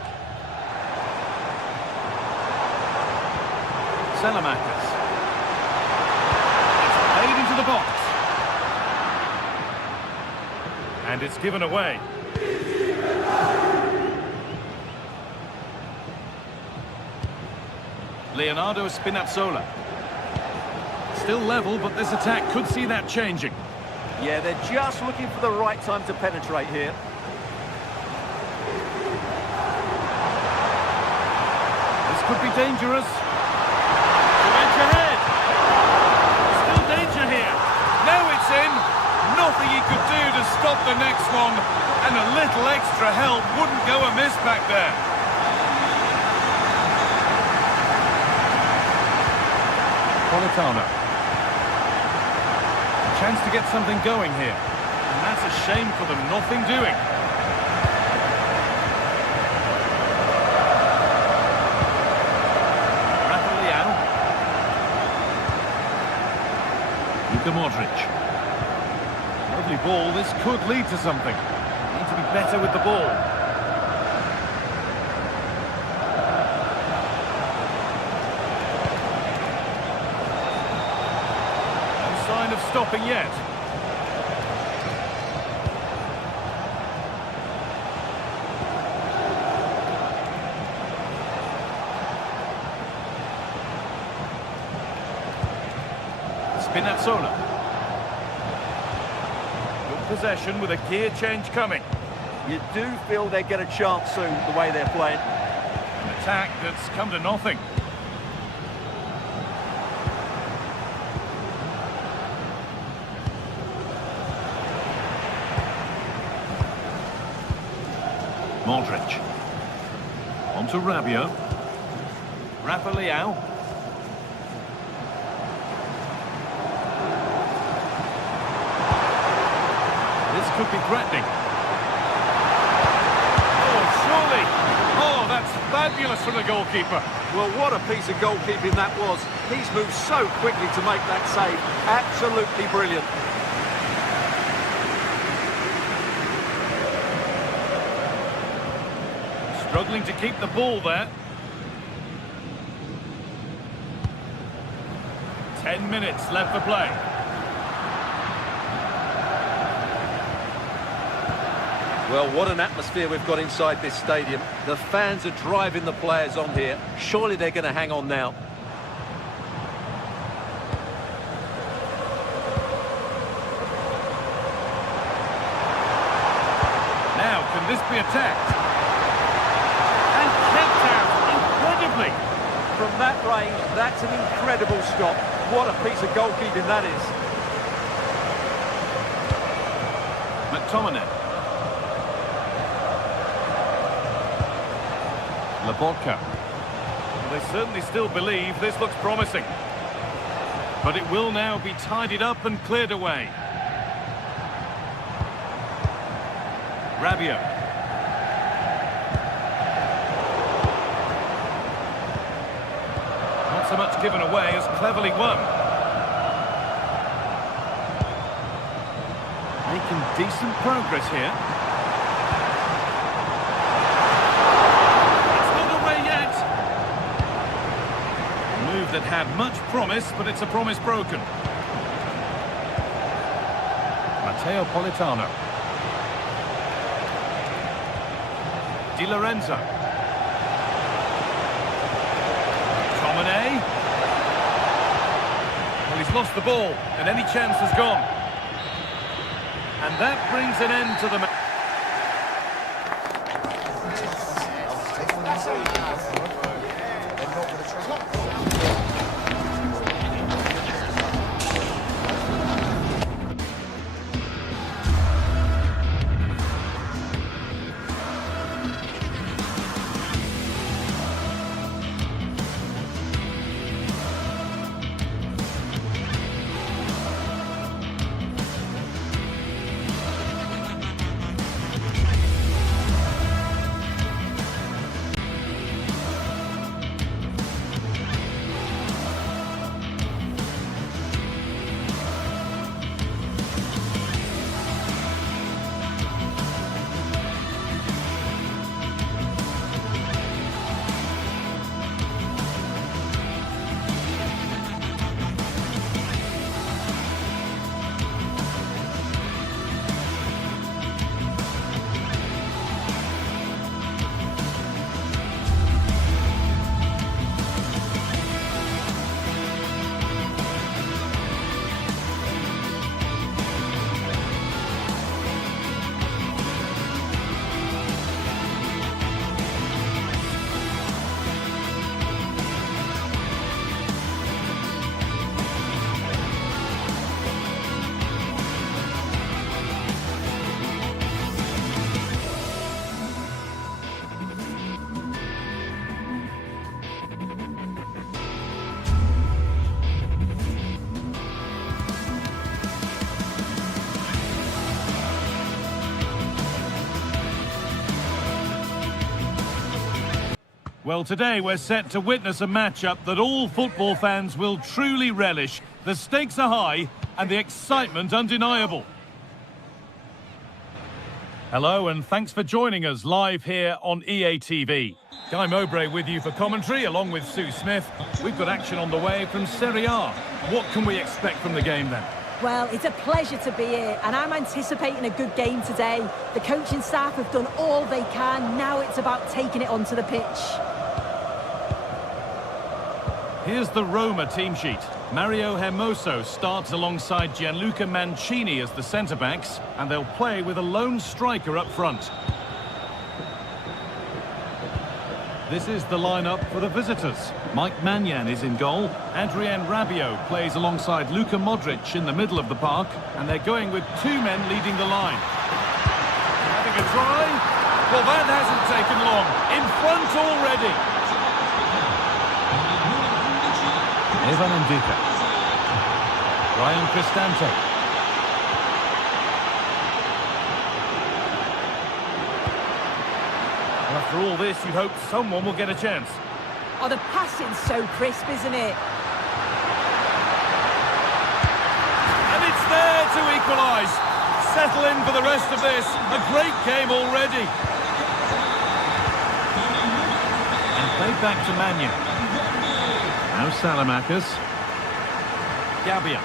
Salamakers. It's played into the box. And it's given away. Leonardo Spinazzola. Still level, but this attack could see that changing. Yeah, they're just looking for the right time to penetrate here. This could be dangerous. Edge ahead. Still danger here. Now it's in. Nothing he could do to stop the next one. And a little extra help wouldn't go amiss back there. Politano. Chance to get something going here. And that's a shame for them. Nothing doing. Rafa Leao. Luka Modric. Lovely ball, this could lead to something. Need to be better with the ball. No sign of stopping yet. Spinazzola. Good possession with a gear change coming. You do feel they get a chance soon, the way they're playing. An attack that's come to nothing. Modric. On to Rabiot. Villarreal. This could be threatening. Oh, surely. Oh, that's fabulous from the goalkeeper. Well, what a piece of goalkeeping that was. He's moved so quickly to make that save. Absolutely brilliant. Struggling to keep the ball there. 10 minutes left for play. Well, what an atmosphere we've got inside this stadium. The fans are driving the players on here. Surely they're going to hang on now. Now, can this be attacked? And kept out incredibly. From that range, that's an incredible stop. What a piece of goalkeeping that is. McTominay. Labotka. Well, they certainly still believe this looks promising. But it will now be tidied up and cleared away. Rabiot. Not so much given away as cleverly won. Making decent progress here. That had much promise, but it's a promise broken. Matteo Politano. Di Lorenzo. Tomine. Well, he's lost the ball, and any chance has gone. And that brings an end to the match. Well, today we're set to witness a matchup that all football fans will truly relish. The stakes are high and the excitement undeniable. Hello and thanks for joining us live here on EA TV. Guy Mowbray with you for commentary along with Sue Smith. We've got action on the way from Serie A. What can we expect from the game then? Well, it's a pleasure to be here, and I'm anticipating a good game today. The coaching staff have done all they can. Now it's about taking it onto the pitch. Here's the Roma team sheet. Mario Hermoso starts alongside Gianluca Mancini as the centre-backs, and they'll play with a lone striker up front. This is the lineup for the visitors. Mike Maignan is in goal. Adrien Rabiot plays alongside Luka Modric in the middle of the park, and they're going with two men leading the line. Having a try? Well, that hasn't taken long. In front already. Evan Ndika. Ryan Cristante. After all this, you'd hope someone will get a chance. Oh, the passing's so crisp, isn't it? And it's there to equalise. Settle in for the rest of this. A great game already. And played back to Maignan. Now Salamakers. Gabbia.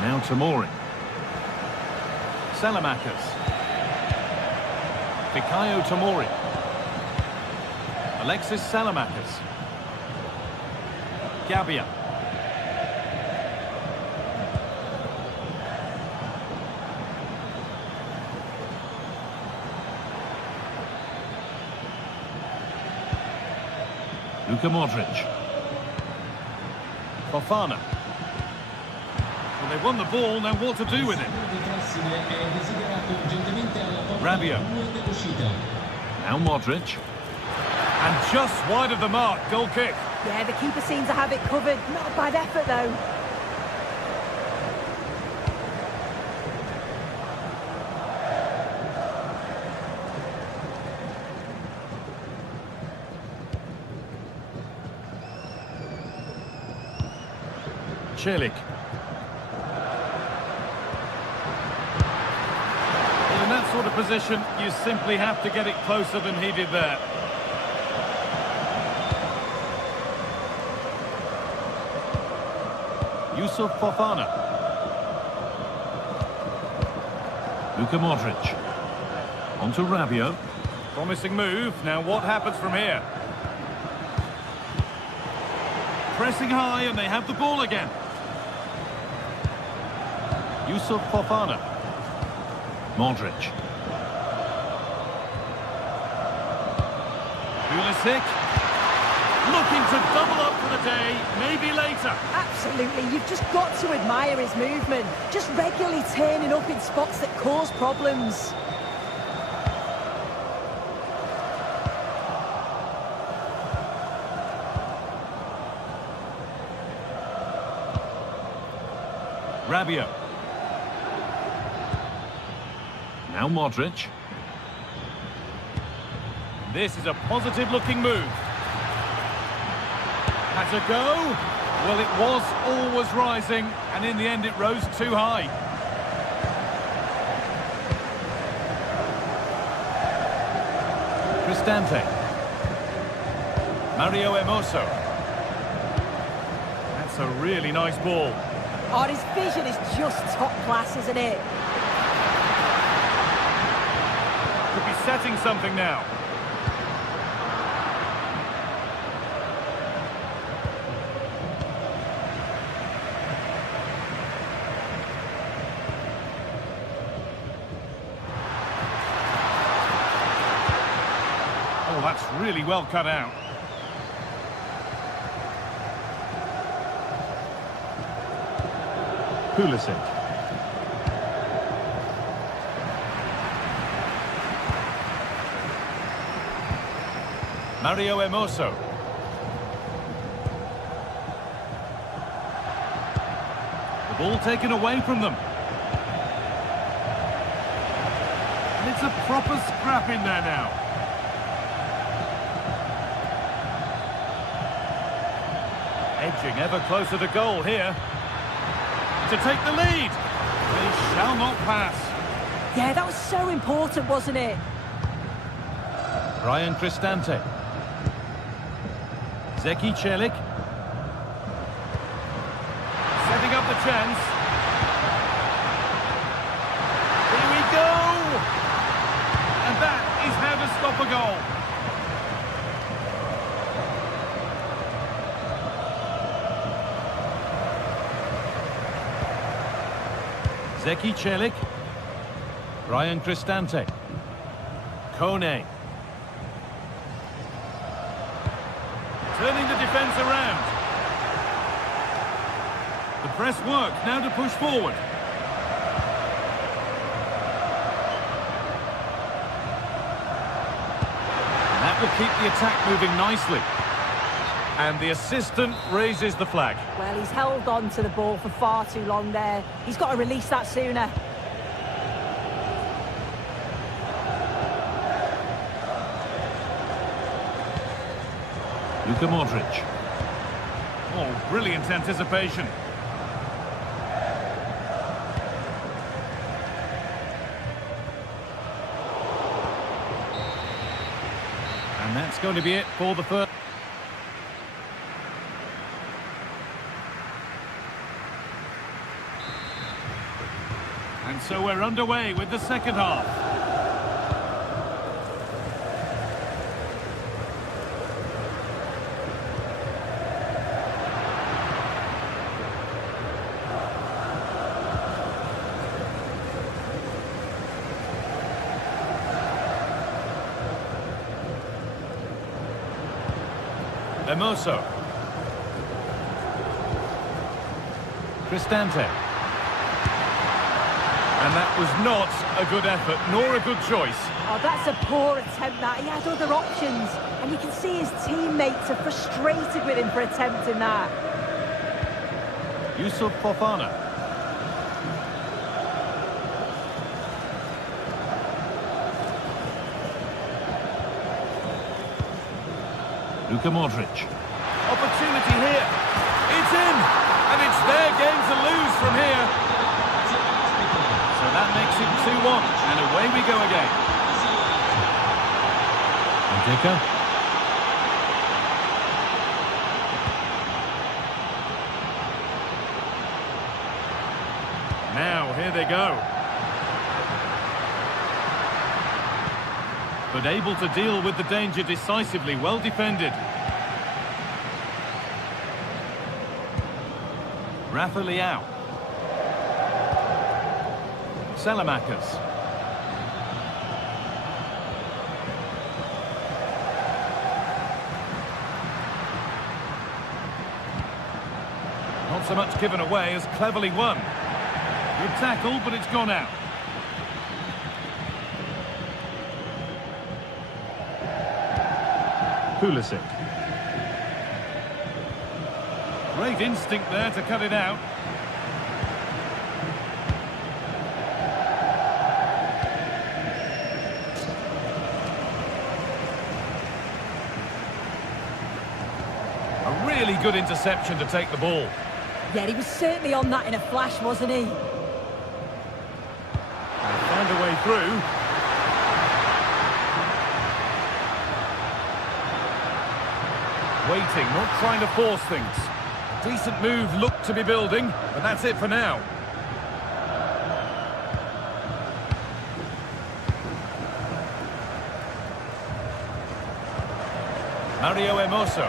Now Tomori. Salamakers. Fikayo Tomori. Alexis Salamakers. Gabbia. Luka Modric. Fofana. Well, they've won the ball, now what to do with it? Rabiot. Now Modric. And just wide of the mark, goal kick. Yeah, the keeper seems to have it covered. Not a bad effort, though. Celik. Well, in that sort of position, you simply have to get it closer than he did there. Yusuf Fofana. Luka Modric. On to Rabiot. Promising move. Now what happens from here? Pressing high and they have the ball again. Yusuf Fofana. Modric. Pulisic. Looking to double up for the day, maybe later. Absolutely, you've just got to admire his movement. Just regularly turning up in spots that cause problems. Rabiot. Now Modric. This is a positive-looking move. Had to go. Well, it was always rising, and in the end it rose too high. Cristante. Mario Hermoso. That's a really nice ball. Oh, his vision is just top class, isn't it? Could be setting something now. Oh, that's really well cut out. Pulisic. Mario Hermoso. The ball taken away from them. And it's a proper scrap in there now. Edging ever closer to goal here. To take the lead. They shall not pass. Yeah, that was so important, wasn't it? Ryan Cristante. Zeki Celik. Setting up the chance. Here we go! And that is how to stop a goal. Zeki Celik. Ryan Cristante. Kone. Turning the defence around. The press work, now to push forward. And that will keep the attack moving nicely. And the assistant raises the flag. Well, he's held on to the ball for far too long there. He's got to release that sooner. Luka Modric. Oh, brilliant anticipation. And that's going to be it for the first. And so we're underway with the second half. Hermoso. Cristante. And that was not a good effort, nor a good choice. Oh, that's a poor attempt, that. He had other options. And you can see his teammates are frustrated with him for attempting that. Yusuf Fofana. Luka Modric. Opportunity here. It's in! And it's their game to lose from here. So that makes it 2-1. And away we go again. Atletico. Now, here they go. But able to deal with the danger decisively, well defended. Rafa Leao. Salamakers. Not so much given away as cleverly won. Good tackle, but it's gone out. Pulisic. Great instinct there to cut it out. A really good interception to take the ball. Yeah, he was certainly on that in a flash, wasn't he? They found a way through. Waiting, not trying to force things. Decent move looked to be building, but that's it for now. Mario Hermoso.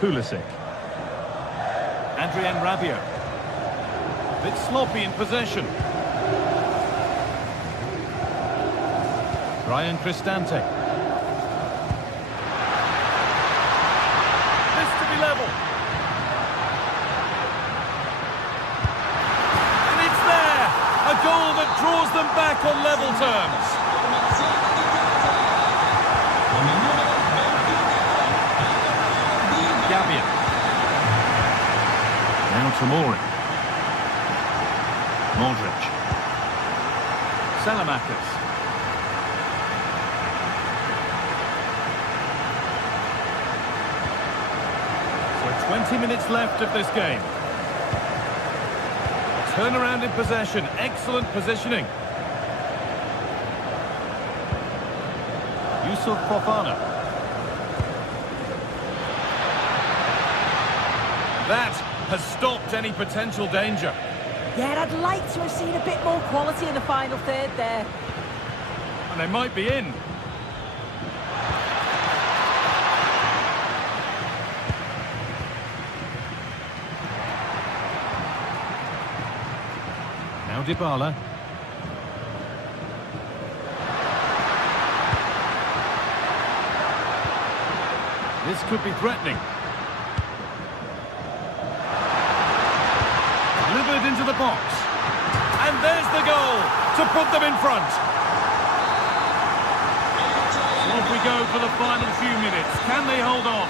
Pulisic. Adrien Rabiot. Bit sloppy in possession. Ryan Cristante. This to be level. And it's there! A goal that draws them back on level terms. Tomori. Modric. Salamakis. So 20 minutes left of this game. Turnaround in possession, excellent positioning. Yusuf Fofana. That has stopped any potential danger. Yeah, I'd like to have seen a bit more quality in the final third there. And they might be in. Now Dybala. This could be threatening. Delivered into the box. And there's the goal to put them in front. So off we go for the final few minutes. Can they hold on?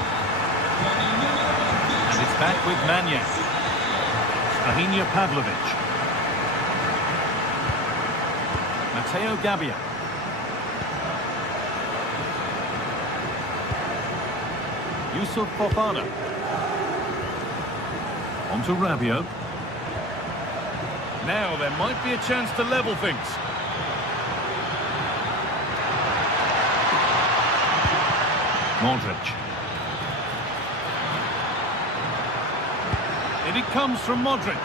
And it's back with Manyak. Stahinja Pavlovic. Matteo Gabbia. Yusuf Fofana. On to Rabiot. Now there might be a chance to level things. Modric. In it comes from Modric.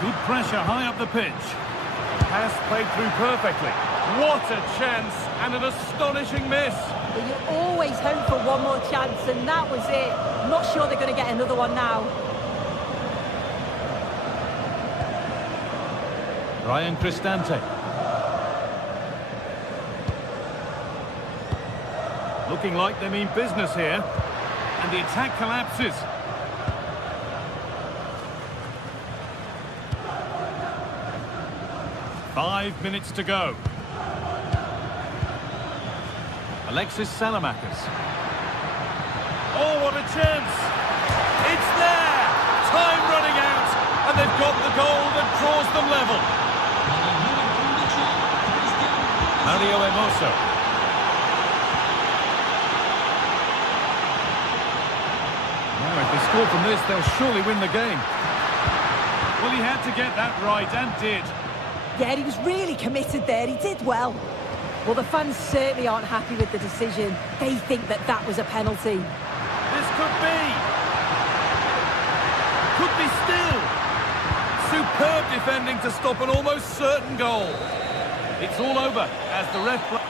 Good pressure high up the pitch. Pass played through perfectly. What a chance and an astonishing miss. Well, you always hope for one more chance, and that was it. I'm not sure they're going to get another one now. Ryan Cristante. Looking like they mean business here. And the attack collapses. Five minutes to go. Alexis Salamakis. Oh, what a chance! It's there! Time running out, and they've got the goal that draws them level. Mario Hermoso. Now, if they score from this, they'll surely win the game. Well, he had to get that right, and did. Yeah, he was really committed there. He did well. Well, the fans certainly aren't happy with the decision. They think that that was a penalty. This could be. Could be still. Superb defending to stop an almost certain goal. It's all over as the ref...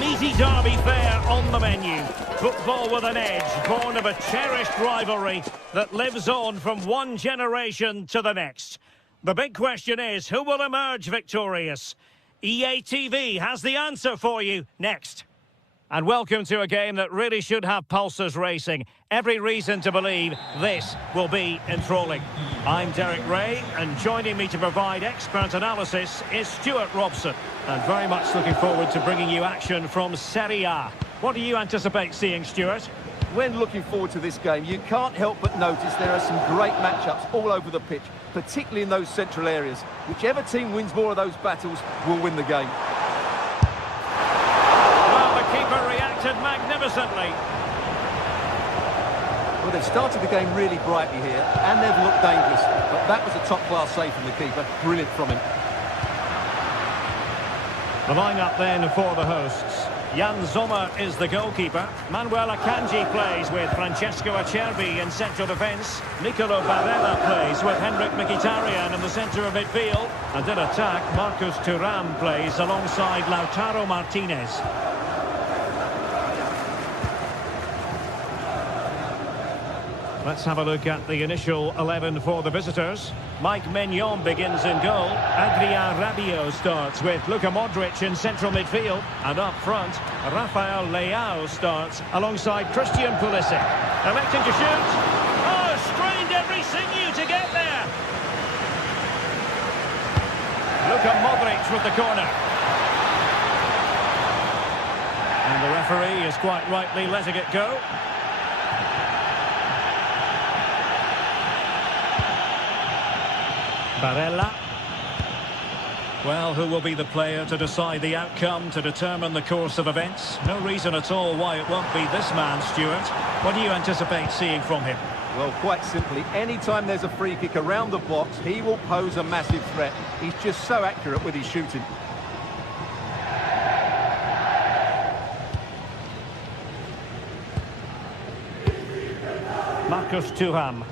Meaty derby fare on the menu. Football with an edge, born of a cherished rivalry that lives on from one generation to the next. The big question is, who will emerge victorious? EA TV has the answer for you next. And welcome to a game that really should have pulses racing. Every reason to believe this will be enthralling. I'm Derek Ray, and joining me to provide expert analysis is Stuart Robson. And very much looking forward to bringing you action from Serie A. What do you anticipate seeing, Stuart? When looking forward to this game, you can't help but notice there are some great matchups all over the pitch, particularly in those central areas. Whichever team wins more of those battles will win the game. Well, the keeper reacted magnificently. Well, they've started the game really brightly here, and they've looked dangerous. But that was a top-class save from the keeper. Brilliant from him. The line-up then for the hosts. Jan Sommer is the goalkeeper. Manuel Akanji plays with Francesco Acerbi in central defence. Nicolo Barella plays with Henrik Mkhitaryan in the centre of midfield. And in attack, Marcus Thuram plays alongside Lautaro Martinez. Let's have a look at the initial 11 for the visitors. Mike Maignan begins in goal. Adrien Rabiot starts with Luka Modric in central midfield. And up front, Rafael Leao starts alongside Christian Pulisic. Electing to shoot. Oh, strained every sinew to get there. Luka Modric with the corner. And the referee is quite rightly letting it go. Barella. Well, who will be the player to decide the outcome, to determine the course of events? No reason at all why it won't be this man, Stuart. What do you anticipate seeing from him? Well, quite simply, anytime there's a free kick around the box, he will pose a massive threat. He's just so accurate with his shooting. Marcus Thuram.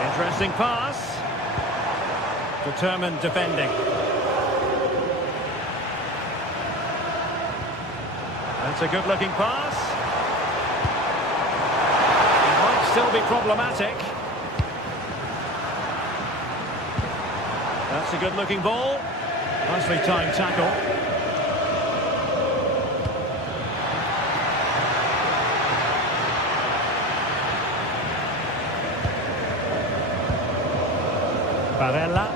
Interesting pass. Determined defending. That's a good-looking pass. It might still be problematic. That's a good-looking ball. Nicely timed tackle. Barella.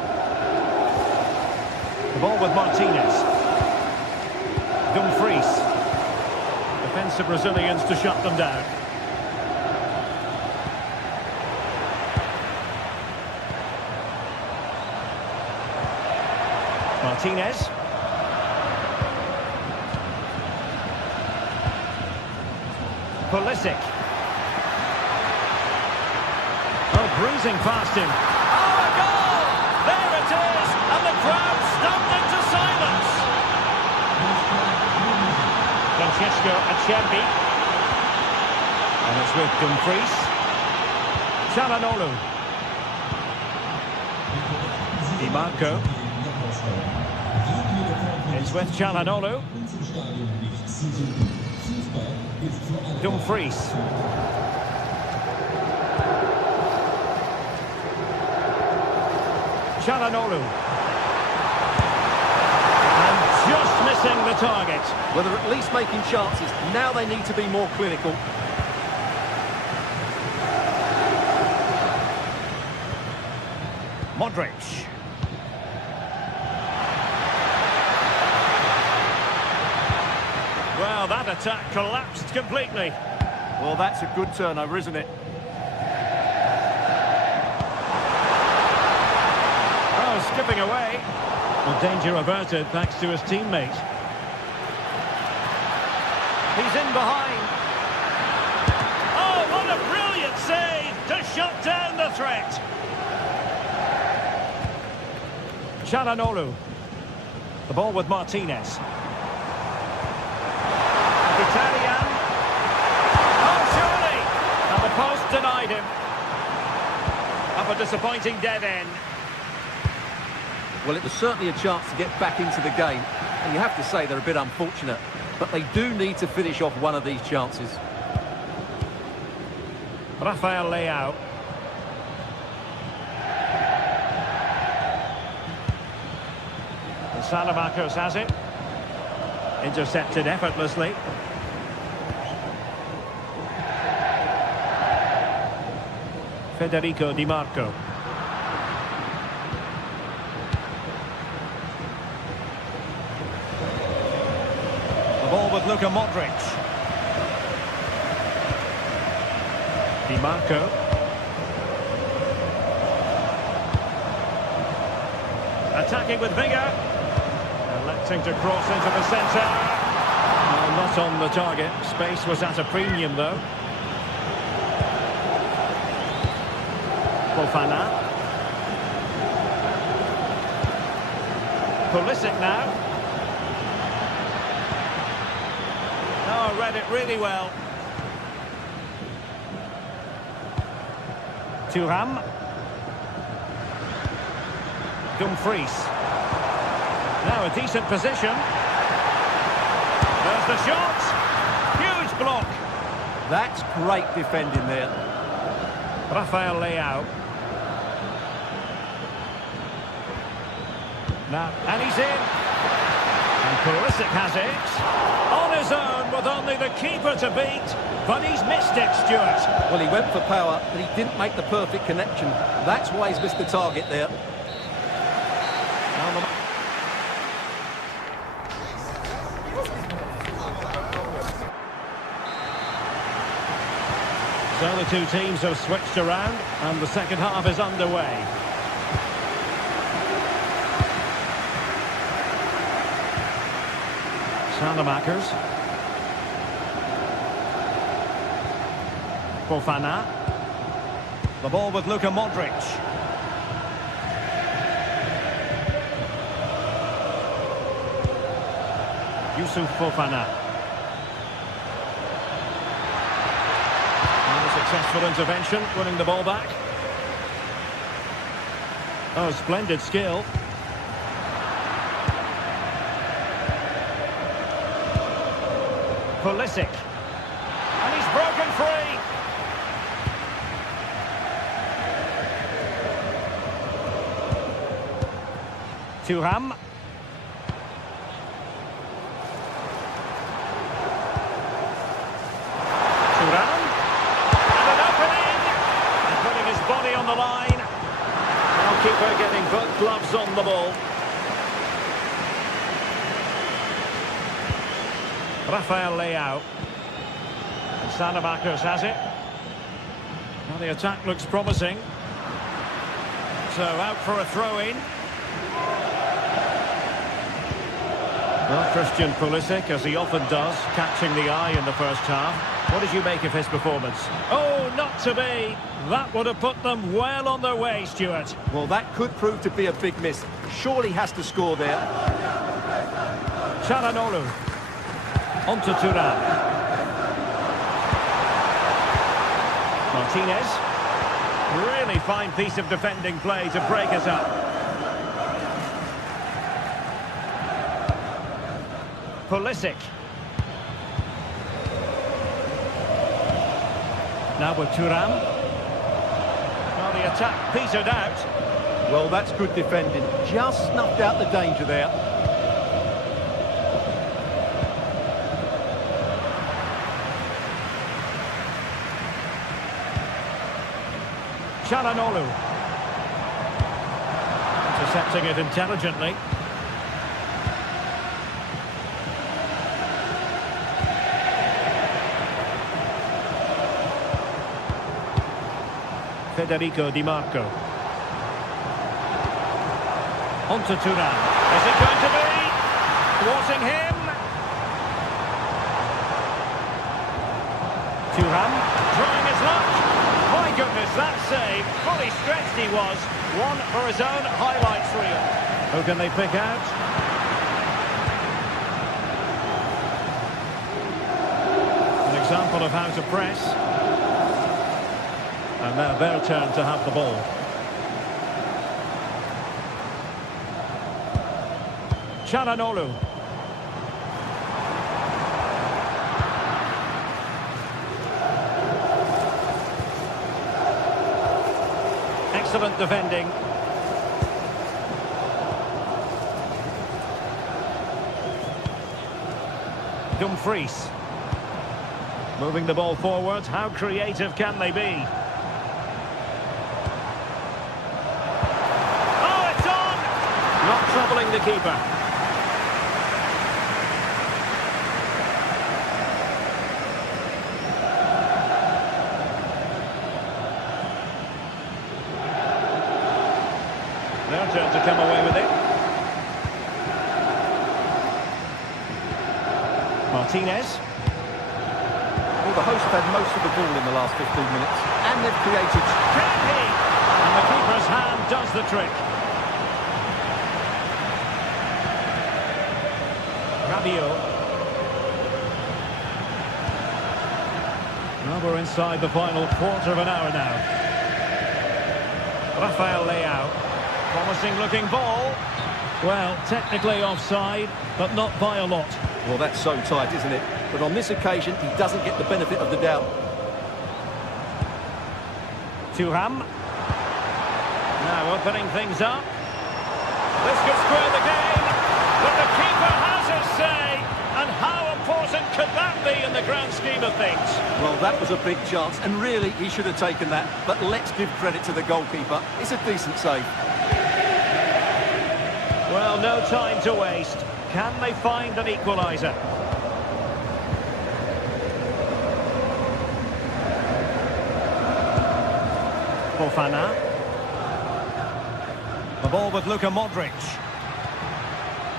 The ball with Martinez. Dumfries. Defensive Brazilians to shut them down. Martinez. Pulisic. Oh, breezing past him. And the crowd stunned into silence. Francesco Acerbi. And it's with Dumfries. Çalhanoğlu. Di Marco. It's with Çalhanoğlu. Dumfries. Çalhanoğlu. And just missing the target. Well, they're at least making chances. Now they need to be more clinical. Modric. Well, that attack collapsed completely. Well, that's a good turnover, isn't it? Skipping away. Well, danger averted thanks to his teammate. He's in behind. Oh, what a brilliant save to shut down the threat. Çalhanoğlu. The ball with Martinez. Mkhitaryan. Oh, surely. And the post denied him. Up a disappointing dead end. Well, it was certainly a chance to get back into the game. And you have to say they're a bit unfortunate. But they do need to finish off one of these chances. Rafael Leao. Salamakers has it. Intercepted effortlessly. Federico Di Marco. The ball with Luka Modric. Di Marco. Attacking with vigour. Electing to cross into the centre. Well, not on the target. Space was at a premium, though. Fofana. Pulisic now. Oh, read it really well. Thuram. Dumfries. Now a decent position. There's the shot. Huge block. That's great defending there. Rafael Leao. Now, and he's in. And Pulisic has it. On his own with only the keeper to beat. But he's missed it, Stuart. Well, he went for power, but he didn't make the perfect connection. That's why he's missed the target there. So the two teams have switched around and the second half is underway. Salamakers. Fofana. The ball with Luka Modric. Yusuf Fofana. Successful intervention, winning the ball back. Oh, splendid skill. Pulisic. And he's broken free. Thuram. Body on the line. Goalkeeper getting both gloves on the ball. Rafael Leao. And Salamakers has it. Well, the attack looks promising. So out for a throw-in. Well, Christian Pulisic, as he often does, catching the eye in the first half. What did you make of his performance? Oh, not to be. That would have put them well on their way, Stuart. Well, that could prove to be a big miss. Surely has to score there. Çalhanoğlu. On to Thuram. Martinez. Really fine piece of defending play to break us up. Pulisic. Now with Thuram. Well, the attack petered out. Well, that's good defending. Just snuffed out the danger there. Çalhanoğlu. Intercepting it intelligently. Federico Di Marco. On to Thuram. Is it going to be? Thwarting him. Thuram trying his luck. My goodness, that save. Fully stretched he was. One for his own highlights reel. Who can they pick out? An example of how to press. And now their turn to have the ball. Çalhanoğlu. Excellent defending. Dumfries. Moving the ball forward, how creative can they be? Oh, it's on! Not troubling the keeper. Their turn to come away with it. Martinez. Well, the hosts have had most of the ball in the last 15 minutes, and they've created... Can he? And the keeper's hand does the trick. Rabiot. Well, we're inside the final quarter of an hour now. Rafael Leao. Promising looking ball. Well, technically offside, but not by a lot. Well, that's so tight, isn't it? But on this occasion, he doesn't get the benefit of the doubt. Thuram. Now opening things up. This could square the game, but the keeper has his say. And how important could that be in the grand scheme of things? Well, that was a big chance, and really, he should have taken that. But let's give credit to the goalkeeper. It's a decent save. Well, no time to waste. Can they find an equaliser? Fofana. The ball with Luka Modric.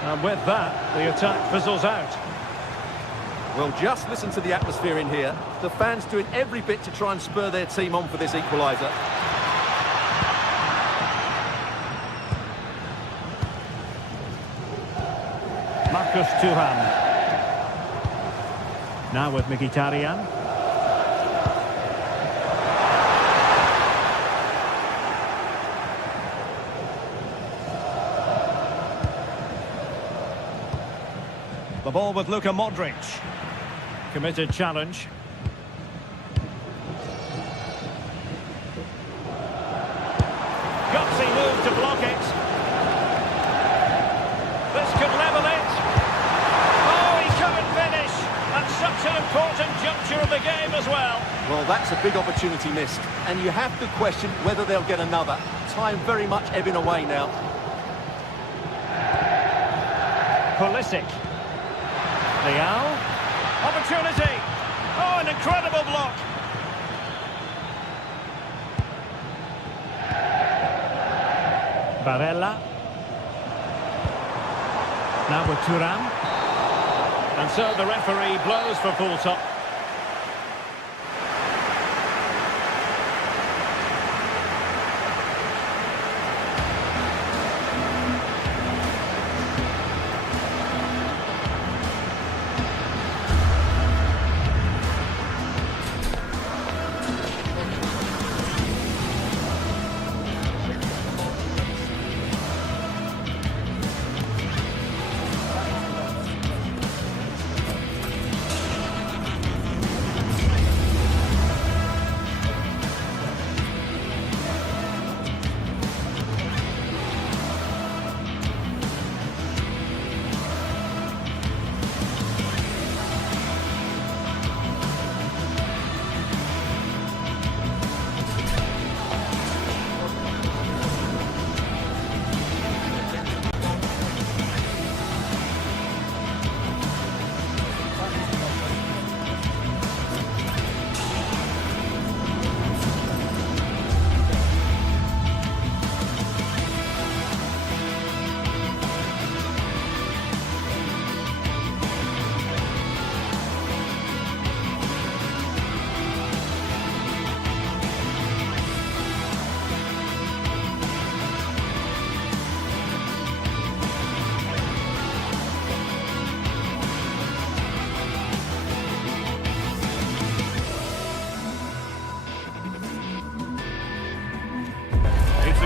And with that, the attack fizzles out. Well, just listen to the atmosphere in here. The fans doing every bit to try and spur their team on for this equaliser. Marcus Thuram. Now with Mkhitaryan. The ball with Luka Modric. Committed challenge. Gutsy move to block it. This could level it. Oh, he couldn't finish. And such an important juncture of the game as well. Well, that's a big opportunity missed. And you have to question whether they'll get another. Time very much ebbing away now. Pulisic. Leao. Opportunity. Oh, an incredible block. Barella. Now with Thuram. And so the referee blows for full stop.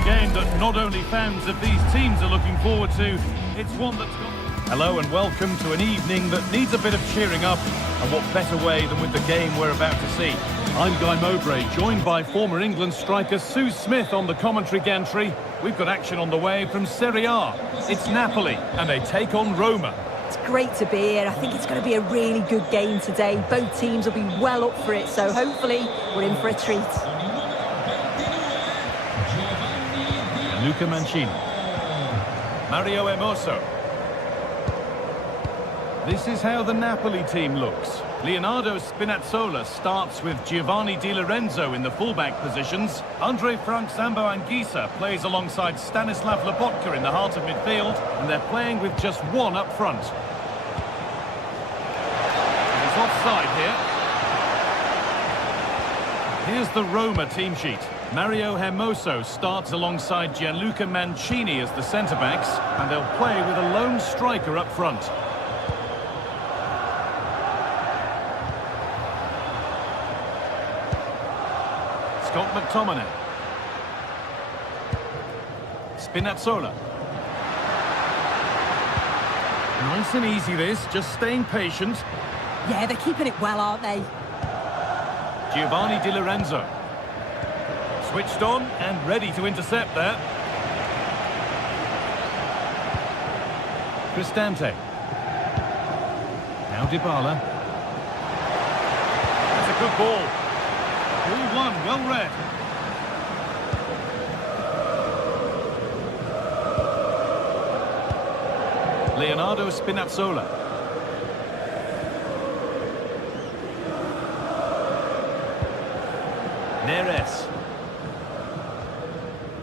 Game that not only fans of these teams are looking forward to, it's one that's got... Hello and welcome to an evening that needs a bit of cheering up, and what better way than with the game we're about to see. I'm Guy Mowbray, joined by former England striker Sue Smith on the commentary gantry. We've got action on the way from Serie A. It's Napoli, and they take on Roma. It's great to be here. I think it's going to be a really good game today. Both teams will be well up for it, so hopefully we're in for a treat. Luca Mancini. Mario Hermoso. This is how the Napoli team looks. Leonardo Spinazzola starts with Giovanni Di Lorenzo in the fullback positions. Andre Frank Zambo Anguissa plays alongside Stanislav Lobotka in the heart of midfield, and they're playing with just one up front. He's offside here. Here's the Roma team sheet. Mario Hermoso starts alongside Gianluca Mancini as the centre-backs, and they'll play with a lone striker up front. Scott McTominay. Spinazzola. Nice and easy this, just staying patient. Yeah, they're keeping it well, aren't they? Giovanni Di Lorenzo. Switched on and ready to intercept there. Cristante. Now Dybala. That's a good ball. All one, well read. Leonardo Spinazzola. Neres.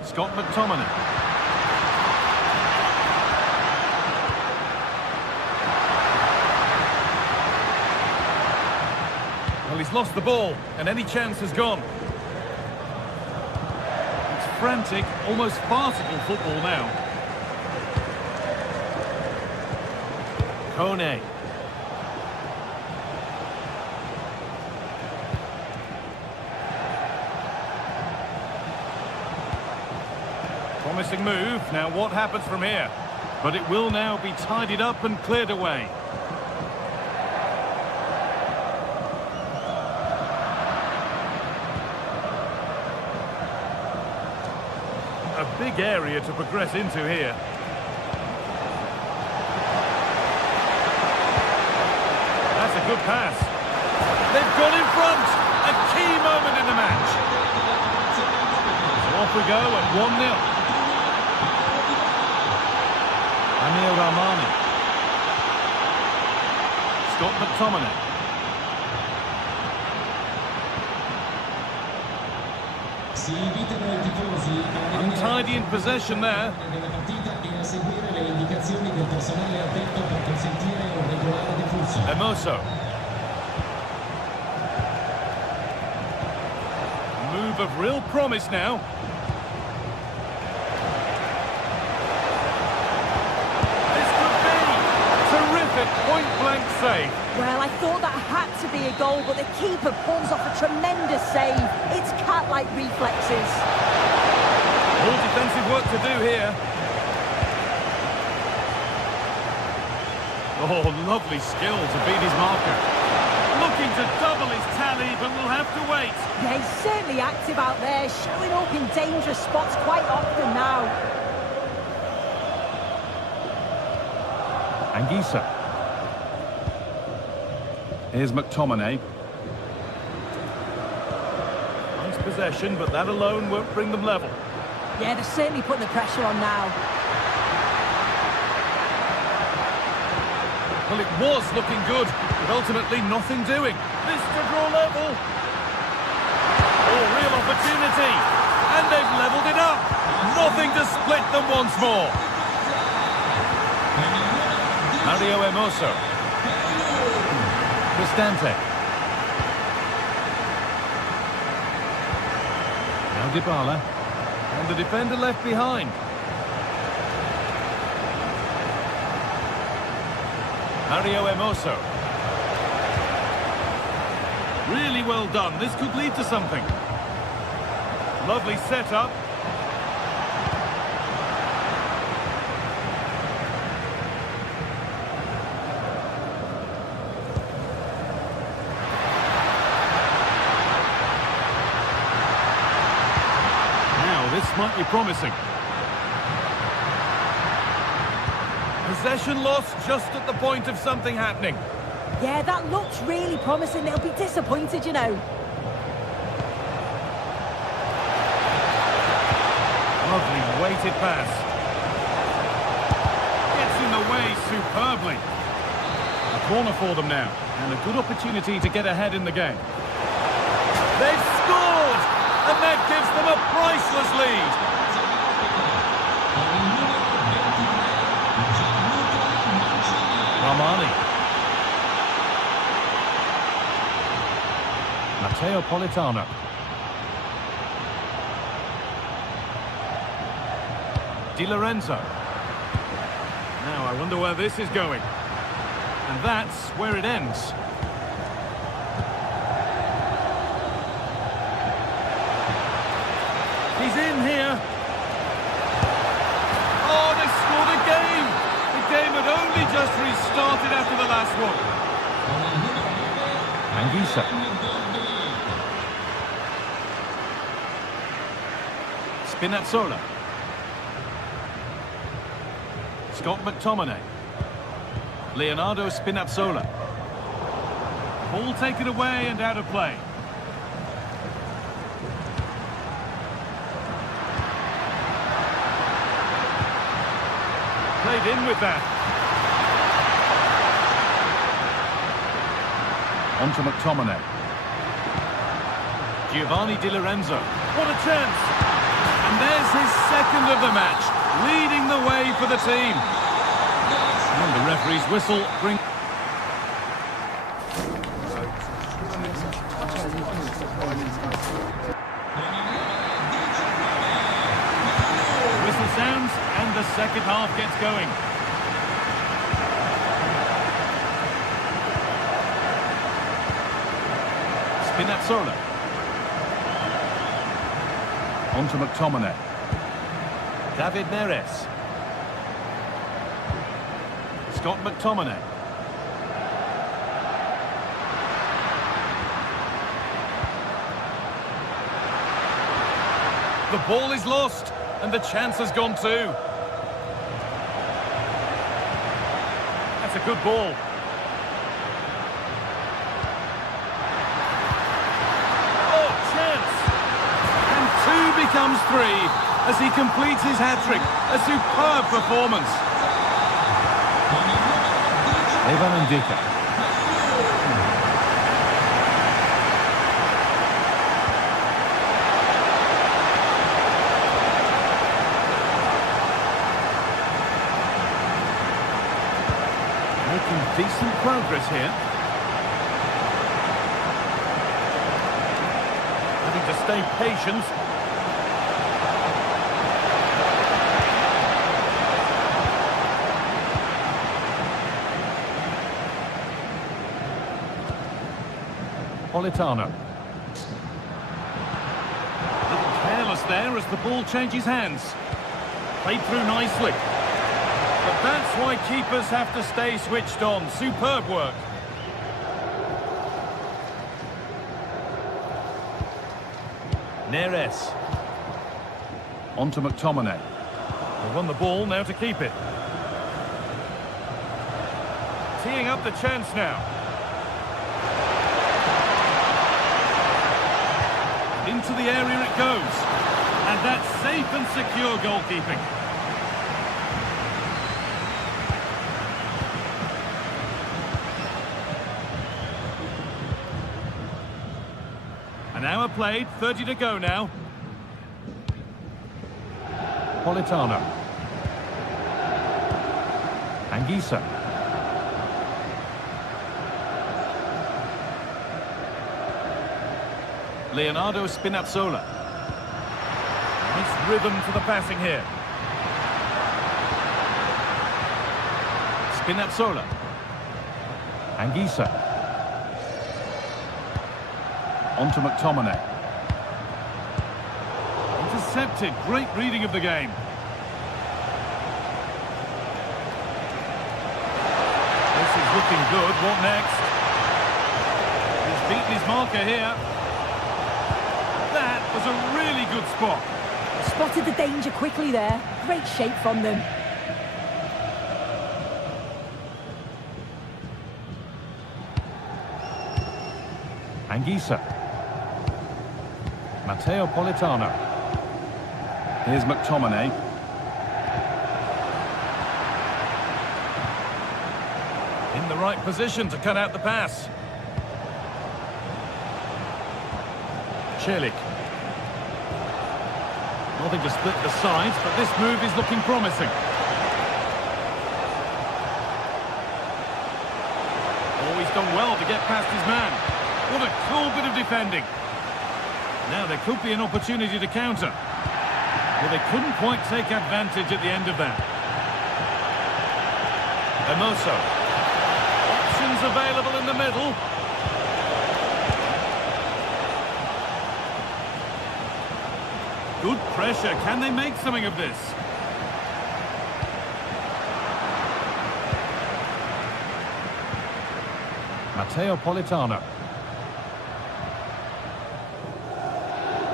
Scott McTominay. Well, he's lost the ball, and any chance has gone. It's frantic, almost farcical football now. Kone. Promising move. Now what happens from here? But it will now be tidied up and cleared away. A big area to progress into here. That's a good pass. They've gone in front. A key moment in the match. So off we go at 1-0. Amir Rahmani. Scott McTominay. Untidy in possession there. Hermoso. Move of real promise now. Point-blank save. Well, I thought that had to be a goal, but the keeper pulls off a tremendous save. It's cat-like reflexes. All defensive work to do here. Oh, lovely skill to beat his marker. Looking to double his tally, but we'll have to wait. Yeah, he's certainly active out there, showing up in dangerous spots quite often now. Anguissa. Here's McTominay. Nice possession, but that alone won't bring them level. Yeah, they're certainly putting the pressure on now. Well, it was looking good, but ultimately nothing doing. This to draw level. Oh, real opportunity. And they've levelled it up. Nothing to split them once more. Mario Hermoso. Cristante. Now Dybala. And the defender left behind. Mario Hermoso. Really well done. This could lead to something. Lovely setup. This might be promising. Has Possession lost just at the point of something happening. Yeah, that looks really promising. They'll be disappointed, you know. Lovely weighted pass. Gets in the way superbly. A corner for them now, and a good opportunity to get ahead in the game. They've scored, and that gives them a priceless lead. Romani. Matteo Politano. Di Lorenzo. Now I wonder where this is going. And that's where it ends. He's in here. Oh, they scored again. The game had only just restarted after the last one. Anguissa. Spinazzola. Scott McTominay. Leonardo Spinazzola. Ball taken away and out of play. Played in with that. On to McTominay. Giovanni Di Lorenzo. What a chance! And there's his second of the match, leading the way for the team. And the referee's whistle brings... The whistle sounds and the second half gets going. Spinazzola. On to McTominay. David Neres. Scott McTominay. The ball is lost, and the chance has gone too. That's a good ball. Oh, chance! And two becomes three as he completes his hat-trick. A superb performance. Evan Ndika. Making decent progress here. Having to stay patient. Politano. A little careless there as the ball changes hands. Played through nicely. But that's why keepers have to stay switched on. Superb work. Neres. On to McTominay. They won the ball, now to keep it. Teeing up the chance now. Into the area it goes. And that's safe and secure goalkeeping. An hour played, 30 to go now. Politano. Anguissa. Leonardo Spinazzola. Nice rhythm to the passing here. Spinazzola. Anguissa. On to McTominay. Intercepted. Great reading of the game. This is looking good. What next? He's beaten his marker here. That was a really good spot. Spotted the danger quickly there. Great shape from them. Anguissa. Matteo Politano. Here's McTominay. In the right position to cut out the pass. Celik. Nothing to split the sides, but this move is looking promising. Oh, he's done well to get past his man. What a cool bit of defending. Now there could be an opportunity to counter. Well, they couldn't quite take advantage at the end of that. Hermoso. Options available in the middle. Good pressure. Can they make something of this? Matteo Politano.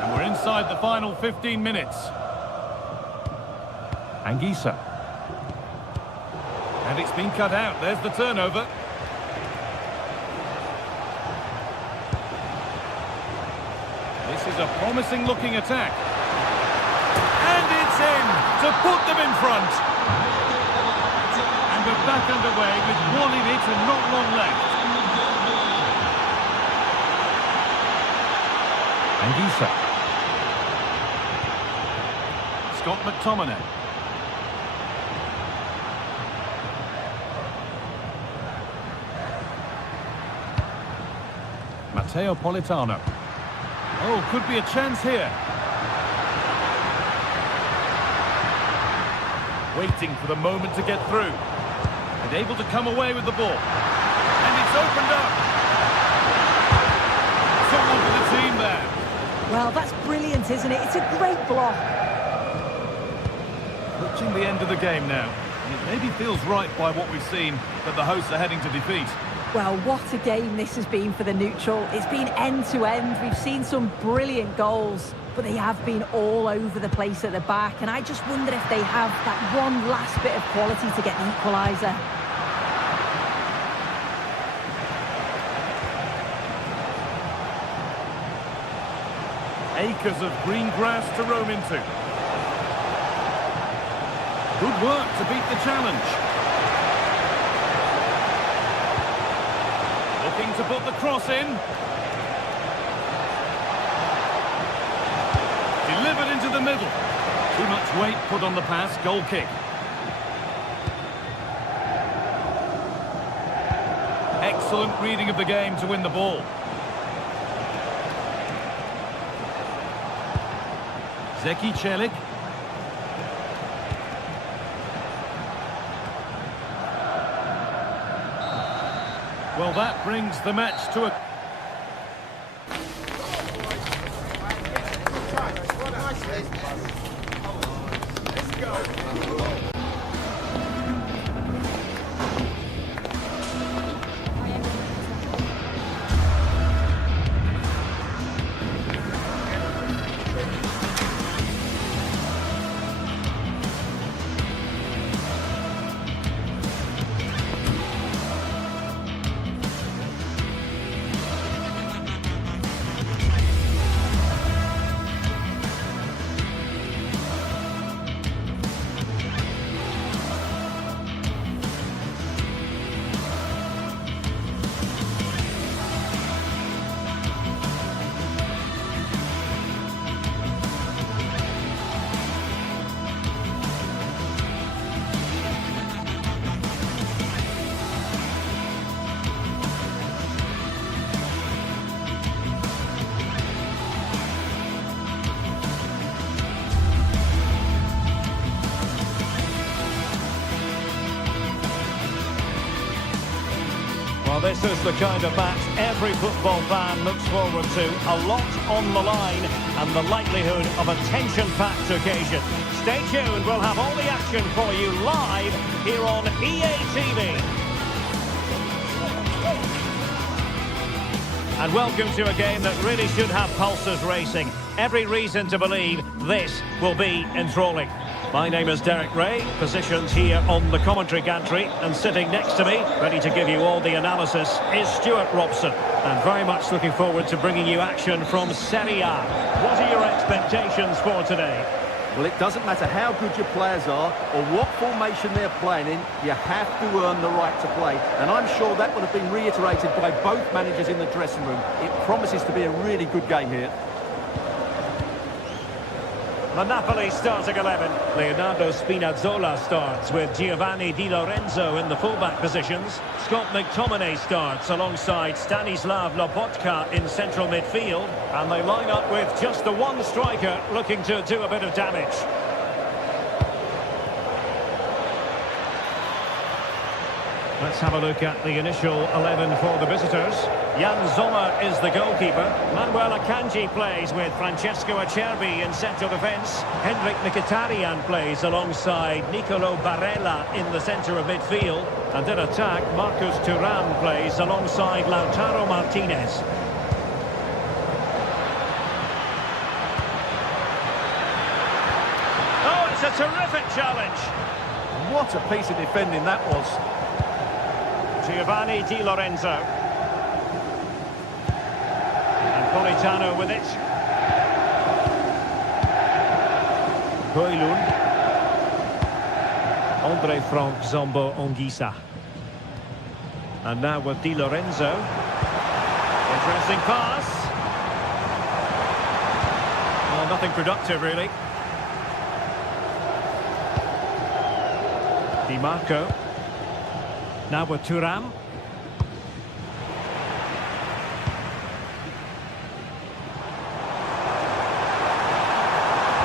And we're inside the final 15 minutes. Anguissa. And it's been cut out. There's the turnover. This is a promising looking attack. And it's in to put them in front. And we're back underway with one in it and not long left. Anguissa. Scott McTominay. Matteo Politano. Oh, could be a chance here. Waiting for the moment to get through. And able to come away with the ball. And it's opened up. Someone for the team there. Well, that's brilliant, isn't it? It's a great block. Approaching the end of the game now. And it maybe feels right by what we've seen that the hosts are heading to defeat. Well, what a game this has been for the neutral. It's been end-to-end. We've seen some brilliant goals, but they have been all over the place at the back. And I just wonder if they have that one last bit of quality to get the equaliser. Acres of green grass to roam into. Good work to beat the challenge. Looking to put the cross in. Delivered into the middle. Too much weight put on the pass. Goal kick. Excellent reading of the game to win the ball. Zeki Celik. Well, that brings the match to a... Well, this is the kind of match every football fan looks forward to. A lot on the line and the likelihood of a tension-packed occasion. Stay tuned, we'll have all the action for you live here on EA TV. And welcome to a game that really should have pulses racing. Every reason to believe this will be enthralling. My name is Derek Ray, positioned here on the commentary gantry, and sitting next to me, ready to give you all the analysis, is Stuart Robson. And very much looking forward to bringing you action from Serie A. What are your expectations for today? Well, it doesn't matter how good your players are or what formation they're playing in, you have to earn the right to play. And I'm sure that would have been reiterated by both managers in the dressing room. It promises to be a really good game here. The Napoli starting 11. Leonardo Spinazzola starts with Giovanni Di Lorenzo in the fullback positions. Scott McTominay starts alongside Stanislav Lobotka in central midfield. And they line up with just the one striker looking to do a bit of damage. Let's have a look at the initial 11 for the visitors. Jan Sommer is the goalkeeper. Manuel Akanji plays with Francesco Acerbi in central defence. Henrik Mkhitaryan plays alongside Nicolo Barella in the centre of midfield. And in attack, Marcus Thuram plays alongside Lautaro Martinez. Oh, it's a terrific challenge. What a piece of defending that was. Giovanni Di Lorenzo. And Politano with it. Højlund. Andre Frank Zombo Ongisa. And now with Di Lorenzo. Interesting pass. Well, nothing productive, really. Di Marco. Now with Thuram.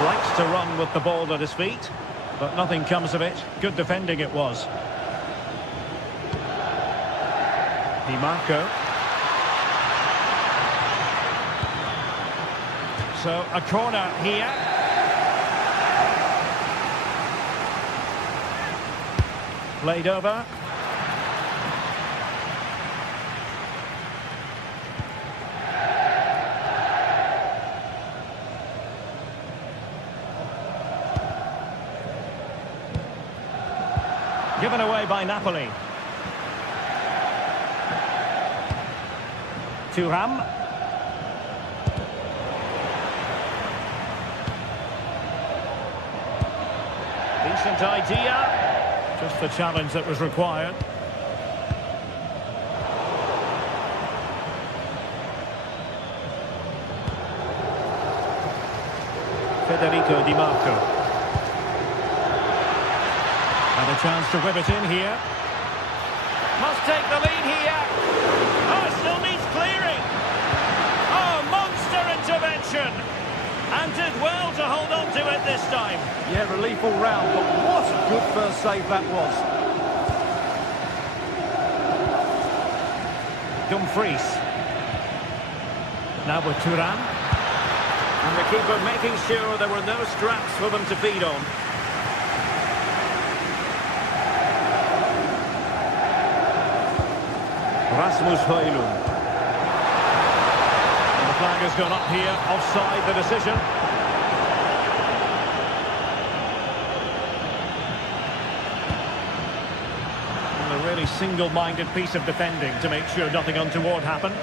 Likes to run with the ball at his feet, but nothing comes of it. Good defending it was. Di Marco. So a corner here. Played over. Given away by Napoli. Thuram. Decent idea. Just the challenge that was required. Federico Di Marco. And a chance to whip it in here. Must take the lead here. Oh, still needs clearing. Oh, monster intervention. And did well to hold on to it this time. Yeah, relief all round, but what a good first save that was. Dumfries. Now with Thuram. And the keeper making sure there were no straps for them to feed on. Rasmus Højlund. And the flag has gone up here, offside the decision. And a really single-minded piece of defending to make sure nothing untoward happened.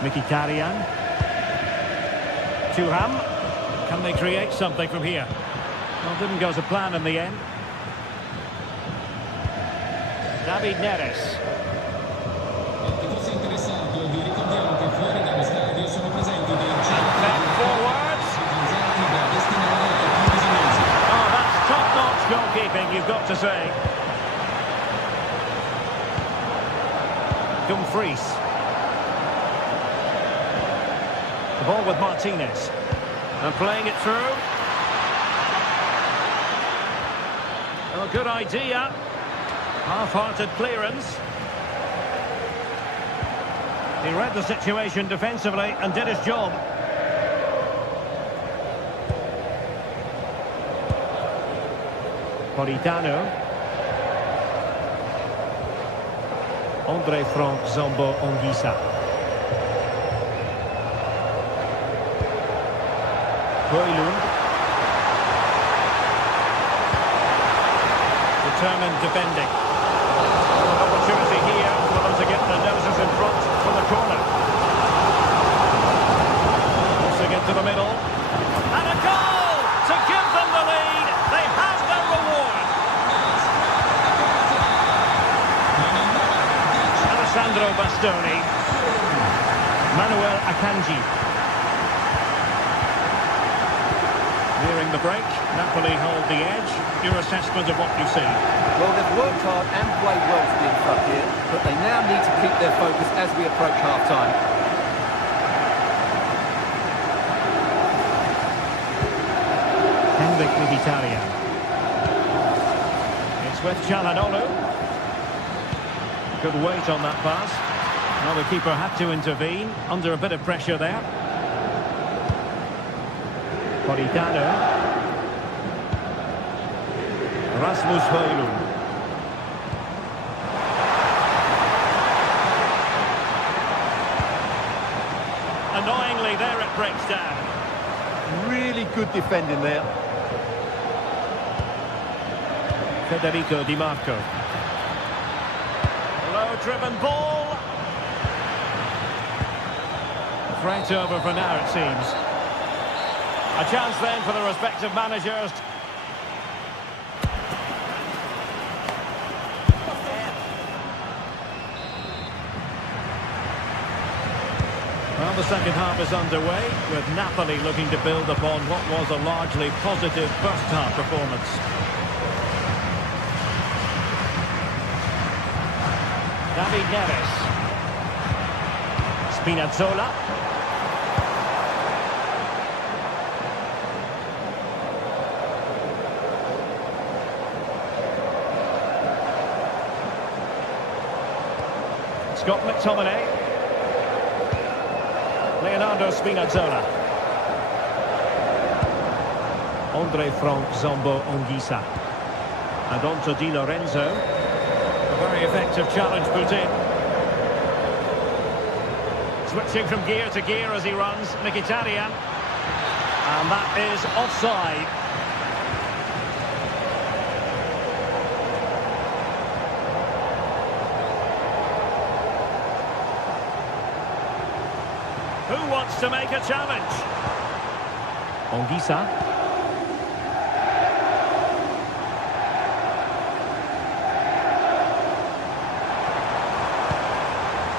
Mkhitaryan. Thuram. Can they create something from here? Well, didn't go to plan in the end. David Neres. Then forwards. Oh, that's top-notch goalkeeping, you've got to say. Dumfries. The ball with Martinez. And playing it through. Oh, good idea. Half-hearted clearance. He read the situation defensively and did his job. Politano. Andre Frank Zombo Ongisa. Højlund. Determined defending. An opportunity here for them to get their noses in front from the corner. Forcing it to the middle. And a goal to give them the lead. They have their reward. Alessandro Bastoni. Manuel Akanji. Nearing the break, Napoli hold the edge. Your assessment of what you see? Well, they've worked hard and played well to be in front here, but they now need to keep their focus as we approach half-time. Henrik Mkhitaryan. It's with Çalhanoğlu. Good weight on that pass. Well, the keeper had to intervene under a bit of pressure there. Politano. Rasmus Højlund. Annoyingly, there it breaks down. Really good defending there. Federico Di Marco. Low-driven ball. Threat over for now, it seems. A chance then for the respective managers. Well, the second half is underway, with Napoli looking to build upon what was a largely positive first-half performance. David Neres. Spinazzola. Scott McTominay. Leonardo Spinazzola. Andre Frank Zombo Ongisa. Adonto Di Lorenzo. A very effective challenge put in. Switching from gear to gear as he runs, Mkhitaryan. And that is offside. Who wants to make a challenge? Ongisa.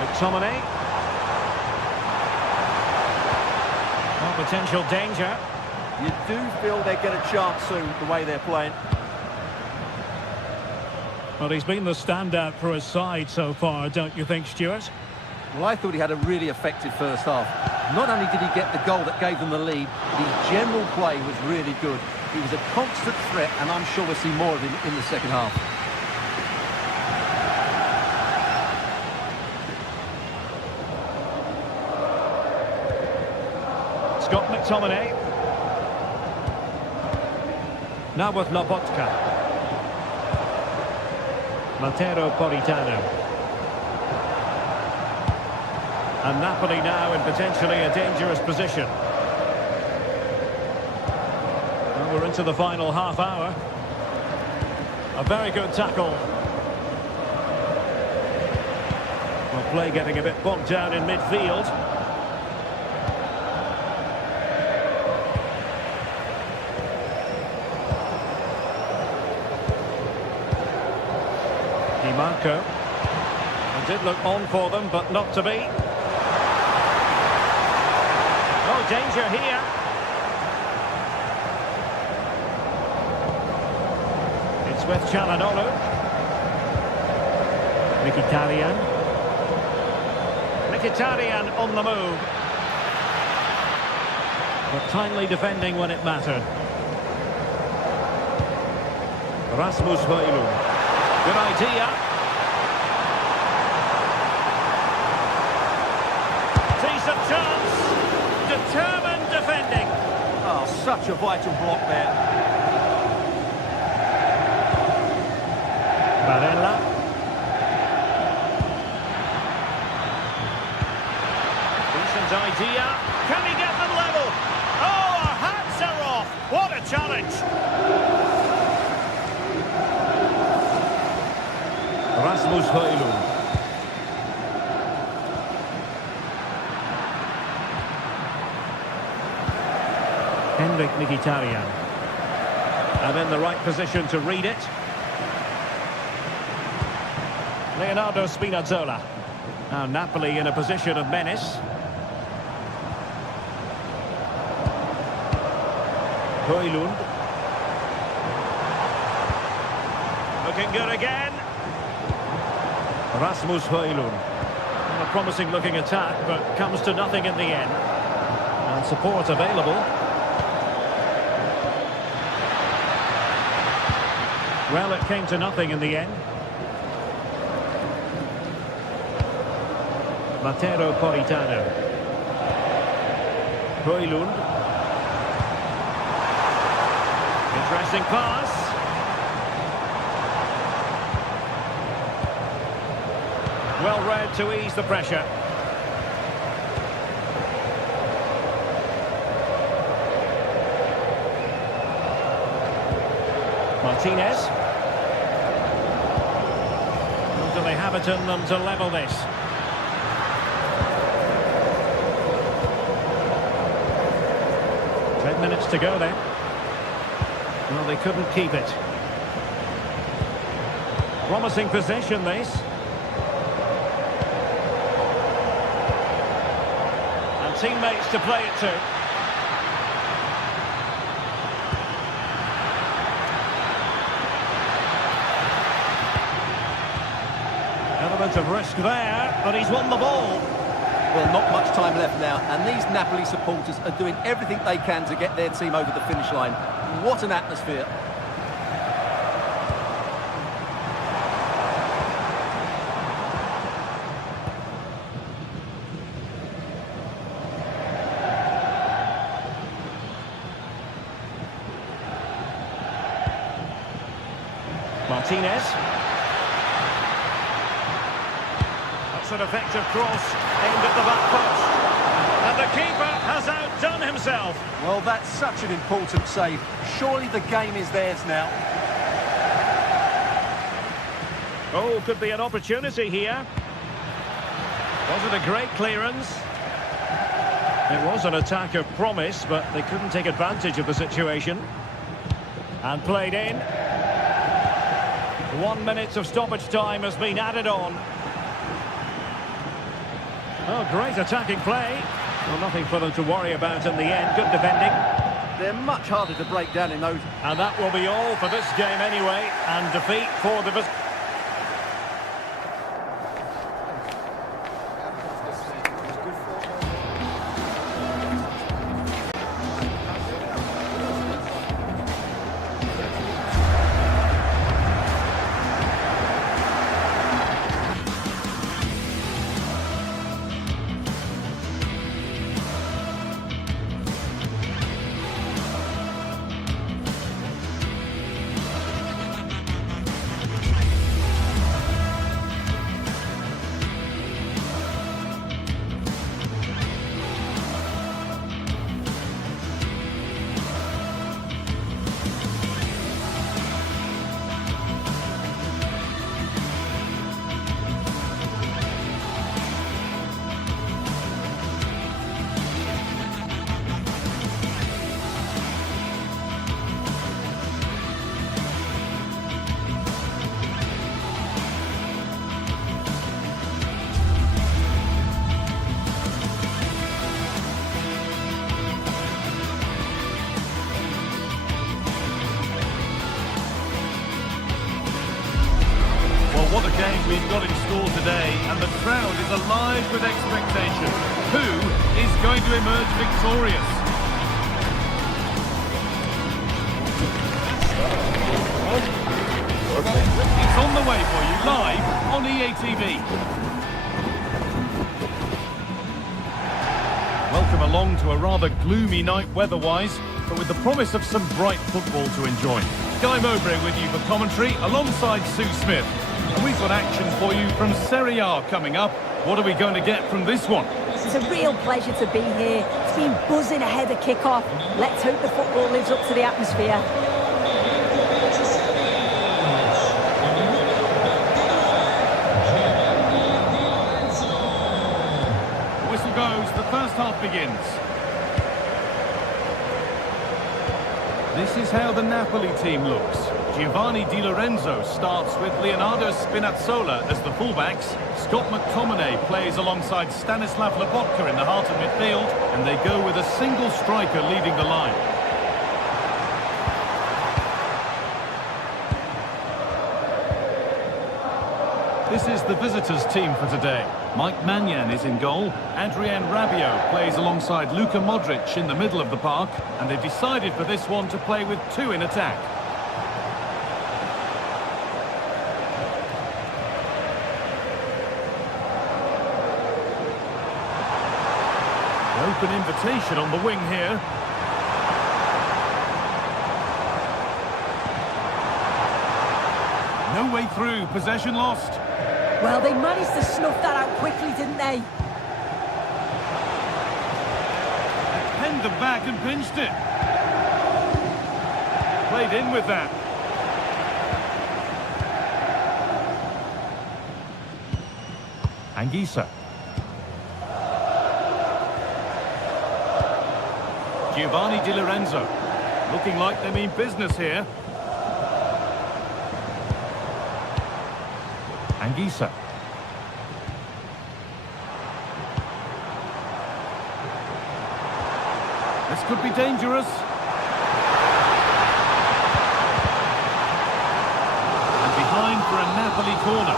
McTominay. Well, potential danger. You do feel they get a chance soon, the way they're playing. Well, he's been the standout for his side so far, don't you think, Stuart? Well, I thought he had a really effective first half. Not only did he get the goal that gave them the lead, his general play was really good. He was a constant threat, and I'm sure we'll see more of him in the second half. Scott McTominay. Now with Lobotka. Matteo Politano. And Napoli now in potentially a dangerous position. Well, we're into the final half hour. A very good tackle. Well, play getting a bit bogged down in midfield. Di Marco. It did look on for them, but not to be. Oh, danger here. It's with Çalhanoğlu. Mkhitaryan. Mkhitaryan on the move. But timely defending when it mattered. Rasmus Højlund. Good idea. Decent chance. Determined defending. Oh, such a vital block there. Barella. Decent idea. Can he get them level? Oh, our hats are off. What a challenge. Rasmus Højlund. Henrik Mkhitaryan. And in the right position to read it. Leonardo Spinazzola. Now Napoli in a position of menace. Højlund. Looking good again. Rasmus Højlund. A promising looking attack, but comes to nothing in the end. And support available. Well, it came to nothing in the end. Matteo Politano. Højlund. Interesting pass. Well read to ease the pressure. Martinez. Do they have it in them to level this? Minutes to go then. Well, they couldn't keep it. Promising possession, this. And teammates to play it to. Element of risk there, but he's won the ball. Well, not much time left now, and these Napoli supporters are doing everything they can to get their team over the finish line. What an atmosphere. Martinez. That's an effective cross aimed at the back post. And the keeper has outdone himself. Well, that's such an important save. Surely the game is theirs now. Oh, could be an opportunity here. Was it a great clearance? It was an attack of promise, but they couldn't take advantage of the situation. And played in. 1 minute of stoppage time has been added on. Oh, great attacking play. Well, nothing for them to worry about in the end. Good defending. They're much harder to break down in those. And that will be all for this game anyway. And defeat for the... What a game we've got in store today, and the crowd is alive with expectation. Who is going to emerge victorious? It's on the way for you, live on EA TV. Welcome along to a rather gloomy night weather-wise, but with the promise of some bright football to enjoy. Guy Mowbray with you for commentary, alongside Sue Smith. And we've got action for you from Serie A coming up. What are we going to get from this one? It's a real pleasure to be here. It's been buzzing ahead of kick-off. Let's hope the football lives up to the atmosphere. first half begins. This is how the Napoli team looks. Giovanni Di Lorenzo starts with Leonardo Spinazzola as the fullbacks. Scott McTominay plays alongside Stanislav Lobotka in the heart of midfield, and they go with a single striker leading the line. This is the visitors' team for today. Mike Maignan is in goal. Adrien Rabiot plays alongside Luka Modric in the middle of the park. And they've decided for this one to play with two in attack. Open invitation on the wing here. No way through, possession lost. Well, they managed to snuff that out quickly, didn't they? Penned them back and pinched it. Played in with that. Anguissa. Giovanni Di Lorenzo. Looking like they mean business here. Anguissa. This could be dangerous. And behind for a Napoli corner.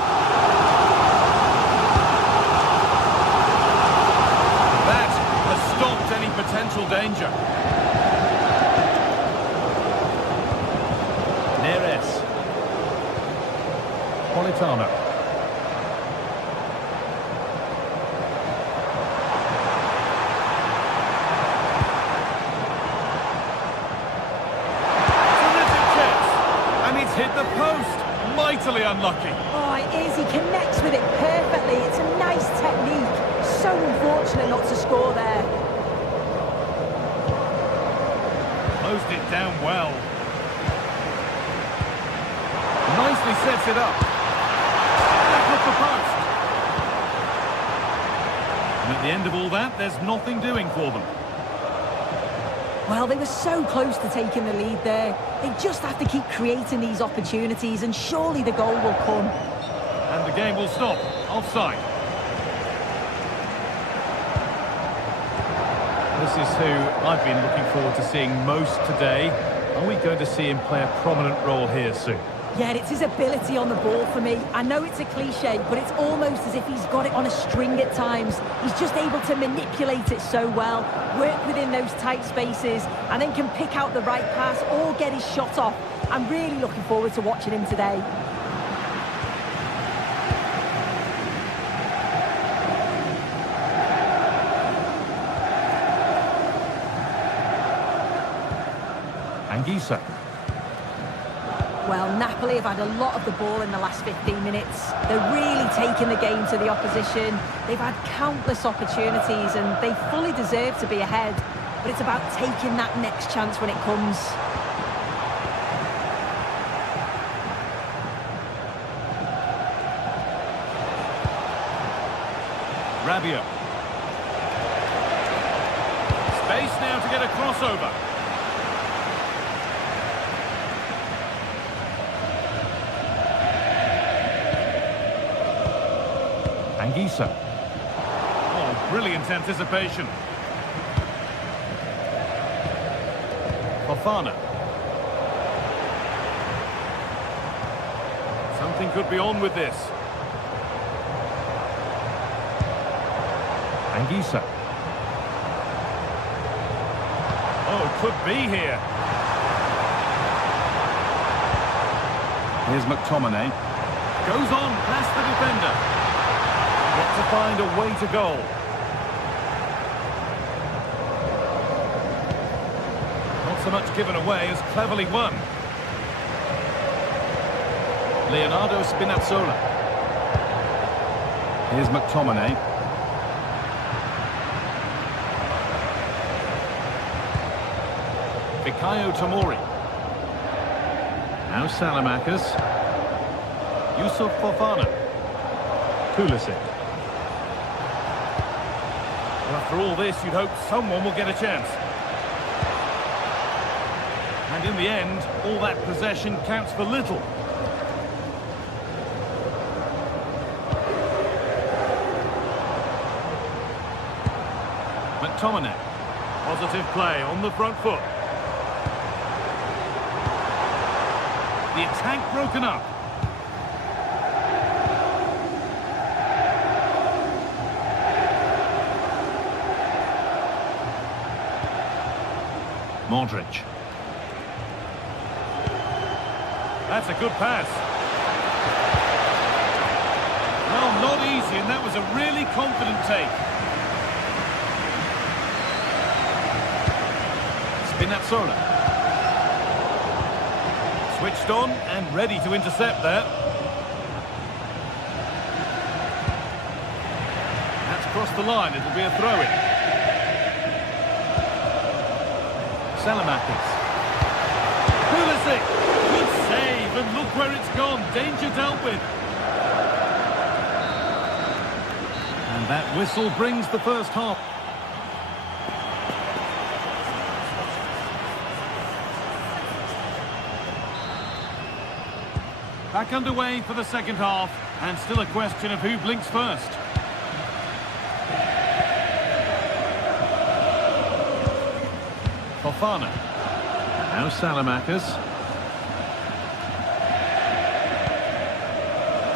That has stopped any potential danger. Neres. Politano. Hit the post. Mightily unlucky. Oh, it is. He connects with it perfectly. It's a nice technique. So unfortunate not to score there. Closed it down well. Nicely sets it up. Back off the post. And at the end of all that, there's nothing doing for them. Well, they were so close to taking the lead there. They just have to keep creating these opportunities, and surely the goal will come. And the game will stop. Offside. This is who I've been looking forward to seeing most today. Are we going to see him play a prominent role here soon? Yeah, it's his ability on the ball for me. I know it's a cliche, but it's almost as if he's got it on a string at times. He's just able to manipulate it so well, work within those tight spaces, and then can pick out the right pass or get his shot off. I'm really looking forward to watching him today. Anguissa. Well, Napoli have had a lot of the ball in the last 15 minutes. They're really taking the game to the opposition. They've had countless opportunities and they fully deserve to be ahead. But it's about taking that next chance when it comes. Rabiot. Space now to get a crossover. Anguissa. Oh, brilliant anticipation. Fofana. Something could be on with this. Anguissa. Oh, could be here. Here's McTominay. Goes on past the defender. Got to find a way to goal. Not so much given away as cleverly won. Leonardo Spinazzola. Here's McTominay. Fikayo Tomori. Now Salamakers. Yusuf Fofana. Pulisic. Well, after all this, you'd hope someone will get a chance. And in the end, all that possession counts for little. McTominay. Positive play on the front foot. The attack broken up. Modric. That's a good pass. Well, not easy, and that was a really confident take. Spinazzola. Switched on and ready to intercept there. That's crossed the line. It'll be a throw-in. Salamakis. Pulisic. Good save, and look where it's gone. Danger dealt with. And that whistle brings the first half. Back underway for the second half, and still a question of who blinks first. Fofana. Now Salamakis.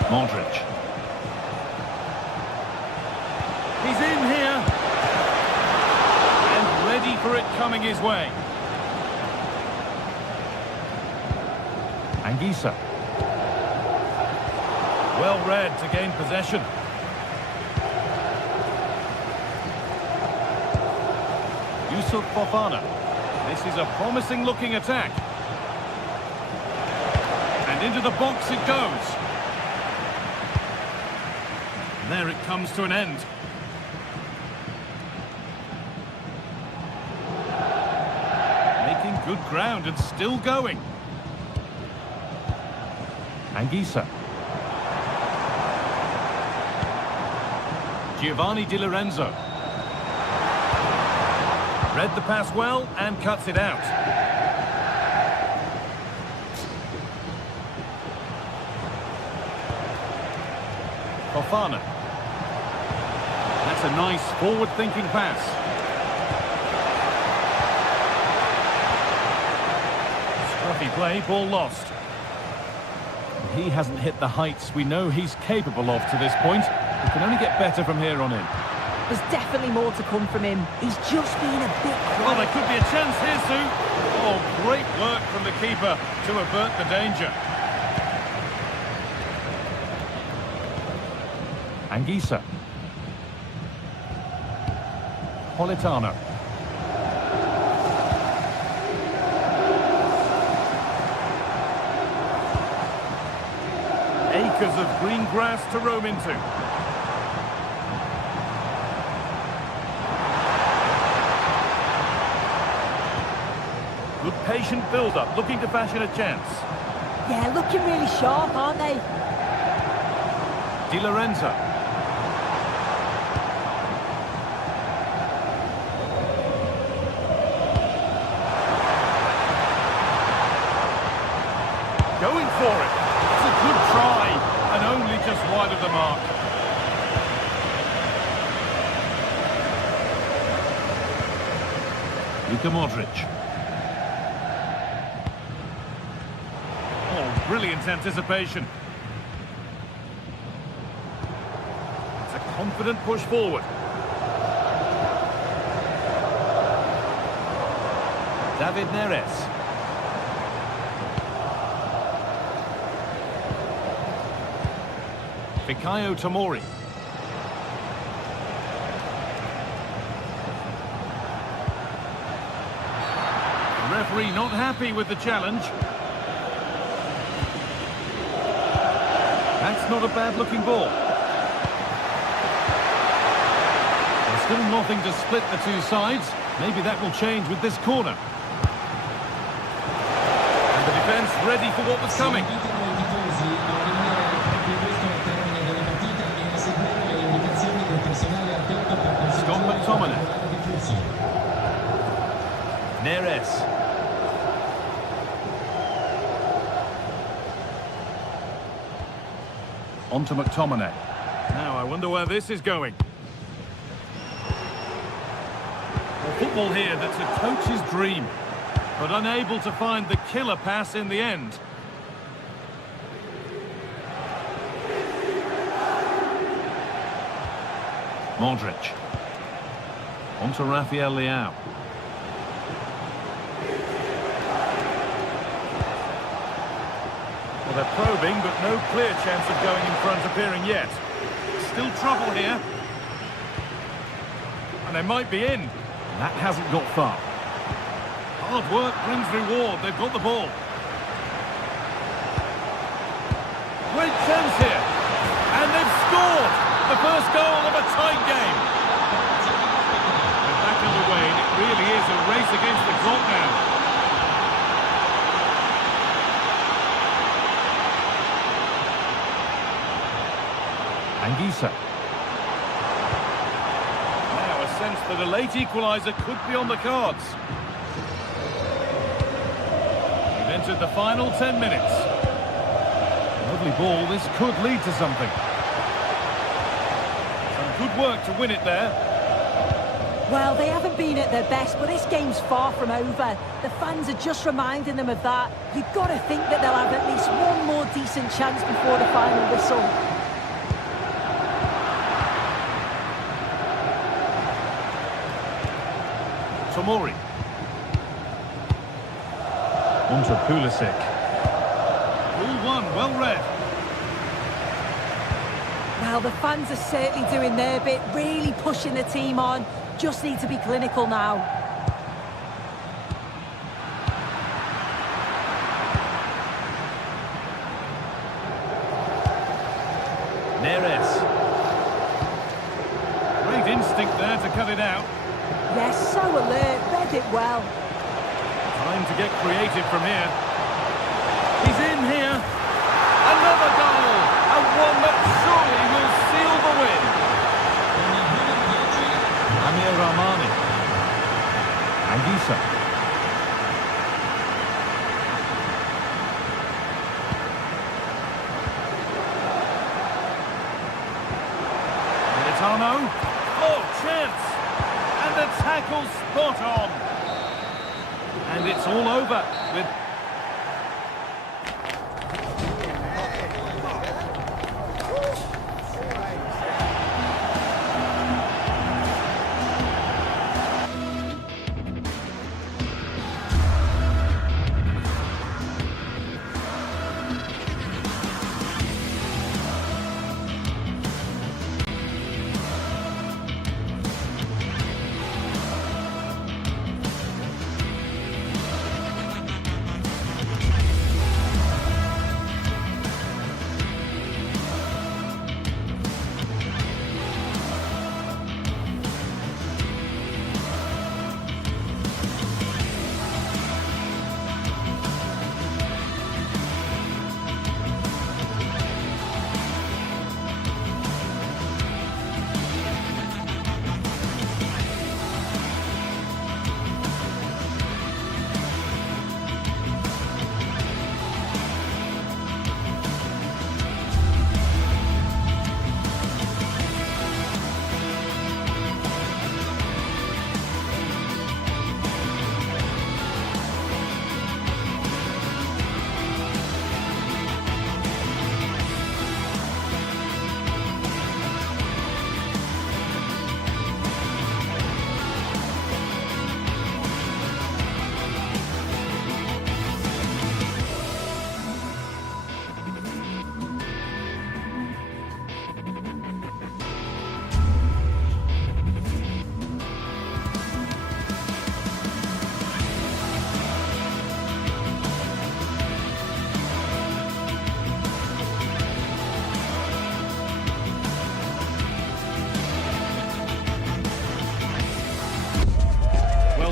Modric. He's in here. And ready for it coming his way. Anguissa. Well read to gain possession. Yusuf Fofana. This is a promising looking attack. And into the box it goes. There it comes to an end. Making good ground and still going. Anguissa. Giovanni Di Lorenzo. Read the pass well and cuts it out. Fofana. That's a nice forward-thinking pass. Scruffy play, ball lost. He hasn't hit the heights we know he's capable of to this point. He can only get better from here on in. There's definitely more to come from him. He's just been a bit quiet. Well, there could be a chance here, Sue. Oh, great work from the keeper to avert the danger. Anguissa. Politano. Acres of green grass to roam into. Good patient build-up, looking to fashion a chance. Yeah, looking really sharp, aren't they? Di Lorenzo. Going for it. It's a good try, and only just wide of the mark. Luka Modric. Oh, brilliant anticipation. It's a confident push forward. David Neres. Fikayo Tomori. The referee not happy with the challenge. That's not a bad-looking ball. There's still nothing to split the two sides. Maybe that will change with this corner. And the defence ready for what was coming. Scott McTominay. Neres. On to McTominay. Now, I wonder where this is going. Well, football here that's a coach's dream, but unable to find the killer pass in the end. Modric. On to Rafael Leao. Well, they're probing, but no clear chance of going in front appearing yet. Still trouble here. And they might be in. That hasn't got far. Hard work brings reward. They've got the ball. Great chance here. And they've scored! The first goal of a tight game. They're back underway, and it really is a race against the clock now. Anguissa. Now a sense that a late equaliser could be on the cards. We've entered the final 10 minutes. Lovely ball, this could lead to something. Some good work to win it there. Well, they haven't been at their best, but this game's far from over. The fans are just reminding them of that. You've got to think that they'll have at least one more decent chance before the final whistle. Tomori. On to Pulisic. Ball one, well read. Well, the fans are certainly doing their bit, really pushing the team on. Just need to be clinical now. Neres. Great instinct there to cut it out. Yes, so alert, read it well. Time to get creative from here. He's in here. Another goal. And one that surely will seal the win. Amir Rahmani. Anguissa. Militano. Oh, chance. And the tackle spot on. And it's all over with...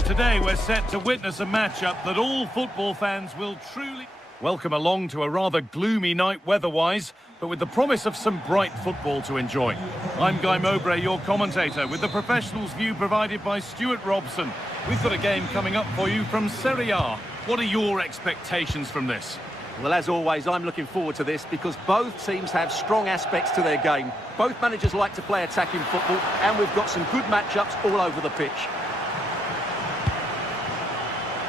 Today we're set to witness a matchup that all football fans will truly... Welcome along to a rather gloomy night weather-wise, but with the promise of some bright football to enjoy. I'm Guy Mowbray, your commentator, with the professionals' view provided by Stuart Robson. We've got a game coming up for you from Serie A. What are your expectations from this? Well, as always, I'm looking forward to this because both teams have strong aspects to their game. Both managers like to play attacking football, and we've got some good matchups all over the pitch.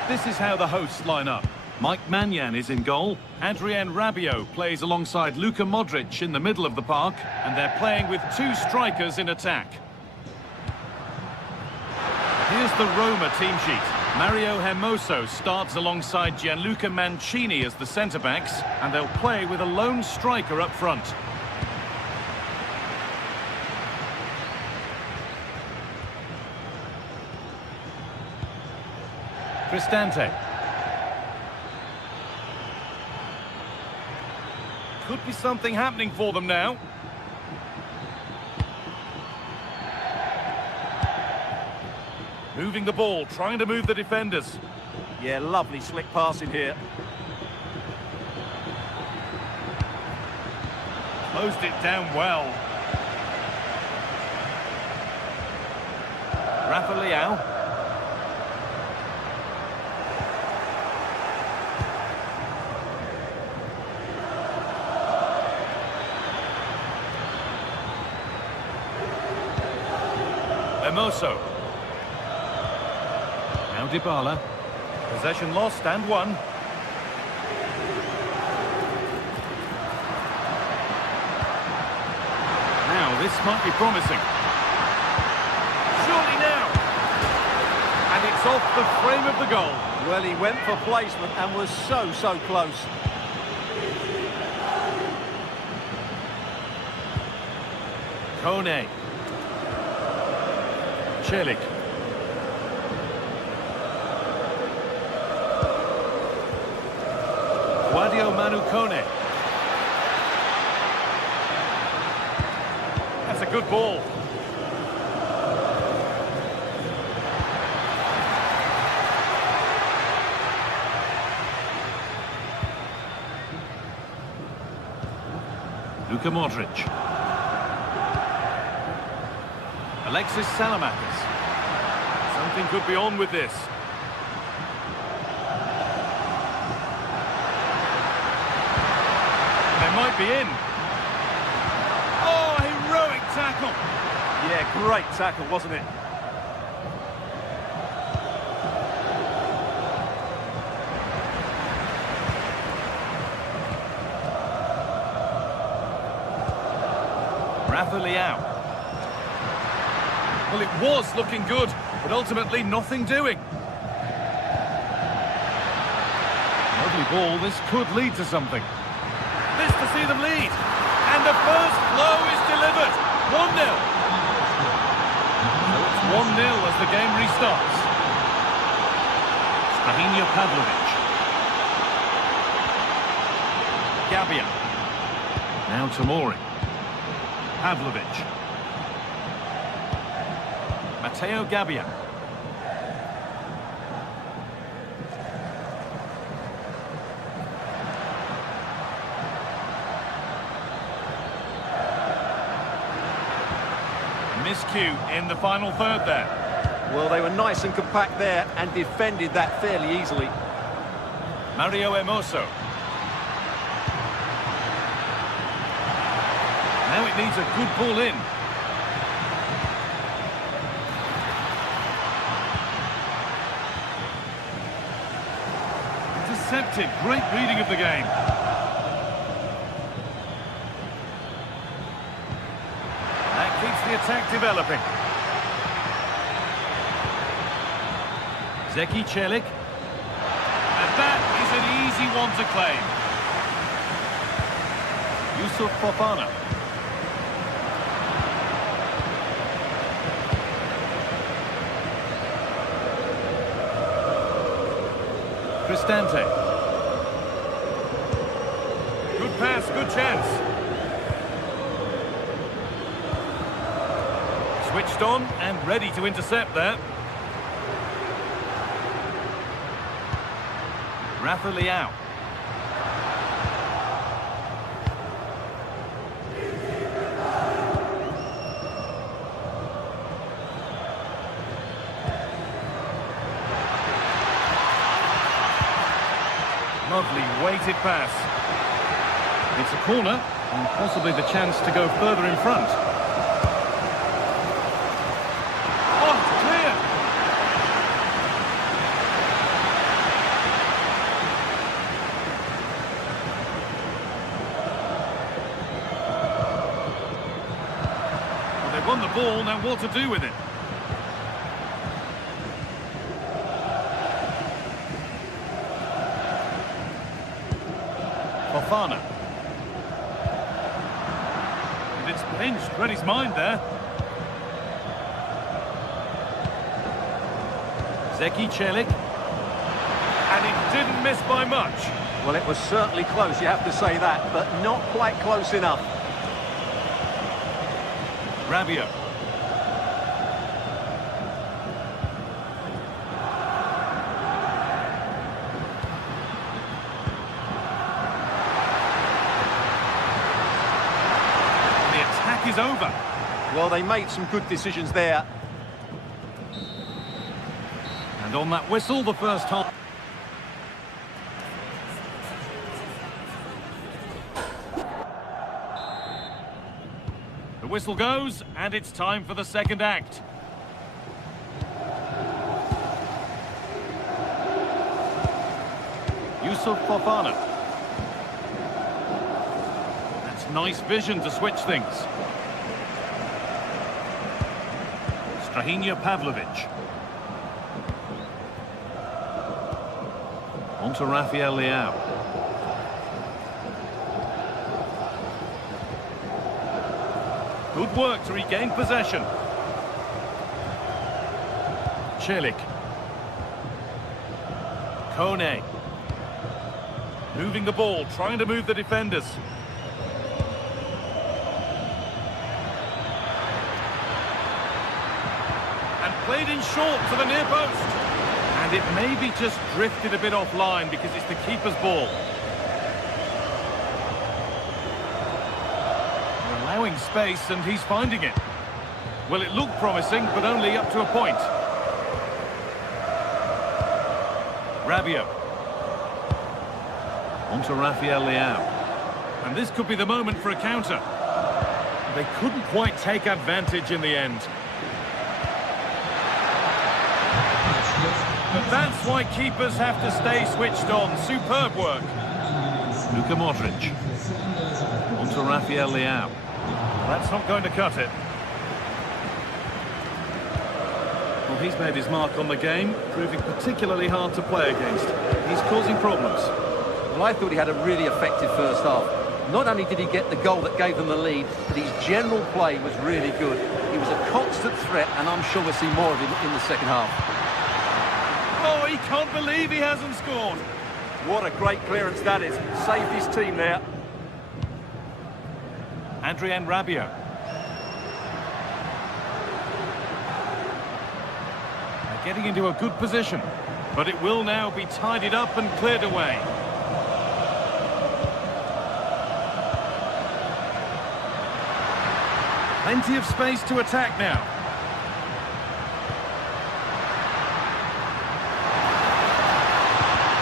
This is how the hosts line up. Mike Maignan is in goal. Adrien Rabiot plays alongside Luka Modric in the middle of the park, and they're playing with two strikers in attack. Here's the Roma team sheet. Mario Hermoso starts alongside Gianluca Mancini as the centre-backs, and they'll play with a lone striker up front. Cristante. Could be something happening for them now. Moving the ball, trying to move the defenders. Yeah, lovely slick passing here. Closed it down well. Rafa Leao. Hermoso. Now Dybala. Possession lost and won. Now this might be promising. Surely now. And it's off the frame of the goal. Well, he went for placement and was so close. Kone. Celik. Guadio Manu Kone. That's a good ball. Luka Modric. Alexis Salamakis. Something could be on with this. They might be in. Oh, heroic tackle. Yeah, great tackle, wasn't it? Rafa Leao. Well, it was looking good, but ultimately nothing doing. Lovely ball, this could lead to something. This to see them lead. And the first blow is delivered. 1-0. So it's 1-0 as the game restarts. Strahinja Pavlovic. Gabbia. Now Tomori. Pavlovic. Matteo Gabbia. Miscue in the final third there. Well, they were nice and compact there and defended that fairly easily. Mario Hermoso. Now it needs a good ball in. Intercepted. Great reading of the game. That keeps the attack developing. Zeki Celik. And that is an easy one to claim. Yusuf Fofana. Cristante. Good pass, good chance. Switched on and ready to intercept there. Rafa Leao. Lovely weighted pass. It's a corner, and possibly the chance to go further in front. Oh, it's clear! Well, they've won the ball, now what to do with it? Fofana. And it's pinched, read his mind there. Zeki Celik. And it didn't miss by much. Well, it was certainly close, you have to say that, but not quite close enough. Rabiot. Is over. Well, they made some good decisions there. And on that whistle, the first half. The whistle goes, and it's time for the second act. Yusuf Fofana. That's nice vision to switch things. Strahinja Pavlovic. On to Rafael Leao. Good work to regain possession. Celik. Kone. Moving the ball, trying to move the defenders. Played in short to the near post. And it maybe just drifted a bit offline because it's the keeper's ball. They're allowing space and he's finding it. Well, it looked promising, but only up to a point. Rabiot. On to Rafael Leao. And this could be the moment for a counter. They couldn't quite take advantage in the end. But that's why keepers have to stay switched on. Superb work. Luka Modric. On to Rafael Leao. That's not going to cut it. Well, he's made his mark on the game, proving particularly hard to play against. He's causing problems. Well, I thought he had a really effective first half. Not only did he get the goal that gave them the lead, but his general play was really good. He was a constant threat, and I'm sure we'll see more of him in the second half. Oh, he can't believe he hasn't scored. What a great clearance that is. Saved his team there. Adrien Rabiot. They're getting into a good position, but it will now be tidied up and cleared away. Plenty of space to attack now.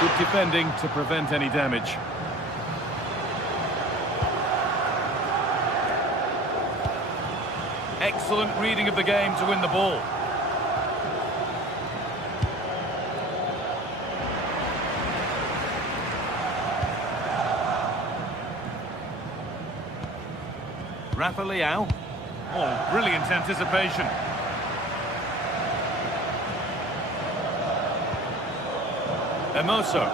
Good defending to prevent any damage. Excellent reading of the game to win the ball. Rafa Leao. Oh, brilliant anticipation. Hermoso.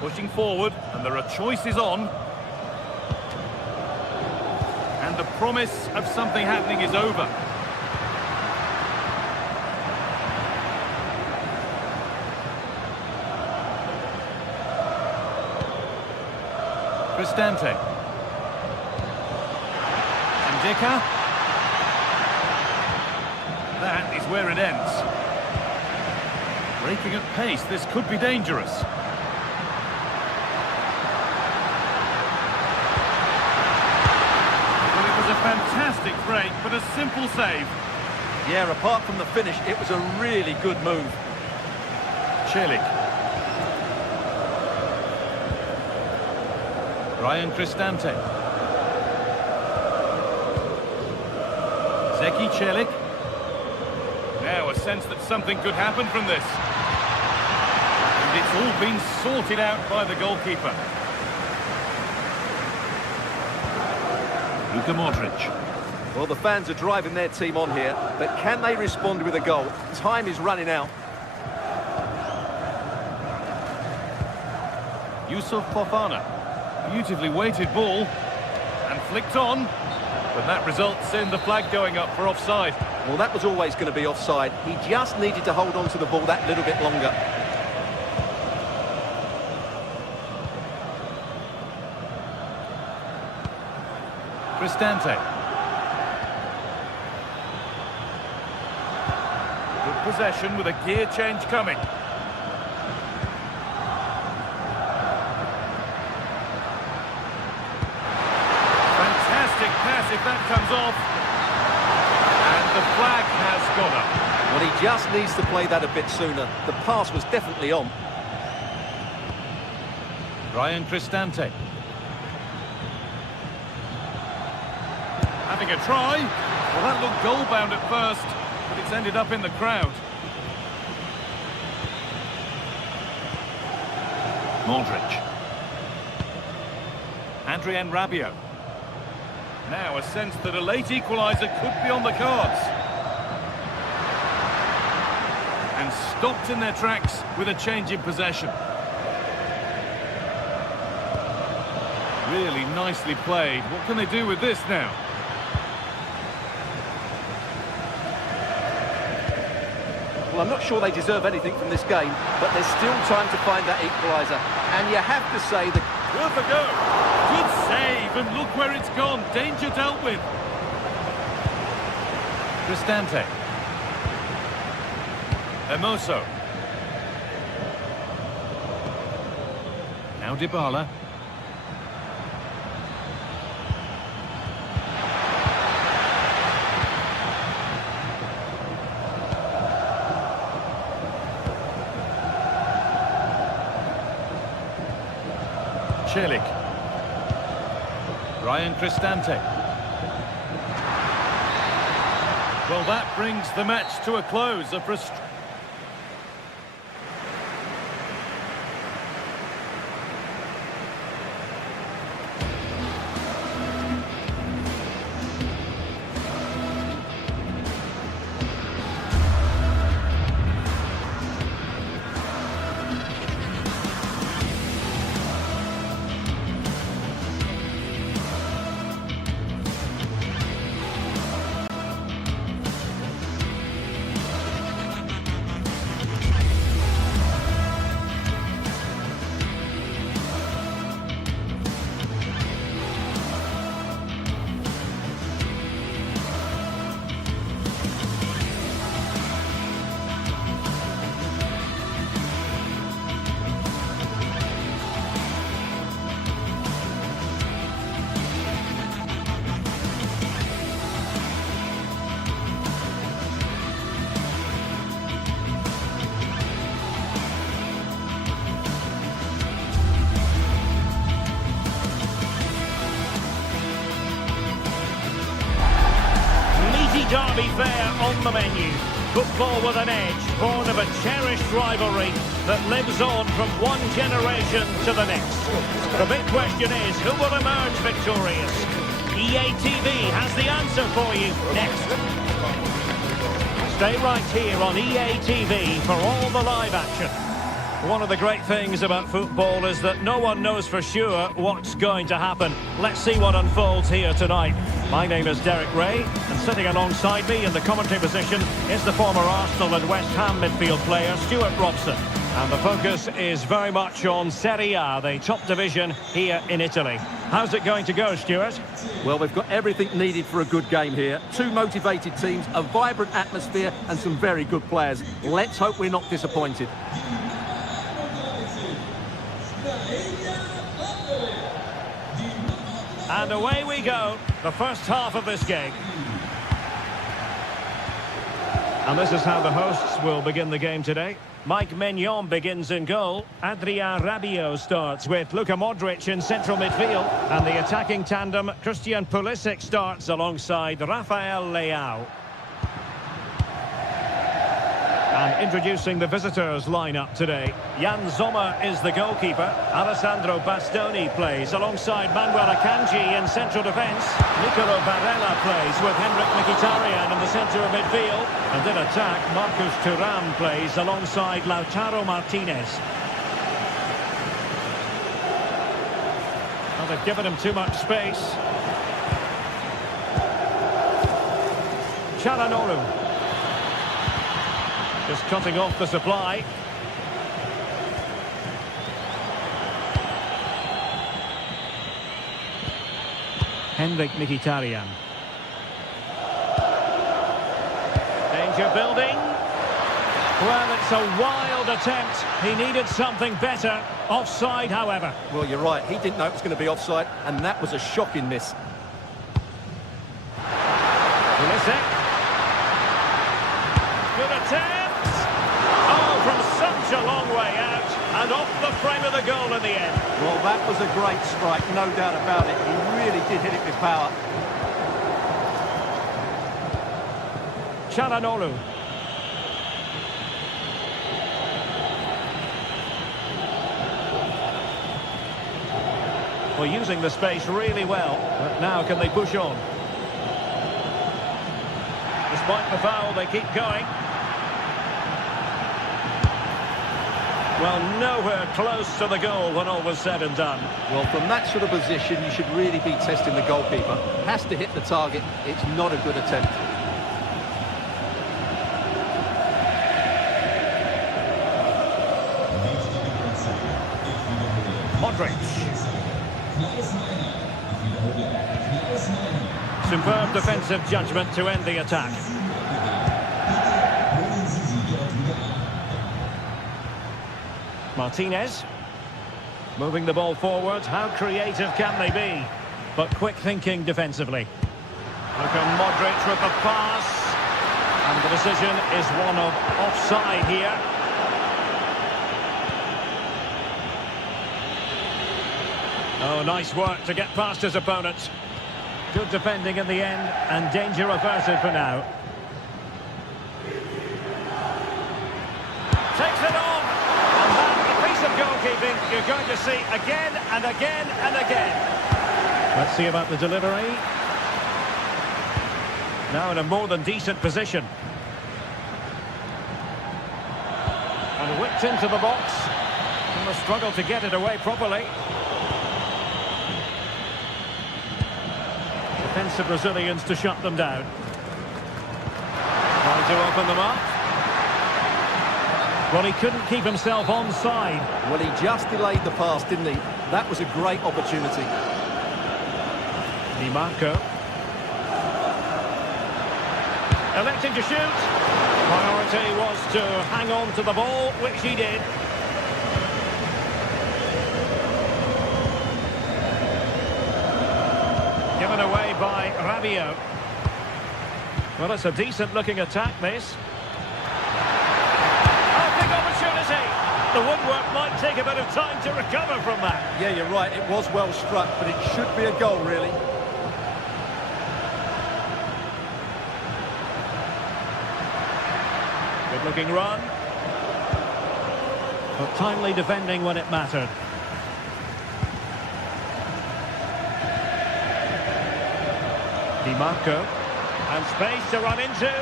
Pushing forward, and there are choices on. And the promise of something happening is over. Cristante. Ndika. That is where it ends. Breaking at pace, this could be dangerous. Well, it was a fantastic break, but a simple save. Yeah, apart from the finish, it was a really good move. Celik. Ryan Cristante. Zeki Celik. Now a sense that something could happen from this. And it's all been sorted out by the goalkeeper. Luka Modric. Well, the fans are driving their team on here, but can they respond with a goal? Time is running out. Yusuf Fofana. Beautifully weighted ball. And flicked on. But that results in the flag going up for offside. Well, that was always going to be offside. He just needed to hold on to the ball that little bit longer. Cristante. Good possession with a gear change coming. Fantastic pass if that comes off. And the flag has gone up. Well, he just needs to play that a bit sooner. The pass was definitely on. Ryan Cristante. Having a try. Well, that looked goal-bound at first, but it's ended up in the crowd. Modric. Adrien Rabiot. Now a sense that a late equaliser could be on the cards. And stopped in their tracks with a change in possession. Really nicely played. What can they do with this now? Well, I'm not sure they deserve anything from this game, but there's still time to find that equaliser. And you have to say that... Worth a go. Good save, and look where it's gone. Danger dealt with. Cristante. Hermoso. Now Dybala. Celik. Ryan Cristante. Well, that brings the match to a close. Derby fair on the menu. Football with an edge, born of a cherished rivalry that lives on from one generation to the next. The big question is, who will emerge victorious? EA TV has the answer for you next. Stay right here on EA TV for all the live action. One of the great things about football is that no one knows for sure what's going to happen. Let's see what unfolds here tonight. My name is Derek Ray, and sitting alongside me in the commentary position is the former Arsenal and West Ham midfield player, Stuart Robson. And the focus is very much on Serie A, the top division here in Italy. How's it going to go, Stuart? Well, we've got everything needed for a good game here. Two motivated teams, a vibrant atmosphere, and some very good players. Let's hope we're not disappointed. And away we go, the first half of this game. And this is how the hosts will begin the game today. Mike Maignan begins in goal. Adrien Rabiot starts with Luka Modric in central midfield. And the attacking tandem, Christian Pulisic, starts alongside Rafael Leao. And introducing the visitors lineup today. Jan Sommer is the goalkeeper. Alessandro Bastoni plays alongside Manuel Akanji in central defence. Nicolo Barella plays with Henrik Mkhitaryan in the centre of midfield. And in attack, Marcus Thuram plays alongside Lautaro Martinez. Well, they've given him too much space. Çalhanoğlu. Just cutting off the supply. Henrik Mkhitaryan. Danger building. Well, it's a wild attempt. He needed something better. Offside, however. Well, you're right. He didn't know it was going to be offside, and that was a shocking miss. Pulisic. Good attempt. Oh, from such a long way out. And off the frame of the goal in the end. Well, that was a great strike, no doubt about it. He really did hit it with power. Çalhanoğlu. Well, using the space really well. But now can they push on? Despite the foul, they keep going. Well, nowhere close to the goal when all was said and done. Well, from that sort of position, you should really be testing the goalkeeper. Has to hit the target. It's not a good attempt. Modric. Superb defensive judgment to end the attack. Martinez. Moving the ball forward. How creative can they be? But quick thinking defensively. Luka Modric with the pass. And the decision is one of offside here. Oh, nice work to get past his opponent. Good defending in the end, and danger averted for now. Takes it on, and that, a piece of goalkeeping you're going to see again and again and again. Let's see about the delivery. Now in a more than decent position. And whipped into the box. And the struggle to get it away properly. Defensive Brazilians to shut them down. Trying to open them up. Well, he couldn't keep himself onside. Well, he just delayed the pass, didn't he? That was a great opportunity. Di Marco. Electing to shoot. Priority was to hang on to the ball, which he did. Given away by Rabiot. Well, it's a decent-looking attack, this. Oh, big opportunity! The woodwork might take a bit of time to recover from that. Yeah, you're right. It was well struck, but it should be a goal, really. Good-looking run. But timely defending when it mattered. Di Marco. And space to run into.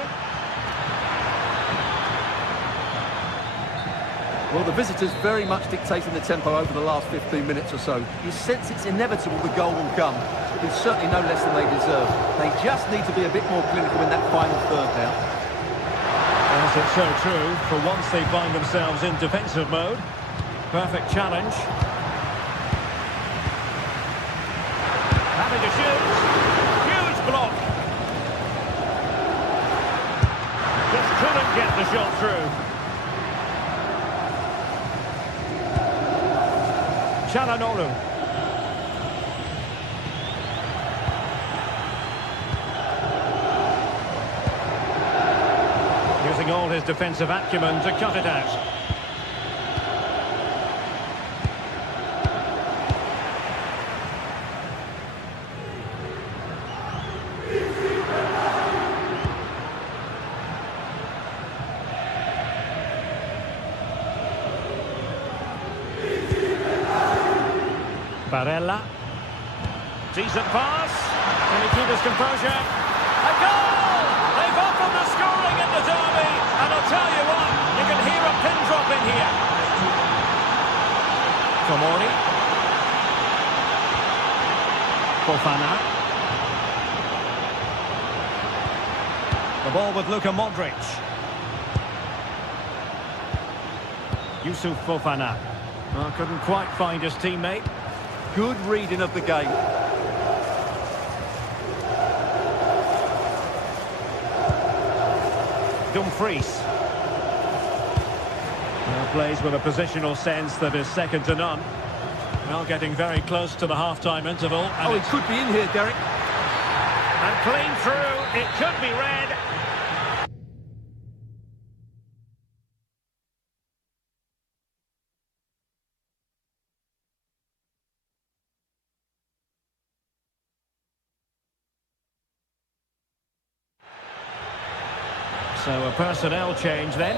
Well, the visitors very much dictating the tempo over the last 15 minutes or so. You sense it's inevitable the goal will come. It's certainly no less than they deserve. They just need to be a bit more clinical in that final third now. Yes, it's so true. For once they find themselves in defensive mode. Perfect challenge. Happy to shoot. Huge block. Just couldn't get the shot through. Çalhanoğlu. using all his defensive acumen to cut it out. Barella. Decent pass. Can he keep his composure? A goal! They've opened the scoring in the derby. And I'll tell you what, you can hear a pin drop in here. Tomori. Fofana. The ball with Luka Modric. Yusuf Fofana. Well, couldn't quite find his teammate. Good reading of the game. Dumfries. Now plays with a positional sense that is second to none. Well, getting very close to the half-time interval. And Oh, he could be in here, Derek. And clean through, it could be red. So a personnel change then.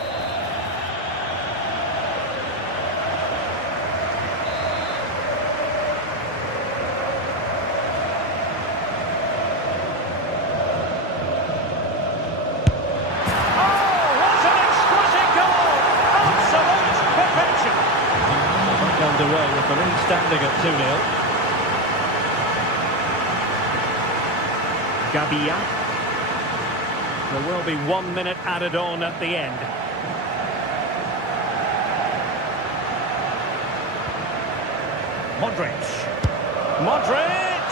Underway with the lead standing at 2-0. Gabia. There will be 1 minute added on at the end. Modric. Modric!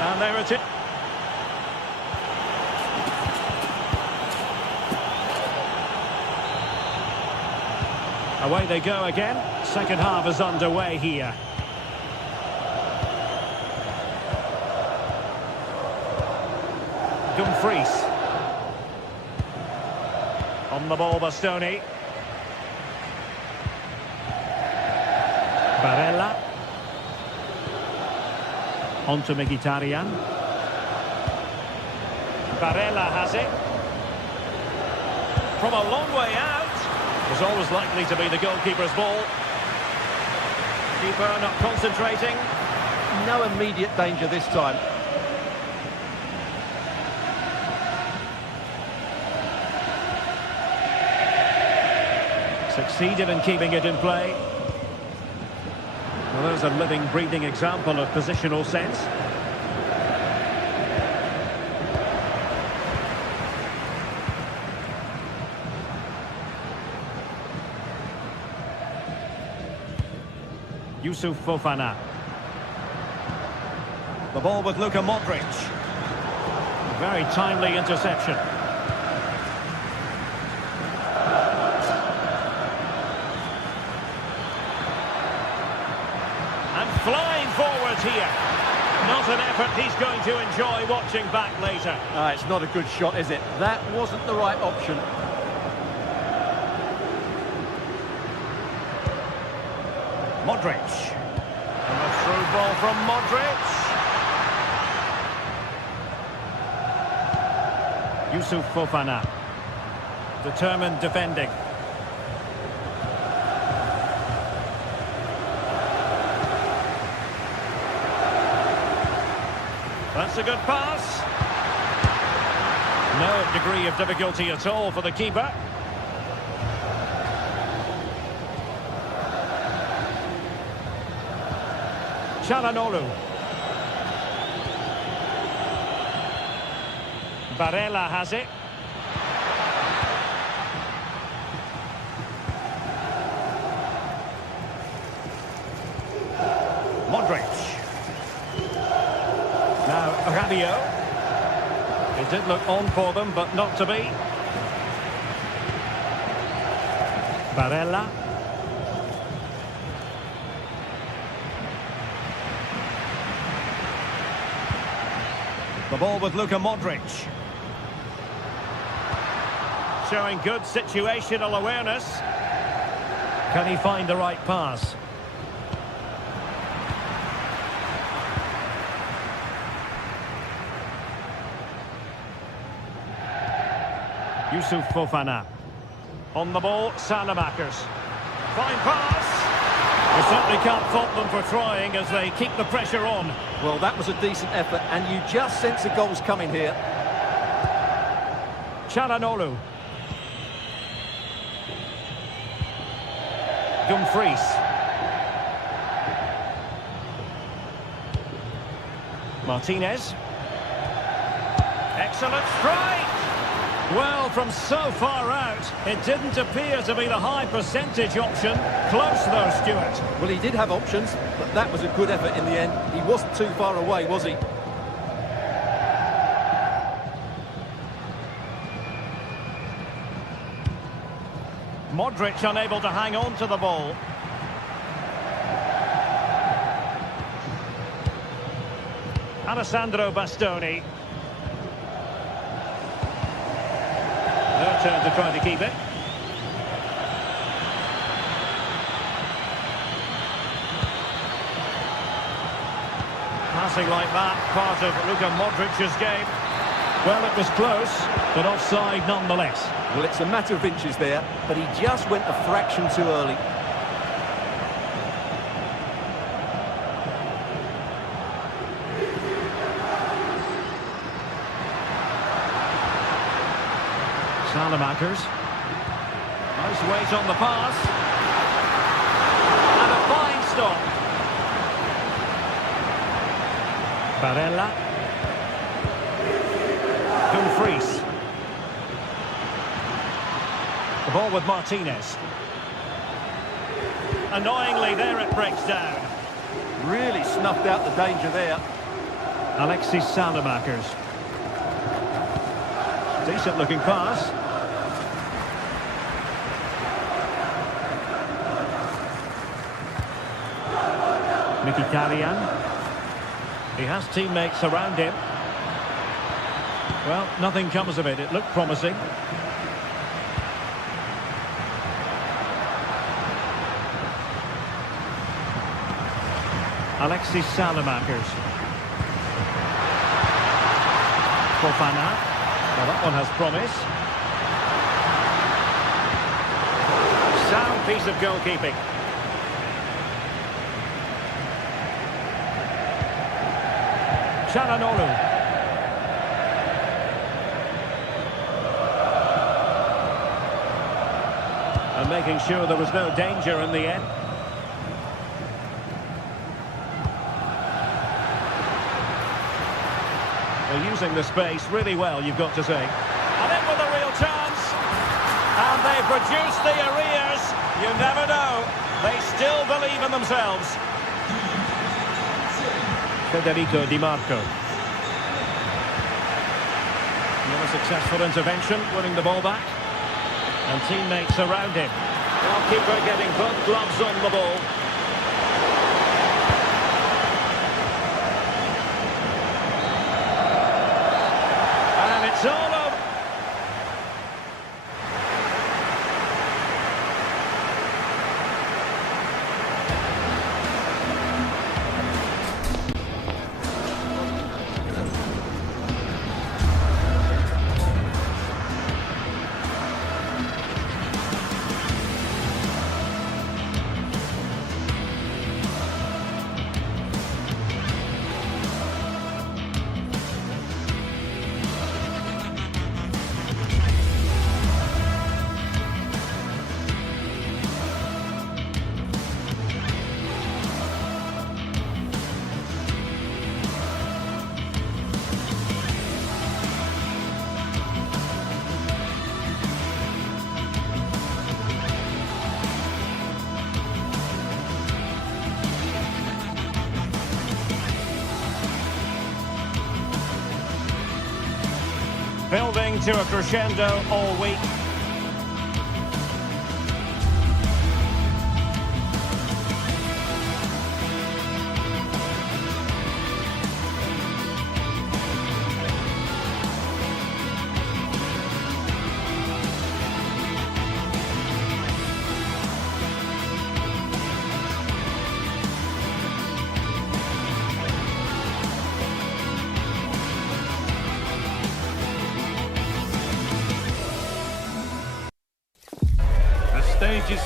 And there it is. Away they go again. Second half is underway here. Dumfries. On the ball, Bastoni. Barella. On to Mkhitaryan. Barella has it. From a long way out. Was always likely to be the goalkeeper's ball. Keeper not concentrating. No immediate danger this time. Succeeded in keeping it in play. Well, there's a living, breathing example of positional sense. Yusuf Fofana. The ball with Luka Modric. Very timely interception. And flying forwards here. Not an effort he's going to enjoy watching back later. It's not a good shot, is it? That wasn't the right option. Modric. And a through ball from Modric. Yusuf Fofana. Determined defending. That's a good pass. No degree of difficulty at all for the keeper. Çalhanoğlu. Barella has it. Modric. Now Rabiot. It did look on for them, but not to be. Barella. The ball with Luka Modric. showing good situational awareness. Can he find the right pass? Yusuf Fofana. On the ball, Salamakers. Fine pass. You certainly can't fault them for trying as they keep the pressure on. Well, that was a decent effort, and you just sense the goals coming here. Çalhanoğlu. Dumfries. Martinez. Excellent strike! Well, from so far out, it didn't appear to be the high percentage option. Close though, Stuart. Well, he did have options, but that was a good effort in the end. He wasn't too far away, was he? Modric unable to hang on to the ball. Alessandro Bastoni. Their turn to try to keep it. Passing like that, part of Luka Modric's game. Well, it was close, but offside nonetheless. Well, it's a matter of inches there, but he just went a fraction too early. Salamakers. Nice weight on the pass. And a fine stop. Barella. Dumfries. The ball with Martinez. Annoyingly, there it breaks down. Really snuffed out the danger there. Alexis Salamakers. Decent looking pass. Mkhitaryan. He has teammates around him. Well, nothing comes of it. It looked promising. Alexis Salamakers. Fofana. Well, that one has promise. Sound piece of goalkeeping. Çalhanoğlu. And making sure there was no danger in the end. They're using the space really well, you've got to say. And in with a real chance. And they produce the arrears. You never know. They still believe in themselves. Federico Di Marco. Another successful intervention, winning the ball back. And teammates around him. Goalkeeper getting both gloves on the ball. And it's all over. Building to a crescendo all week.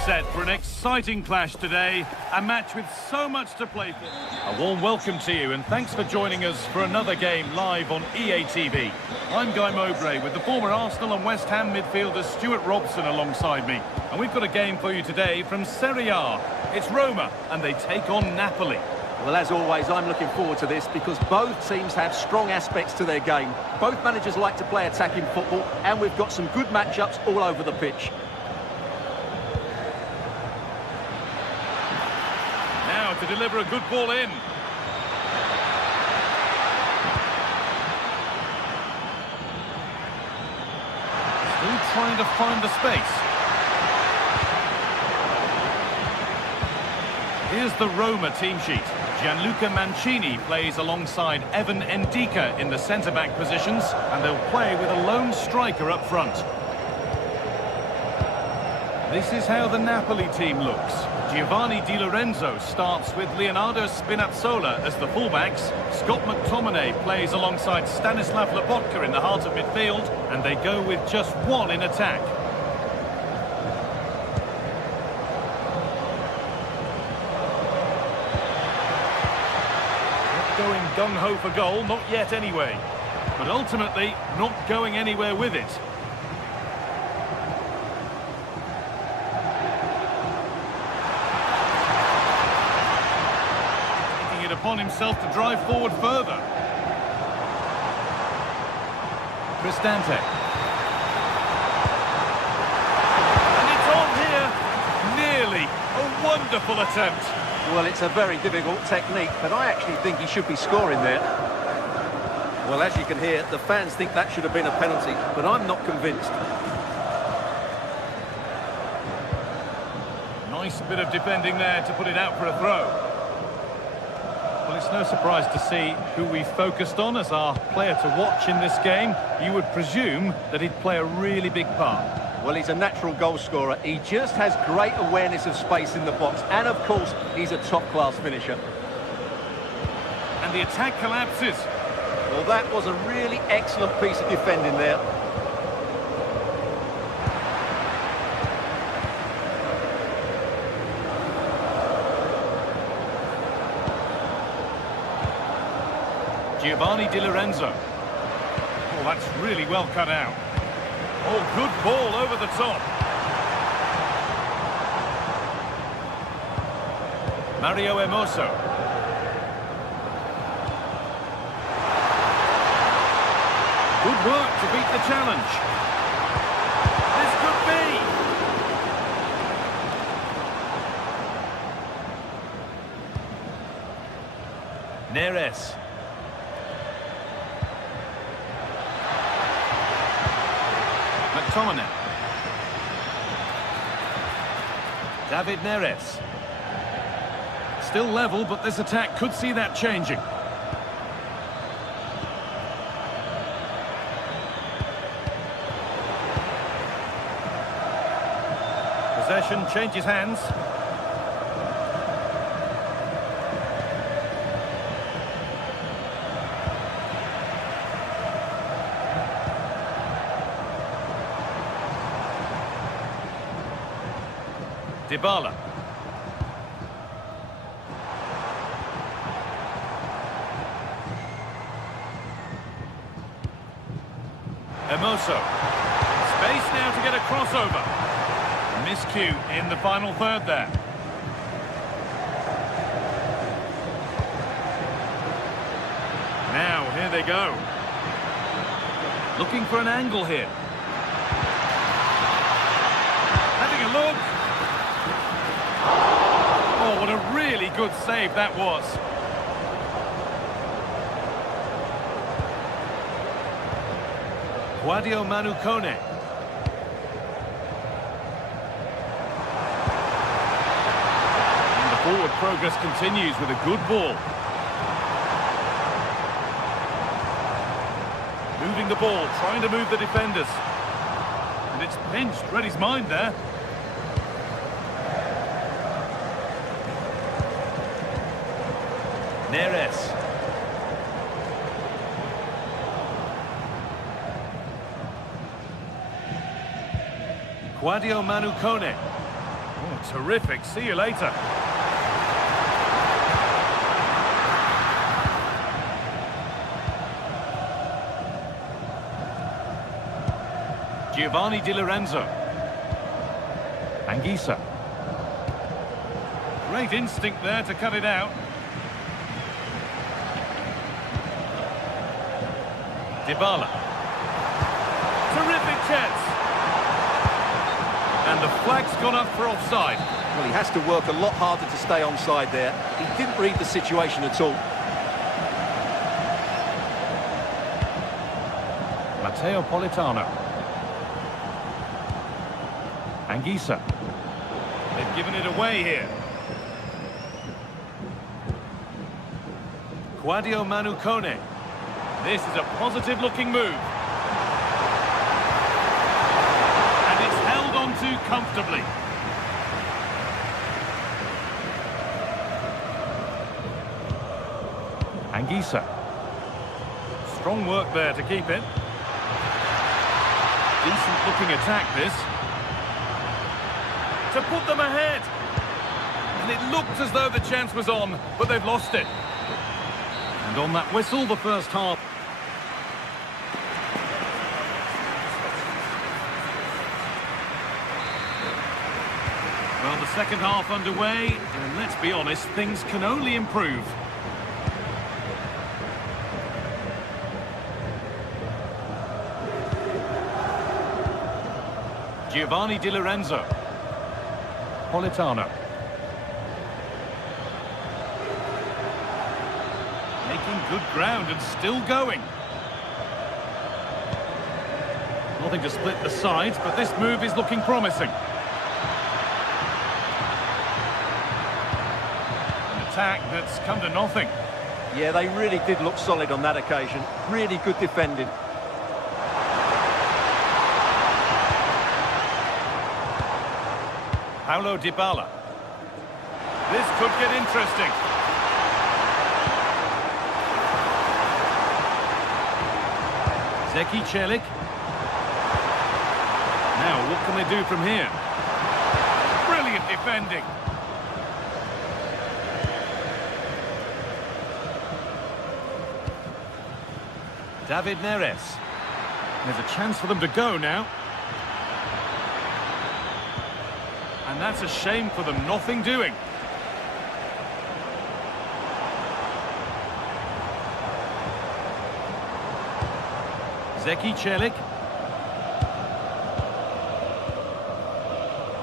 set for an exciting clash today, a match with so much to play for. A warm welcome to you and thanks for joining us for another game live on EA TV. I'm Guy Mowbray with the former Arsenal and West Ham midfielder Stuart Robson alongside me. And we've got a game for you today from Serie A. It's Roma and they take on Napoli. Well, as always, I'm looking forward to this because both teams have strong aspects to their game. Both managers like to play attacking football, and we've got some good matchups all over the pitch. Now to deliver a good ball in. Still trying to find the space. Here's the Roma team sheet. Gianluca Mancini plays alongside Evan Ndika in the centre-back positions, and they'll play with a lone striker up front. This is how the Napoli team looks. Giovanni Di Lorenzo starts with Leonardo Spinazzola as the fullbacks. Scott McTominay plays alongside Stanislav Lobotka in the heart of midfield, and they go with just one in attack. Going gung-ho for goal, not yet anyway. But ultimately, not going anywhere with it. Taking it upon himself to drive forward further. Cristante. And it's on here. Nearly. A wonderful attempt. Well, it's a very difficult technique, but I actually think he should be scoring there. Well, as you can hear, the fans think that should have been a penalty, but I'm not convinced. Nice bit of defending there to put it out for a throw. Well, it's no surprise to see who we focused on as our player to watch in this game. You would presume that he'd play a really big part. Well, he's a natural goal scorer. He just has great awareness of space in the box. And, of course, he's a top-class finisher. And the attack collapses. Well, that was a really excellent piece of defending there. Giovanni Di Lorenzo. Oh, that's really well cut out. Oh, good ball over the top. Mario Hermoso. Good work to beat the challenge. This could be. Neres. McTominay. David Neres. Still level, but this attack could see that changing. Possession changes hands. Dybala. Hermoso. Space now to get a crossover. Miscue in the final third there. Now, here they go. Looking for an angle here. Having a look. Oh, what a really good save that was. Guadio Manukone. And the forward progress continues with a good ball. Moving the ball, trying to move the defenders. And it's pinched, read his mind there. Neres. Guadio Manukone. Oh, terrific. See you later. Giovanni Di Lorenzo. Anguissa. Great instinct there to cut it out. Dybala. Terrific chance. And the flag's gone up for offside. Well, he has to work a lot harder to stay onside there. He didn't read the situation at all. Matteo Politano. Anguissa. They've given it away here. Quadio Manu Kone. This is a positive-looking move. And it's held on to comfortably. Anguissa. Strong work there to keep it. Decent-looking attack, this. To put them ahead. And it looked as though the chance was on, but they've lost it. And on that whistle, the first half. Well, the second half underway, and let's be honest, things can only improve. Giovanni Di Lorenzo. Politano. Making good ground and still going. Nothing to split the sides, but this move is looking promising. An attack that's come to nothing. Yeah, they really did look solid on that occasion. Really good defending. Paulo Dybala. This could get interesting. Zeki Celik. Now, what can they do from here? Brilliant defending. David Neres. There's a chance for them to go now. And that's a shame for them, nothing doing. Zeki Celik.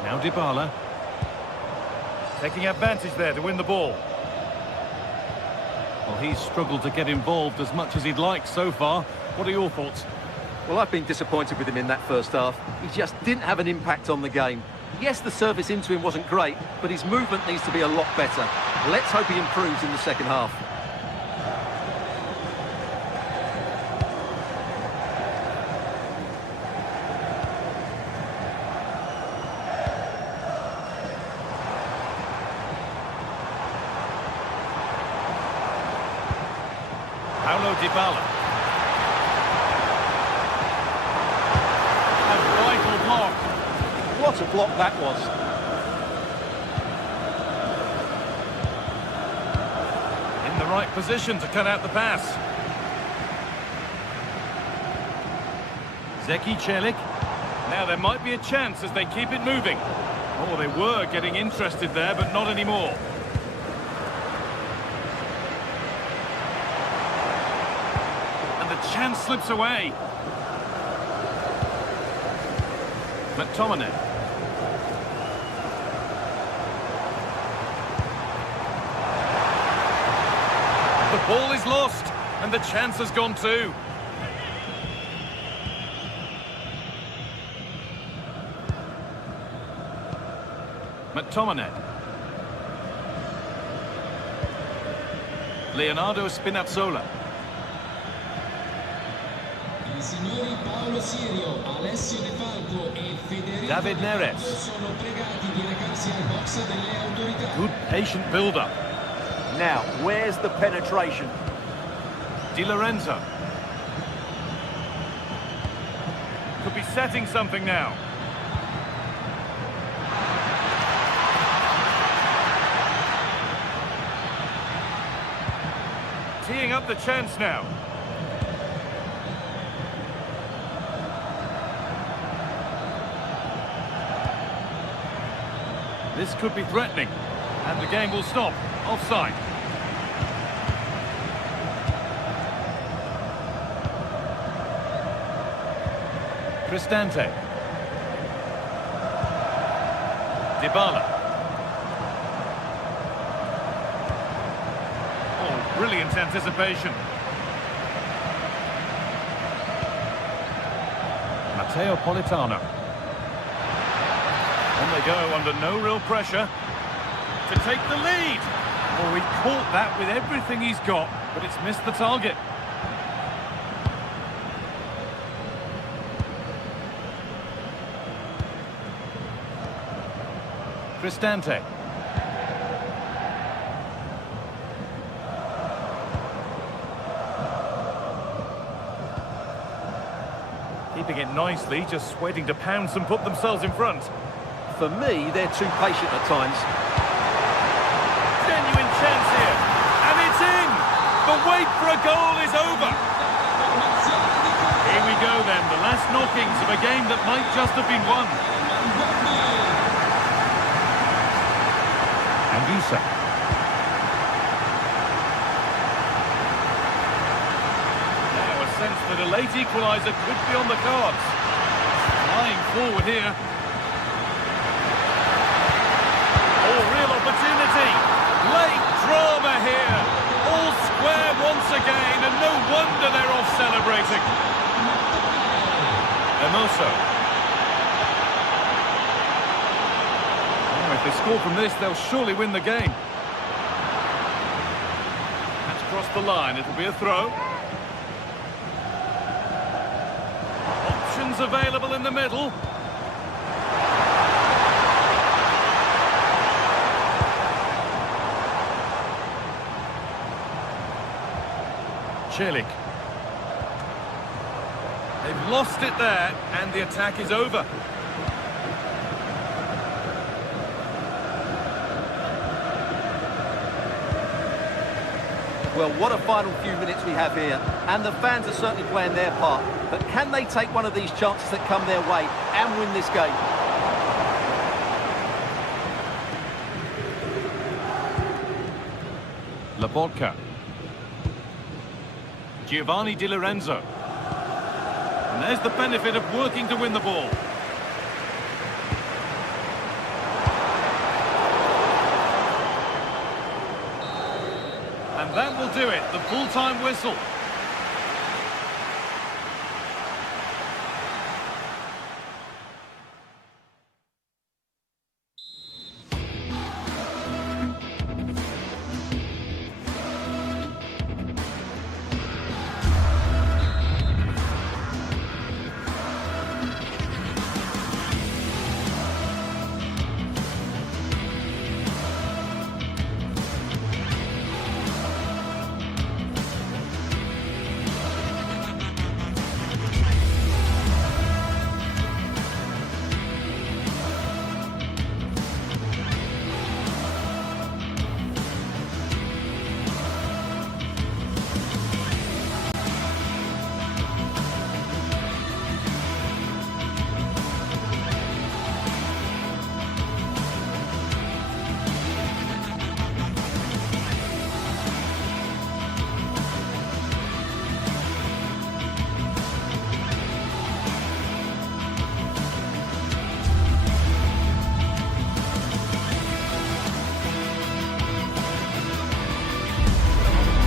Now Dybala. Taking advantage there to win the ball. Well, he's struggled to get involved as much as he'd like so far. What are your thoughts? Well, I've been disappointed with him in that first half. He just didn't have an impact on the game. Yes, the service into him wasn't great, but his movement needs to be a lot better. Let's hope he improves in the second half. Paulo Dybala. A vital block. What a block that was. In the right position to cut out the pass. Zeki Celik. Now there might be a chance as they keep it moving. Oh, they were getting interested there, but not anymore. And the chance slips away. McTominay. The ball is lost, and the chance has gone too. McTominay. Leonardo Spinazzola. I signori Paolo Sirio, Alessio De Falco e Federico David Neres. sono pregati di recarsi al box delle autorità. Good patient build-up. Now, where's the penetration? Di Lorenzo. Could be setting something now. teeing up the chance now. This could be threatening, and the game will stop. Offside. Cristante. Dybala. Oh, brilliant anticipation. Matteo Politano. On they go under no real pressure to take the lead. Oh, he caught that with everything he's got, but it's missed the target. Cristante. Keeping it nicely, just waiting to pounce and put themselves in front. For me, they're too patient at times. Genuine chance here, and it's in! The wait for a goal is over! Here we go then, the last knockings of a game that might just have been won. And Isa. Now a sense that a late equaliser could be on the cards. Flying forward here. Real opportunity. Late drama here. All square once again, and no wonder they're off celebrating. Hermoso. Oh, if they score from this, they'll surely win the game. That's crossed the line. It'll be a throw. Options available in the middle. Celik. They've lost it there, and the attack is over. Well, what a final few minutes we have here, and the fans are certainly playing their part. But can they take one of these chances that come their way and win this game? Laporta. Giovanni Di Lorenzo. And there's the benefit of working to win the ball. And that will do it, the full-time whistle.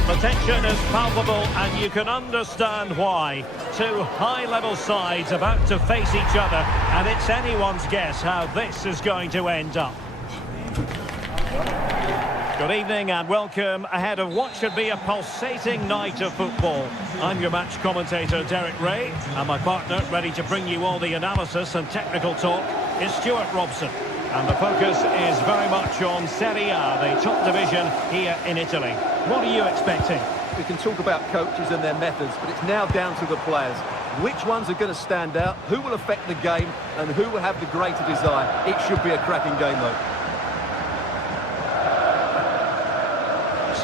The tension is palpable, and you can understand why. Two high-level sides about to face each other, and it's anyone's guess how this is going to end up. Good evening and welcome ahead of what should be a pulsating night of football. I'm your match commentator, Derek Ray, and my partner, ready to bring you all the analysis and technical talk, is Stuart Robson. And the focus is very much on Serie A, the top division here in Italy. What are you expecting? We can talk about coaches and their methods, but it's now down to the players. Which ones are going to stand out, who will affect the game, and who will have the greater desire? It should be a cracking game, though.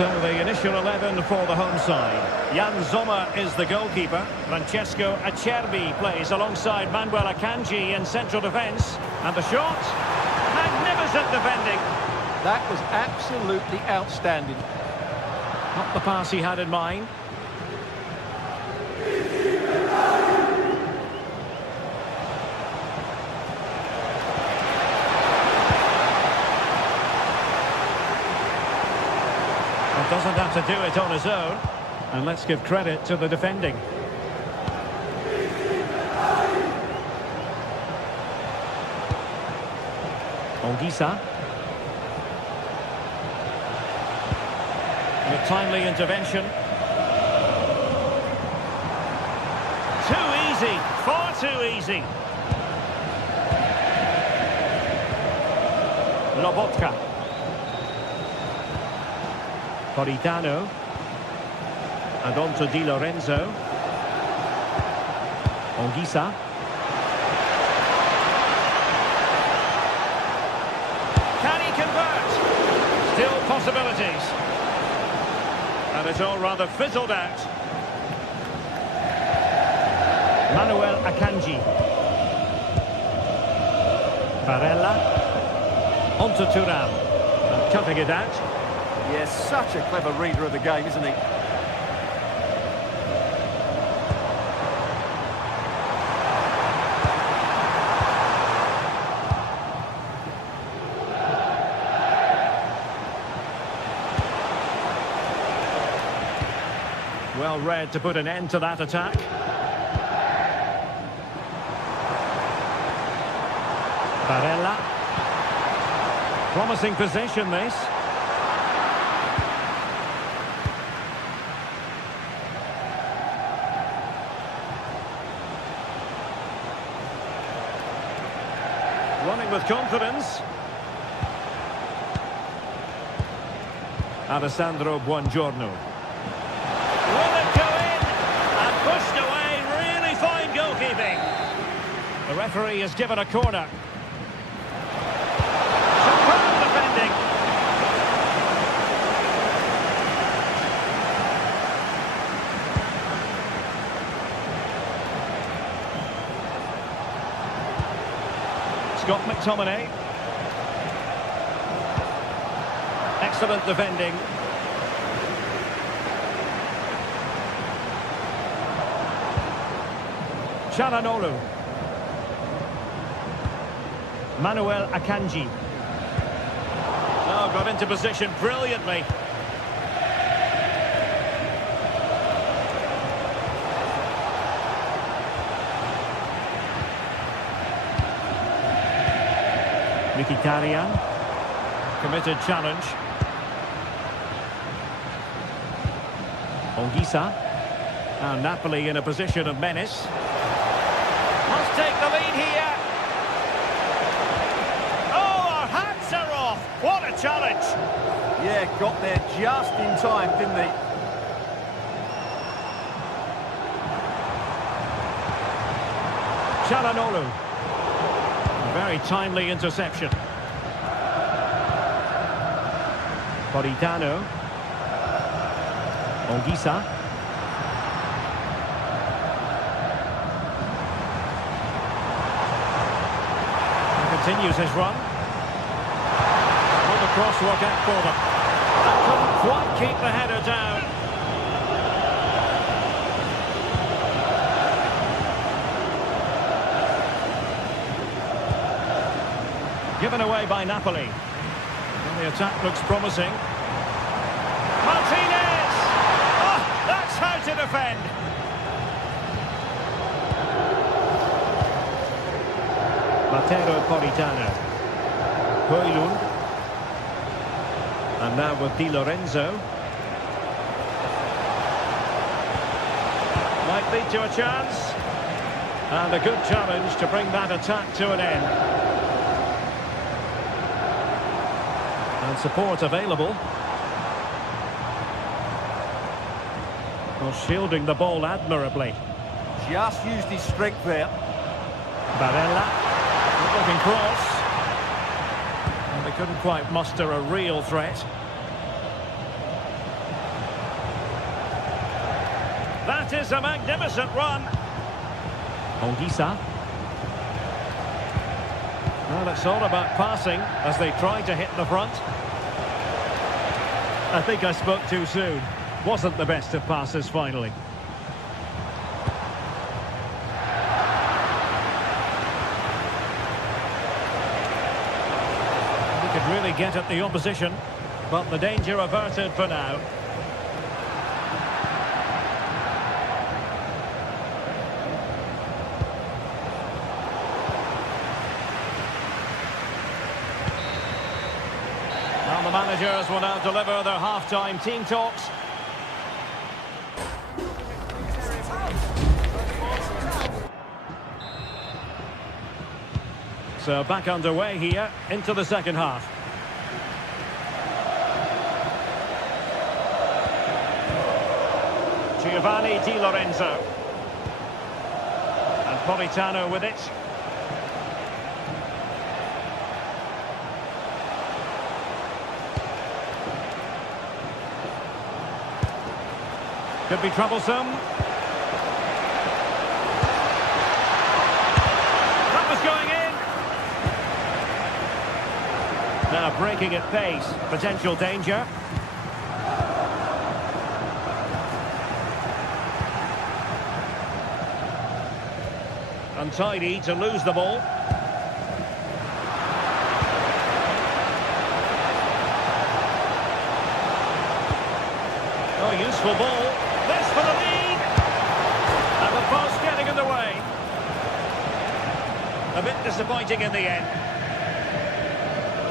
So the initial 11 for the home side. Jan Sommer is the goalkeeper. Francesco Acerbi plays alongside Manuel Akanji in central defence. And the shot, magnificent defending. That was absolutely outstanding. Not the pass he had in mind. Doesn't have to do it on his own. And let's give credit to the defending. Ongisa. A timely intervention. Too easy, far too easy. Lobotka. Politano. And on to Di Lorenzo. Ongisa. Can he convert? Still possibilities. And it's all rather fizzled out. Manuel Akanji. Barella. On to Thuram. And cutting it out. Yes, such a clever reader of the game, isn't he? Well read to put an end to that attack. Barella. Promising possession, this. Running with confidence. Alessandro Buongiorno. Will it go in? And pushed away. Really fine goalkeeping. The referee has given a corner. Superb defending. Scott McTominay. Excellent defending. Çalhanoğlu. Manuel Akanji. Oh, got into position brilliantly. Mkhitaryan. Committed challenge. Ongisa. And Napoli in a position of menace. Must take the lead here. Oh, our hats are off. What a challenge. Yeah, got there just in time, didn't he? Çalhanoğlu. A very timely interception. Politano. Ongisa. Continues his run. Will the cross work out for them? That couldn't quite keep the header down. Given away by Napoli. And the attack looks promising. Martinez! Oh, that's how to defend. Matteo Politano. Højlund. And now with Di Lorenzo. Might lead to a chance. And a good challenge to bring that attack to an end. And support available. Well, shielding the ball admirably. Just used his strength there. Barella. Looking cross. And they couldn't quite muster a real threat. That is a magnificent run. Olgisa. Well, it's all about passing as they try to hit the front. I think I spoke too soon. Wasn't the best of passes finally. He could really get at the opposition, but the danger averted for now. Now the managers will now deliver their half-time team talks. So back underway here into the second half. Giovanni Di Lorenzo. And Politano with it. Could be troublesome. That was going in. Now breaking at pace. Potential danger. Untidy to lose the ball. Oh, useful ball. This for the lead. And the pass getting in the way. A bit disappointing in the end.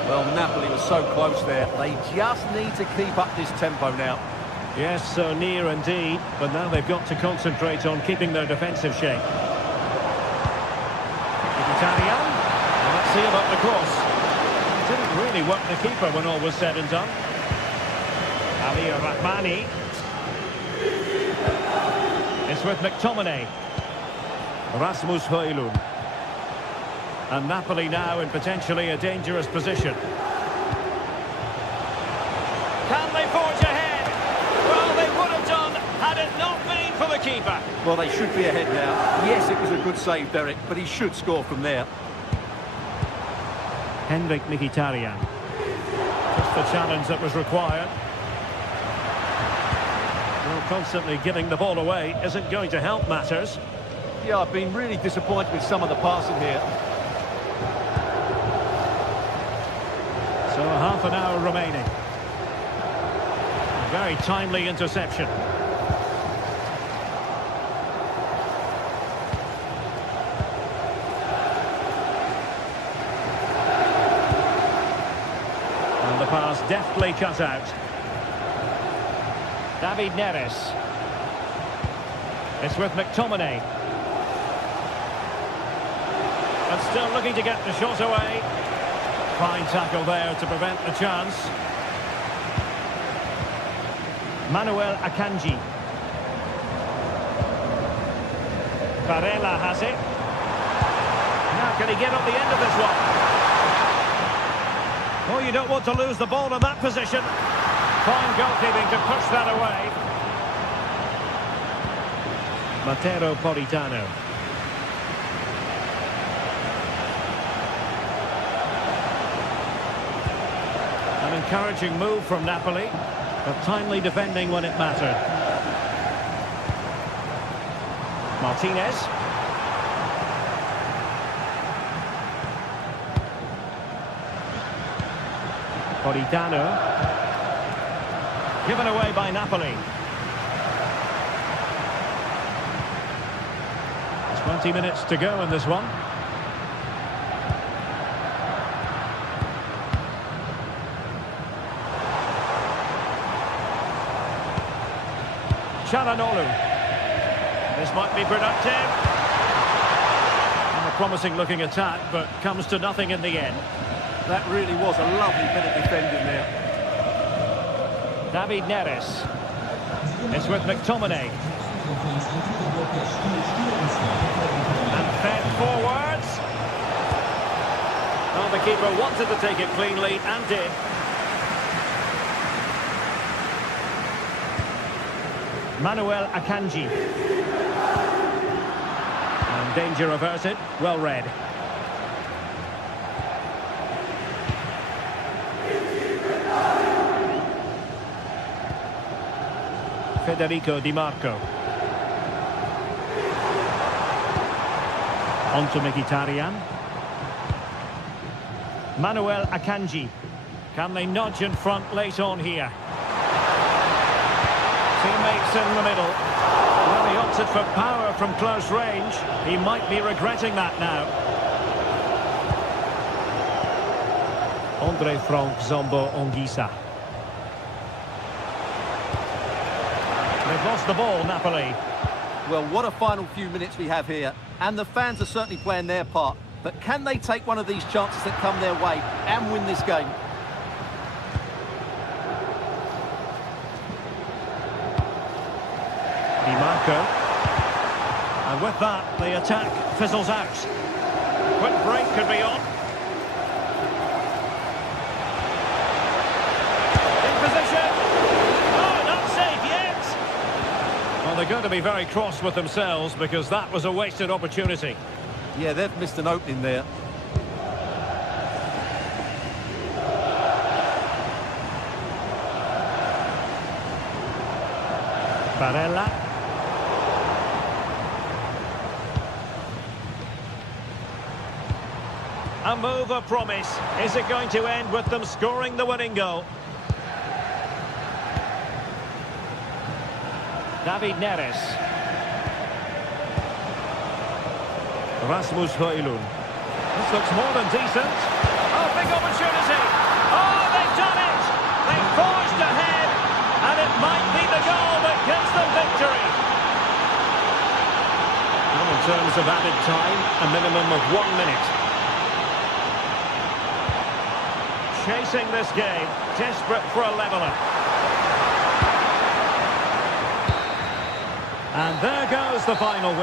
Well, Napoli was so close there. They just need to keep up this tempo now. Yes, so near indeed. But now they've got to concentrate on keeping their defensive shape. Mkhitaryan. Well, let's see about the cross. Didn't really work the keeper when all was said and done. Ali Rahmani. It's with McTominay. Rasmus Højlund. And Napoli now in potentially a dangerous position. Can they forge ahead? Well, they would have done had it not been for the keeper. Well, they should be ahead now. Yes, it was a good save, Derek, but he should score from there. Henrik Mkhitaryan. Just the challenge that was required. Well, constantly giving the ball away isn't going to help matters. Yeah, I've been really disappointed with some of the passing here. So half an hour remaining. Very timely interception. And the pass deftly cut out. David Neres. It's with McTominay. And still looking to get the shot away. Fine tackle there to prevent the chance. Manuel Akanji. Varela has it. Now can he get on the end of this one? Oh, you don't want to lose the ball in that position. Fine goalkeeping to push that away. Matteo Politano. An encouraging move from Napoli, but timely defending when it mattered. Martinez. Politano. Given away by Napoli. 20 minutes to go in this one. Çalhanoğlu. This might be productive. And a promising looking attack, but comes to nothing in the end. That really was a lovely bit of defending there. David Neres. It's with McTominay. And fed forwards. Well, the keeper wanted to take it cleanly and did. Manuel Akanji. And danger averted. Well read. Federico Di Marco. On to Mkhitaryan. Manuel Akanji. Can they nudge in front late on here? Teammates in the middle. Well, he opted for power from close range. He might be regretting that now. Andre Frank Zombo Ongisa. They've lost the ball, Napoli. Well, what a final few minutes we have here. And the fans are certainly playing their part. But can they take one of these chances that come their way and win this game? Di Marco. And with that, the attack fizzles out. Quick break could be on. In position. Oh, not safe yet. Well, they're going to be very cross with themselves because that was a wasted opportunity. Yeah, they've missed an opening there. Barella. A move of promise. Is it going to end with them scoring the winning goal? David Neres. Rasmus Højlund. This looks more than decent. Oh, big opportunity. Oh, they've done it. They've forged ahead. And it might be the goal that gives them victory. Well, in terms of added time, a minimum of 1 minute. Chasing this game, desperate for a leveller. And there goes the final.